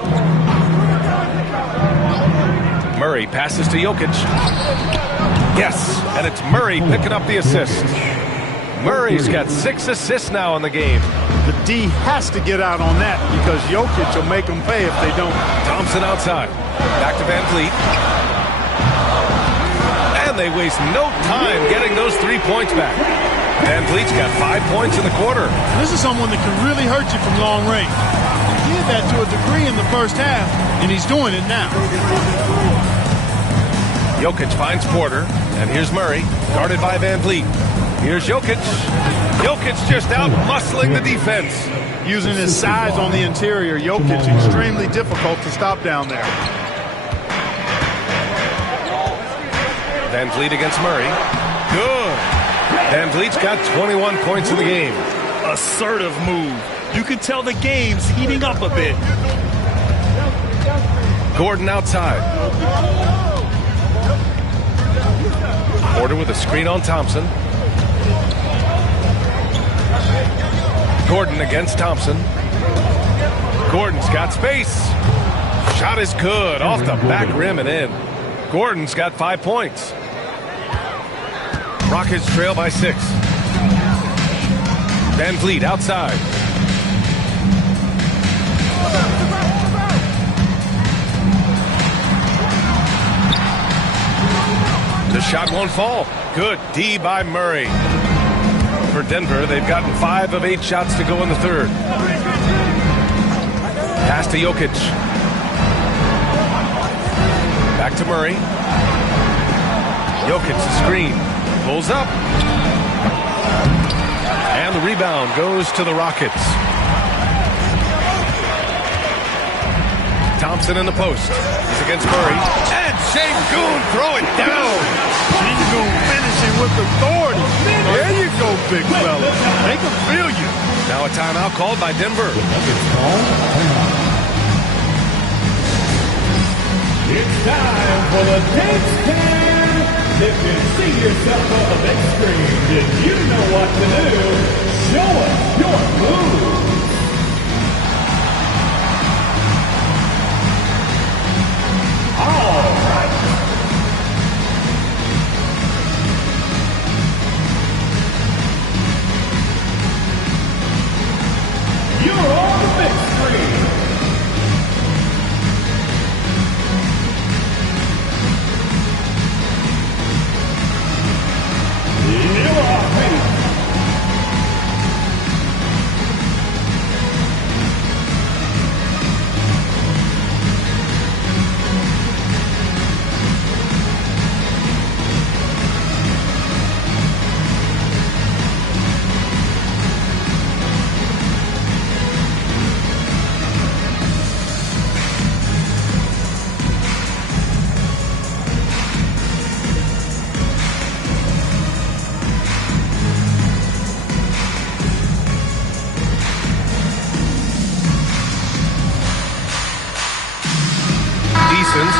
Murray passes to Jokic. Yes, and it's Murray picking up the assist. Murray's got 6 assists now in the game. The D has to get out on that because Jokic will make them pay if they don't. Thompson outside. Back to Van Vliet. And they waste no time getting those 3 points back. Van Vliet's got 5 points in the quarter. This is someone that can really hurt you from long range. He did that to a degree in the first half, and he's doing it now. Jokic finds Porter, and here's Murray, guarded by Van Vliet. Here's Jokic. Jokic just out muscling the defense. Using his size on the interior, Jokic extremely difficult to stop down there. Van Vliet against Murray. Good. Van Vliet's got 21 points in the game. Assertive move. You can tell the game's heating up a bit. Gordon outside. Porter with a screen on Thompson. Gordon against Thompson. Gordon's got space. Shot is good. Off the back rim and in. Gordon's got 5 points. Rockets trail by 6. Van Vliet outside. The shot won't fall. Good D by Murray. For Denver, they've gotten 5 of 8 shots to go in the third. Pass to Jokic. Back to Murray. Jokic, the screen. Pulls up. And the rebound goes to the Rockets. Thompson in the post. He's against Murray. And Sengun throw it down. Sengun finishing with authority. There you go, big fella. Make him feel you. Now a timeout called by Denver. It's time for the Take Stand. If you see yourself on the big screen, then you know what to do. Show us your move. All right. You're on the big screen.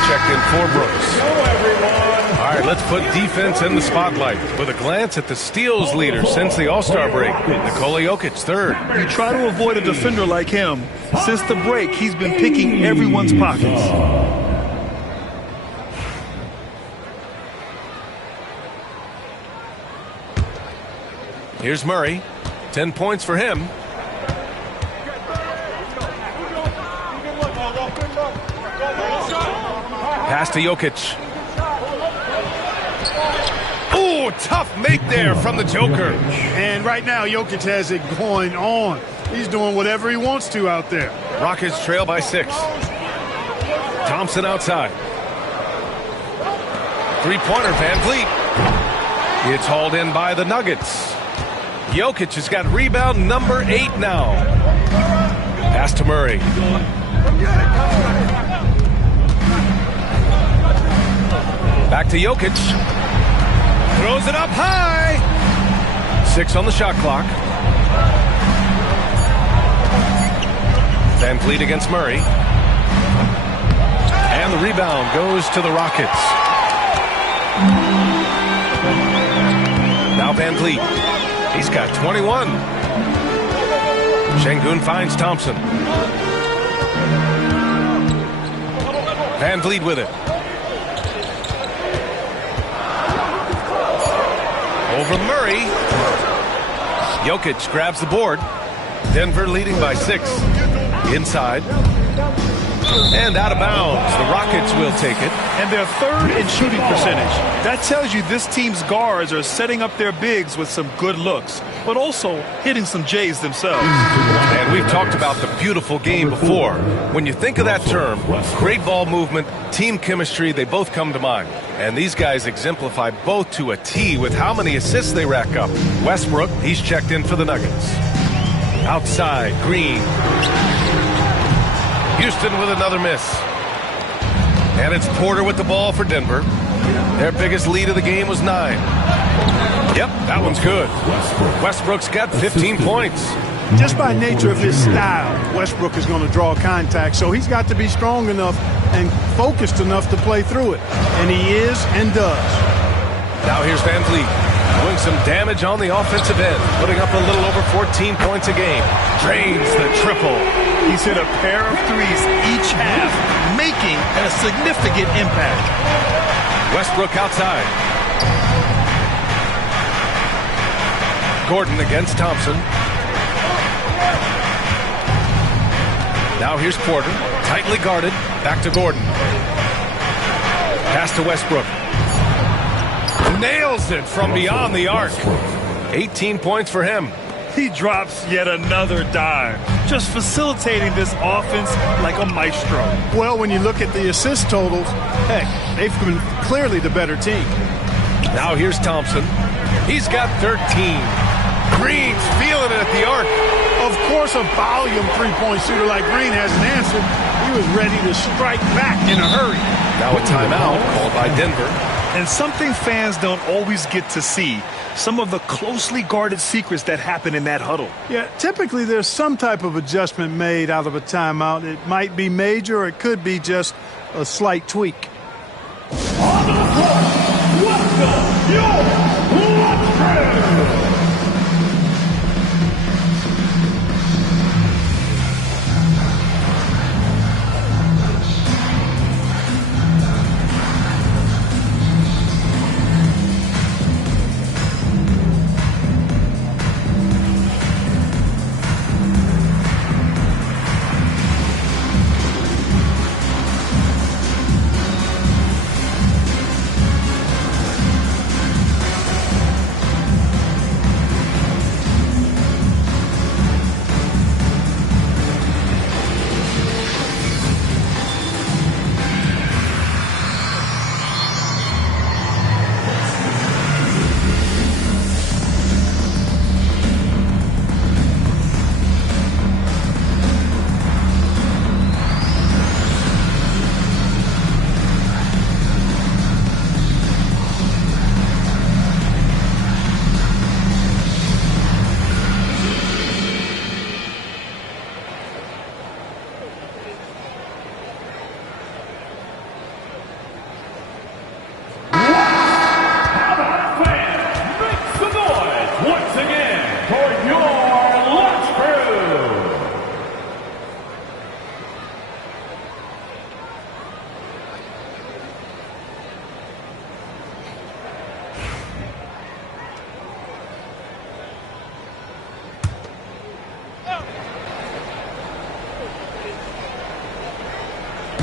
Checked in for Brooks. All All right, let's put defense in the spotlight with a glance at the steals leader since the All-Star break. Nikola Jokic, third. You try to avoid a defender like him. Since the break, he's been picking everyone's pockets. Here's Murray. 10 points for him. Pass to Jokic. Ooh, tough make there from the Joker. And right now, Jokic has it going on. He's doing whatever he wants to out there. Rockets trail by 6. Thompson outside. Three-pointer, Van Vliet. It's hauled in by the Nuggets. Jokic has got rebound number 8 now. Pass to Murray. Back to Jokic. Throws it up high. 6 on the shot clock. Van Vliet against Murray. And the rebound goes to the Rockets. Now Van Vliet. He's got 21. Şengün finds Thompson. Van Vliet with it. Over Murray. Jokic grabs the board. Denver leading by 6. Inside. And out of bounds. The Rockets will take it. And they're third in shooting percentage. That tells you this team's guards are setting up their bigs with some good looks, but also hitting some J's themselves. And we've talked about the beautiful game before. When you think of that term, great ball movement, team chemistry, they both come to mind. And these guys exemplify both to a T with how many assists they rack up. Westbrook, he's checked in for the Nuggets. Outside, Green. Houston with another miss. And it's Porter with the ball for Denver. Their biggest lead of the game was 9. Yep, that one's good. Westbrook's got 15 points. Just by nature of his style, Westbrook is going to draw contact, so he's got to be strong enough and focused enough to play through it. And he is and does. Now here's Van Vliet doing some damage on the offensive end, putting up a little over 14 points a game. Drains the triple. He's hit a pair of threes each half, making a significant impact. Westbrook outside. Gordon against Thompson. Now here's Porter, tightly guarded, back to Gordon. Pass to Westbrook. Nails it from beyond the arc. 18 points for him. He drops yet another dime, just facilitating this offense like a maestro. Well, when you look at the assist totals, heck, they've been clearly the better team. Now here's Thompson. He's got 13. Green's feeling it at the arc. Of course, a volume three-point shooter like Green has an answer. He was ready to strike back in a hurry. Now a timeout called by Denver. And something fans don't always get to see, some of the closely guarded secrets that happen in that huddle. Yeah, typically there's some type of adjustment made out of a timeout. It might be major or it could be just a slight tweak. On the court, welcome your Lakers.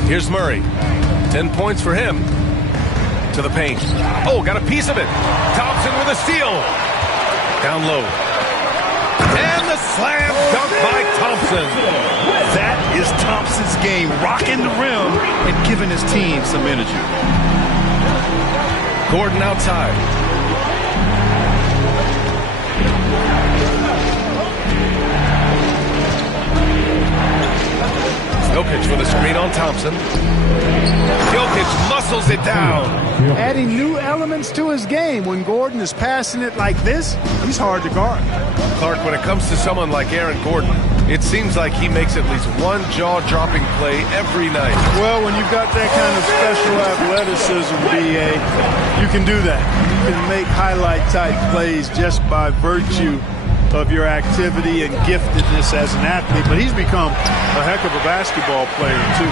Here's Murray. 10 points for him. To the paint. Oh, got a piece of it. Thompson with a steal. Down low. And the slam dunk by Thompson. That is Thompson's game, rocking the rim and giving his team some energy. Gordon outside. Jokic with a screen on Thompson. Jokic muscles it down. Adding new elements to his game. When Gordon is passing it like this, he's hard to guard. Clark, when it comes to someone like Aaron Gordon, it seems like he makes at least one jaw-dropping play every night. Well, when you've got that kind of special athleticism, B.A., you can do that. You can make highlight-type plays just by virtue of your activity and giftedness as an athlete. But he's become a heck of a basketball player, too.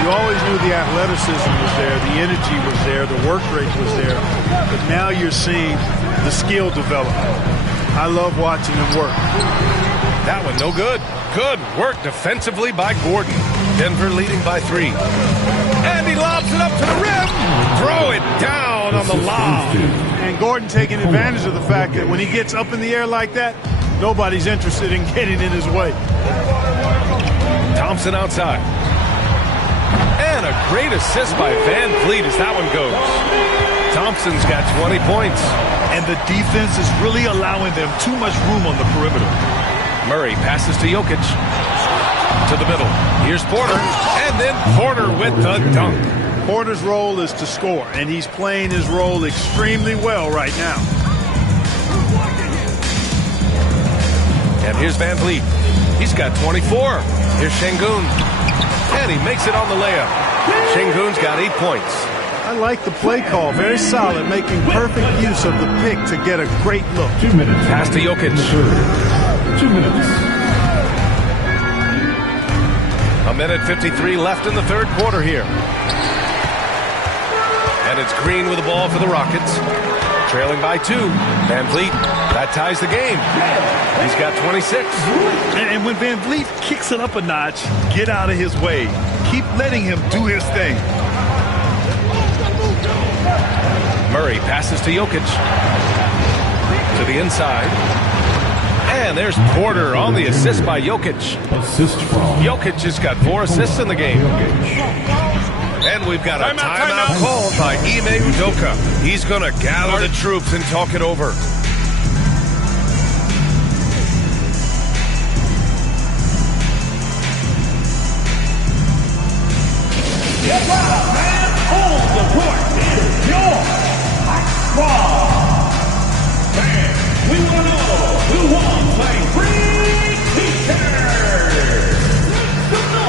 You always knew the athleticism was there, the energy was there, the work rate was there. But now you're seeing the skill development. I love watching him work. That one no good. Good work defensively by Gordon. Denver leading by 3. And he lobs it up to the rim. Throw it down on the lob. And Gordon taking advantage of the fact that when he gets up in the air like that, nobody's interested in getting in his way. Thompson outside. And a great assist by Van Vliet as that one goes. Thompson's got 20 points. And the defense is really allowing them too much room on the perimeter. Murray passes to Jokic. To the middle. Here's Porter. And then Porter with the dunk. Porter's role is to score, and he's playing his role extremely well right now. And here's Van Vliet. He's got 24. Here's Şengün. And he makes it on the layup. Şengün's got 8 points. I like the play call. Very solid, making perfect use of the pick to get a great look. 2 minutes. Pass to Jokic. 2 minutes. A minute 53 left in the third quarter here. And it's Green with the ball for the Rockets. Trailing by 2. Van Vliet, that ties the game. He's got 26. And when Van Vliet kicks it up a notch, get out of his way. Keep letting him do his thing. Murray passes to Jokic. To the inside. And there's Porter on the assist by Jokic. Assist from Jokic has got 4 assists in the game. And we've got a timeout called by Ime Udoka. He's going to gather the troops and talk it over. Get up, man! On the court is your hot squad. Fans, we want to know who won playing free t-shirts. Let's go!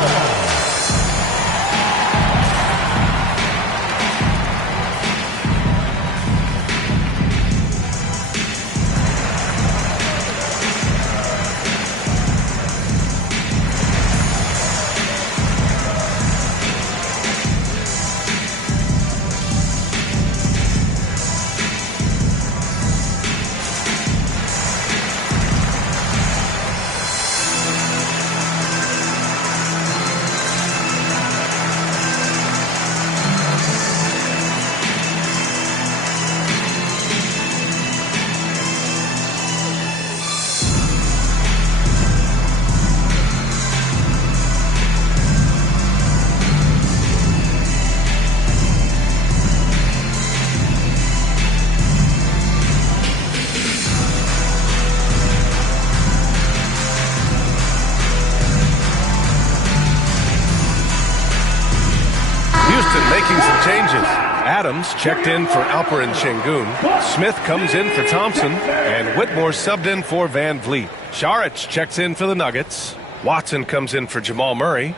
Making some changes. Adams checked in for Alperen Şengün. Smith comes in for Thompson. And Whitmore subbed in for Van Vliet. Šarić checks in for the Nuggets. Watson comes in for Jamal Murray.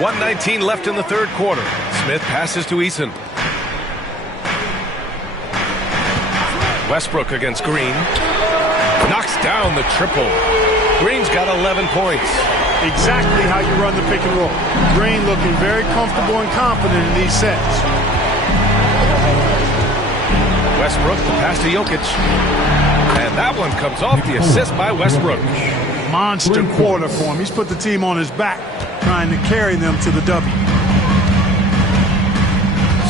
.119 left in the third quarter. Smith passes to Eason. Westbrook against Green. Knocks down the triple. Green's got 11 points. exactly how you run the pick and roll. Green looking very comfortable and confident in these sets. Westbrook, the pass to Jokic. And that one comes off the assist by Westbrook. Monster quarter for him. He's put the team on his back, trying to carry them to the W.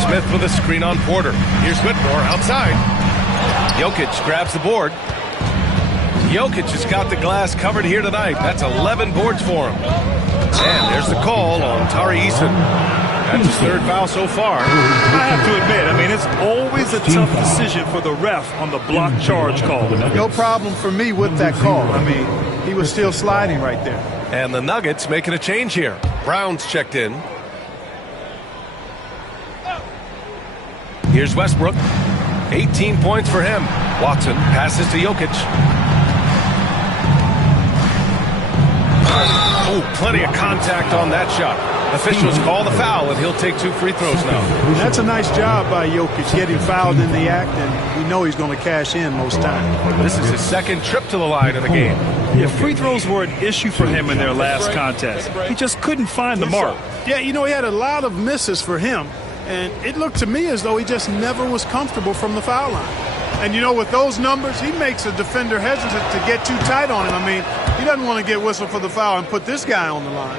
Smith with a screen on Porter. Here's Whitmore outside. Jokic grabs the board. Jokic has got the glass covered here tonight. That's 11 boards for him. And there's the call on Tari Eason. That's his third foul so far. I have to admit, I mean, it's always a tough decision for the ref on the block charge call. No problem for me with that call. I mean, he was still sliding right there. And the Nuggets making a change here. Brown's checked in. Here's Westbrook. 18 points for him. Watson passes to Jokic. Oh, plenty of contact on that shot. Officials call the foul, and he'll take 2 free throws now. That's a nice job by Jokic, getting fouled in the act, and we know he's going to cash in most times. This is his second trip to the line in the game. Yeah, free throws were an issue for him in their last contest. He just couldn't find the mark. Yeah, you know, he had a lot of misses for him, and it looked to me as though he just never was comfortable from the foul line. And, you know, with those numbers, he makes a defender hesitant to get too tight on him. I mean, he doesn't want to get whistled for the foul and put this guy on the line.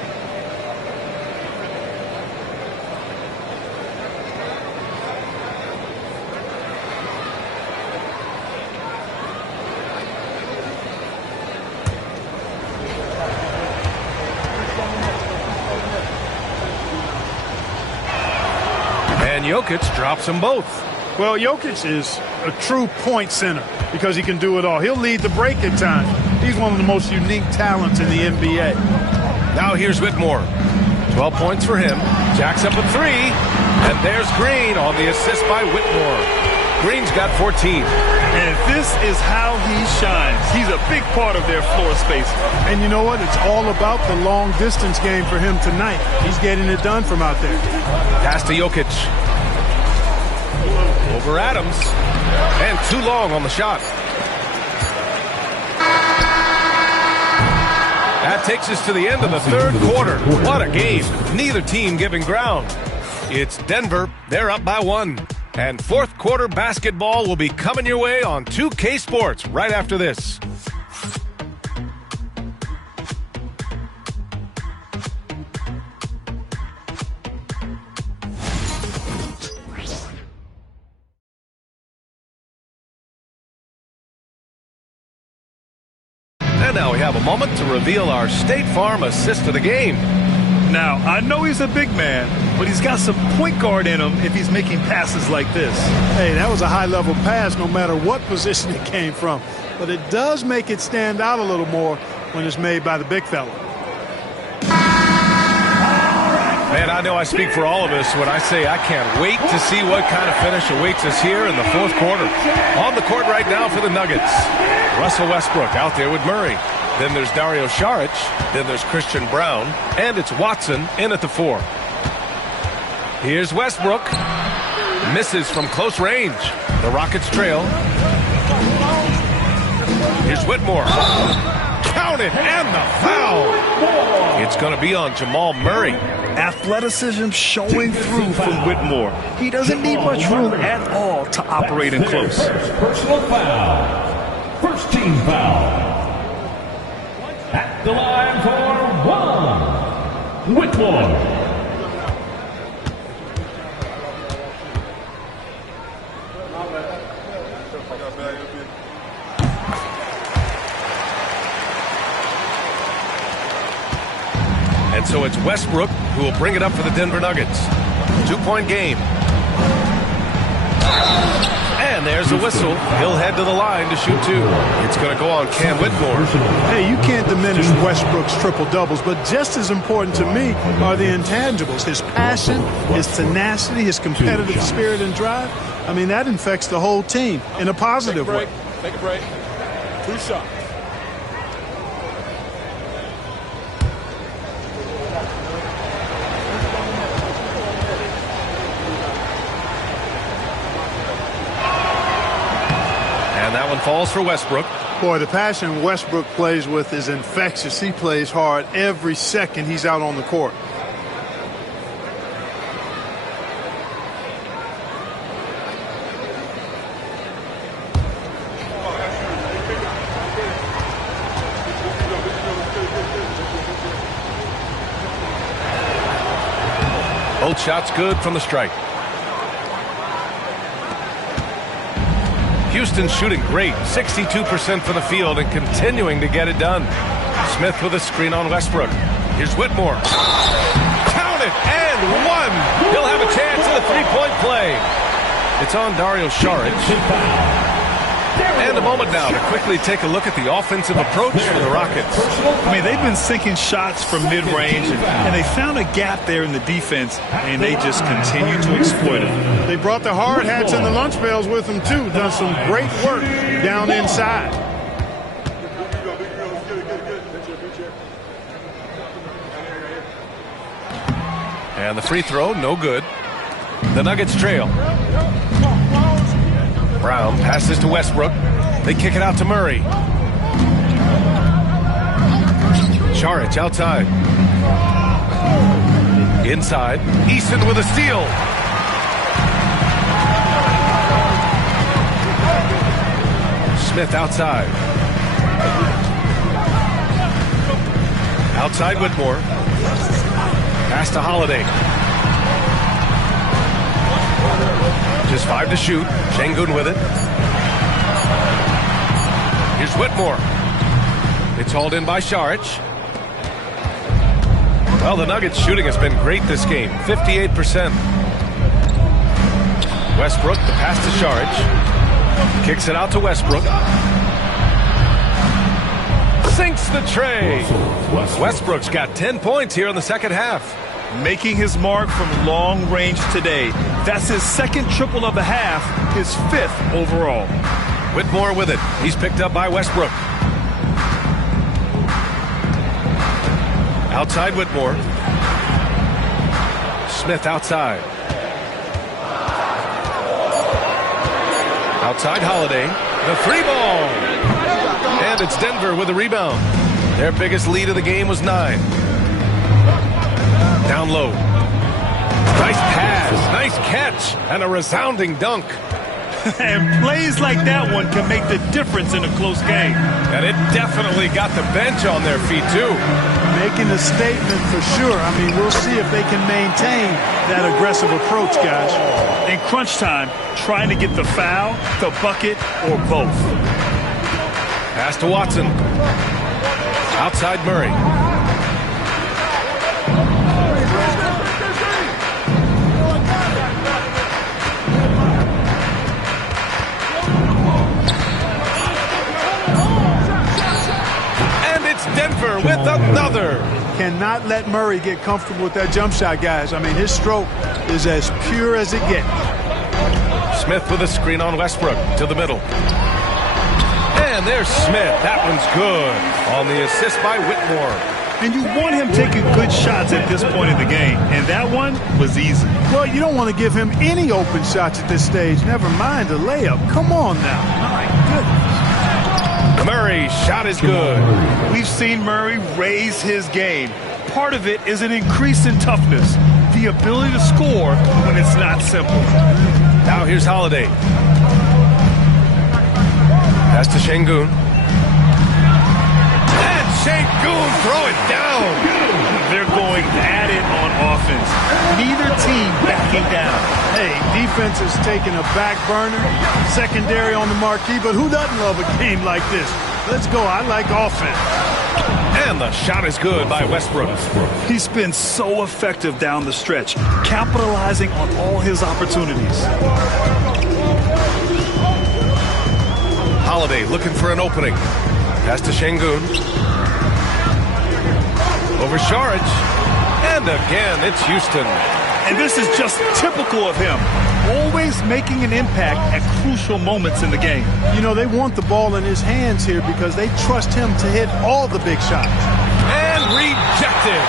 And Jokic drops them both. Well, Jokic is a true point center because he can do it all. He'll lead the break at times. He's one of the most unique talents in the NBA. Now here's Whitmore. 12 points for him. Jacks up a 3. And there's Green on the assist by Whitmore. Green's got 14. And this is how he shines. He's a big part of their floor space. And you know what? It's all about the long distance game for him tonight. He's getting it done from out there. Pass to Jokic. Over Adams. And too long on the shot. That takes us to the end of the third quarter. What a game. Neither team giving ground. It's Denver. They're up by 1. And fourth quarter basketball will be coming your way on 2K Sports right after this. And now we have a moment to reveal our State Farm assist of the game. Now, I know he's a big man, but he's got some point guard in him if he's making passes like this. Hey, that was a high-level pass no matter what position it came from. But it does make it stand out a little more when it's made by the big fella. Man, I know I speak for all of us when I say I can't wait to see what kind of finish awaits us here in the fourth quarter. On the court right now for the Nuggets, Russell Westbrook out there with Murray. Then there's Dario Saric. Then there's Christian Brown. And it's Watson in at the 4. Here's Westbrook. Misses from close range. The Rockets trail. Here's Whitmore. Counted and the foul. It's going to be on Jamal Murray. Athleticism showing through from Whitmore. He doesn't need much room at all to operate in close. Personal foul. First team foul. At the line for 1, Whitmore. And so it's Westbrook who will bring it up for the Denver Nuggets. 2-point game. And there's a whistle. He'll head to the line to shoot 2. It's going to go on Cam Whitmore. Hey, you can't diminish Westbrook's triple-doubles, but just as important to me are the intangibles. His passion, his tenacity, his competitive spirit and drive. I mean, that infects the whole team in a positive way. Take a break. 2 shots. And that one falls for Westbrook. Boy, the passion Westbrook plays with is infectious. He plays hard every second he's out on the court. Both shots good from the stripe. Houston shooting great, 62% from the field and continuing to get it done. Smith with a screen on Westbrook. Here's Whitmore. Count it, and one. He'll have a chance at a three-point play. It's on Dario Saric. And a moment now to quickly take a look at the offensive approach for the Rockets. I mean, they've been sinking shots from mid-range, and they found a gap there in the defense, and they just continue to exploit it. They brought the hard hats and the lunch pails with them, too. Done some great work down inside. And the free throw, no good. The Nuggets trail. Brown passes to Westbrook. They kick it out to Murray. Saric outside. Inside. Easton with a steal. Smith outside. Outside Whitmore. Pass to Holiday. Just 5 to shoot. Şengün with it. Here's Whitmore. It's hauled in by Saric. Well, the Nuggets shooting has been great this game. 58%. Westbrook, the pass to Saric. Kicks it out to Westbrook. Sinks the tray. Westbrook's got 10 points here in the second half. Making his mark from long range today. That's his second triple of the half, his 5th overall. Whitmore with it. He's picked up by Westbrook. Outside Whitmore. Smith outside. Outside Holiday. The 3-ball. And it's Denver with a rebound. Their biggest lead of the game was 9. Down low. Nice pass, nice catch, and a resounding dunk. And plays like that one can make the difference in a close game. And it definitely got the bench on their feet, too. Making a statement for sure. I mean, we'll see if they can maintain that aggressive approach, guys. In crunch time, trying to get the foul, the bucket, or both. Pass to Watson. Outside Murray. Denver with another. Cannot let Murray get comfortable with that jump shot, guys. I mean, his stroke is as pure as it gets. Smith with a screen on Westbrook to the middle. And there's Smith. That one's good on the assist by Whitmore. And you want him taking good shots at this point in the game. And that one was easy. Well, you don't want to give him any open shots at this stage. Never mind a layup. Come on now. My goodness. Murray's shot is good. We've seen Murray raise his game. Part of it is an increase in toughness, the ability to score when it's not simple. Now here's Holiday. Pass to Şengün. And Şengün throw it down. They're going at it on offense. Neither team backing down. Hey, defense is taking a back burner, secondary on the marquee, but who doesn't love a game like this? Let's go. I like offense. And the shot is good by Westbrook. He's been so effective down the stretch, capitalizing on all his opportunities. Holiday looking for an opening. Pass to Şengün. Over Saric. And again, it's Houston. And this is just typical of him. Always making an impact at crucial moments in the game. You know, they want the ball in his hands here because they trust him to hit all the big shots. And rejected.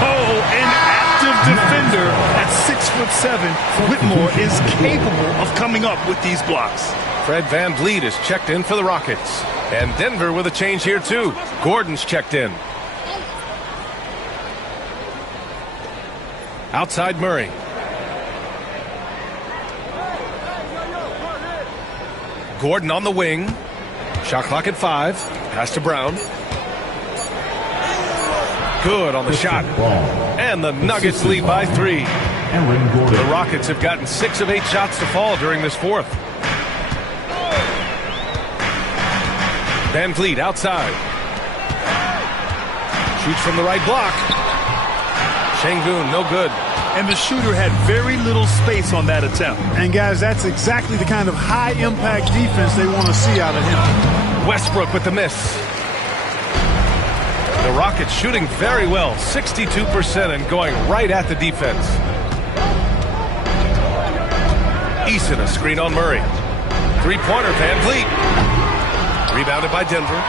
Oh, an active defender at 6'7". Whitmore is capable of coming up with these blocks. Fred VanVleet is checked in for the Rockets. And Denver with a change here, too. Gordon's checked in. Outside Murray. Gordon on the wing. Shot clock at 5. Pass to Brown. Good on the shot. And the Nuggets lead by 3. The Rockets have gotten 6 of 8 shots to fall during this fourth. Van Vliet outside. Shoots from the right block. Şengün, no good. And the shooter had very little space on that attempt. And guys, that's exactly the kind of high-impact defense they want to see out of him. Westbrook with the miss. The Rockets shooting very well, 62%, and going right at the defense. Eason, a screen on Murray. Three-pointer, Van Vliet. Rebounded by Denver.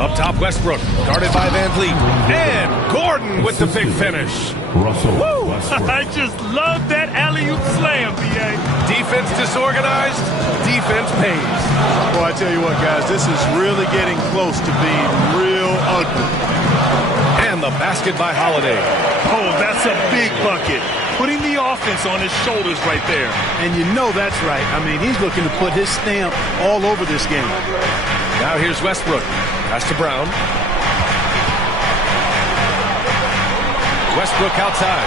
Up top, Westbrook, guarded by Van Vliet. And Gordon with the big finish. Woo! I just love that alley-oop slam, B.A. Defense disorganized, defense pays. Boy, I tell you what, guys, this is really getting close to being real ugly. And the basket by Holiday. Oh, that's a big bucket. Putting the offense on his shoulders right there. And you know that's right. I mean, he's looking to put his stamp all over this game. Now here's Westbrook. Pass to Brown. Westbrook outside.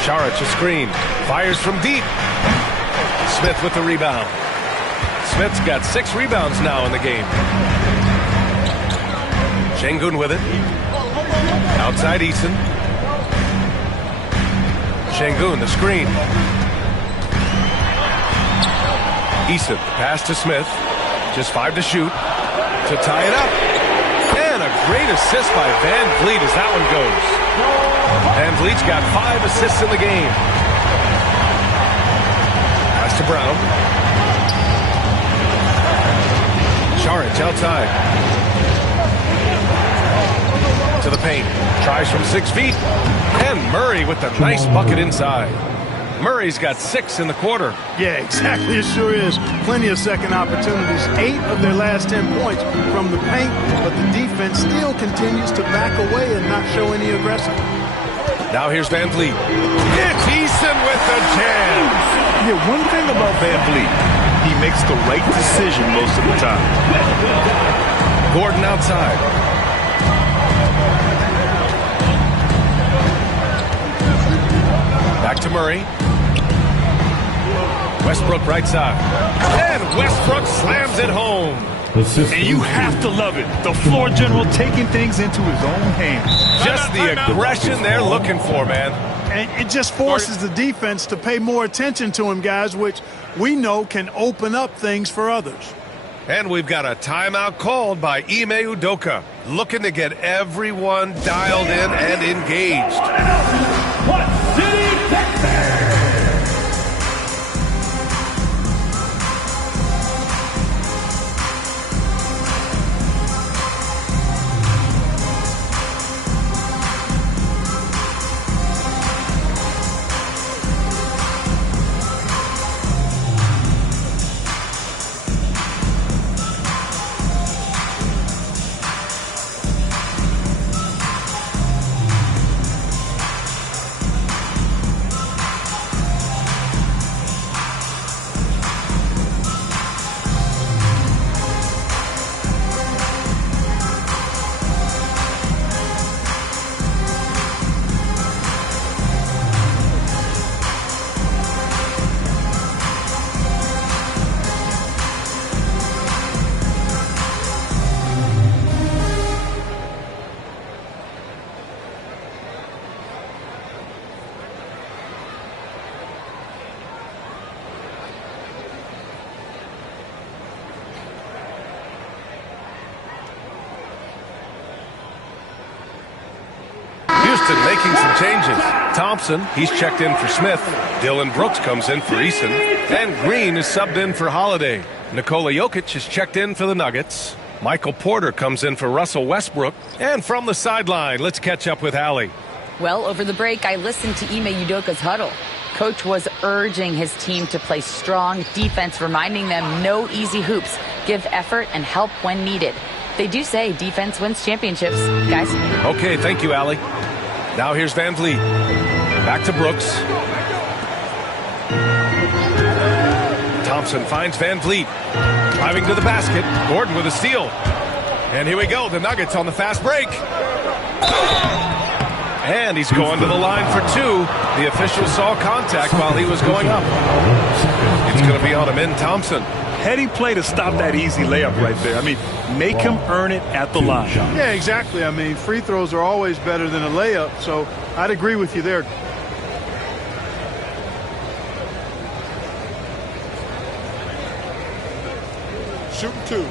Saric a screen. Fires from deep. Smith with the rebound. Smith's got 6 rebounds now in the game. Şengün with it. Outside Eason. Şengün, the screen. Eason, pass to Smith. Just 5 to shoot. To tie it up. And a great assist by Van Vliet as that one goes. Van Vliet's got 5 assists in the game. Pass to Brown. Saric outside. To the paint. Tries from 6 feet. And Murray with the nice bucket inside. Murray's got 6 in the quarter. Yeah, exactly. It sure is. Plenty of second opportunities. 8 of their last 10 points from the paint, but the defense still continues to back away and not show any aggression. Now here's Van Vliet. It's Eason with the jam. Yeah, one thing about Van Vliet, he makes the right decision most of the time. Gordon outside. Back to Murray. Westbrook right side. And Westbrook slams it home. And you have to love it. The floor general taking things into his own hands. Just the aggression they're looking for, man. And it just forces the defense to pay more attention to him, guys, which we know can open up things for others. And we've got a timeout called by Ime Udoka, looking to get everyone dialed in and engaged. What City, Texas? Houston making some changes. Thompson, he's checked in for Smith. Dylan Brooks comes in for Eason. And Green is subbed in for Holiday. Nikola Jokic is checked in for the Nuggets. Michael Porter comes in for Russell Westbrook. And from the sideline, let's catch up with Hallie. Well, over the break, I listened to Ime Udoka's huddle. Coach was urging his team to play strong defense, reminding them no easy hoops, give effort, and help when needed. They do say defense wins championships, guys. Okay, thank you, Allie. Now here's Van Vliet. Back to Brooks. Thompson finds Van Vliet. Driving to the basket. Gordon with a steal. And here we go. The Nuggets on the fast break. And he's going to the line for two. The official saw contact while he was going up. It's going to be on Amin Thompson. Heady play to stop that easy layup right there. I mean, make him earn it at the line. Yeah, exactly. I mean, free throws are always better than a layup, so I'd agree with you there. Shooting two.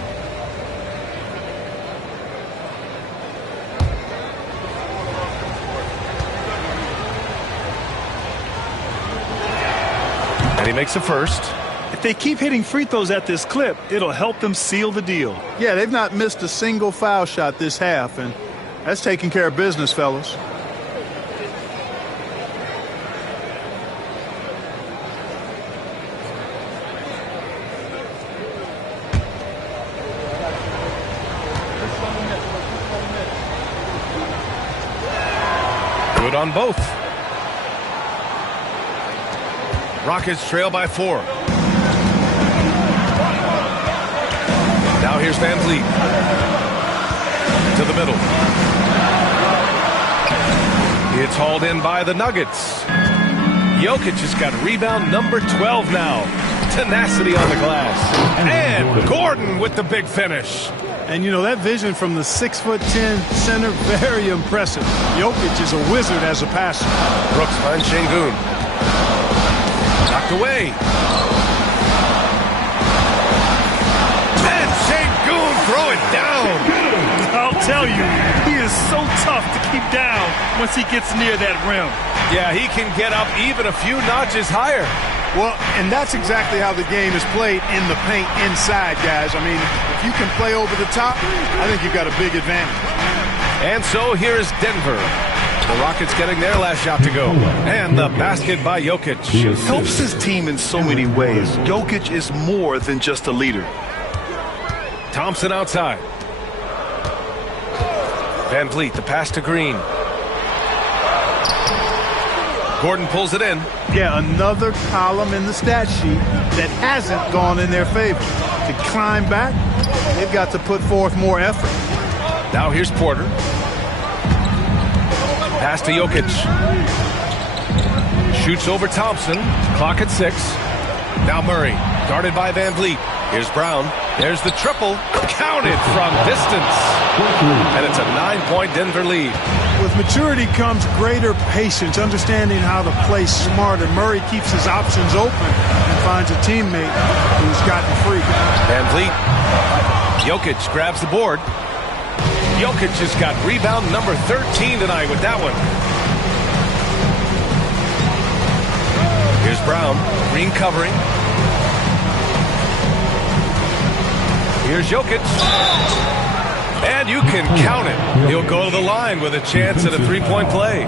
And he makes the first. If they keep hitting free throws at this clip, it'll help them seal the deal. Yeah, they've not missed a single foul shot this half, and that's taking care of business, fellas. Good on both. Rockets trail by 4. Now here's Van Vliet. To the middle. It's hauled in by the Nuggets. Jokic has got rebound number 12 now. Tenacity on the glass. And Gordon with the big finish. And, you know, that vision from the 6'10" center, very impressive. Jokic is a wizard as a passer. Brooks finds Şengün. Knocked away. And Şengün throw it down. I'll tell you, he is so tough to keep down once he gets near that rim. Yeah, he can get up even a few notches higher. Well, and that's exactly how the game is played in the paint inside, guys. I mean, if you can play over the top, I think you've got a big advantage. And so here is Denver. The Rockets getting their last shot to go. And the basket by Jokic. Helps his team in so many ways. Jokic is more than just a leader. Thompson outside. Van Vliet, the pass to Green. Gordon pulls it in. Yeah, another column in the stat sheet that hasn't gone in their favor. To climb back, they've got to put forth more effort. Now here's Porter. Pass to Jokic. Shoots over Thompson. Clock at 6. Now Murray. Guarded by Van Vliet. Here's Brown. There's the triple. Counted from distance. And it's a 9-point Denver lead. With maturity comes greater patience, understanding how to play smarter. Murray keeps his options open and finds a teammate who's gotten free. Van Vliet. Jokic grabs the board. Jokic has got rebound number 13 tonight with that one. Here's Brown. Green covering. Here's Jokic. And you can count it. He'll go to the line with a chance at a three-point play.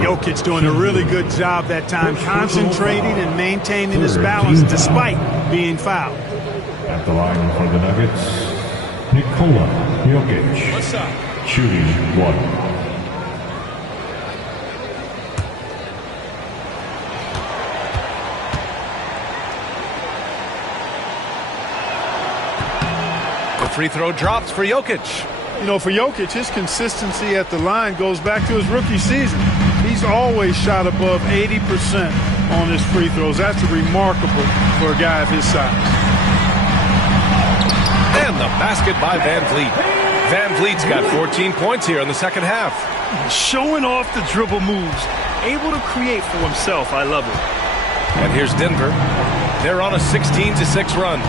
Jokic doing a really good job that time, concentrating and maintaining his balance despite being fouled. At the line for the Nuggets, Nikola Jokic, shooting 1. Free throw drops for Jokic. You know, for Jokic, his consistency at the line goes back to his rookie season. He's always shot above 80% on his free throws. That's remarkable for a guy of his size. And the basket by Van Vliet. Van Vliet's got 14 points here in the second half. Showing off the dribble moves. Able to create for himself. I love it. And here's Denver. They're on a 16-6 run.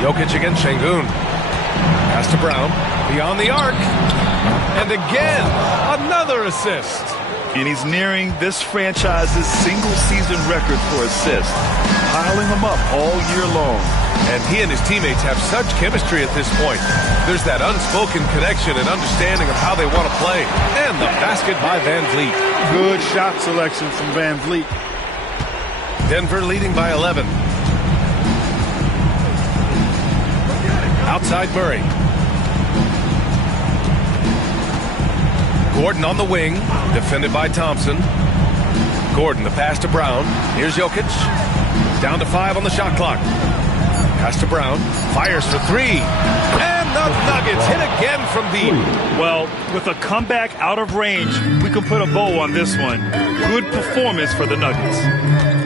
Jokic against Şengün. Pass to Brown. Beyond the arc. And again, another assist. And he's nearing this franchise's single-season record for assists. Piling them up all year long. And he and his teammates have such chemistry at this point. There's that unspoken connection and understanding of how they want to play. And the basket by Van Vliet. Good shot selection from Van Vliet. Denver leading by 11. Outside Murray. Gordon on the wing, defended by Thompson. Gordon, the pass to Brown. Here's Jokic. Down to 5 on the shot clock. Pass to Brown. Fires for 3. And the Nuggets hit again from deep. Well, with a comeback out of range, we can put a bow on this one. Good performance for the Nuggets.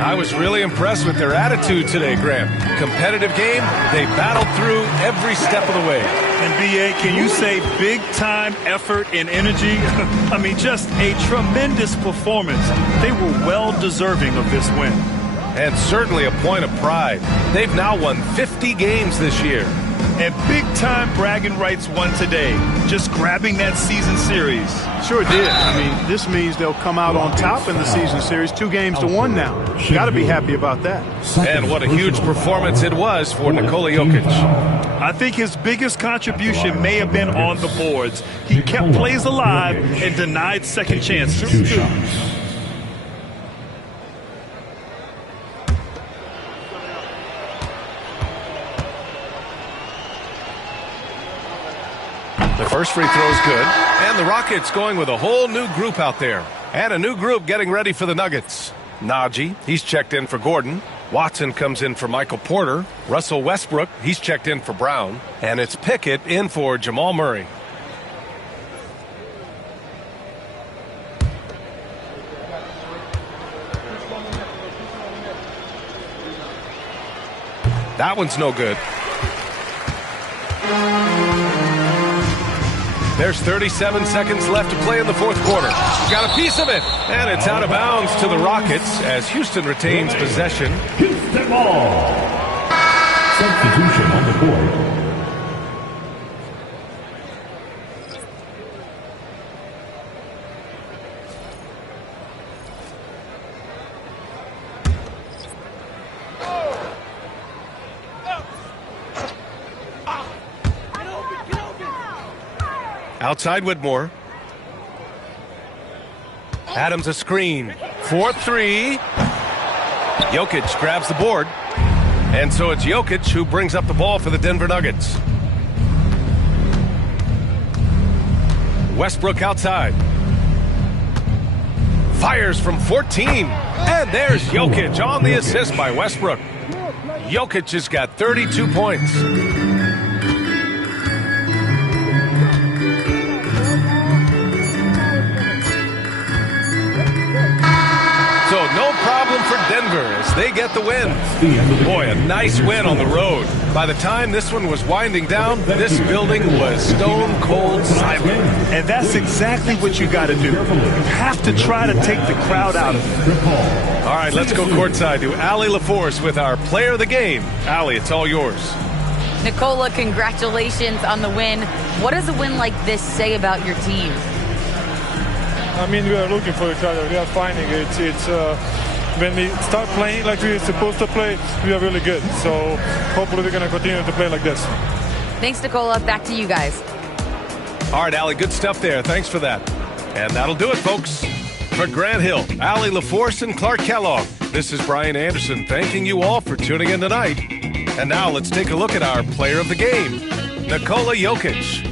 I was really impressed with their attitude today, Graham. Competitive game. They battled through every step of the way. And B.A., can you say big-time effort and energy? I mean, just a tremendous performance. They were well-deserving of this win. And certainly a point of pride. They've now won 50 games this year. And big-time bragging rights won today. Just grabbing that season series. Sure did. I mean, this means they'll come out on top in the season series, 2-1 now. Got to be happy about that. And what a huge performance it was for Nikola Jokic. I think his biggest contribution may have been on the boards. He kept plays alive and denied second chances. The first free throw is good. And the Rockets going with a whole new group out there. And a new group getting ready for the Nuggets. Najee, he's checked in for Gordon. Watson comes in for Michael Porter. Russell Westbrook, he's checked in for Brown. And it's Pickett in for Jamal Murray. That one's no good. There's 37 seconds left to play in the fourth quarter. Got a piece of it, and it's out of bounds to the Rockets as Houston retains possession. Houston ball. Substitution on the court. Outside Whitmore. Adams a screen. 4-3. Jokic grabs the board. And so it's Jokic who brings up the ball for the Denver Nuggets. Westbrook outside. Fires from 14. And there's Jokic on the assist by Westbrook. Jokic has got 32 points. So no problem for Denver as they get the win. Boy, a nice win on the road. By the time this one was winding down, this building was stone cold silent. And that's exactly what you got to do. You have to try to take the crowd out of it. All right, let's go courtside to Allie LaForce with our player of the game. Allie, it's all yours. Nikola, congratulations on the win. What does a win like this say about your team? I mean, we are looking for each other. We are finding it. When we start playing like we're supposed to play, we are really good. So hopefully we're going to continue to play like this. Thanks, Nikola. Back to you guys. All right, Allie, good stuff there. Thanks for that. And that'll do it, folks. For Grant Hill, Allie LaForce, and Clark Kellogg, this is Brian Anderson thanking you all for tuning in tonight. And now let's take a look at our player of the game, Nikola Jokic.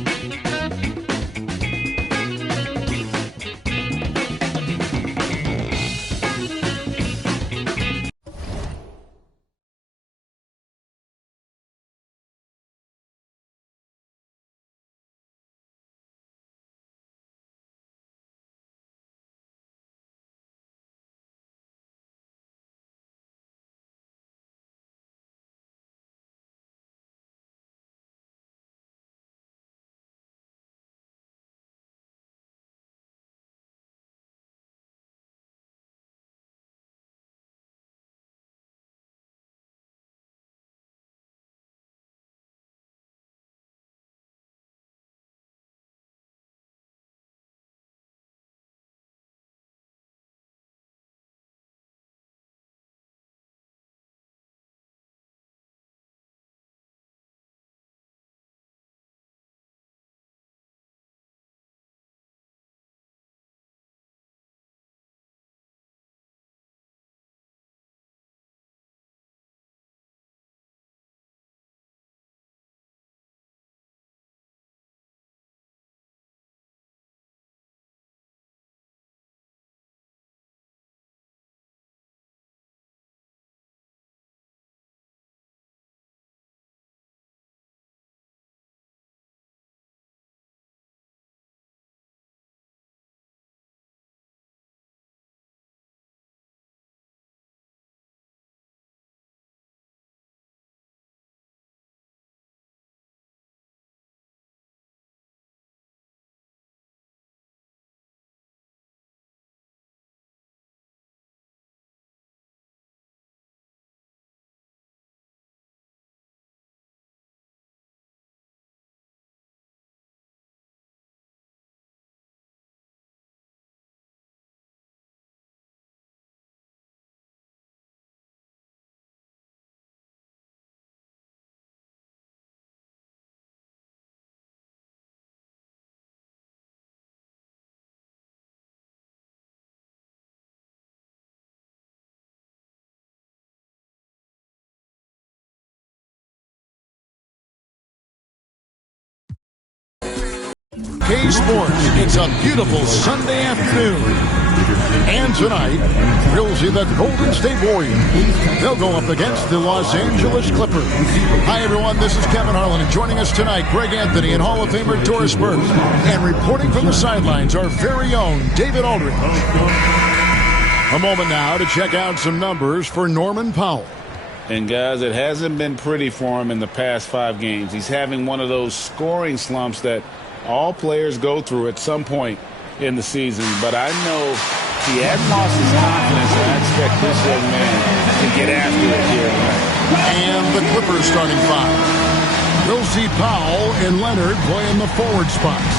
2K Sports. It's a beautiful Sunday afternoon. And tonight, we'll see the Golden State Warriors. They'll go up against the Los Angeles Clippers. Hi, everyone. This is Kevin Harlan. And joining us tonight, Greg Anthony and Hall of Famer Doris Burke. And reporting from the sidelines, our very own David Aldridge. A moment now to check out some numbers for Norman Powell. And guys, it hasn't been pretty for him in the past 5 games. He's having one of those scoring slumps that all players go through at some point in the season. But I know he hadn't lost his confidence, and I expect this young man to get after it here tonight. And the Clippers starting 5. We'll see Powell and Leonard play in the forward spots.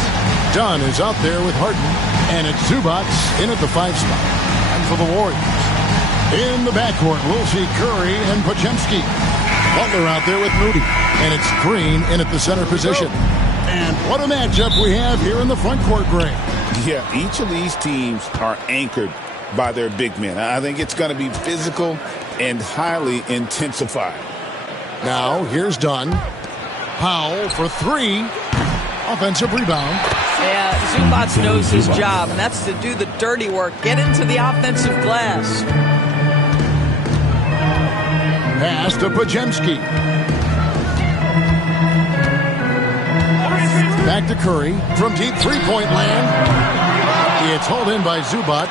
Dunn is out there with Harden, and it's Zubac in at the 5 spot. And for the Warriors, in the backcourt, we'll see Curry and Podziemski. Butler out there with Moody. And it's Green in at the center position. And what a matchup we have here in the front court, Greg. Yeah, each of these teams are anchored by their big men. I think it's going to be physical and highly intensified. Now, here's Dunn. Powell for 3. Offensive rebound. Yeah, Zubac knows his job, and that's to do the dirty work. Get into the offensive glass. Pass to Podziemski. Back to Curry from deep three-point land. It's hauled in by Zubac.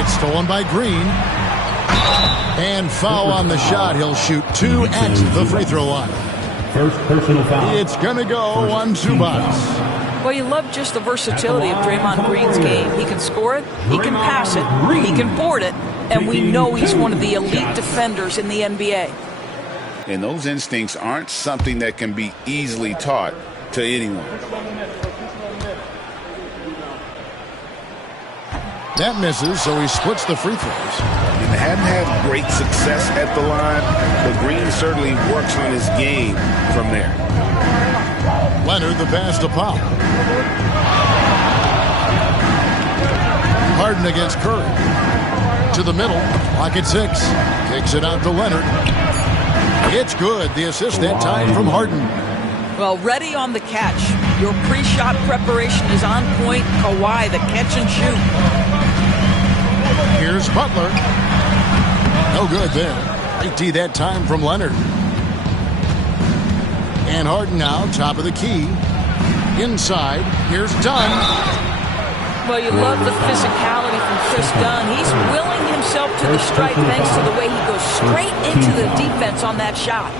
It's stolen by Green. And foul on the shot. He'll shoot 2 at the free throw line. First personal foul. It's going to go on Zubac. Well, you love just the versatility of Draymond Green's game. He can score it, he can pass it, he can board it, and we know he's one of the elite defenders in the NBA. And those instincts aren't something that can be easily taught to anyone. That misses, so he splits the free throws. And they hadn't had great success at the line, but Green certainly works on his game from there. Leonard, the pass to Powell. Harden against Curry. To the middle, clock at 6. Kicks it out to Leonard. It's good. The assist that time from Harden. Well, ready on the catch. Your pre-shot preparation is on point. Kawhi, the catch and shoot. Here's Butler. No good there. Great D that time from Leonard. And Harden now, top of the key. Inside, here's Dunn. Well, you love the physicality from Chris Dunn. He's willing himself to the strike thanks to the way he goes straight into the defense on that shot.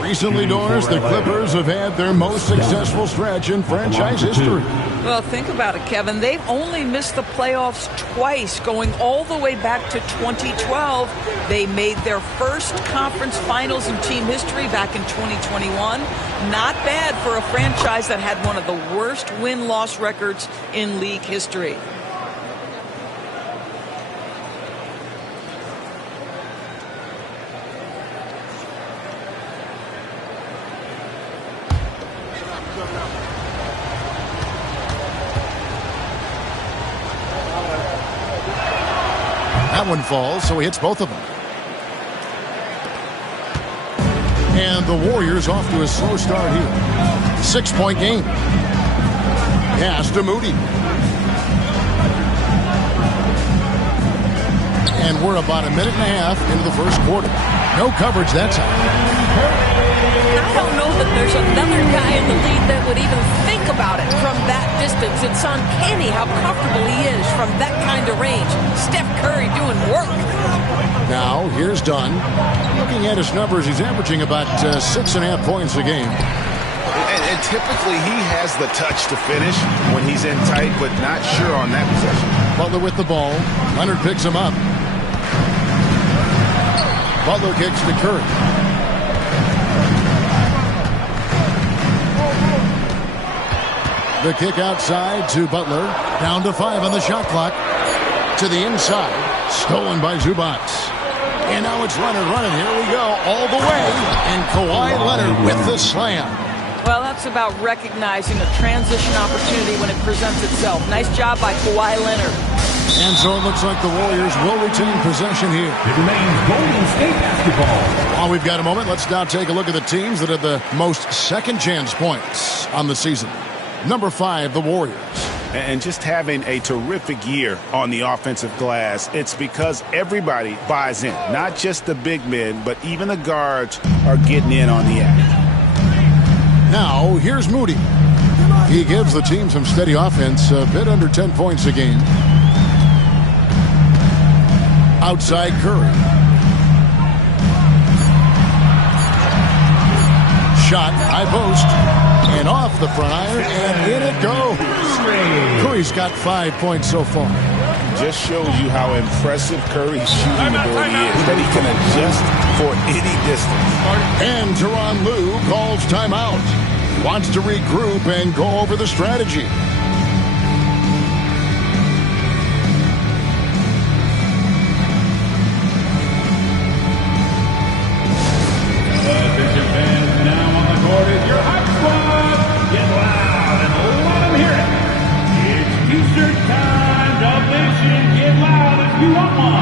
Recently, Doris, the Clippers have had their most successful stretch in franchise history. Well, think about it, Kevin. They've only missed the playoffs twice, going all the way back to 2012. They made their first conference finals in team history back in 2021. Not bad for a franchise that had one of the worst win-loss records in league history. That one falls, so he hits both of them. And the Warriors off to a slow start here. 6-point game. Pass to Moody. And we're about a minute and a half into the first quarter. No coverage that time. I don't know that there's another guy in the league that would even think about it from that distance. It's uncanny how comfortable he is from that kind of range. Steph Curry doing work. Now, here's Dunn. Looking at his numbers, he's averaging about 6.5 points a game. And typically he has the touch to finish when he's in tight, but not sure on that possession. Butler with the ball. Leonard picks him up. Butler kicks to Curry. The kick outside to Butler. Down to 5 on the shot clock. To the inside. Stolen by Zubac. And now it's Leonard running. Here we go. All the way. And Kawhi Leonard with the slam. Well, that's about recognizing a transition opportunity when it presents itself. Nice job by Kawhi Leonard. And so it looks like the Warriors will retain possession here. It remains Golden State basketball. While we've got a moment, let's now take a look at the teams that have the most second chance points on the season. Number 5, the Warriors. and just having a terrific year on the offensive glass. It's because everybody buys in, not just the big men, but even the guards are getting in on the act. Now, here's Moody. He gives the team some steady offense, a bit under 10 points a game. Outside Curry. Shot, high post, and off the front iron, and in it goes. Curry's got 5 points so far. Just shows you how impressive Curry's shooting ability is, that he can adjust for any distance. And Tyronn Lue calls timeout. Wants to regroup and go over the strategy. Your hot squad, get loud and let them hear it. It's T-shirt time, Dub Nation, get loud if you want one.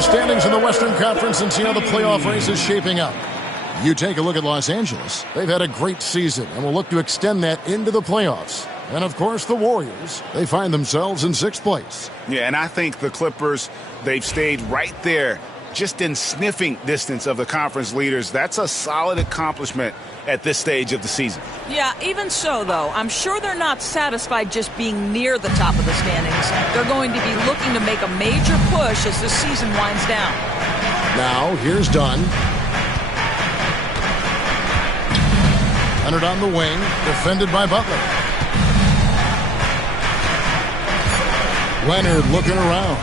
Standings in the Western Conference and see how the playoff race is shaping up. You take a look at Los Angeles. They've had a great season and will look to extend that into the playoffs. And, of course, the Warriors. They find themselves in 6th place. Yeah, and I think the Clippers, they've stayed right there, just in sniffing distance of the conference leaders. That's a solid accomplishment at this stage of the season. Yeah, even so, though, I'm sure they're not satisfied just being near the top of the standings. They're going to be looking to make a major push as the season winds down. Now, here's Dunn. Leonard on the wing, defended by Butler. Leonard looking around,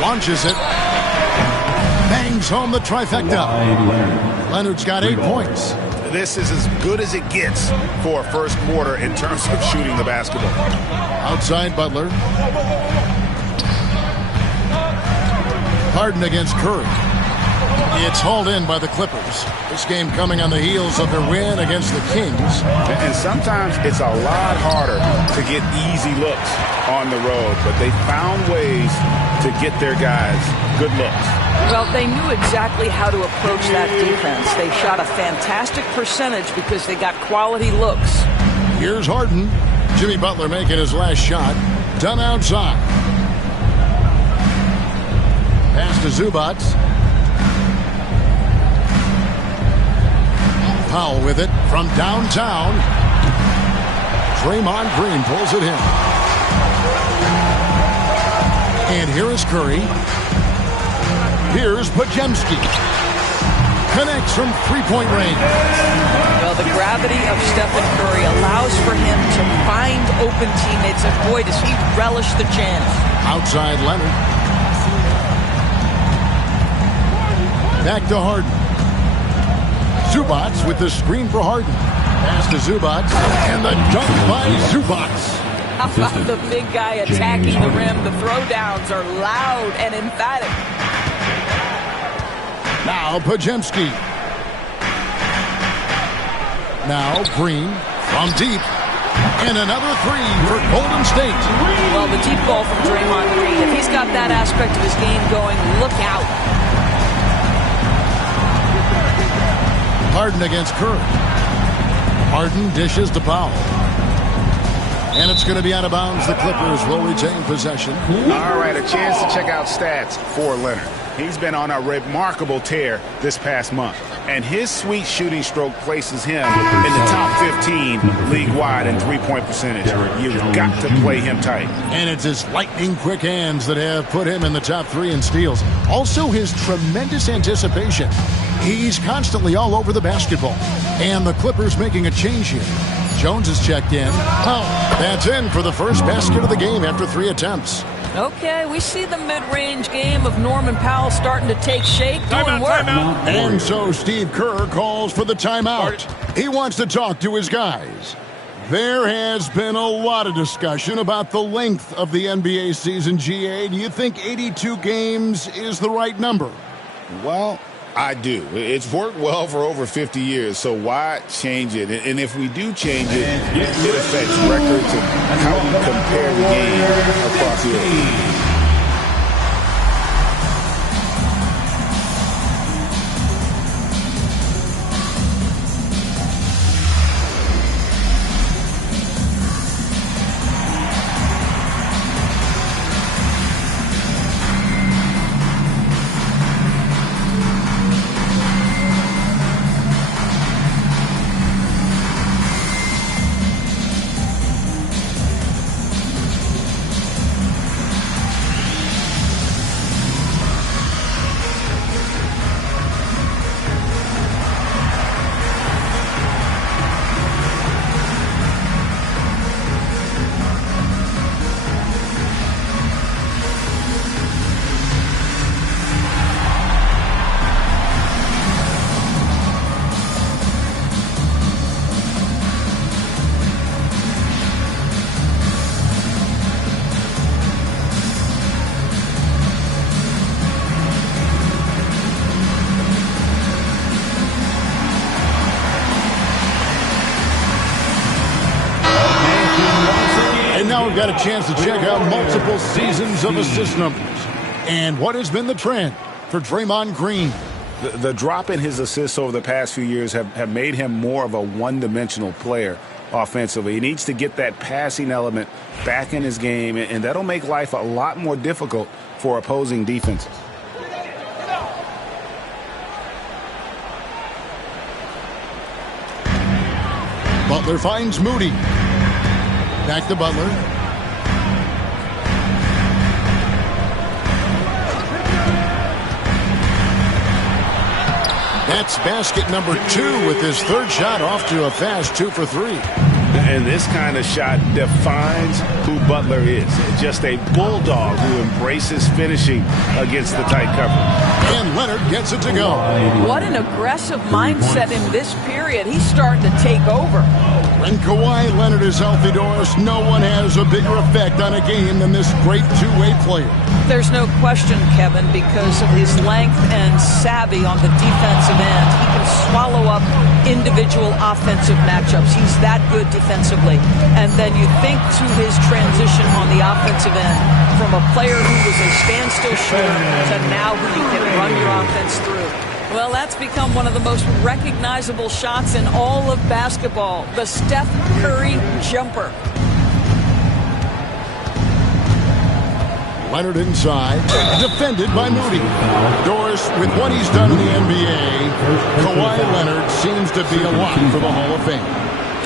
launches it, bangs home the trifecta. Leonard's got 8 points. This is as good as it gets for a first quarter in terms of shooting the basketball. Outside Butler. Harden against Curry. It's hauled in by the Clippers. This game coming on the heels of their win against the Kings. And sometimes it's a lot harder to get easy looks on the road, but they found ways to get their guys good looks. Well, they knew exactly how to approach that defense. They shot a fantastic percentage because they got quality looks. Here's Harden. Jimmy Butler making his last shot. Done outside. Pass to Zubac. Powell with it from downtown. Draymond Green pulls it in. And here is Curry. Here's Podziemski. Connects from three-point range. Well, the gravity of Stephen Curry allows for him to find open teammates, and boy, does he relish the chance. Outside Leonard. Back to Harden. Zubac with the screen for Harden. Pass to Zubac, and the dunk by Zubac. How about the big guy attacking the rim? The throwdowns are loud and emphatic. Now Podziemski. Now Green from deep. And another three for Golden State. Well, the deep ball from Draymond Green. If he's got that aspect of his game going, look out. Harden against Curry. Harden dishes to Powell. And it's going to be out of bounds. The Clippers will retain possession. All right, a chance to check out stats for Leonard. He's been on a remarkable tear this past month. And his sweet shooting stroke places him in the top 15 league-wide in three-point percentage. You've got to play him tight. And it's his lightning-quick hands that have put him in the top 3 in steals. Also, his tremendous anticipation. He's constantly all over the basketball. And the Clippers making a change here. Jones has checked in. Oh, that's in for the first basket of the game after 3 attempts. Okay, we see the mid-range game of Norman Powell starting to take shape, doing work. And so Steve Kerr calls for the timeout. He wants to talk to his guys. There has been a lot of discussion about the length of the NBA season, GA. Do you think 82 games is the right number? Well, I do. It's worked well for over 50 years, so why change it? And if we do change it, it affects records and how we compare the game across the league. Now we've got a chance to check out multiple seasons of assist numbers. And what has been the trend for Draymond Green? The drop in his assists over the past few years have made him more of a one-dimensional player offensively. He needs to get that passing element back in his game, and that'll make life a lot more difficult for opposing defenses. Butler finds Moody. Back to Butler. That's basket number 2 with his third shot off to a fast 2 for 3. And this kind of shot defines who Butler is. Just a bulldog who embraces finishing against the tight cover. And Leonard gets it to go. What an aggressive mindset in this period. He's starting to take over. When Kawhi Leonard is healthy, Doris, no one has a bigger effect on a game than this great two-way player. There's no question, Kevin, because of his length and savvy on the defensive end. He can swallow up individual offensive matchups. He's that good defensively. And then you think to his transition on the offensive end from a player who was a standstill shooter to now who you can run your offense through. Well, that's become one of the most recognizable shots in all of basketball, the Steph Curry jumper. Leonard inside, defended by Moody. Doris, with what he's done in the NBA, Kawhi Leonard seems to be a lock for the Hall of Fame.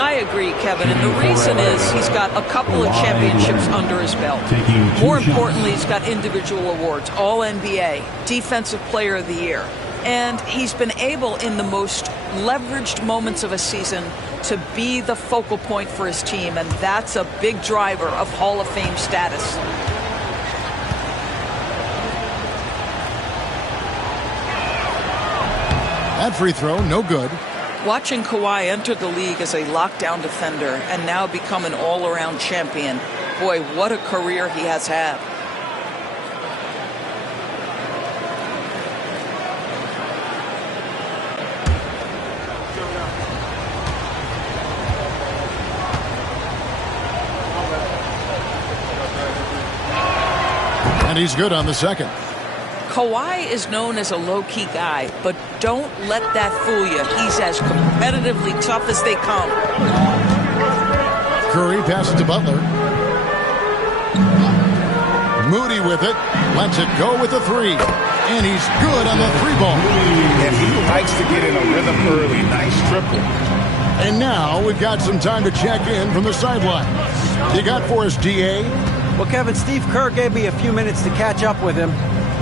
I agree, Kevin, and the reason is he's got a couple of championships under his belt. More importantly, he's got individual awards, All-NBA, Defensive Player of the Year. And he's been able, in the most leveraged moments of a season, to be the focal point for his team, and that's a big driver of Hall of Fame status. That free throw, no good. Watching Kawhi enter the league as a lockdown defender and now become an all-around champion, boy, what a career he has had. And he's good on the second. Kawhi is known as a low-key guy, but don't let that fool you. He's as competitively tough as they come. Curry passes to Butler. Moody with it. Lets it go with the three. And he's good on the 3-ball. And he likes to get in a rhythm early. Nice triple. And now we've got some time to check in from the sideline. You got for us, D.A.? Well, Kevin, Steve Kerr gave me a few minutes to catch up with him.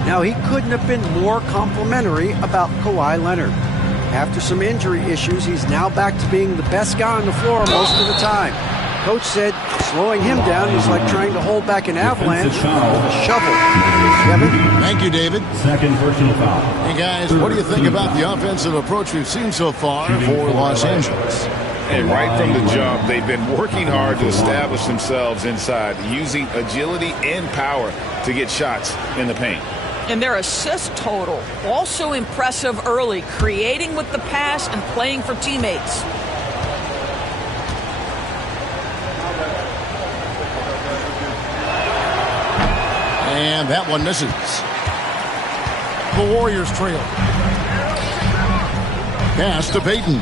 Now, he couldn't have been more complimentary about Kawhi Leonard. After some injury issues, he's now back to being the best guy on the floor most of the time. Coach said slowing him down is like trying to hold back an avalanche with a shovel. Kevin? Thank you, David. Second personal foul. Hey, guys, what do you think about the offensive approach we've seen so far for Los Angeles? And right from the jump, they've been working hard to establish themselves inside, using agility and power to get shots in the paint. And their assist total, also impressive early, creating with the pass and playing for teammates. And that one misses. The Warriors trail. Pass to Payton.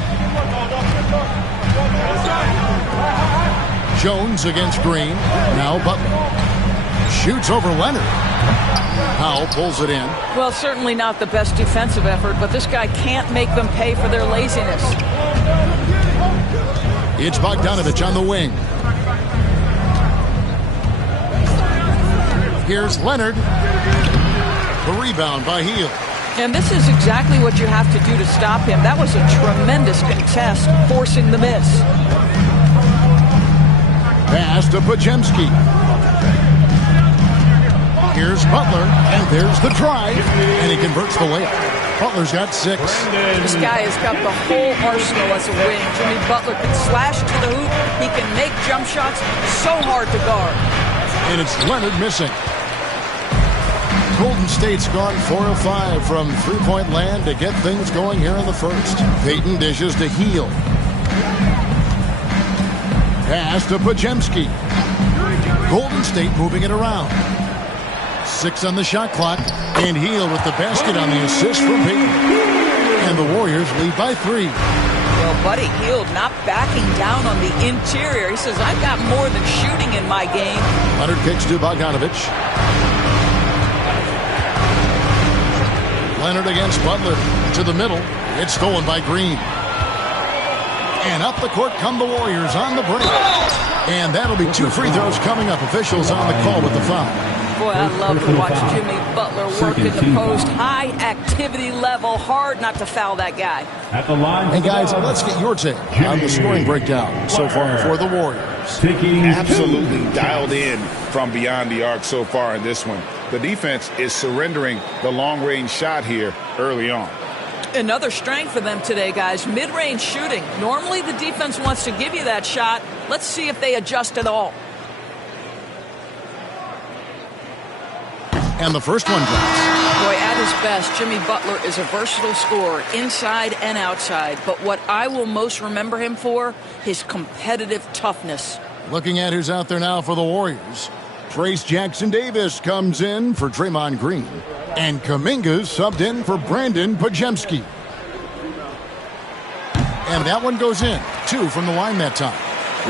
Jones against Green. Now Butler. Shoots over Leonard. Powell pulls it in. Well, certainly not the best defensive effort, but this guy can't make them pay for their laziness. It's Bogdanovich on the wing. Here's Leonard. The rebound by Hield. And this is exactly what you have to do to stop him. That was a tremendous contest, forcing the miss. Pass to Podziemski. Here's Butler, and there's the drive, and he converts the layup. Butler's got 6. This guy has got the whole arsenal as a wing. Jimmy Butler can slash to the hoop. He can make jump shots so hard to guard. And it's Leonard missing. Golden State's gone 4 of 5 from three-point land to get things going here in the first. Payton dishes to Hield. Pass to Podziemski. Golden State moving it around. 6 on the shot clock, and Hield with the basket on the assist from Payton. And the Warriors lead by 3. Well, Buddy Hield not backing down on the interior. He says, I've got more than shooting in my game. Leonard kicks to Bogdanovich. Leonard against Butler. To the middle. It's stolen by Green. And up the court come the Warriors on the break. And that'll be 2 free throws coming up. Officials on the call with the foul. Boy, I love to watch Jimmy Butler work in the post. High activity level. Hard not to foul that guy. At the line. Hey, guys, let's get your take on the scoring breakdown so far for the Warriors. Absolutely dialed in from beyond the arc so far in this one. The defense is surrendering the long-range shot here early on. Another strength for them today, guys. Mid-range shooting. Normally the defense wants to give you that shot. Let's see if they adjust at all. And the first one drops. Boy, at his best, Jimmy Butler is a versatile scorer, inside and outside. But what I will most remember him for, his competitive toughness. Looking at who's out there now for the Warriors. Trace Jackson-Davis comes in for Draymond Green. And Kuminga's subbed in for Brandon Podziemski. And that one goes in. 2 from the line that time.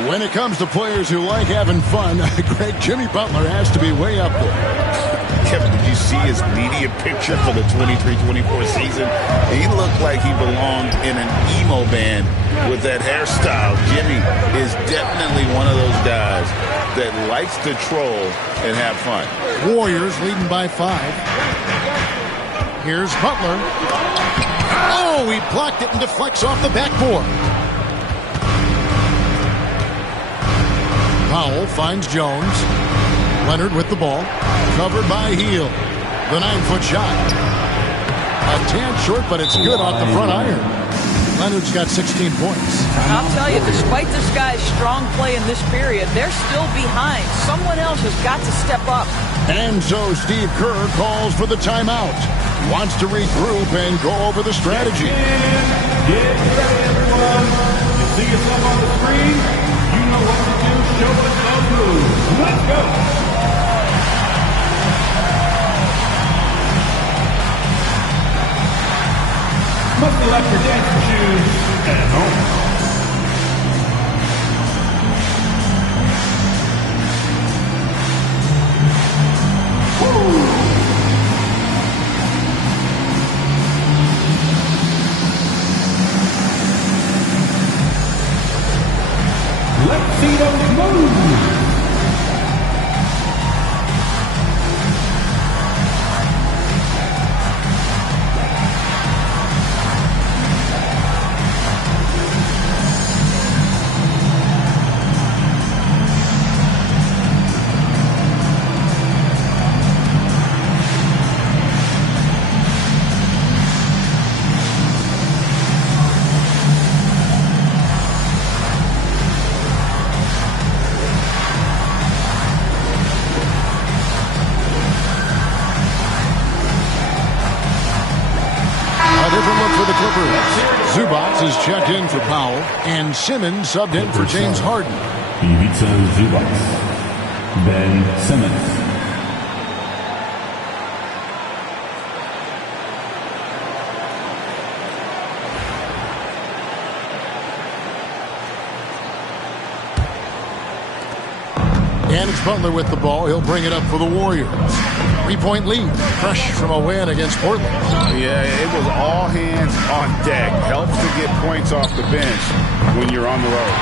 When it comes to players who like having fun, Greg, Jimmy Butler has to be way up there. Kevin, did you see his media picture for the 23-24 season? He looked like he belonged in an emo band with that hairstyle. Jimmy is definitely one of those guys that likes to troll and have fun. Warriors leading by 5. Here's Butler. Oh, he blocked it and deflects off the backboard. Powell finds Jones. Leonard with the ball. Covered by Hield. The 9-foot shot. A tad short, but it's good off the front iron. Leonard's got 16 points. I'll tell you, despite this guy's strong play in this period, they're still behind. Someone else has got to step up. And so Steve Kerr calls for the timeout. Wants to regroup and go over the strategy. Get ready, everyone. You see yourself on the screen. You know what to do. Show us the move. Let's go. Must have left your dancing shoes at home. Clippers. Zubac is checked in for Powell, and Simmons subbed in for James Harden. Ivica Zubac. Ben Simmons. And it's Butler with the ball. He'll bring it up for the Warriors. 3-point lead. Fresh from a win against Portland. Yeah, it was all hands on deck. Helps to get points off the bench when you're on the road.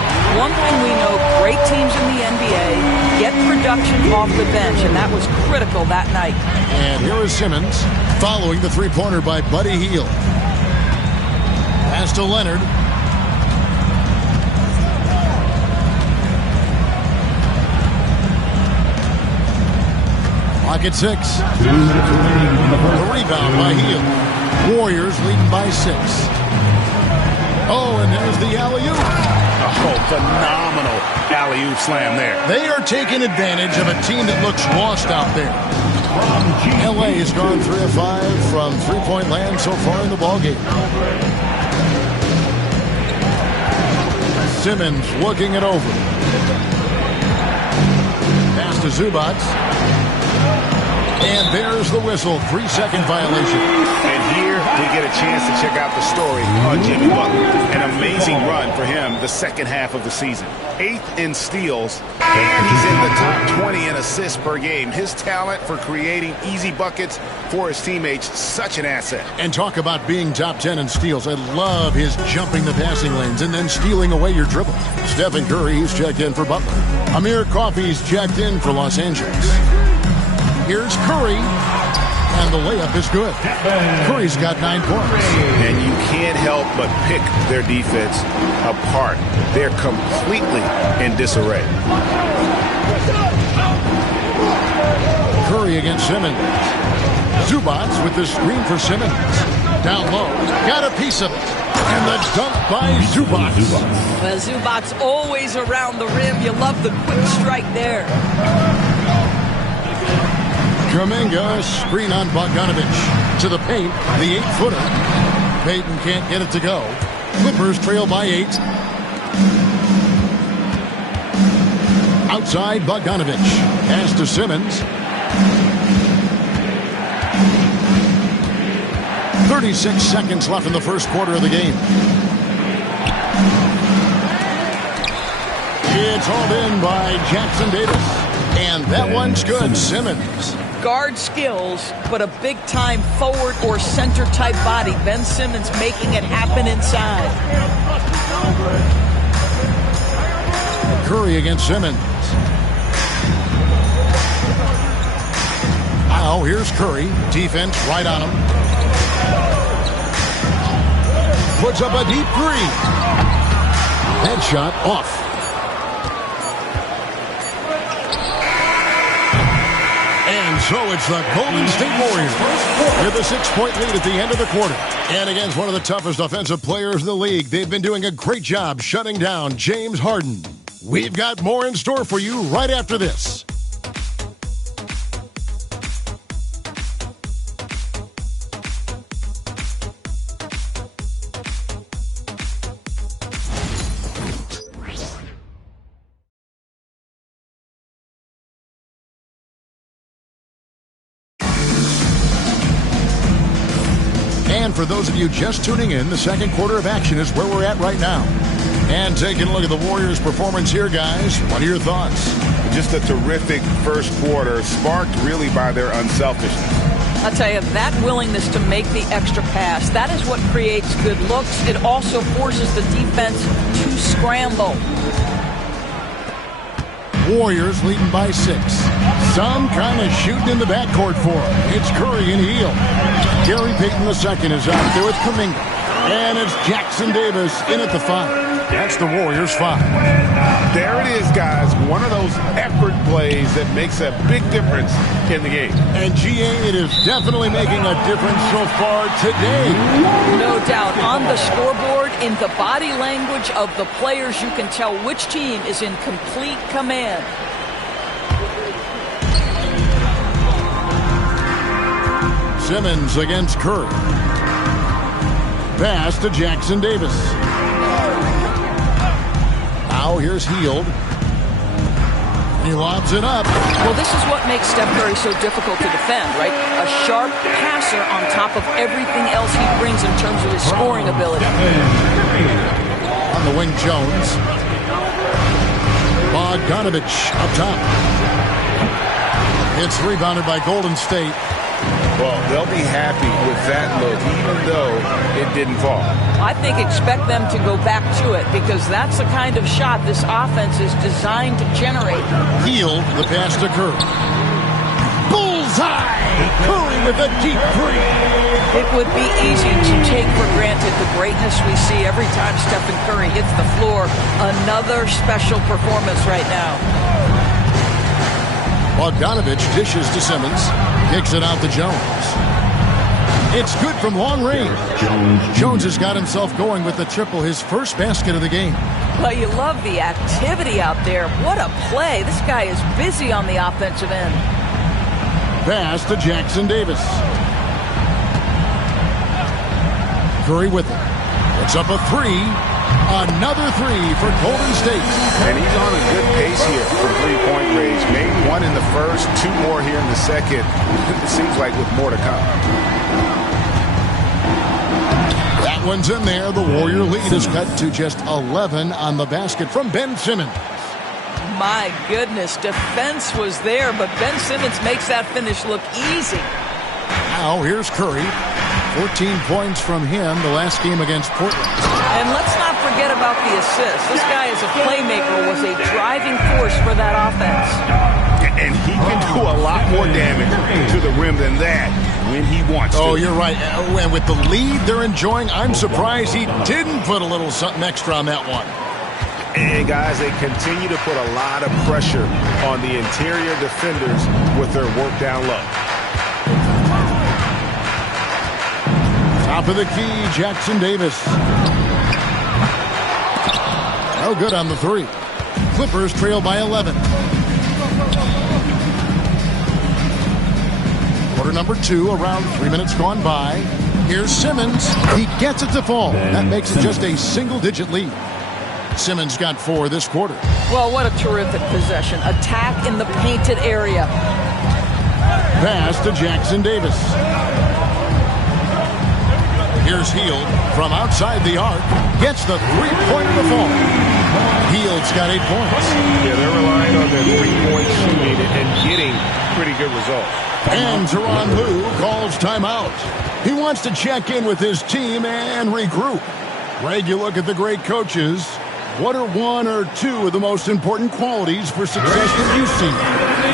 One thing we know, great teams in the NBA get production off the bench, and that was critical that night. And here is Simmons following the three-pointer by Buddy Hield. Pass to Leonard. Clock at 6. The rebound by Hield. Warriors leading by 6. Oh, and there's the alley-oop. Oh, phenomenal alley-oop slam there. They are taking advantage of a team that looks lost out there. LA has gone 3 of 5 from three-point land so far in the ballgame. Simmons looking it over. Pass to Zubac. And there's the whistle. 3-second violation. And here we get a chance to check out the story on Jimmy Butler. An amazing run for him the second half of the season. 8th in steals, and he's in the top 20 in assists per game. His talent for creating easy buckets for his teammates, such an asset. And talk about being top 10 in steals. I love his jumping the passing lanes and then stealing away your dribble. Stephen Curry, he's checked in for Butler. Amir Coffey's checked in for Los Angeles. Here's Curry, and the layup is good. Curry's got 9 points. And you can't help but pick their defense apart. They're completely in disarray. Curry against Simmons. Zubac with the screen for Simmons. Down low, got a piece of it. And the dunk by Zubac. Well, Zubac's always around the rim. You love the quick strike there. Kuminga, screen on Bogdanovich. To the paint, the 8-footer. Payton can't get it to go. Clippers trail by 8. Outside, Bogdanovich. Pass to Simmons. 36 seconds left in the first quarter of the game. It's hauled in by Jackson Davis. And that one's good. Simmons. Guard skills, but a big-time forward or center-type body. Ben Simmons making it happen inside. Curry against Simmons. Now here's Curry. Defense right on him. Puts up a deep 3. Headshot off. So it's the Golden State Warriors with a 6-point lead at the end of the quarter. And against one of the toughest offensive players in the league, they've been doing a great job shutting down James Harden. We've got more in store for you right after this. And for those of you just tuning in, the second quarter of action is where we're at right now. And taking a look at the Warriors' performance here, guys. What are your thoughts? Just a terrific first quarter, sparked really by their unselfishness. I'll tell you, that willingness to make the extra pass, that is what creates good looks. It also forces the defense to scramble. Warriors leading by 6. Some kind of shooting in the backcourt for him. It's Curry and Hield. Gary Payton II is out there with Kuminga. And it's Jackson Davis in at the 5. That's the Warriors' 5. There it is, guys. One of those effort plays that makes a big difference in the game. And GA, it is definitely making a difference so far today. No doubt. On the scoreboard, in the body language of the players, you can tell which team is in complete command. Simmons against Curry. Pass to Jackson Davis. Now here's Hield. He lobs it up. Well, this is what makes Steph Curry so difficult to defend, right? A sharp passer on top of everything else he brings in terms of his scoring ability. On the wing, Jones. Bogdanovich up top. It's rebounded by Golden State. Well, they'll be happy with that look, even though it didn't fall. I think expect them to go back to it because that's the kind of shot this offense is designed to generate. Hield, the pass to Curry. Bullseye! Curry with a deep three. It would be easy to take for granted the greatness we see every time Stephen Curry hits the floor. Another special performance right now. Bogdanovich dishes to Simmons. Kicks it out to Jones. It's good from long range. Jones has got himself going with the triple, his first basket of the game. Well, you love the activity out there. What a play. This guy is busy on the offensive end. Pass to Jackson Davis. Curry with it. Puts up a three. Another three for Golden State. And he's on a good pace here for three-point range. Made one in the first, two more here in the second. It seems like with more to come. That one's in there. The Warrior lead is cut to just 11 on the basket from Ben Simmons. My goodness, defense was there, but Ben Simmons makes that finish look easy. Now here's Curry. 14 points from him the last game against Portland. And let's not forget about the assist. This guy as a playmaker was a driving force for that offense. And he can do a lot more damage to the rim than that when he wants to. Oh, you're right. And with the lead they're enjoying, I'm surprised he didn't put a little something extra on that one. And guys, they continue to put a lot of pressure on the interior defenders with their work down low. Top of the key, Jackson Davis. No good on the three. Clippers trail by 11. Quarter number 2, around 3 minutes gone by. Here's Simmons. He gets it to fall. That makes it just a single-digit lead. Simmons got 4 this quarter. Well, what a terrific possession. Attack in the painted area. Pass to Jackson Davis. Here's Hield from outside the arc. Gets the three-pointer to fall. Hield's got 8 points. Yeah, they're relying on their three-point shooting and getting pretty good results. And Tyronn Lue calls timeout. He wants to check in with his team and regroup. Greg, you look at the great coaches. What are 1 or 2 of the most important qualities for success that you see?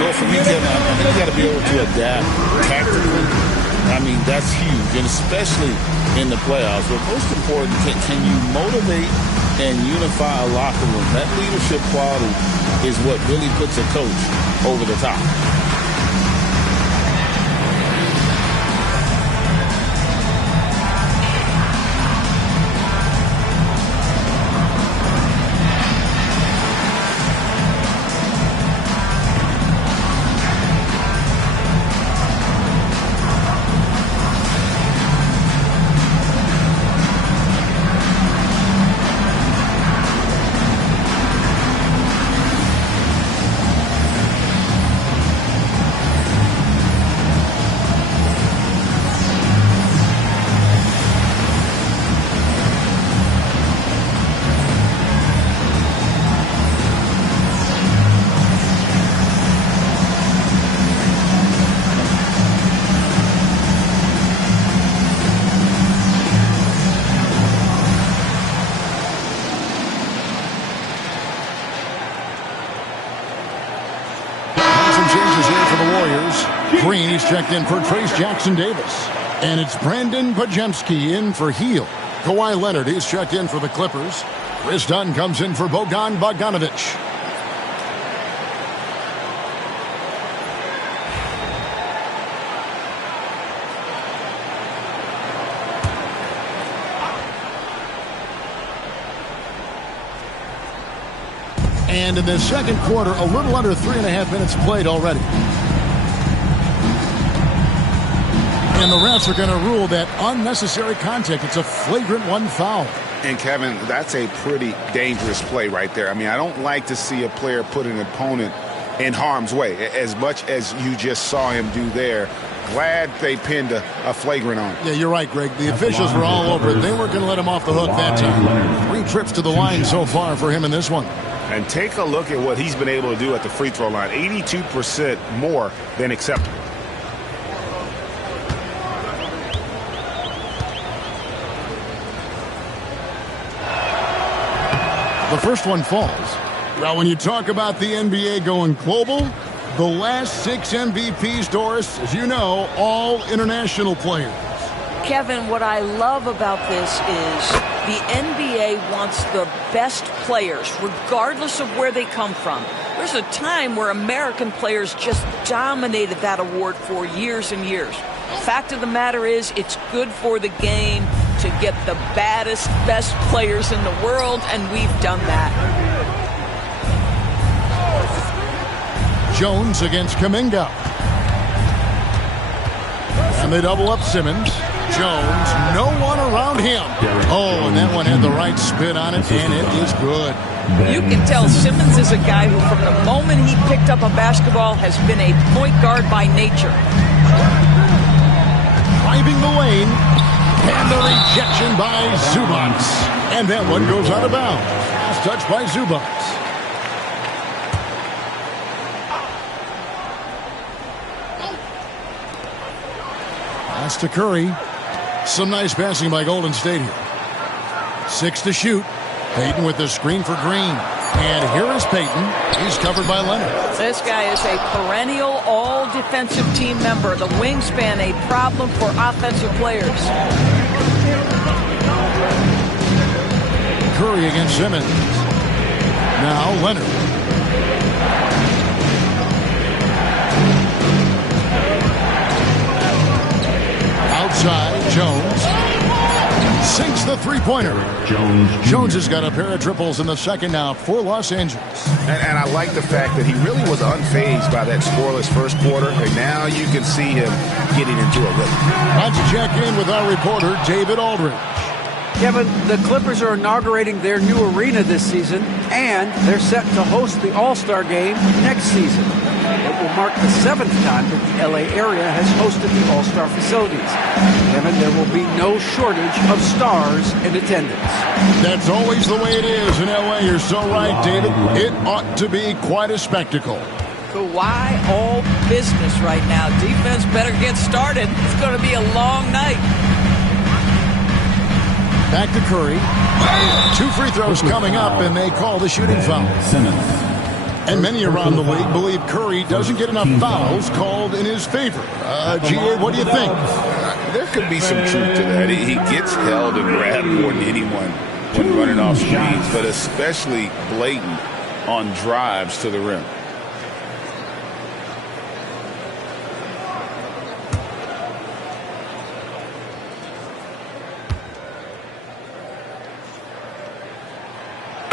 Well, for me, Kevin, I think you got to be able to adapt tactically. I mean, that's huge, and especially in the playoffs. But most important, can you motivate and unify a locker room? That leadership quality is what really puts a coach over the top. Green's checked in for Trace Jackson Davis. And it's Brandon Pajemski in for Hield. Kawhi Leonard is checked in for the Clippers. Chris Dunn comes in for Bojan Bogdanović. And in the second quarter, a little under 3.5 minutes played already. And the refs are going to rule that unnecessary contact. It's a flagrant 1 foul. And, Kevin, that's a pretty dangerous play right there. I mean, I don't like to see a player put an opponent in harm's way as much as you just saw him do there. Glad they pinned a flagrant on him. Yeah, you're right, Greg. The officials were all over it. They weren't going to let him off the hook that time. 3 trips to the line so far for him in this one. And take a look at what he's been able to do at the free throw line. 82% more than acceptable. The first one falls. Well, when you talk about the NBA going global, the last 6 MVPs, Doris, as you know, all international players. Kevin, what I love about this is the NBA wants the best players, regardless of where they come from. There's a time where American players just dominated that award for years and years. Fact of the matter is, it's good for the game to get the baddest, best players in the world, and we've done that. Jones against Kuminga. And they double up Simmons. Jones, no one around him. Oh, and that one had the right spin on it, and it is good. You can tell Simmons is a guy who, from the moment he picked up a basketball, has been a point guard by nature. Driving the lane, and the rejection by Zubac. And that one goes out of bounds. Last touch by Zubac. Pass to Curry. Some nice passing by Golden State here. 6 to shoot. Payton with the screen for Green. And here is Payton. He's covered by Leonard. This guy is a perennial all-defensive team member. The wingspan, a problem for offensive players. Curry against Simmons. Now Leonard. Outside, Jones sinks the three-pointer. Jones has got a pair of triples in the second now for Los Angeles. And I like the fact that he really was unfazed by that scoreless first quarter, and now you can see him getting into a rhythm. Let's check in with our reporter, David Aldridge. Kevin, the Clippers are inaugurating their new arena this season, and they're set to host the All-Star Game next season. It will mark the 7th time that the LA area has hosted the All-Star facilities. Kevin, there will be no shortage of stars in attendance. That's always the way it is in LA. You're so right, David. It ought to be quite a spectacle. Kawhi, all business right now. Defense better get started. It's going to be a long night. Back to Curry. 2 free throws coming up, and they call the shooting foul. Simmons. And many around the league believe Curry doesn't get enough fouls called in his favor. G.A., what do you think? There could be some truth to that. He gets held and grabbed more than anyone when running off screens, but especially blatant on drives to the rim.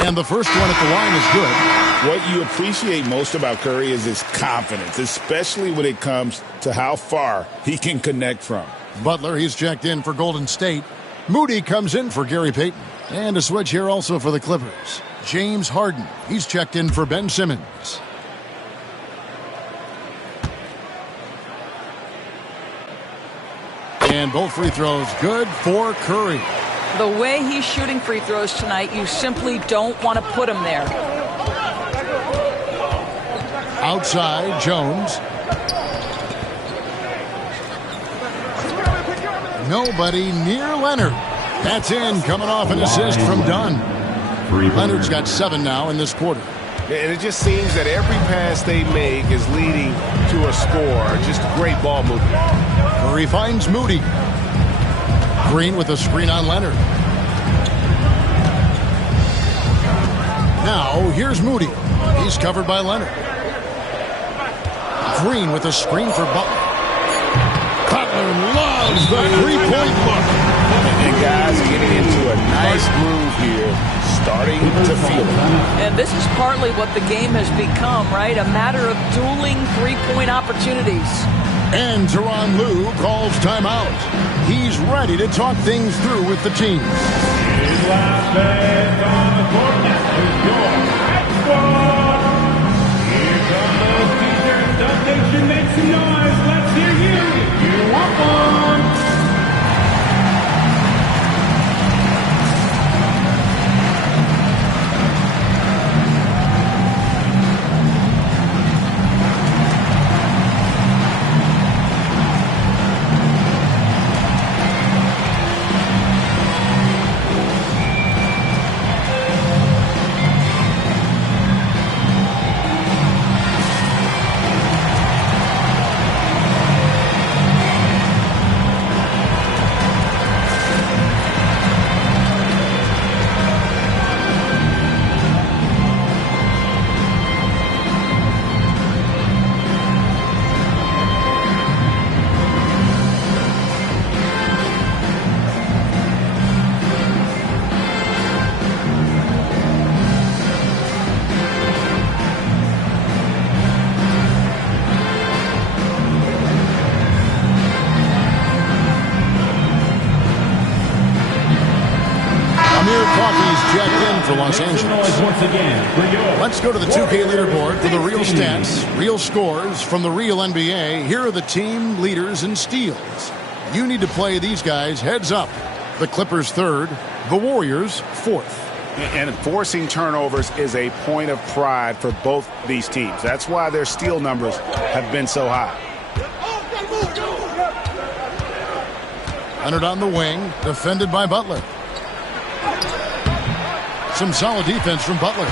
And the first one at the line is good. What you appreciate most about Curry is his confidence, especially when it comes to how far he can connect from. Butler, he's checked in for Golden State. Moody comes in for Gary Payton. And a switch here also for the Clippers. James Harden, he's checked in for Ben Simmons. And both free throws good for Curry. The way he's shooting free throws tonight, you simply don't want to put him there. Outside, Jones. Nobody near Leonard. That's in, coming off an assist from Dunn. Leonard's got 7 now in this quarter. And it just seems that every pass they make is leading to a score. Just great ball movement. Curry finds Moody. Green with a screen on Leonard. Now, here's Moody. He's covered by Leonard. Green with a screen for Butler. Butler loves the three-point look. And guys getting into a nice groove here, starting to feel it. And this is partly what the game has become, right? A matter of dueling three-point opportunities. And Tyronn Lue calls timeout. He's ready to talk things through with the team. His last man on the court is your squad. Here come those T-shirts. Dub Nation, make some noise. Let's hear you if you want one. For Los Angeles. Let's go to the 2K leaderboard for the real stats, real scores from the real NBA. Here are the team leaders in steals. You need to play these guys heads up. The Clippers third, the Warriors fourth. And forcing turnovers is a point of pride for both these teams. That's why their steal numbers have been so high. Leonard on the wing, defended by Butler. Some solid defense from Butler.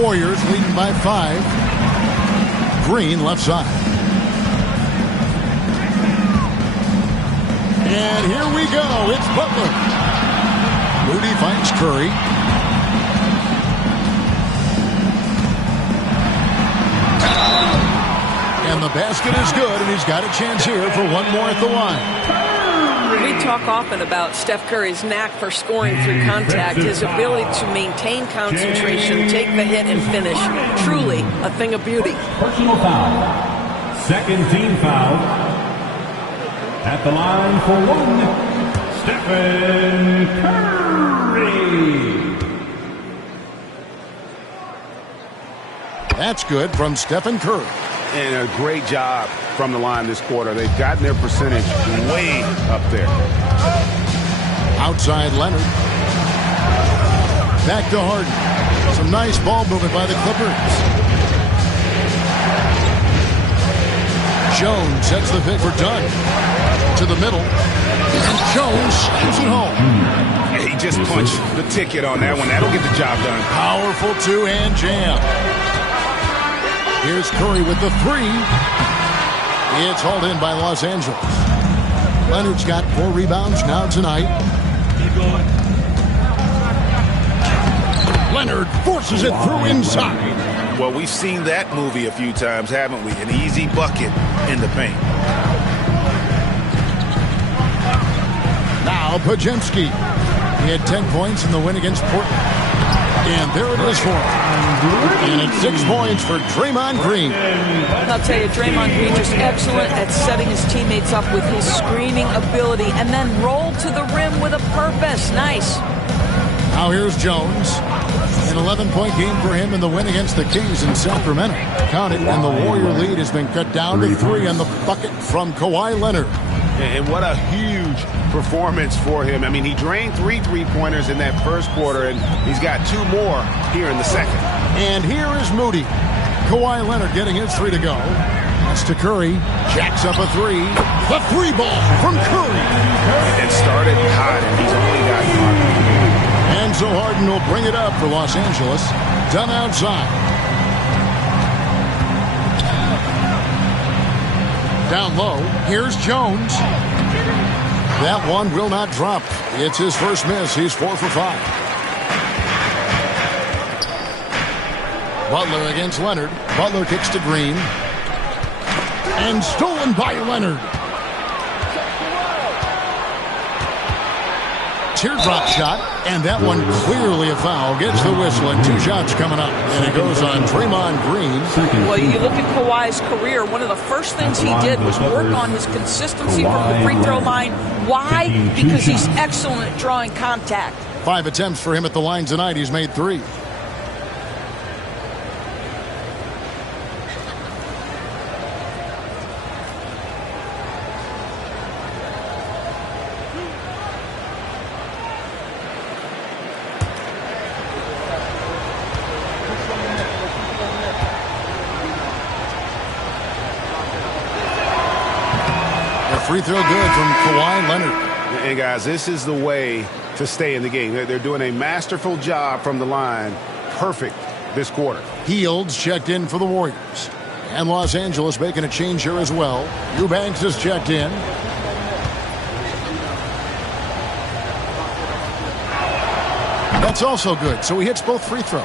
Warriors leading by 5. Green left side. And here we go. It's Butler. Moody finds Curry. And the basket is good, and he's got a chance here for one more at the line. We talk often about Steph Curry's knack for scoring through contact, his ability to maintain concentration, take the hit, and finish. Truly a thing of beauty. Personal foul. Second team foul. At the line for one, Stephen Curry. That's good from Stephen Curry. And a great job from the line this quarter. They've gotten their percentage way up there. Outside Leonard. Back to Harden. Some nice ball movement by the Clippers. Jones sets the pick for Dunn. To the middle. And Jones slams it home. He just punched the ticket on that one. That'll get the job done. Powerful two-hand jam. Here's Curry with the 3. It's hauled in by Los Angeles. Leonard's got 4 rebounds now tonight. Leonard forces it through inside. Well, we've seen that movie a few times, haven't we? An easy bucket in the paint. Now Podziemski. He had 10 points in the win against Portland. And there it is for him. And it's 6 points for Draymond Green. I'll tell you, Draymond Green just excellent at setting his teammates up with his screening ability and then roll to the rim with a purpose. Nice. Now here's Jones. An 11-point game for him in the win against the Kings in Sacramento. Count it, and the Warrior lead has been cut down to 3 on the bucket from Kawhi Leonard. And what a huge performance for him. I mean, he drained 3 3-pointers in that first quarter, and he's got 2 more here in the second. And here is Moody. Kawhi Leonard getting his 3 to go. That's to Curry. Jacks up a 3. The 3 ball from Curry. It started hot, and he's only got 1. And so Harden will bring it up for Los Angeles. Done outside. Down low, here's Jones. That one will not drop. It's his first miss. He's 4 for 5. Butler against Leonard. Butler kicks to Green. And stolen by Leonard. teardrop shot, and that one clearly a foul. Gets the whistle, and 2 shots coming up. And it goes on Draymond Green. Well, you look at Kawhi's career, one of the first things he did was work on his consistency from the free throw line. Why? Because he's excellent at drawing contact. 5 attempts for him at the line tonight. He's made 3. Free throw good from Kawhi Leonard. And guys, this is the way to stay in the game. They're doing a masterful job from the line. Perfect this quarter. Fields checked in for the Warriors. And Los Angeles making a change here as well. Eubanks has checked in. That's also good, so he hits both free throws.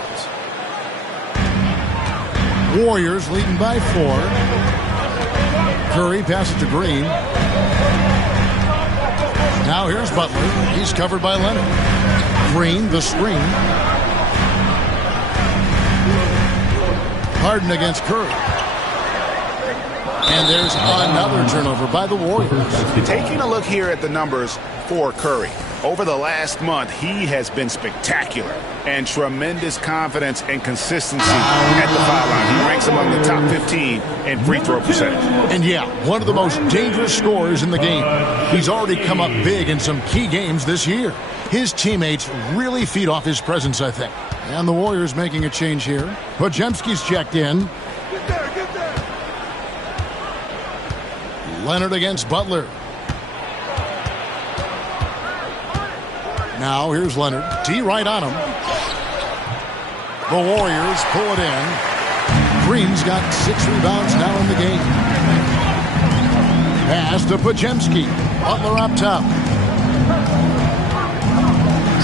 Warriors leading by 4. Curry passes to Green. Now here's Butler. He's covered by Leonard. Green, the screen. Harden against Curry. And there's another turnover by the Warriors. Taking a look here at the numbers for Curry. Over the last month, he has been spectacular and tremendous confidence and consistency at the foul line. He ranks among the top 15 in free throw percentage. And yeah, one of the most dangerous scorers in the game. He's already come up big in some key games this year. His teammates really feed off his presence, I think. And the Warriors making a change here. Podziemski's checked in. Leonard against Butler. Now here's Leonard. D right on him. The Warriors pull it in. Green's got 6 rebounds now in the game. Pass to Podziemski. Butler up top.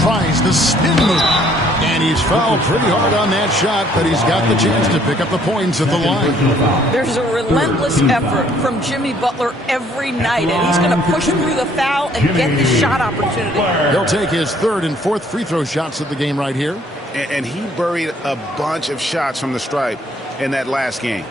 Tries the spin move. And he's fouled pretty hard on that shot, but he's got the chance to pick up the points at the line. There's a relentless effort from Jimmy Butler every night, and he's going to push through the foul and get the shot opportunity. He'll take his 3rd and 4th free throw shots of the game right here. And he buried a bunch of shots from the stripe in that last game.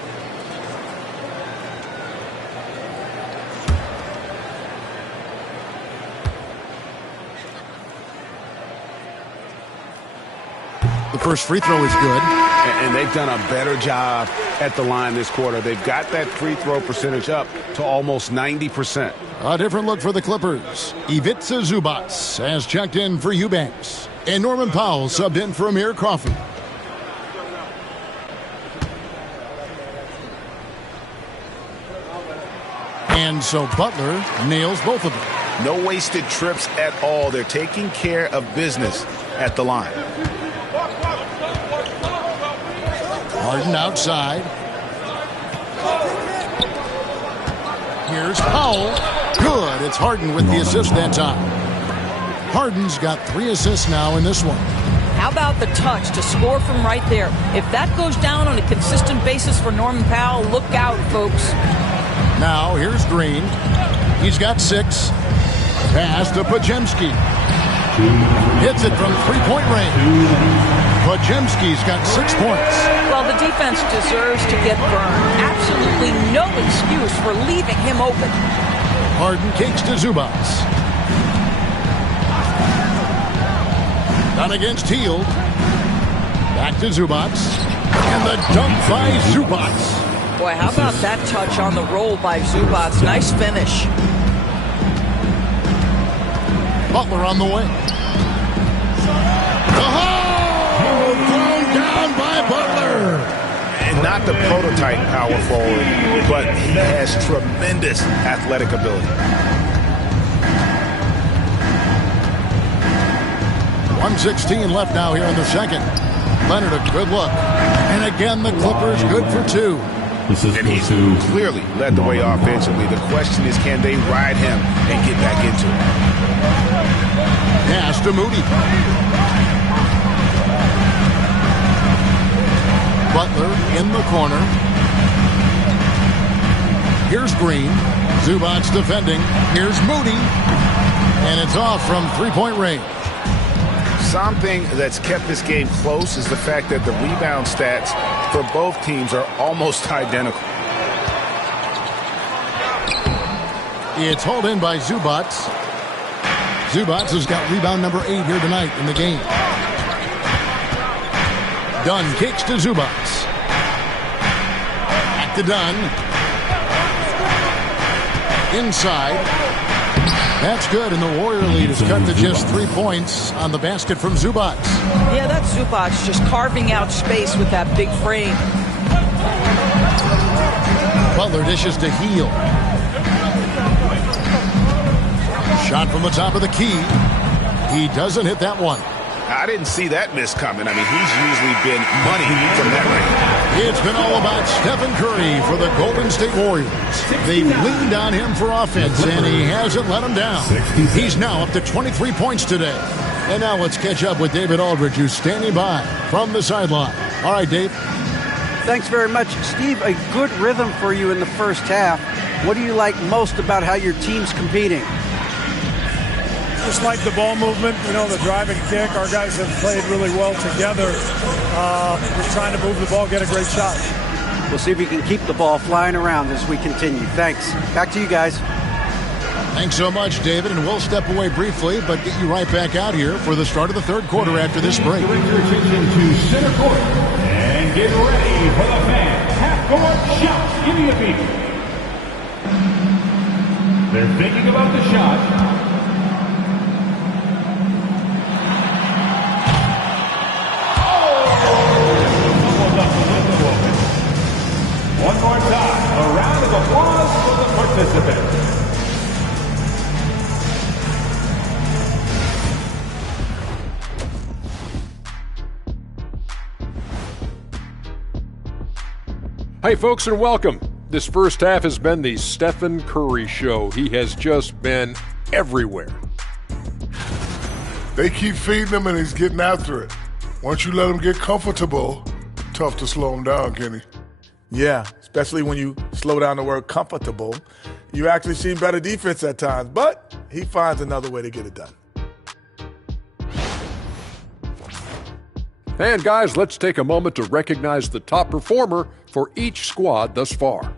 The first free throw is good. And they've done a better job at the line this quarter. They've got that free throw percentage up to almost 90%. A different look for the Clippers. Ivica Zubac has checked in for Eubanks. And Norman Powell subbed in for Amir Coffey. And so Butler nails both of them. No wasted trips at all. They're taking care of business at the line. Harden outside. Here's Powell. Good. It's Harden with the assist that time. Harden's got 3 assists now in this one. How about the touch to score from right there? If that goes down on a consistent basis for Norman Powell, look out, folks. Now here's Green. He's got 6. Pass to Podziemski. Hits it from 3-point range. Podziemski's got 6 points. Well, the defense deserves to get burned. Absolutely no excuse for leaving him open. Harden kicks to Zubac. Done against Hield. Back to Zubac. And the dunk by Zubac. Boy, how about that touch on the roll by Zubac? Nice finish. Butler on the way. Thrown down by Butler. And not the prototype power forward, but he has tremendous athletic ability. 1:16 left now here in the second. Leonard a good look. And again the Clippers good for 2. And he's clearly led the way offensively. The question is, can they ride him and get back into it? Pass to Moody. Butler in the corner. Here's Green. Zubac defending. Here's Moody. And it's off from three-point range. Something that's kept this game close is the fact that the rebound stats for both teams are almost identical. It's hauled in by Zubats. Zubats has got rebound number 8 here tonight in the game. Dunn kicks to Zubats. Back to Dunn. Inside. That's good, and the Warrior lead is cut to just 3 points on the basket from Zubats. Yeah, that's Zubats just carving out space with that big frame. Butler dishes to Heel. Shot from the top of the key. He doesn't hit that one. I didn't see that miss coming. I mean, he's usually been money from that range. It's been all about Stephen Curry for the Golden State Warriors. They've leaned on him for offense, and he hasn't let them down. He's now up to 23 points today. And now let's catch up with David Aldridge, who's standing by from the sideline. All right, Dave. Thanks very much. Steve, a good rhythm for you in the first half. What do you like most about how your team's competing? Just like the ball movement, the drive and kick. Our guys have played really well together. We're trying to move the ball, get a great shot. We'll see if we can keep the ball flying around as we continue. Thanks. Back to you guys. Thanks so much, David, and we'll step away briefly, but get you right back out here for the start of the third quarter after this break. Direct your attention to center court and get ready for the fans. Half-court shots. Give me a beat. They're thinking about the shot. One more time, a round of applause for the participants. Hey folks, and welcome. This first half has been the Stephen Curry show. He has just been everywhere. They keep feeding him and he's getting after it. Once you let him get comfortable, tough to slow him down, Kenny. Yeah, especially when you slow down the word comfortable. You actually see better defense at times, but he finds another way to get it done. And guys, let's take a moment to recognize the top performer for each squad thus far.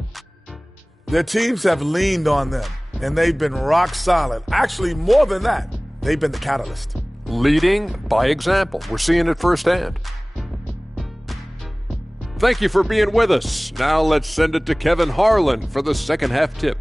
Their teams have leaned on them, and they've been rock solid. Actually, more than that, they've been the catalyst. Leading by example. We're seeing it firsthand. Thank you for being with us. Now let's send it to Kevin Harlan for the second half tip.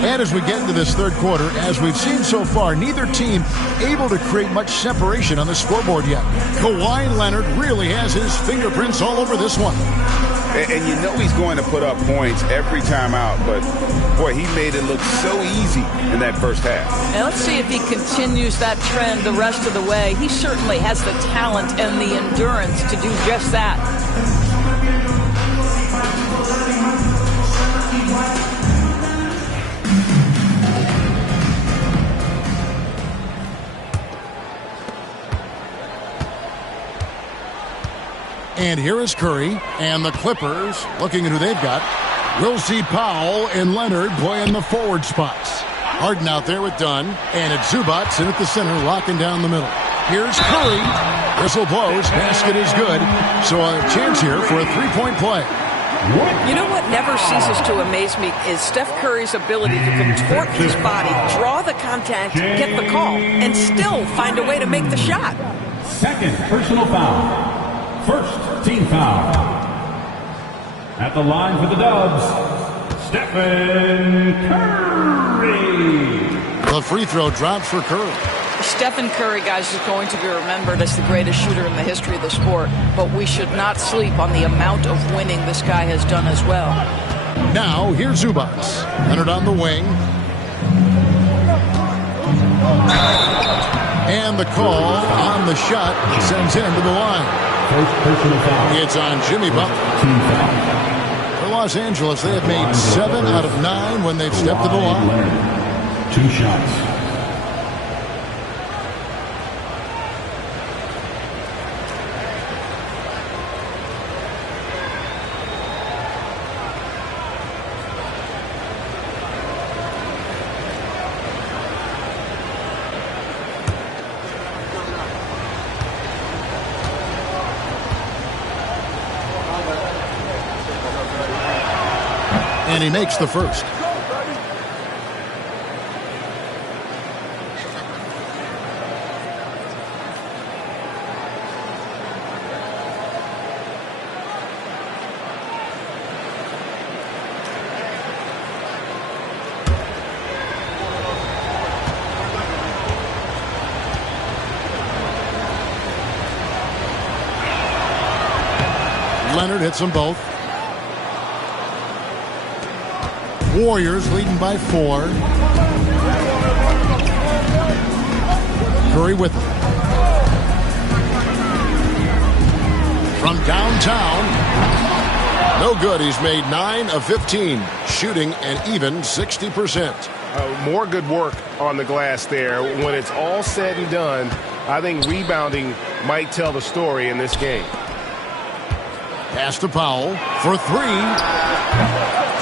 And as we get into this third quarter, as we've seen so far, neither team able to create much separation on the scoreboard yet. Kawhi Leonard really has his fingerprints all over this one. And you know he's going to put up points every time out, but boy, he made it look so easy in that first half. And let's see if he continues that trend the rest of the way. He certainly has the talent and the endurance to do just that. And here is Curry, and the Clippers, looking at who they've got. We'll see Powell and Leonard playing the forward spots. Harden out there with Dunn, and it's Zubats in at the center, locking down the middle. Here's Curry. Whistle blows, basket is good. So a chance here for a three-point play. You know what never ceases to amaze me is Steph Curry's ability to contort his body, draw the contact, get the call, and still find a way to make the shot. Second personal foul. First team foul. At the line for the Dubs, Stephen Curry. The free throw drops for Curry. Stephen Curry, guys, is going to be remembered as the greatest shooter in the history of the sport, but we should not sleep on the amount of winning this guy has done as well. Now, here's Zubats. Leonard on the wing. And the call on the shot sends him to the line. It's on Jimmy Butler. For Los Angeles, they have made 7 out of 9 when they've stepped to the line. 2 shots. And he makes the first. Leonard hits them both. Warriors leading by 4. Curry with it. From downtown. No good. He's made 9 of 15. Shooting an even 60%. More good work on the glass there. When it's all said and done, I think rebounding might tell the story in this game. Pass to Powell for 3.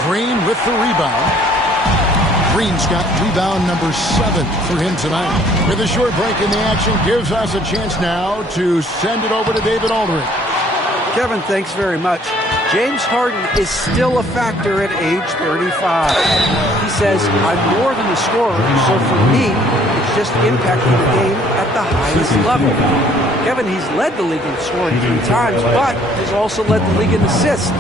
Green with the rebound. Green's got rebound number 7 for him tonight. With a short break in the action, gives us a chance now to send it over to David Aldridge. Kevin, thanks very much. James Harden is still a factor at age 35. He says, I'm more than a scorer, so for me, it's just impacting the game at the highest level. Kevin, he's led the league in scoring 3 times, but he's also led the league in assists.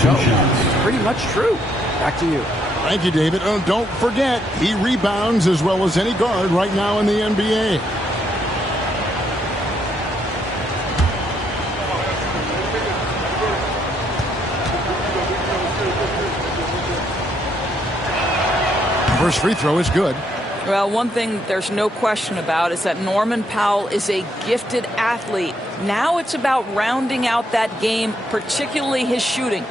So, it's pretty much true. Back to you. Thank you, David. Oh, don't forget, he rebounds as well as any guard right now in the NBA. First free throw is good. Well, one thing there's no question about is that Norman Powell is a gifted athlete. Now it's about rounding out that game, particularly his shooting.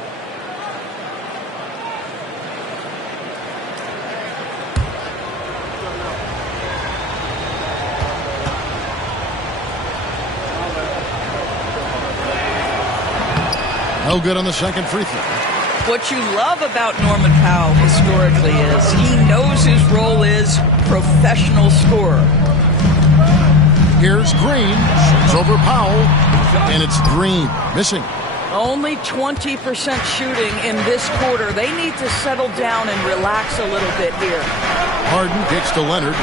No good on the second free throw. What you love about Norman Powell historically is he knows his role is professional scorer. Here's Green. It's over Powell. And it's Green. Missing. Only 20% shooting in this quarter. They need to settle down and relax a little bit here. Harden kicks to Leonard.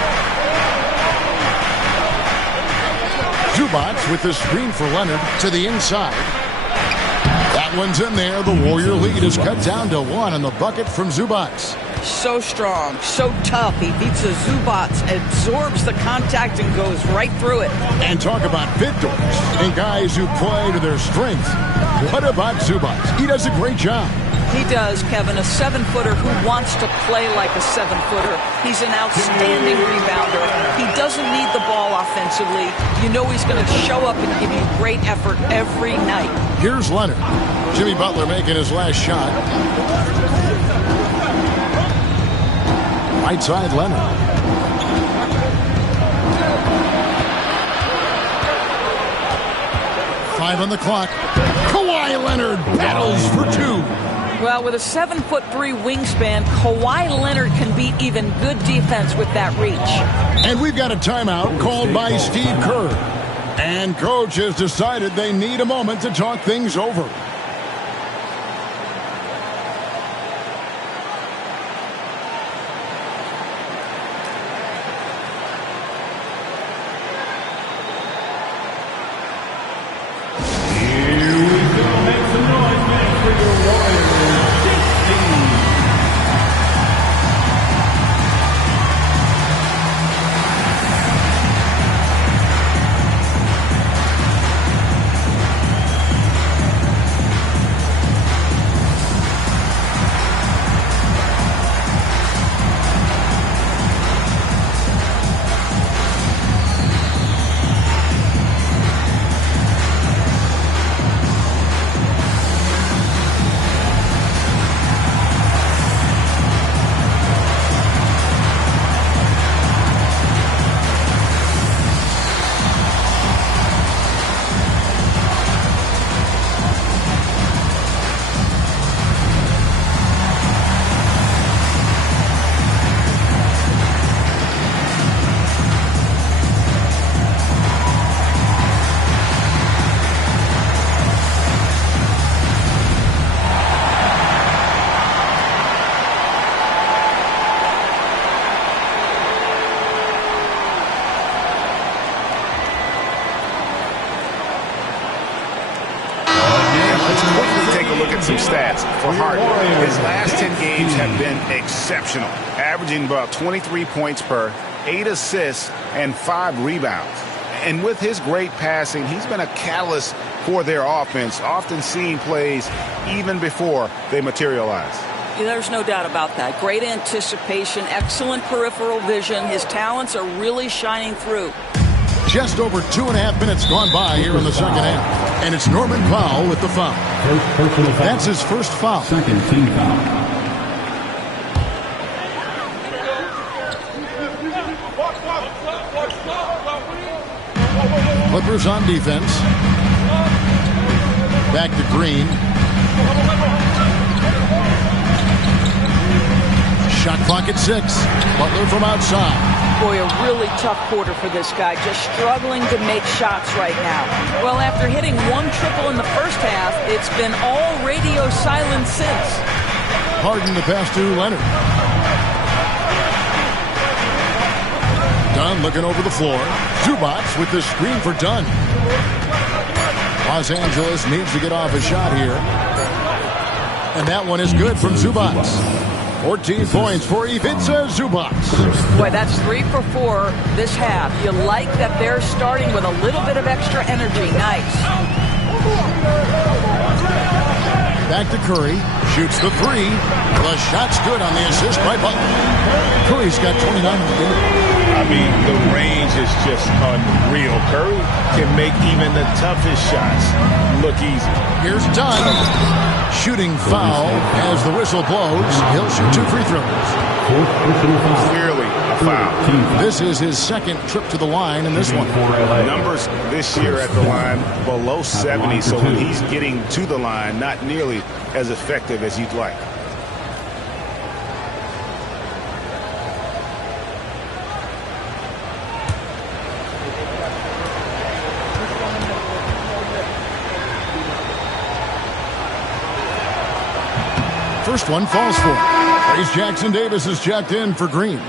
Zubac with the screen for Leonard to the inside. That one's in there. The Warrior lead is cut down to 1 on the bucket from Zubac. So strong, so tough. He beats the Zubac, absorbs the contact, and goes right through it. And talk about victors and guys who play to their strength. What about Zubac? He does a great job. He does, Kevin, a 7-footer who wants to play like a 7-footer. He's an outstanding rebounder. He doesn't need the ball offensively. You know he's going to show up and give you great effort every night. Here's Leonard. Jimmy Butler making his last shot. Right side, Leonard. Five on the clock. Kawhi Leonard battles for 2. Well, with a 7'3" wingspan, Kawhi Leonard can beat even good defense with that reach. And we've got a timeout called by Steve Kerr. And coach has decided they need a moment to talk things over. quickly take a look at some stats for Harden. His last 10 games have been exceptional, averaging about 23 points per, 8 assists, and 5 rebounds. And with his great passing, he's been a catalyst for their offense, often seeing plays even before they materialize. Yeah, there's no doubt about that. Great anticipation, excellent peripheral vision. His talents are really shining through. Just over 2.5 minutes gone by here in the second half. And it's Norman Powell with the foul. That's his first foul. Second team foul. Clippers on defense. Back to Green. Shot clock at 6. Butler from outside. Boy, a really tough quarter for this guy, just struggling to make shots right now. Well, after hitting 1 triple in the first half, it's been all radio silence since. Harden the pass to Leonard. Dunn looking over the floor. Zubac with the screen for Dunn. Los Angeles needs to get off a shot here. And that one is good from Zubac. 14 points for Ivica Zubac. Boy, that's 3 for 4 this half. You like that they're starting with a little bit of extra energy. Nice. Back to Curry. Shoots the 3. The shot's good on the assist by Butler. Curry's got 29 in the game. I mean, the range is just unreal. Curry can make even the toughest shots look easy. Here's Dunn. Shooting foul as the whistle blows. He'll shoot 2 free throws. Clearly a foul. This is his second trip to the line in this one. Numbers this year at the line below 70, so when he's getting to the line, not nearly as effective as you'd like. First one falls for him. Trace Jackson Davis is checked in for Green.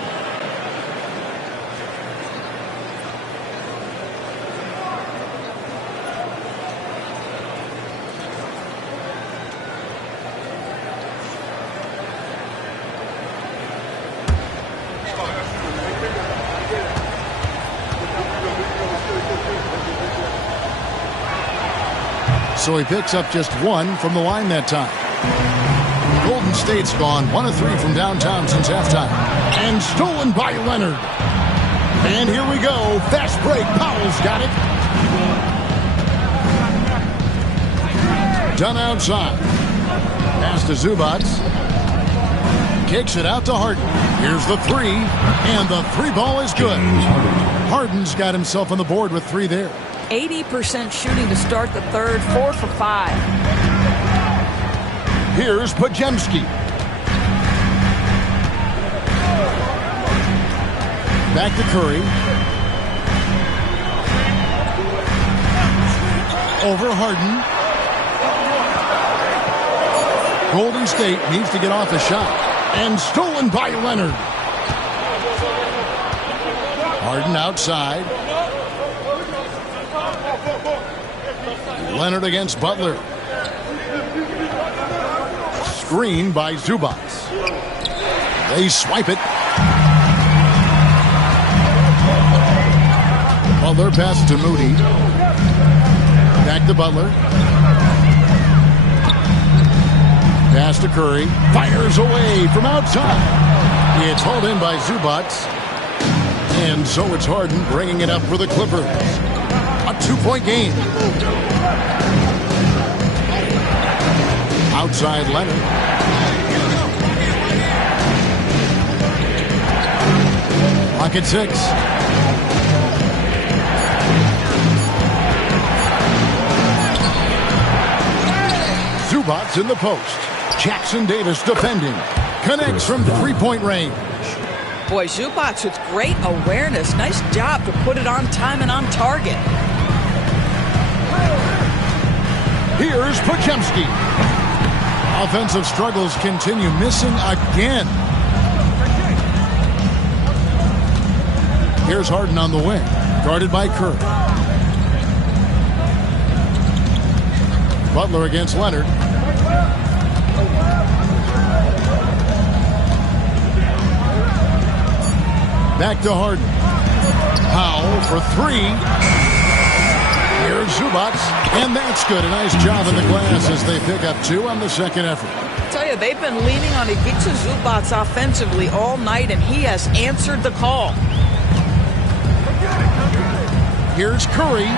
So he picks up just 1 from the line that time. Golden State's gone 1 of 3 from downtown since halftime. And stolen by Leonard. And here we go. Fast break. Powell's got it. Done outside. Pass to Zubac. Kicks it out to Harden. Here's the 3. And the 3 ball is good. Harden's got himself on the board with 3 there. 80% shooting to start the third. 4 for 5. Here's Podziemski. Back to Curry. Over Harden. Golden State needs to get off a shot. And stolen by Leonard. Harden outside. Leonard against Butler. Screen by Zubac. They swipe it. Butler pass to Moody. Back to Butler. Pass to Curry. Fires away from outside. It's hauled in by Zubac. And so it's Harden bringing it up for the Clippers. A 2-point game. Outside Leonard. Clock at 6. Zubac in the post. Jackson Davis defending. Connects from 3-point range. Boy, Zubac with great awareness. Nice job to put it on time and on target. Here's Podziemski. Offensive struggles continue. Missing again. Here's Harden on the wing. Guarded by Curry. Butler against Leonard. Back to Harden. Powell for three. Here's Zubac, and that's good. A nice job in the glass as they pick up 2 on the second effort. I tell you, they've been leaning on Ivica Zubac offensively all night, and he has answered the call. Here's Curry.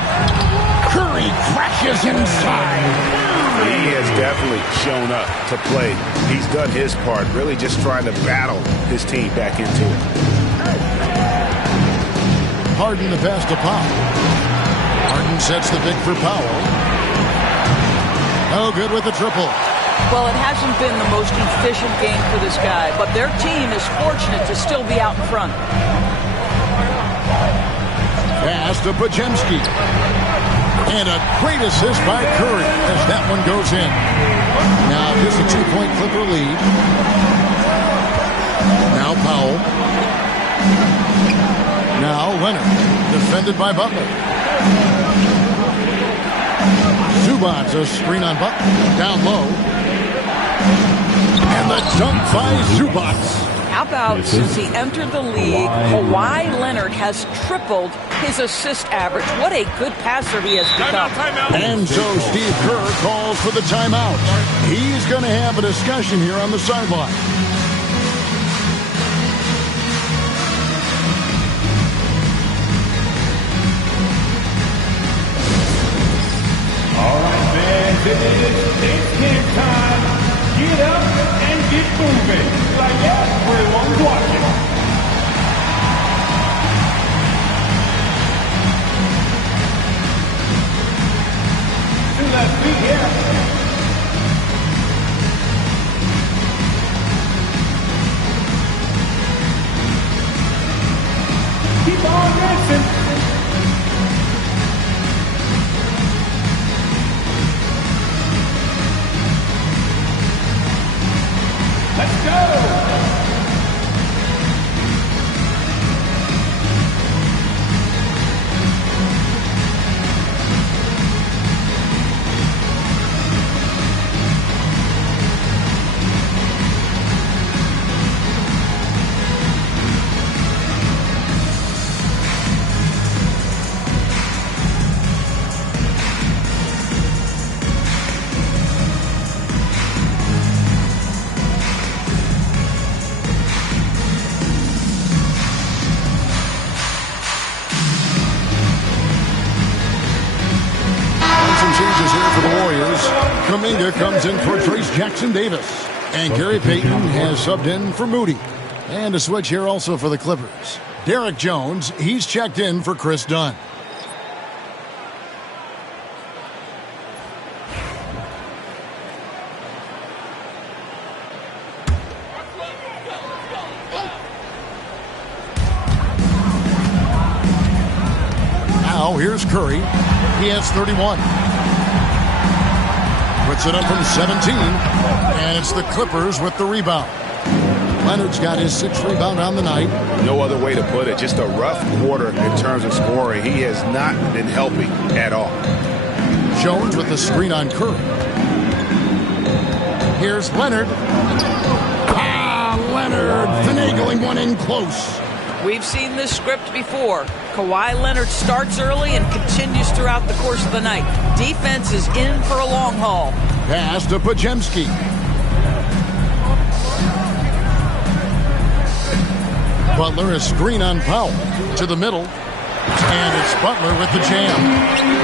Curry crashes inside. He has definitely shown up to play. He's done his part, really just trying to battle his team back into it. Harden the pass to Powell. Harden sets the pick for Powell. Oh, good with the triple. Well, it hasn't been the most efficient game for this guy, but their team is fortunate to still be out in front. Pass to Pajemski. And a great assist by Curry as that one goes in. Now just a 2-point Clipper lead. Now Powell. Now Leonard. Defended by Butler. Zubac, a screen on Butler. Down low. And the dunk by Zubac. How about since he entered the league, Kawhi Leonard has tripled his assist average. What a good passer he has become. And so Steve Kerr calls for the timeout. He's going to have a discussion here on the sideline. All right, fans, it's game time. Get up and get moving like everyone's watching. To left feet here. Keep on dancing. Let's go! Kuminga comes in for Trace Jackson-Davis. And Gary Payton has subbed in for Moody. And a switch here also for the Clippers. Derek Jones, he's checked in for Chris Dunn. Now here's Curry. He has 31. Puts it up from 17, and it's the Clippers with the rebound. Leonard's got his 6th rebound on the night. No other way to put it. Just a rough quarter in terms of scoring. He has not been helping at all. Jones with the screen on Curry. Here's Leonard. Leonard finagling one in close. We've seen this script before. Kawhi Leonard starts early and continues throughout the course of the night. Defense is in for a long haul. Pass to Pajemski. Butler, a screen on Powell. To the middle. And it's Butler with the jam.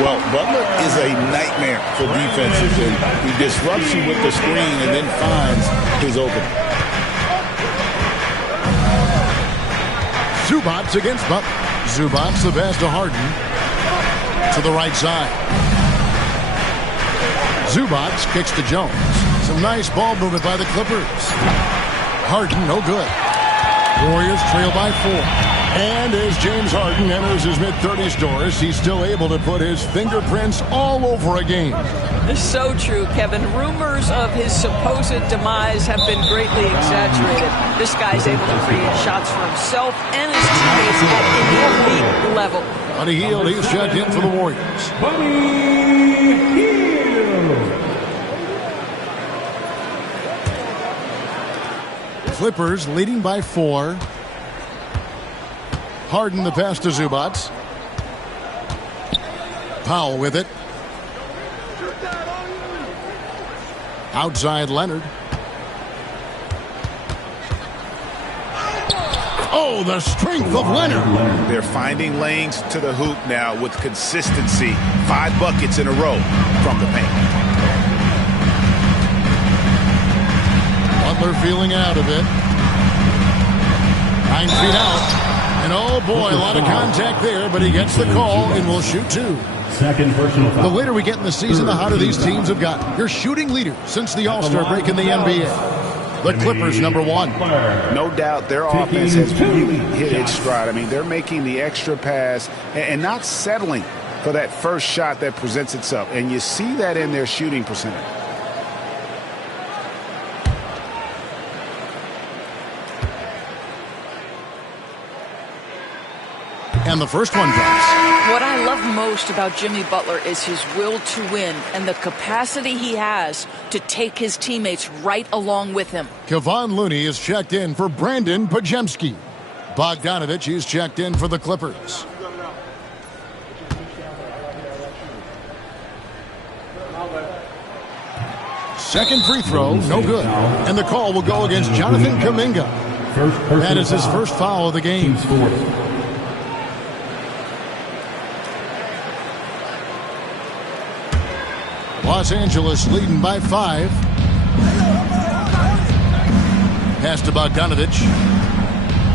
Well, Butler is a nightmare for defenses, and he disrupts you with the screen and then finds his opening. Zubac against Butler. Zubac the pass to Harden. To the right side. Zubac kicks to Jones. Some nice ball movement by the Clippers. Harden, no good. Warriors trail by 4. And as James Harden enters his mid-30s doors, he's still able to put his fingerprints all over a game. It's so true, Kevin. Rumors of his supposed demise have been greatly exaggerated. This guy's able to create shots for himself and his teammates at an elite level. Buddy Hield, he's checked in for the Warriors. Buddy Hield. Clippers leading by 4. Harden the pass to Zubac. Powell with it. Outside Leonard. Oh, the strength of Leonard. They're finding lanes to the hoop now with consistency. 5 buckets in a row from the paint. Butler feeling out of it. 9 feet out. And oh boy, a lot of contact there, but he gets the call and will shoot 2. Second personal foul. The later we get in the season, the hotter these teams have gotten. Your shooting leader since the All-Star break in the NBA. The Clippers, number 1. No doubt their offense has really hit its stride. I mean, they're making the extra pass and not settling for that first shot that presents itself. And you see that in their shooting percentage. And the first one drops. What I love most about Jimmy Butler is his will to win and the capacity he has to take his teammates right along with him. Kevon Looney is checked in for Brandon Pajemski. Bogdanovich is checked in for the Clippers. Second free throw, no good. And the call will go against Jonathan Kuminga. That is his first foul of the game. Los Angeles leading by 5. Pass to Bogdanovich.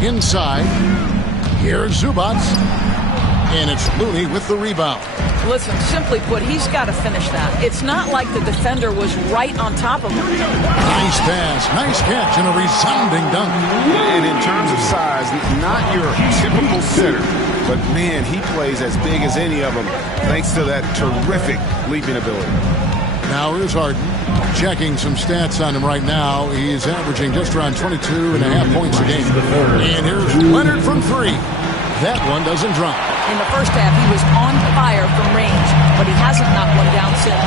Inside. Here's Zubac. And it's Looney with the rebound. Listen, simply put, he's got to finish that. It's not like the defender was right on top of him. Nice pass, nice catch, and a resounding dunk. And in terms of size, not your typical center, but man, he plays as big as any of them thanks to that terrific leaping ability. Now here's Harden. Checking some stats on him right now. He's averaging just around 22.5 points a game. And here's Leonard from 3. That one doesn't drop. In the first half, he was on fire from range, but he hasn't knocked one down since.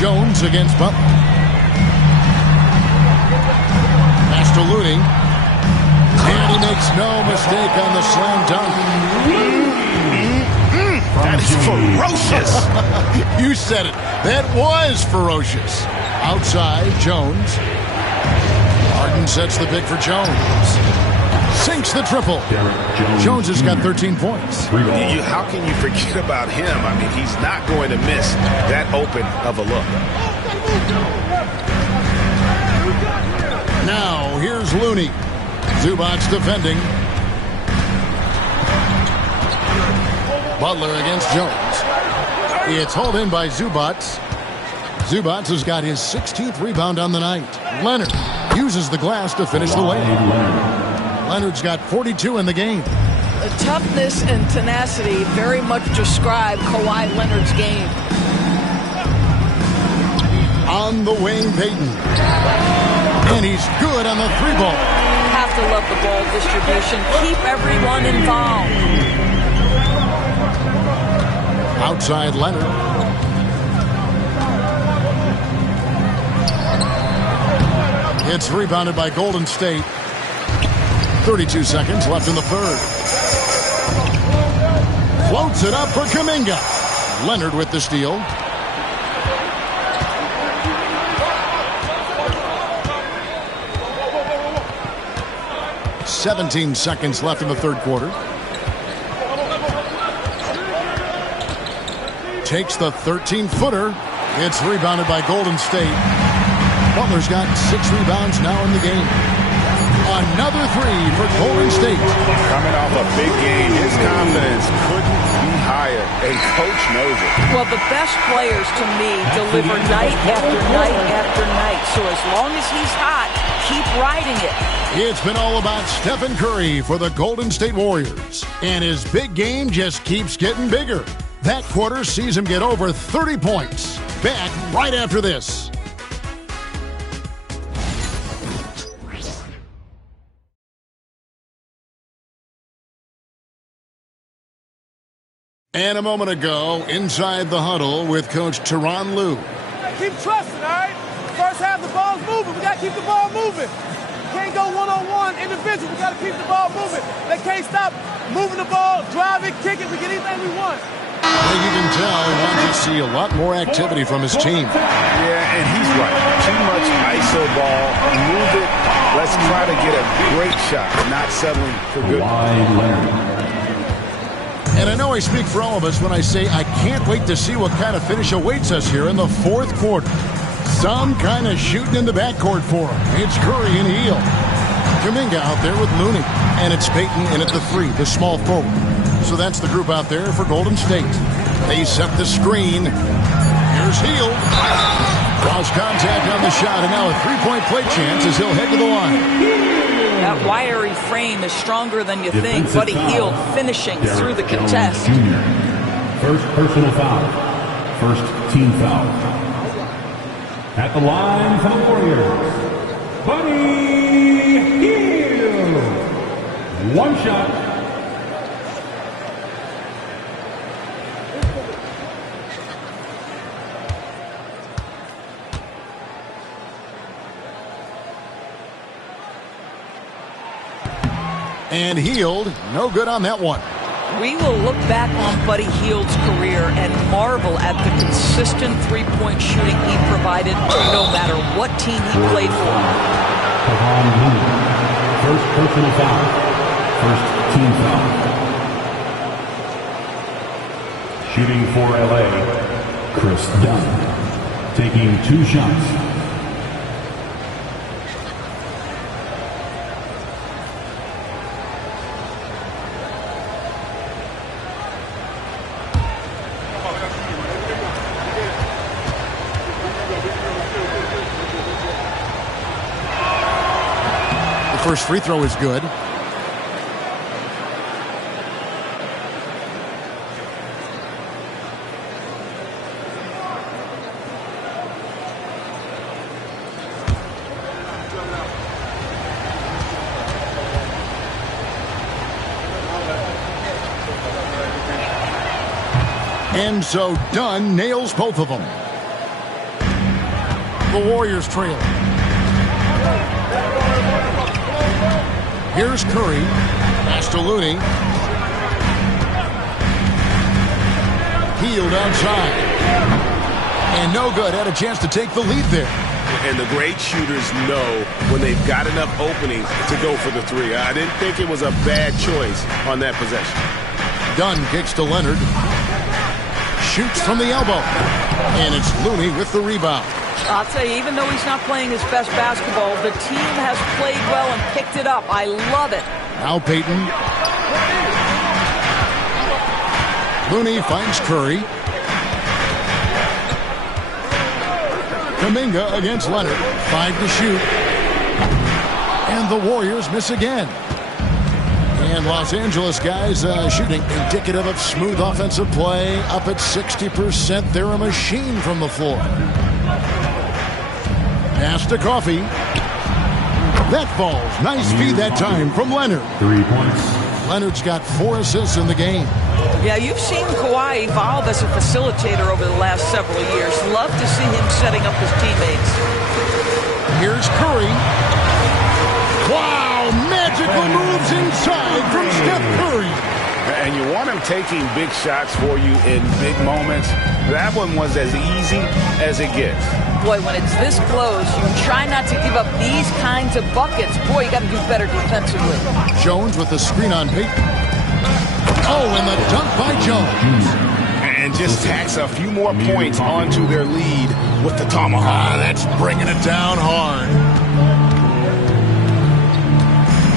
Jones against Butler. Pass to Looney. And he makes no mistake on the slam dunk. That is ferocious. You said it. That was ferocious. Outside, Jones. Harden sets the pick for Jones. Sinks the triple. Jones has got 13 points. How can you forget about him? I mean, he's not going to miss that open of a look. Now, here's Looney. Zubac defending. Butler against Jones. It's hauled in by Zubac. Zubac has got his 16th rebound on the night. Leonard uses the glass to finish the way. Leonard's got 42 in the game. The toughness and tenacity very much describe Kawhi Leonard's game. On the wing, Payton. And he's good on the 3-ball. Have to love the ball distribution. Keep everyone involved. Outside Leonard. It's rebounded by Golden State. 32 seconds left in the third. Floats it up for Kuminga. Leonard with the steal. "17 seconds left in the third quarter. Takes the 13-footer. It's rebounded by Golden State. Butler's got 6 rebounds now in the game. Another 3 for Golden State. Coming off a big game, his confidence couldn't be higher. A coach knows it. Well, the best players to me deliver night after night after night. So as long as he's hot, keep riding it. It's been all about Stephen Curry for the Golden State Warriors. And his big game just keeps getting bigger. That quarter sees him get over 30 points. Back right after this. And a moment ago, inside the huddle with Coach Tyronn Lue. Keep trusting, all right? First half, the ball's moving. We got to keep the ball moving. Can't go one-on-one individual. We got to keep the ball moving. They can't stop moving the ball, drive it, kick it. We get anything we want. Well, you can tell he wants to see a lot more activity from his team. Yeah, and he's right. Too much ISO ball. Move it. Let's try to get a great shot, not settling for good. And I know I speak for all of us when I say I can't wait to see what kind of finish awaits us here in the fourth quarter. Some kind of shooting in the backcourt for him. It's Curry and Hield. Kuminga out there with Looney. And it's Payton in at the 3, the small forward. So that's the group out there for Golden State. They set the screen. Here's Hield. Draws contact on the shot, and now a three-point play chance as he'll head to the line. That wiry frame is stronger than you think. Buddy Hield finishing through the contest. First personal foul. First team foul. At the line for the Warriors, Buddy Hield. One shot. And Hield, no good on that one. We will look back on Buddy Hield's career and marvel at the consistent three-point shooting he provided no matter what team he played for. First personal foul. First team foul. Shooting for LA, Chris Dunn. Taking 2 shots. First free throw is good. And so Dunn nails both of them. The Warriors trail. Here's Curry. Pass to Looney. Hield outside. And no good. Had a chance to take the lead there. And the great shooters know when they've got enough openings to go for the 3. I didn't think it was a bad choice on that possession. Dunn kicks to Leonard. Shoots from the elbow. And it's Looney with the rebound. I'll tell you, even though he's not playing his best basketball, the team has played well and picked it up. I love it. Now Payton. Looney finds Curry. Kuminga against Leonard. 5 to shoot. And the Warriors miss again. And Los Angeles guys shooting indicative of smooth offensive play. Up at 60%. They're a machine from the floor. Pass to Coffey. That falls. Nice feed that time from Leonard. 3 points. Leonard's got 4 assists in the game. Yeah, you've seen Kawhi evolve as a facilitator over the last several years. Love to see him setting up his teammates. Here's Curry. Wow, magical moves inside from Steph Curry. And you want him taking big shots for you in big moments. That one was as easy as it gets. Boy, when it's this close, you try not to give up these kinds of buckets. Boy, you got to do better defensively. Jones with the screen on Payton. Oh, and the dunk by Jones. And just tacks a few more points onto their lead with the tomahawk. That's bringing it down hard.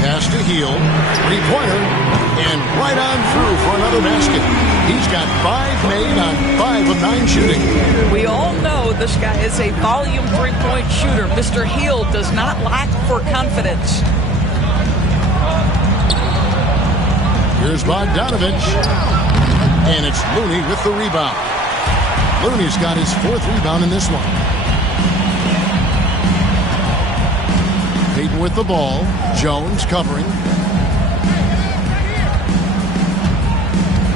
Pass to Hield. 3-pointer. And right on through for another basket. He's got 5 made on 5 of 9 shooting. We all know this guy is a volume 3-point shooter. Mr. Hield does not lack for confidence. Here's Bogdanovich. And it's Looney with the rebound. Looney's got his 4th rebound in this one. Payton with the ball. Jones covering.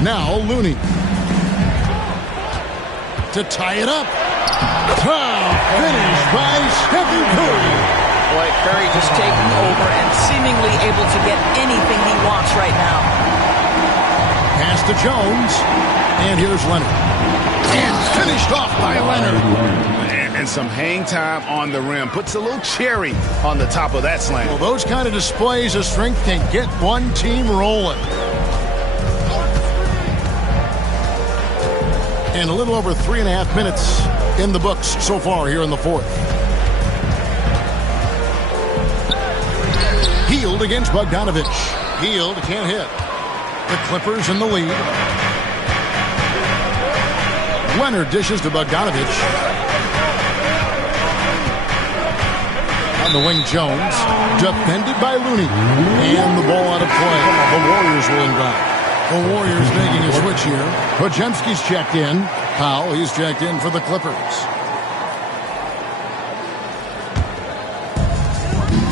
Now Looney. to tie it up. Top finish by Stephen Curry. Boy, Curry just taking over and seemingly able to get anything he wants right now. Pass to Jones. And here's Leonard. And finished off by Leonard. And some hang time on the rim. Puts a little cherry on the top of that slam. Well, those kind of displays of strength can get one team rolling. And a little over 3.5 minutes in the books so far here in the fourth. Hield against Bogdanovich. Hield can't hit. The Clippers in the lead. Leonard dishes to Bogdanovich. On the wing, Jones. Defended by Looney. And the ball out of play. The Warriors will inbound. The Warriors making a switch here. Podziemski's checked in. Powell, he's checked in for the Clippers.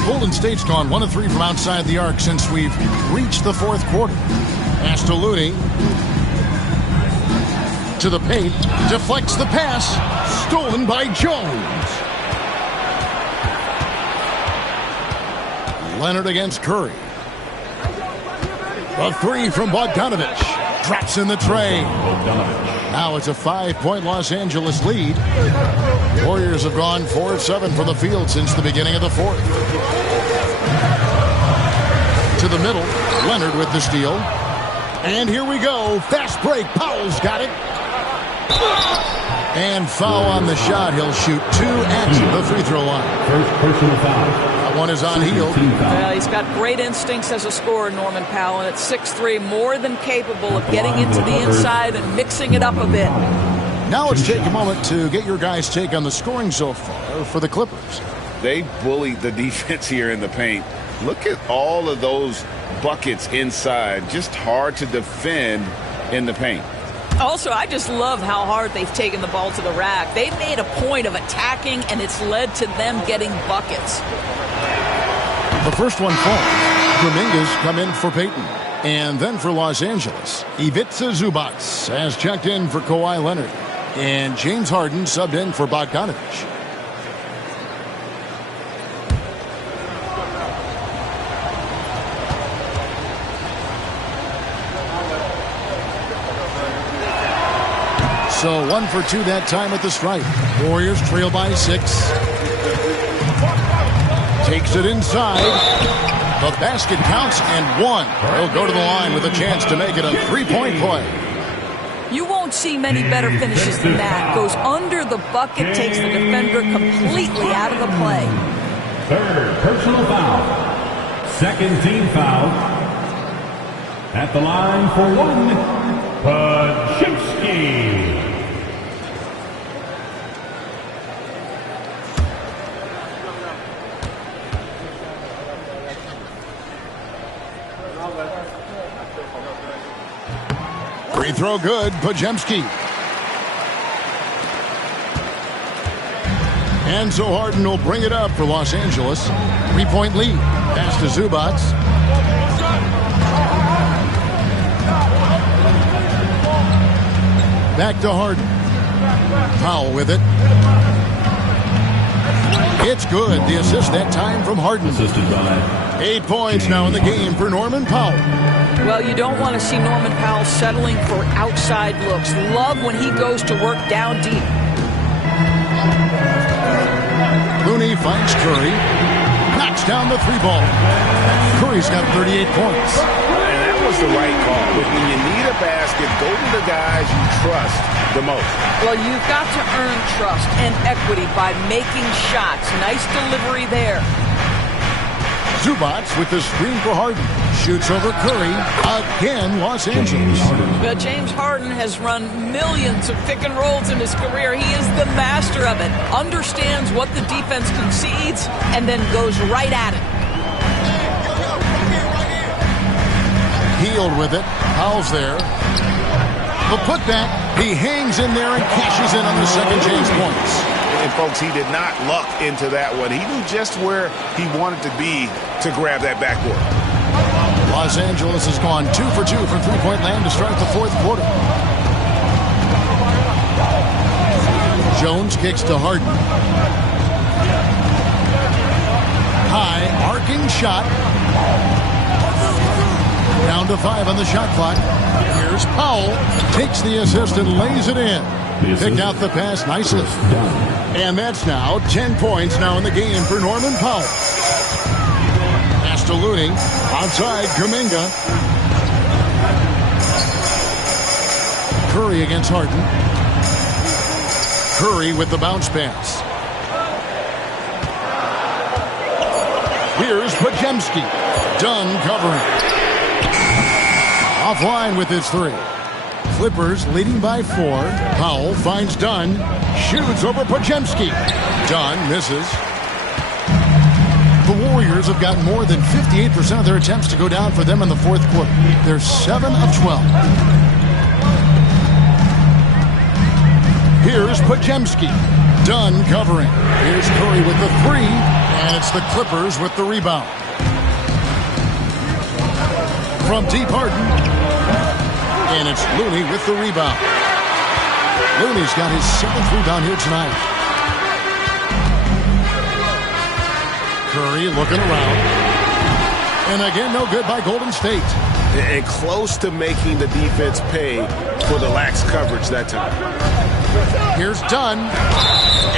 Golden State's gone 1 of 3 from outside the arc since we've reached the fourth quarter. Pass to Looney. To the paint. Deflects the pass. Stolen by Jones. Leonard against Curry. A 3 from Bogdanovich. Drops in the tray. Now it's a 5-point Los Angeles lead. Warriors have gone 4 of 7 from the field since the beginning of the fourth. To the middle. Leonard with the steal. And here we go. Fast break. Powell's got it. And foul on the shot. He'll shoot 2 at the free throw line. First personal foul. That one is on Hield. Well, he's got great instincts as a scorer, Norman Powell, and at 6'3", more than capable of getting into the inside and mixing it up a bit. Now let's take a moment to get your guys' take on the scoring so far for the Clippers. They bullied the defense here in the paint. Look at all of those buckets inside. Just hard to defend in the paint. Also, I just love how hard they've taken the ball to the rack. They've made a point of attacking, and it's led to them getting buckets. The first one falls. Dominguez come in for Peyton. And then for Los Angeles, Ivica Zubac has checked in for Kawhi Leonard. And James Harden subbed in for Bogdanovich. So 1 for 2 that time at the stripe. Warriors trail by 6. Takes it inside. The basket counts and 1. He'll go to the line with a chance to make it a 3-point play. You won't see many better finishes than that. Goes under the bucket, takes the defender completely out of the play. Third personal foul. Second team foul. At the line for 1, Podziemski. Free throw good, Podziemski. And so Harden will bring it up for Los Angeles. 3-point lead. Pass to Zubac. Back to Harden. Powell with it. It's good. The assist that time from Harden. 8 points now in the game for Norman Powell. Well, you don't want to see Norman Powell settling for outside looks. Love when he goes to work down deep. Looney finds Curry. Knocks down the 3-ball. Curry's got 38 points. And that was the right call. When you need a basket, go to the guys you trust the most. Well, you've got to earn trust and equity by making shots. Nice delivery there. Zubac with the screen for Harden. Shoots over Curry. Again, Los Angeles. But James Harden has run millions of pick and rolls in his career. He is the master of it. Understands what the defense concedes and then goes right at it. Hield with it. Powell's there. The putback. He hangs in there and cashes in on the second chance points. And folks, he did not luck into that one. He knew just where he wanted to be to grab that backboard. Los Angeles has gone 2 for 2 from 3-point land to start the fourth quarter. Jones kicks to Harden. High, arcing shot. Down to 5 on the shot clock. Here's Powell. Takes the assist and lays it in. Picked out the pass nicely. And that's now 10 points now in the game for Norman Powell. Pass to Looney. Outside, Kuminga. Curry against Harden. Curry with the bounce pass. Here's Podziemski. Dunn covering. Offline with his 3. Clippers leading by 4. Powell finds Dunn. Shoots over Podziemski. Dunn misses. The Warriors have gotten more than 58% of their attempts to go down for them in the fourth quarter. They're 7 of 12. Here's Podziemski. Dunn covering. Here's Curry with the 3. And it's the Clippers with the rebound. From deep, Harden. And it's Looney with the rebound. Looney's got his 7th rebound here tonight. Curry looking around. And again, no good by Golden State. And close to making the defense pay for the lax coverage that time. Here's Dunn.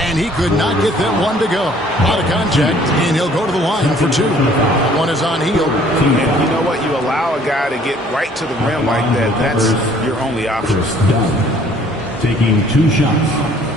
And he could not get that one to go. Out of contact, and he'll go to the line for 2. One is on heel. And you know what? You allow a guy to get right to the rim like that. That's your only option. Taking 2 shots.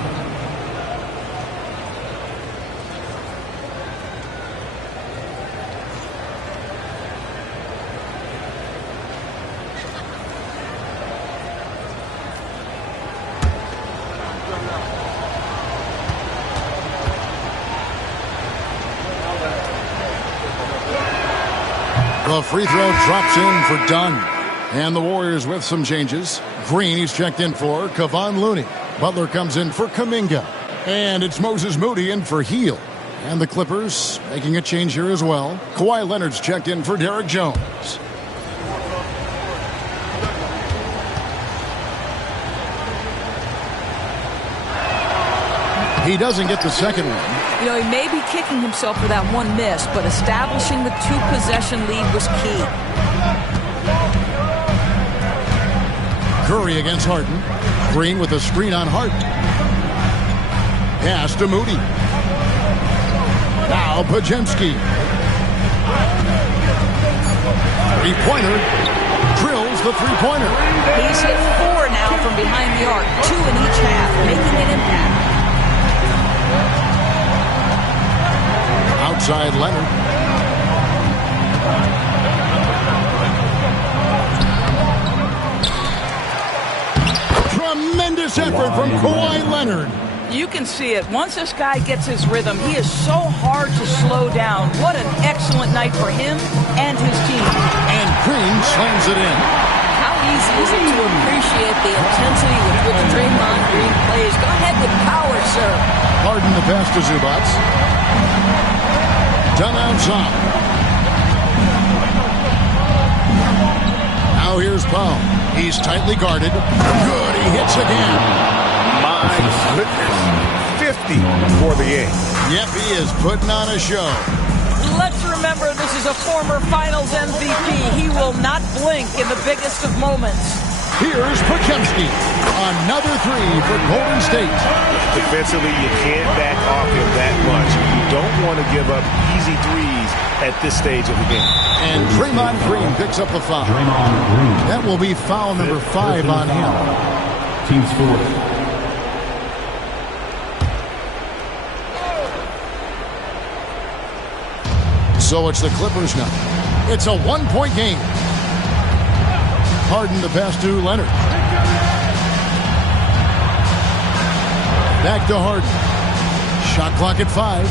The free throw drops in for Dunn. And the Warriors with some changes. Green, he's checked in for Kevon Looney. Butler comes in for Kuminga. And it's Moses Moody in for Heel. And the Clippers making a change here as well. Kawhi Leonard's checked in for Derek Jones. He doesn't get the second one. You know, he may be kicking himself for that one miss, but establishing the 2-possession lead was key. Curry against Harden. Green with a screen on Harden. Pass to Moody. Now Podziemski. Three-pointer. Drills the three-pointer. He's hit 4 now from behind the arc. 2 in each half, making an impact. Outside Leonard. Tremendous effort from Kawhi Leonard. You can see it. Once this guy gets his rhythm, he is so hard to slow down. What an excellent night for him and his team. And Green slams it in. How easy is it to appreciate the intensity with which Draymond Green plays? Go ahead with power, sir. Harden the pass to Zubac. Done outside. Now here's Powell. He's tightly guarded. Good, he hits again. My goodness. 50 for the 8. Yep, he is putting on a show. Let's remember this is a former Finals MVP. He will not blink in the biggest of moments. Here's Podziemski. Another 3 for Golden State. Defensively, you can't back off him that much. You don't want to give up easy threes at this stage of the game. And Draymond Green picks up the foul. That will be foul number 5 on him. Team score. So it's the Clippers now. It's a 1-point game. Harden the pass to Leonard. Back to Harden. Shot clock at 5.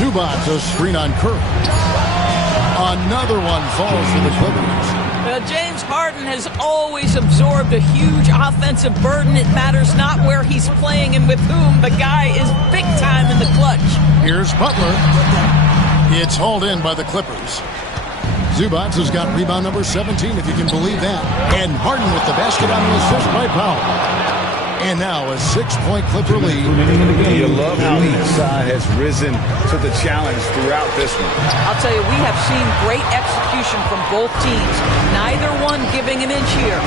Zubac, a screen on Curry. Another one falls for the Clippers. James Harden has always absorbed a huge offensive burden. It matters not where he's playing and with whom. The guy is big time in the clutch. Here's Butler. It's hauled in by the Clippers. Zubac has got rebound number 17, if you can believe that. And Harden with the basket on the assist by Powell. And now a 6-point Clipper lead. You love how each side has risen to the challenge throughout this one. I'll tell you, we have seen great execution from both teams. Neither one giving an inch here.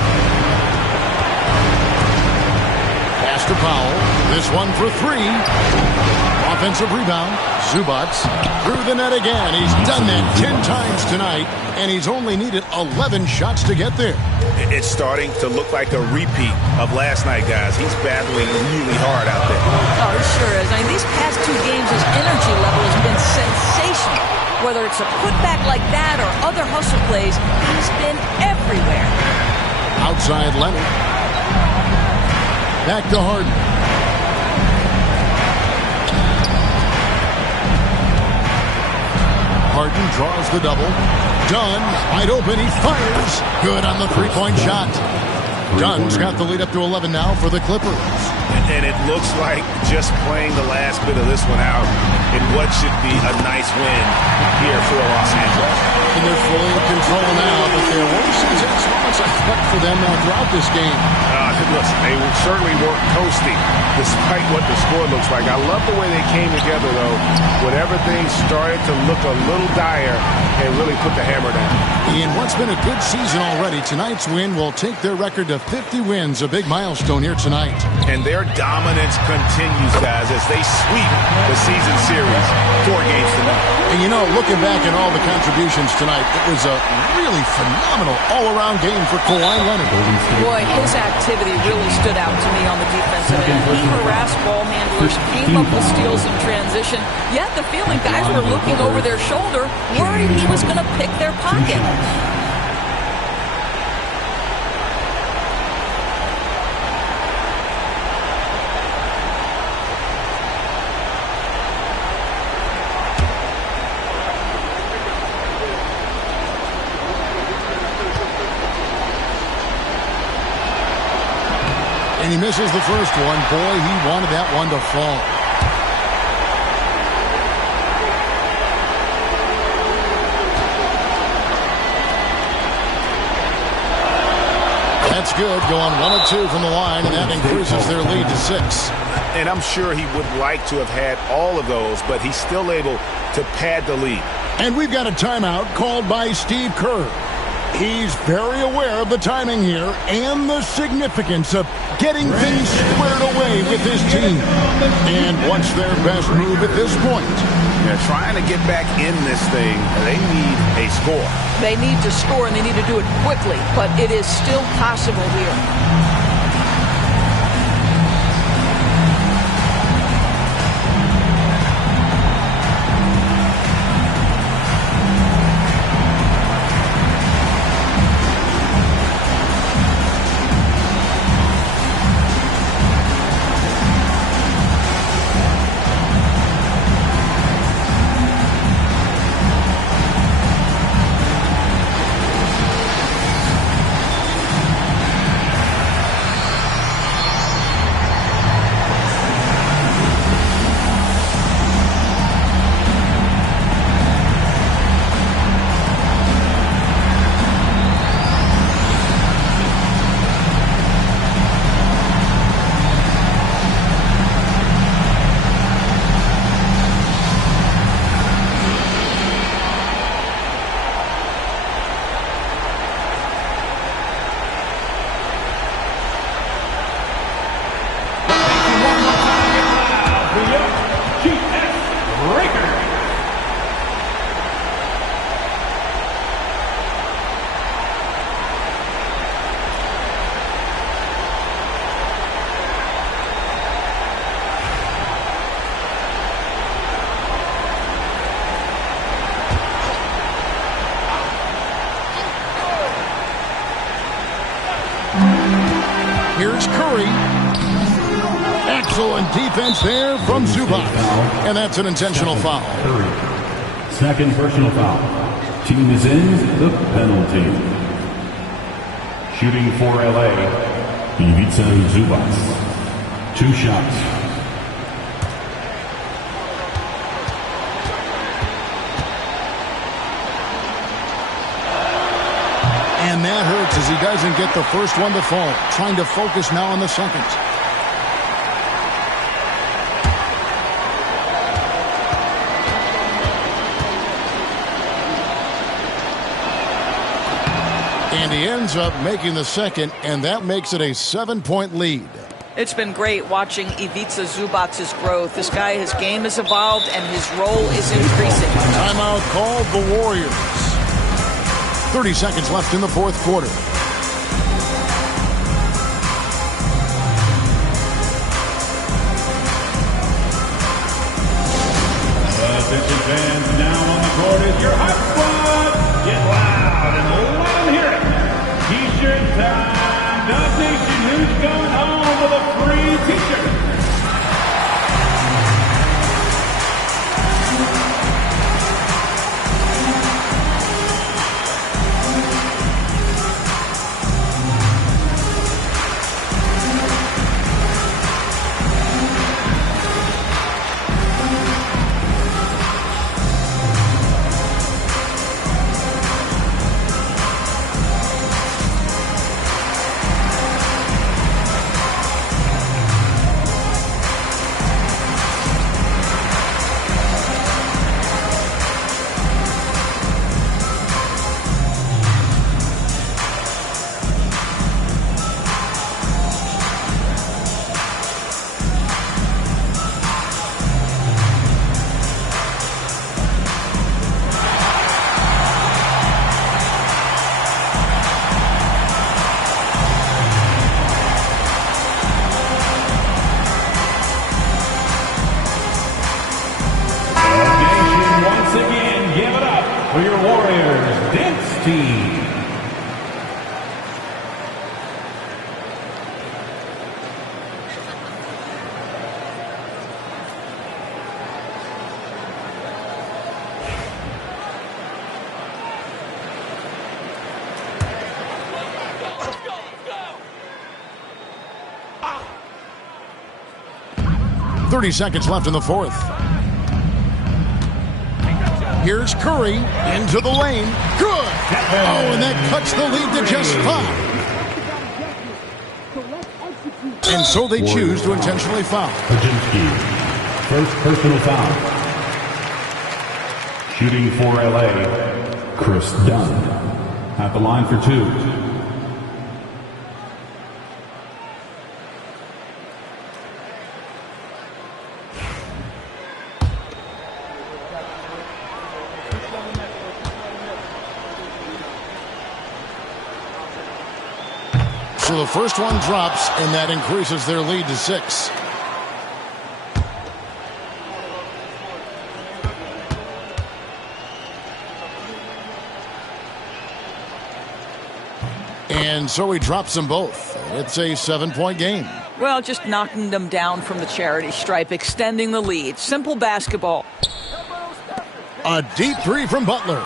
Pass to Powell. This one for 3. Offensive rebound. Zubac through the net again. He's done that 10 times tonight, and he's only needed 11 shots to get there. It's starting to look like a repeat of last night, guys. He's battling really hard out there. Oh, he sure is. I mean, these past 2 games, his energy level has been sensational. Whether it's a putback like that or other hustle plays, he's been everywhere. Outside Leonard. Back to Harden. Harden draws the double. Dunn, wide open, he fires. Good on the 3-point shot. Dunn's got the lead up to 11 now for the Clippers. And it looks like just playing the last bit of this one out in what should be a nice win here for Los Angeles. And they're fully in control now, but there were some tense moments I thought for them throughout this game. Listen, they certainly weren't coasting despite what the score looks like. I love the way they came together, though, when everything started to look a little dire and really put the hammer down. In what's been a good season already, tonight's win will take their record to 50 wins, a big milestone here tonight. And their dominance continues, guys, as they sweep the season series 4 games to none. And you know, looking back at all the contributions tonight, it was a really phenomenal all-around game for Kawhi Leonard. Boy, his activity really stood out to me on the defensive end. He harassed ball handlers, came up with steals in transition. You had the feeling guys were looking over their shoulder, worried he was going to pick their pocket. And he misses the first one. Boy, he wanted that one to fall. That's good. Going 1 of 2 from the line, and that increases their lead to 6. And I'm sure he would like to have had all of those, but he's still able to pad the lead. And we've got a timeout called by Steve Kerr. He's very aware of the timing here and the significance of getting things squared away with his team. And what's their best move at this point? Yeah, trying to get back in this thing, they need a score. They need to score, and they need to do it quickly, but it is still possible here. Here's Curry. Excellent defense there from Zubac. And that's an intentional foul. Curry. Second personal foul. Team is in the penalty. Shooting for LA, Ivica Zubac. 2 shots. And that hurts as he doesn't get the first one to fall. Trying to focus now on the second. And he ends up making the second, and that makes it a 7-point lead. It's been great watching Ivica Zubac's growth. This guy, his game has evolved, and his role is increasing. Timeout called the Warriors. 30 seconds left in the fourth quarter. Attention fans, now on the court is your hot squad. Get loud and let them hear it. T-shirt time. Dub Nation, who's going home with a free T-shirt? For your Warriors dance team. Ah. 30 seconds left in the fourth. Here's Curry into the lane. Good. Oh, and that cuts the lead to just 5. And so they choose to intentionally foul. First personal foul. Shooting for LA, Chris Dunn. At the line for 2. So the first one drops, and that increases their lead to 6. And so he drops them both. It's a 7-point game. Well, just knocking them down from the charity stripe, extending the lead. Simple basketball. A deep three from Butler.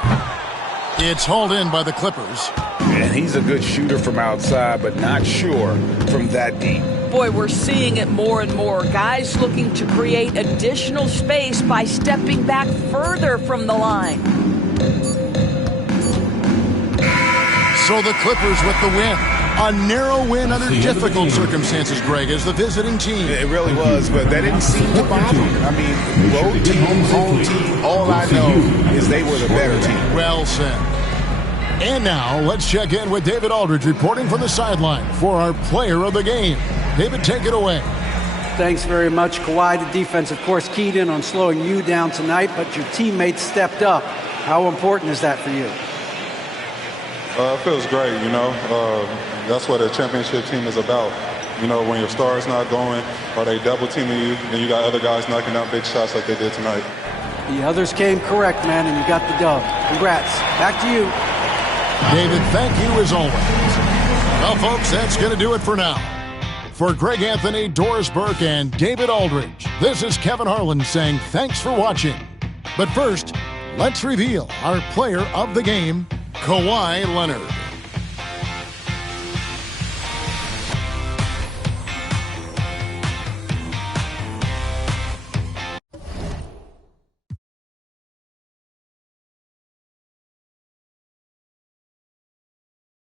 It's hauled in by the Clippers. And he's a good shooter from outside, but not sure from that deep. Boy, we're seeing it more and more. Guys looking to create additional space by stepping back further from the line. So the Clippers with the win. A narrow win under difficult circumstances, Greg, as the visiting team. It really was, but that didn't seem to bother them. I mean, road team, home team, all I know is they were the better team. Well said. And now, let's check in with David Aldridge reporting from the sideline for our player of the game. David, take it away. Thanks very much, Kawhi. The defense, of course, keyed in on slowing you down tonight, but your teammates stepped up. How important is that for you? It feels great, you know. That's what a championship team is about. You know, when your star's not going or they double teaming you, and you got other guys knocking down big shots like they did tonight. The others came correct, man, and you got the dub. Congrats. Back to you. David, thank you as always. Well, folks, that's going to do it for now. For Greg Anthony, Doris Burke, and David Aldridge, this is Kevin Harlan saying thanks for watching. But first, let's reveal our player of the game, Kawhi Leonard.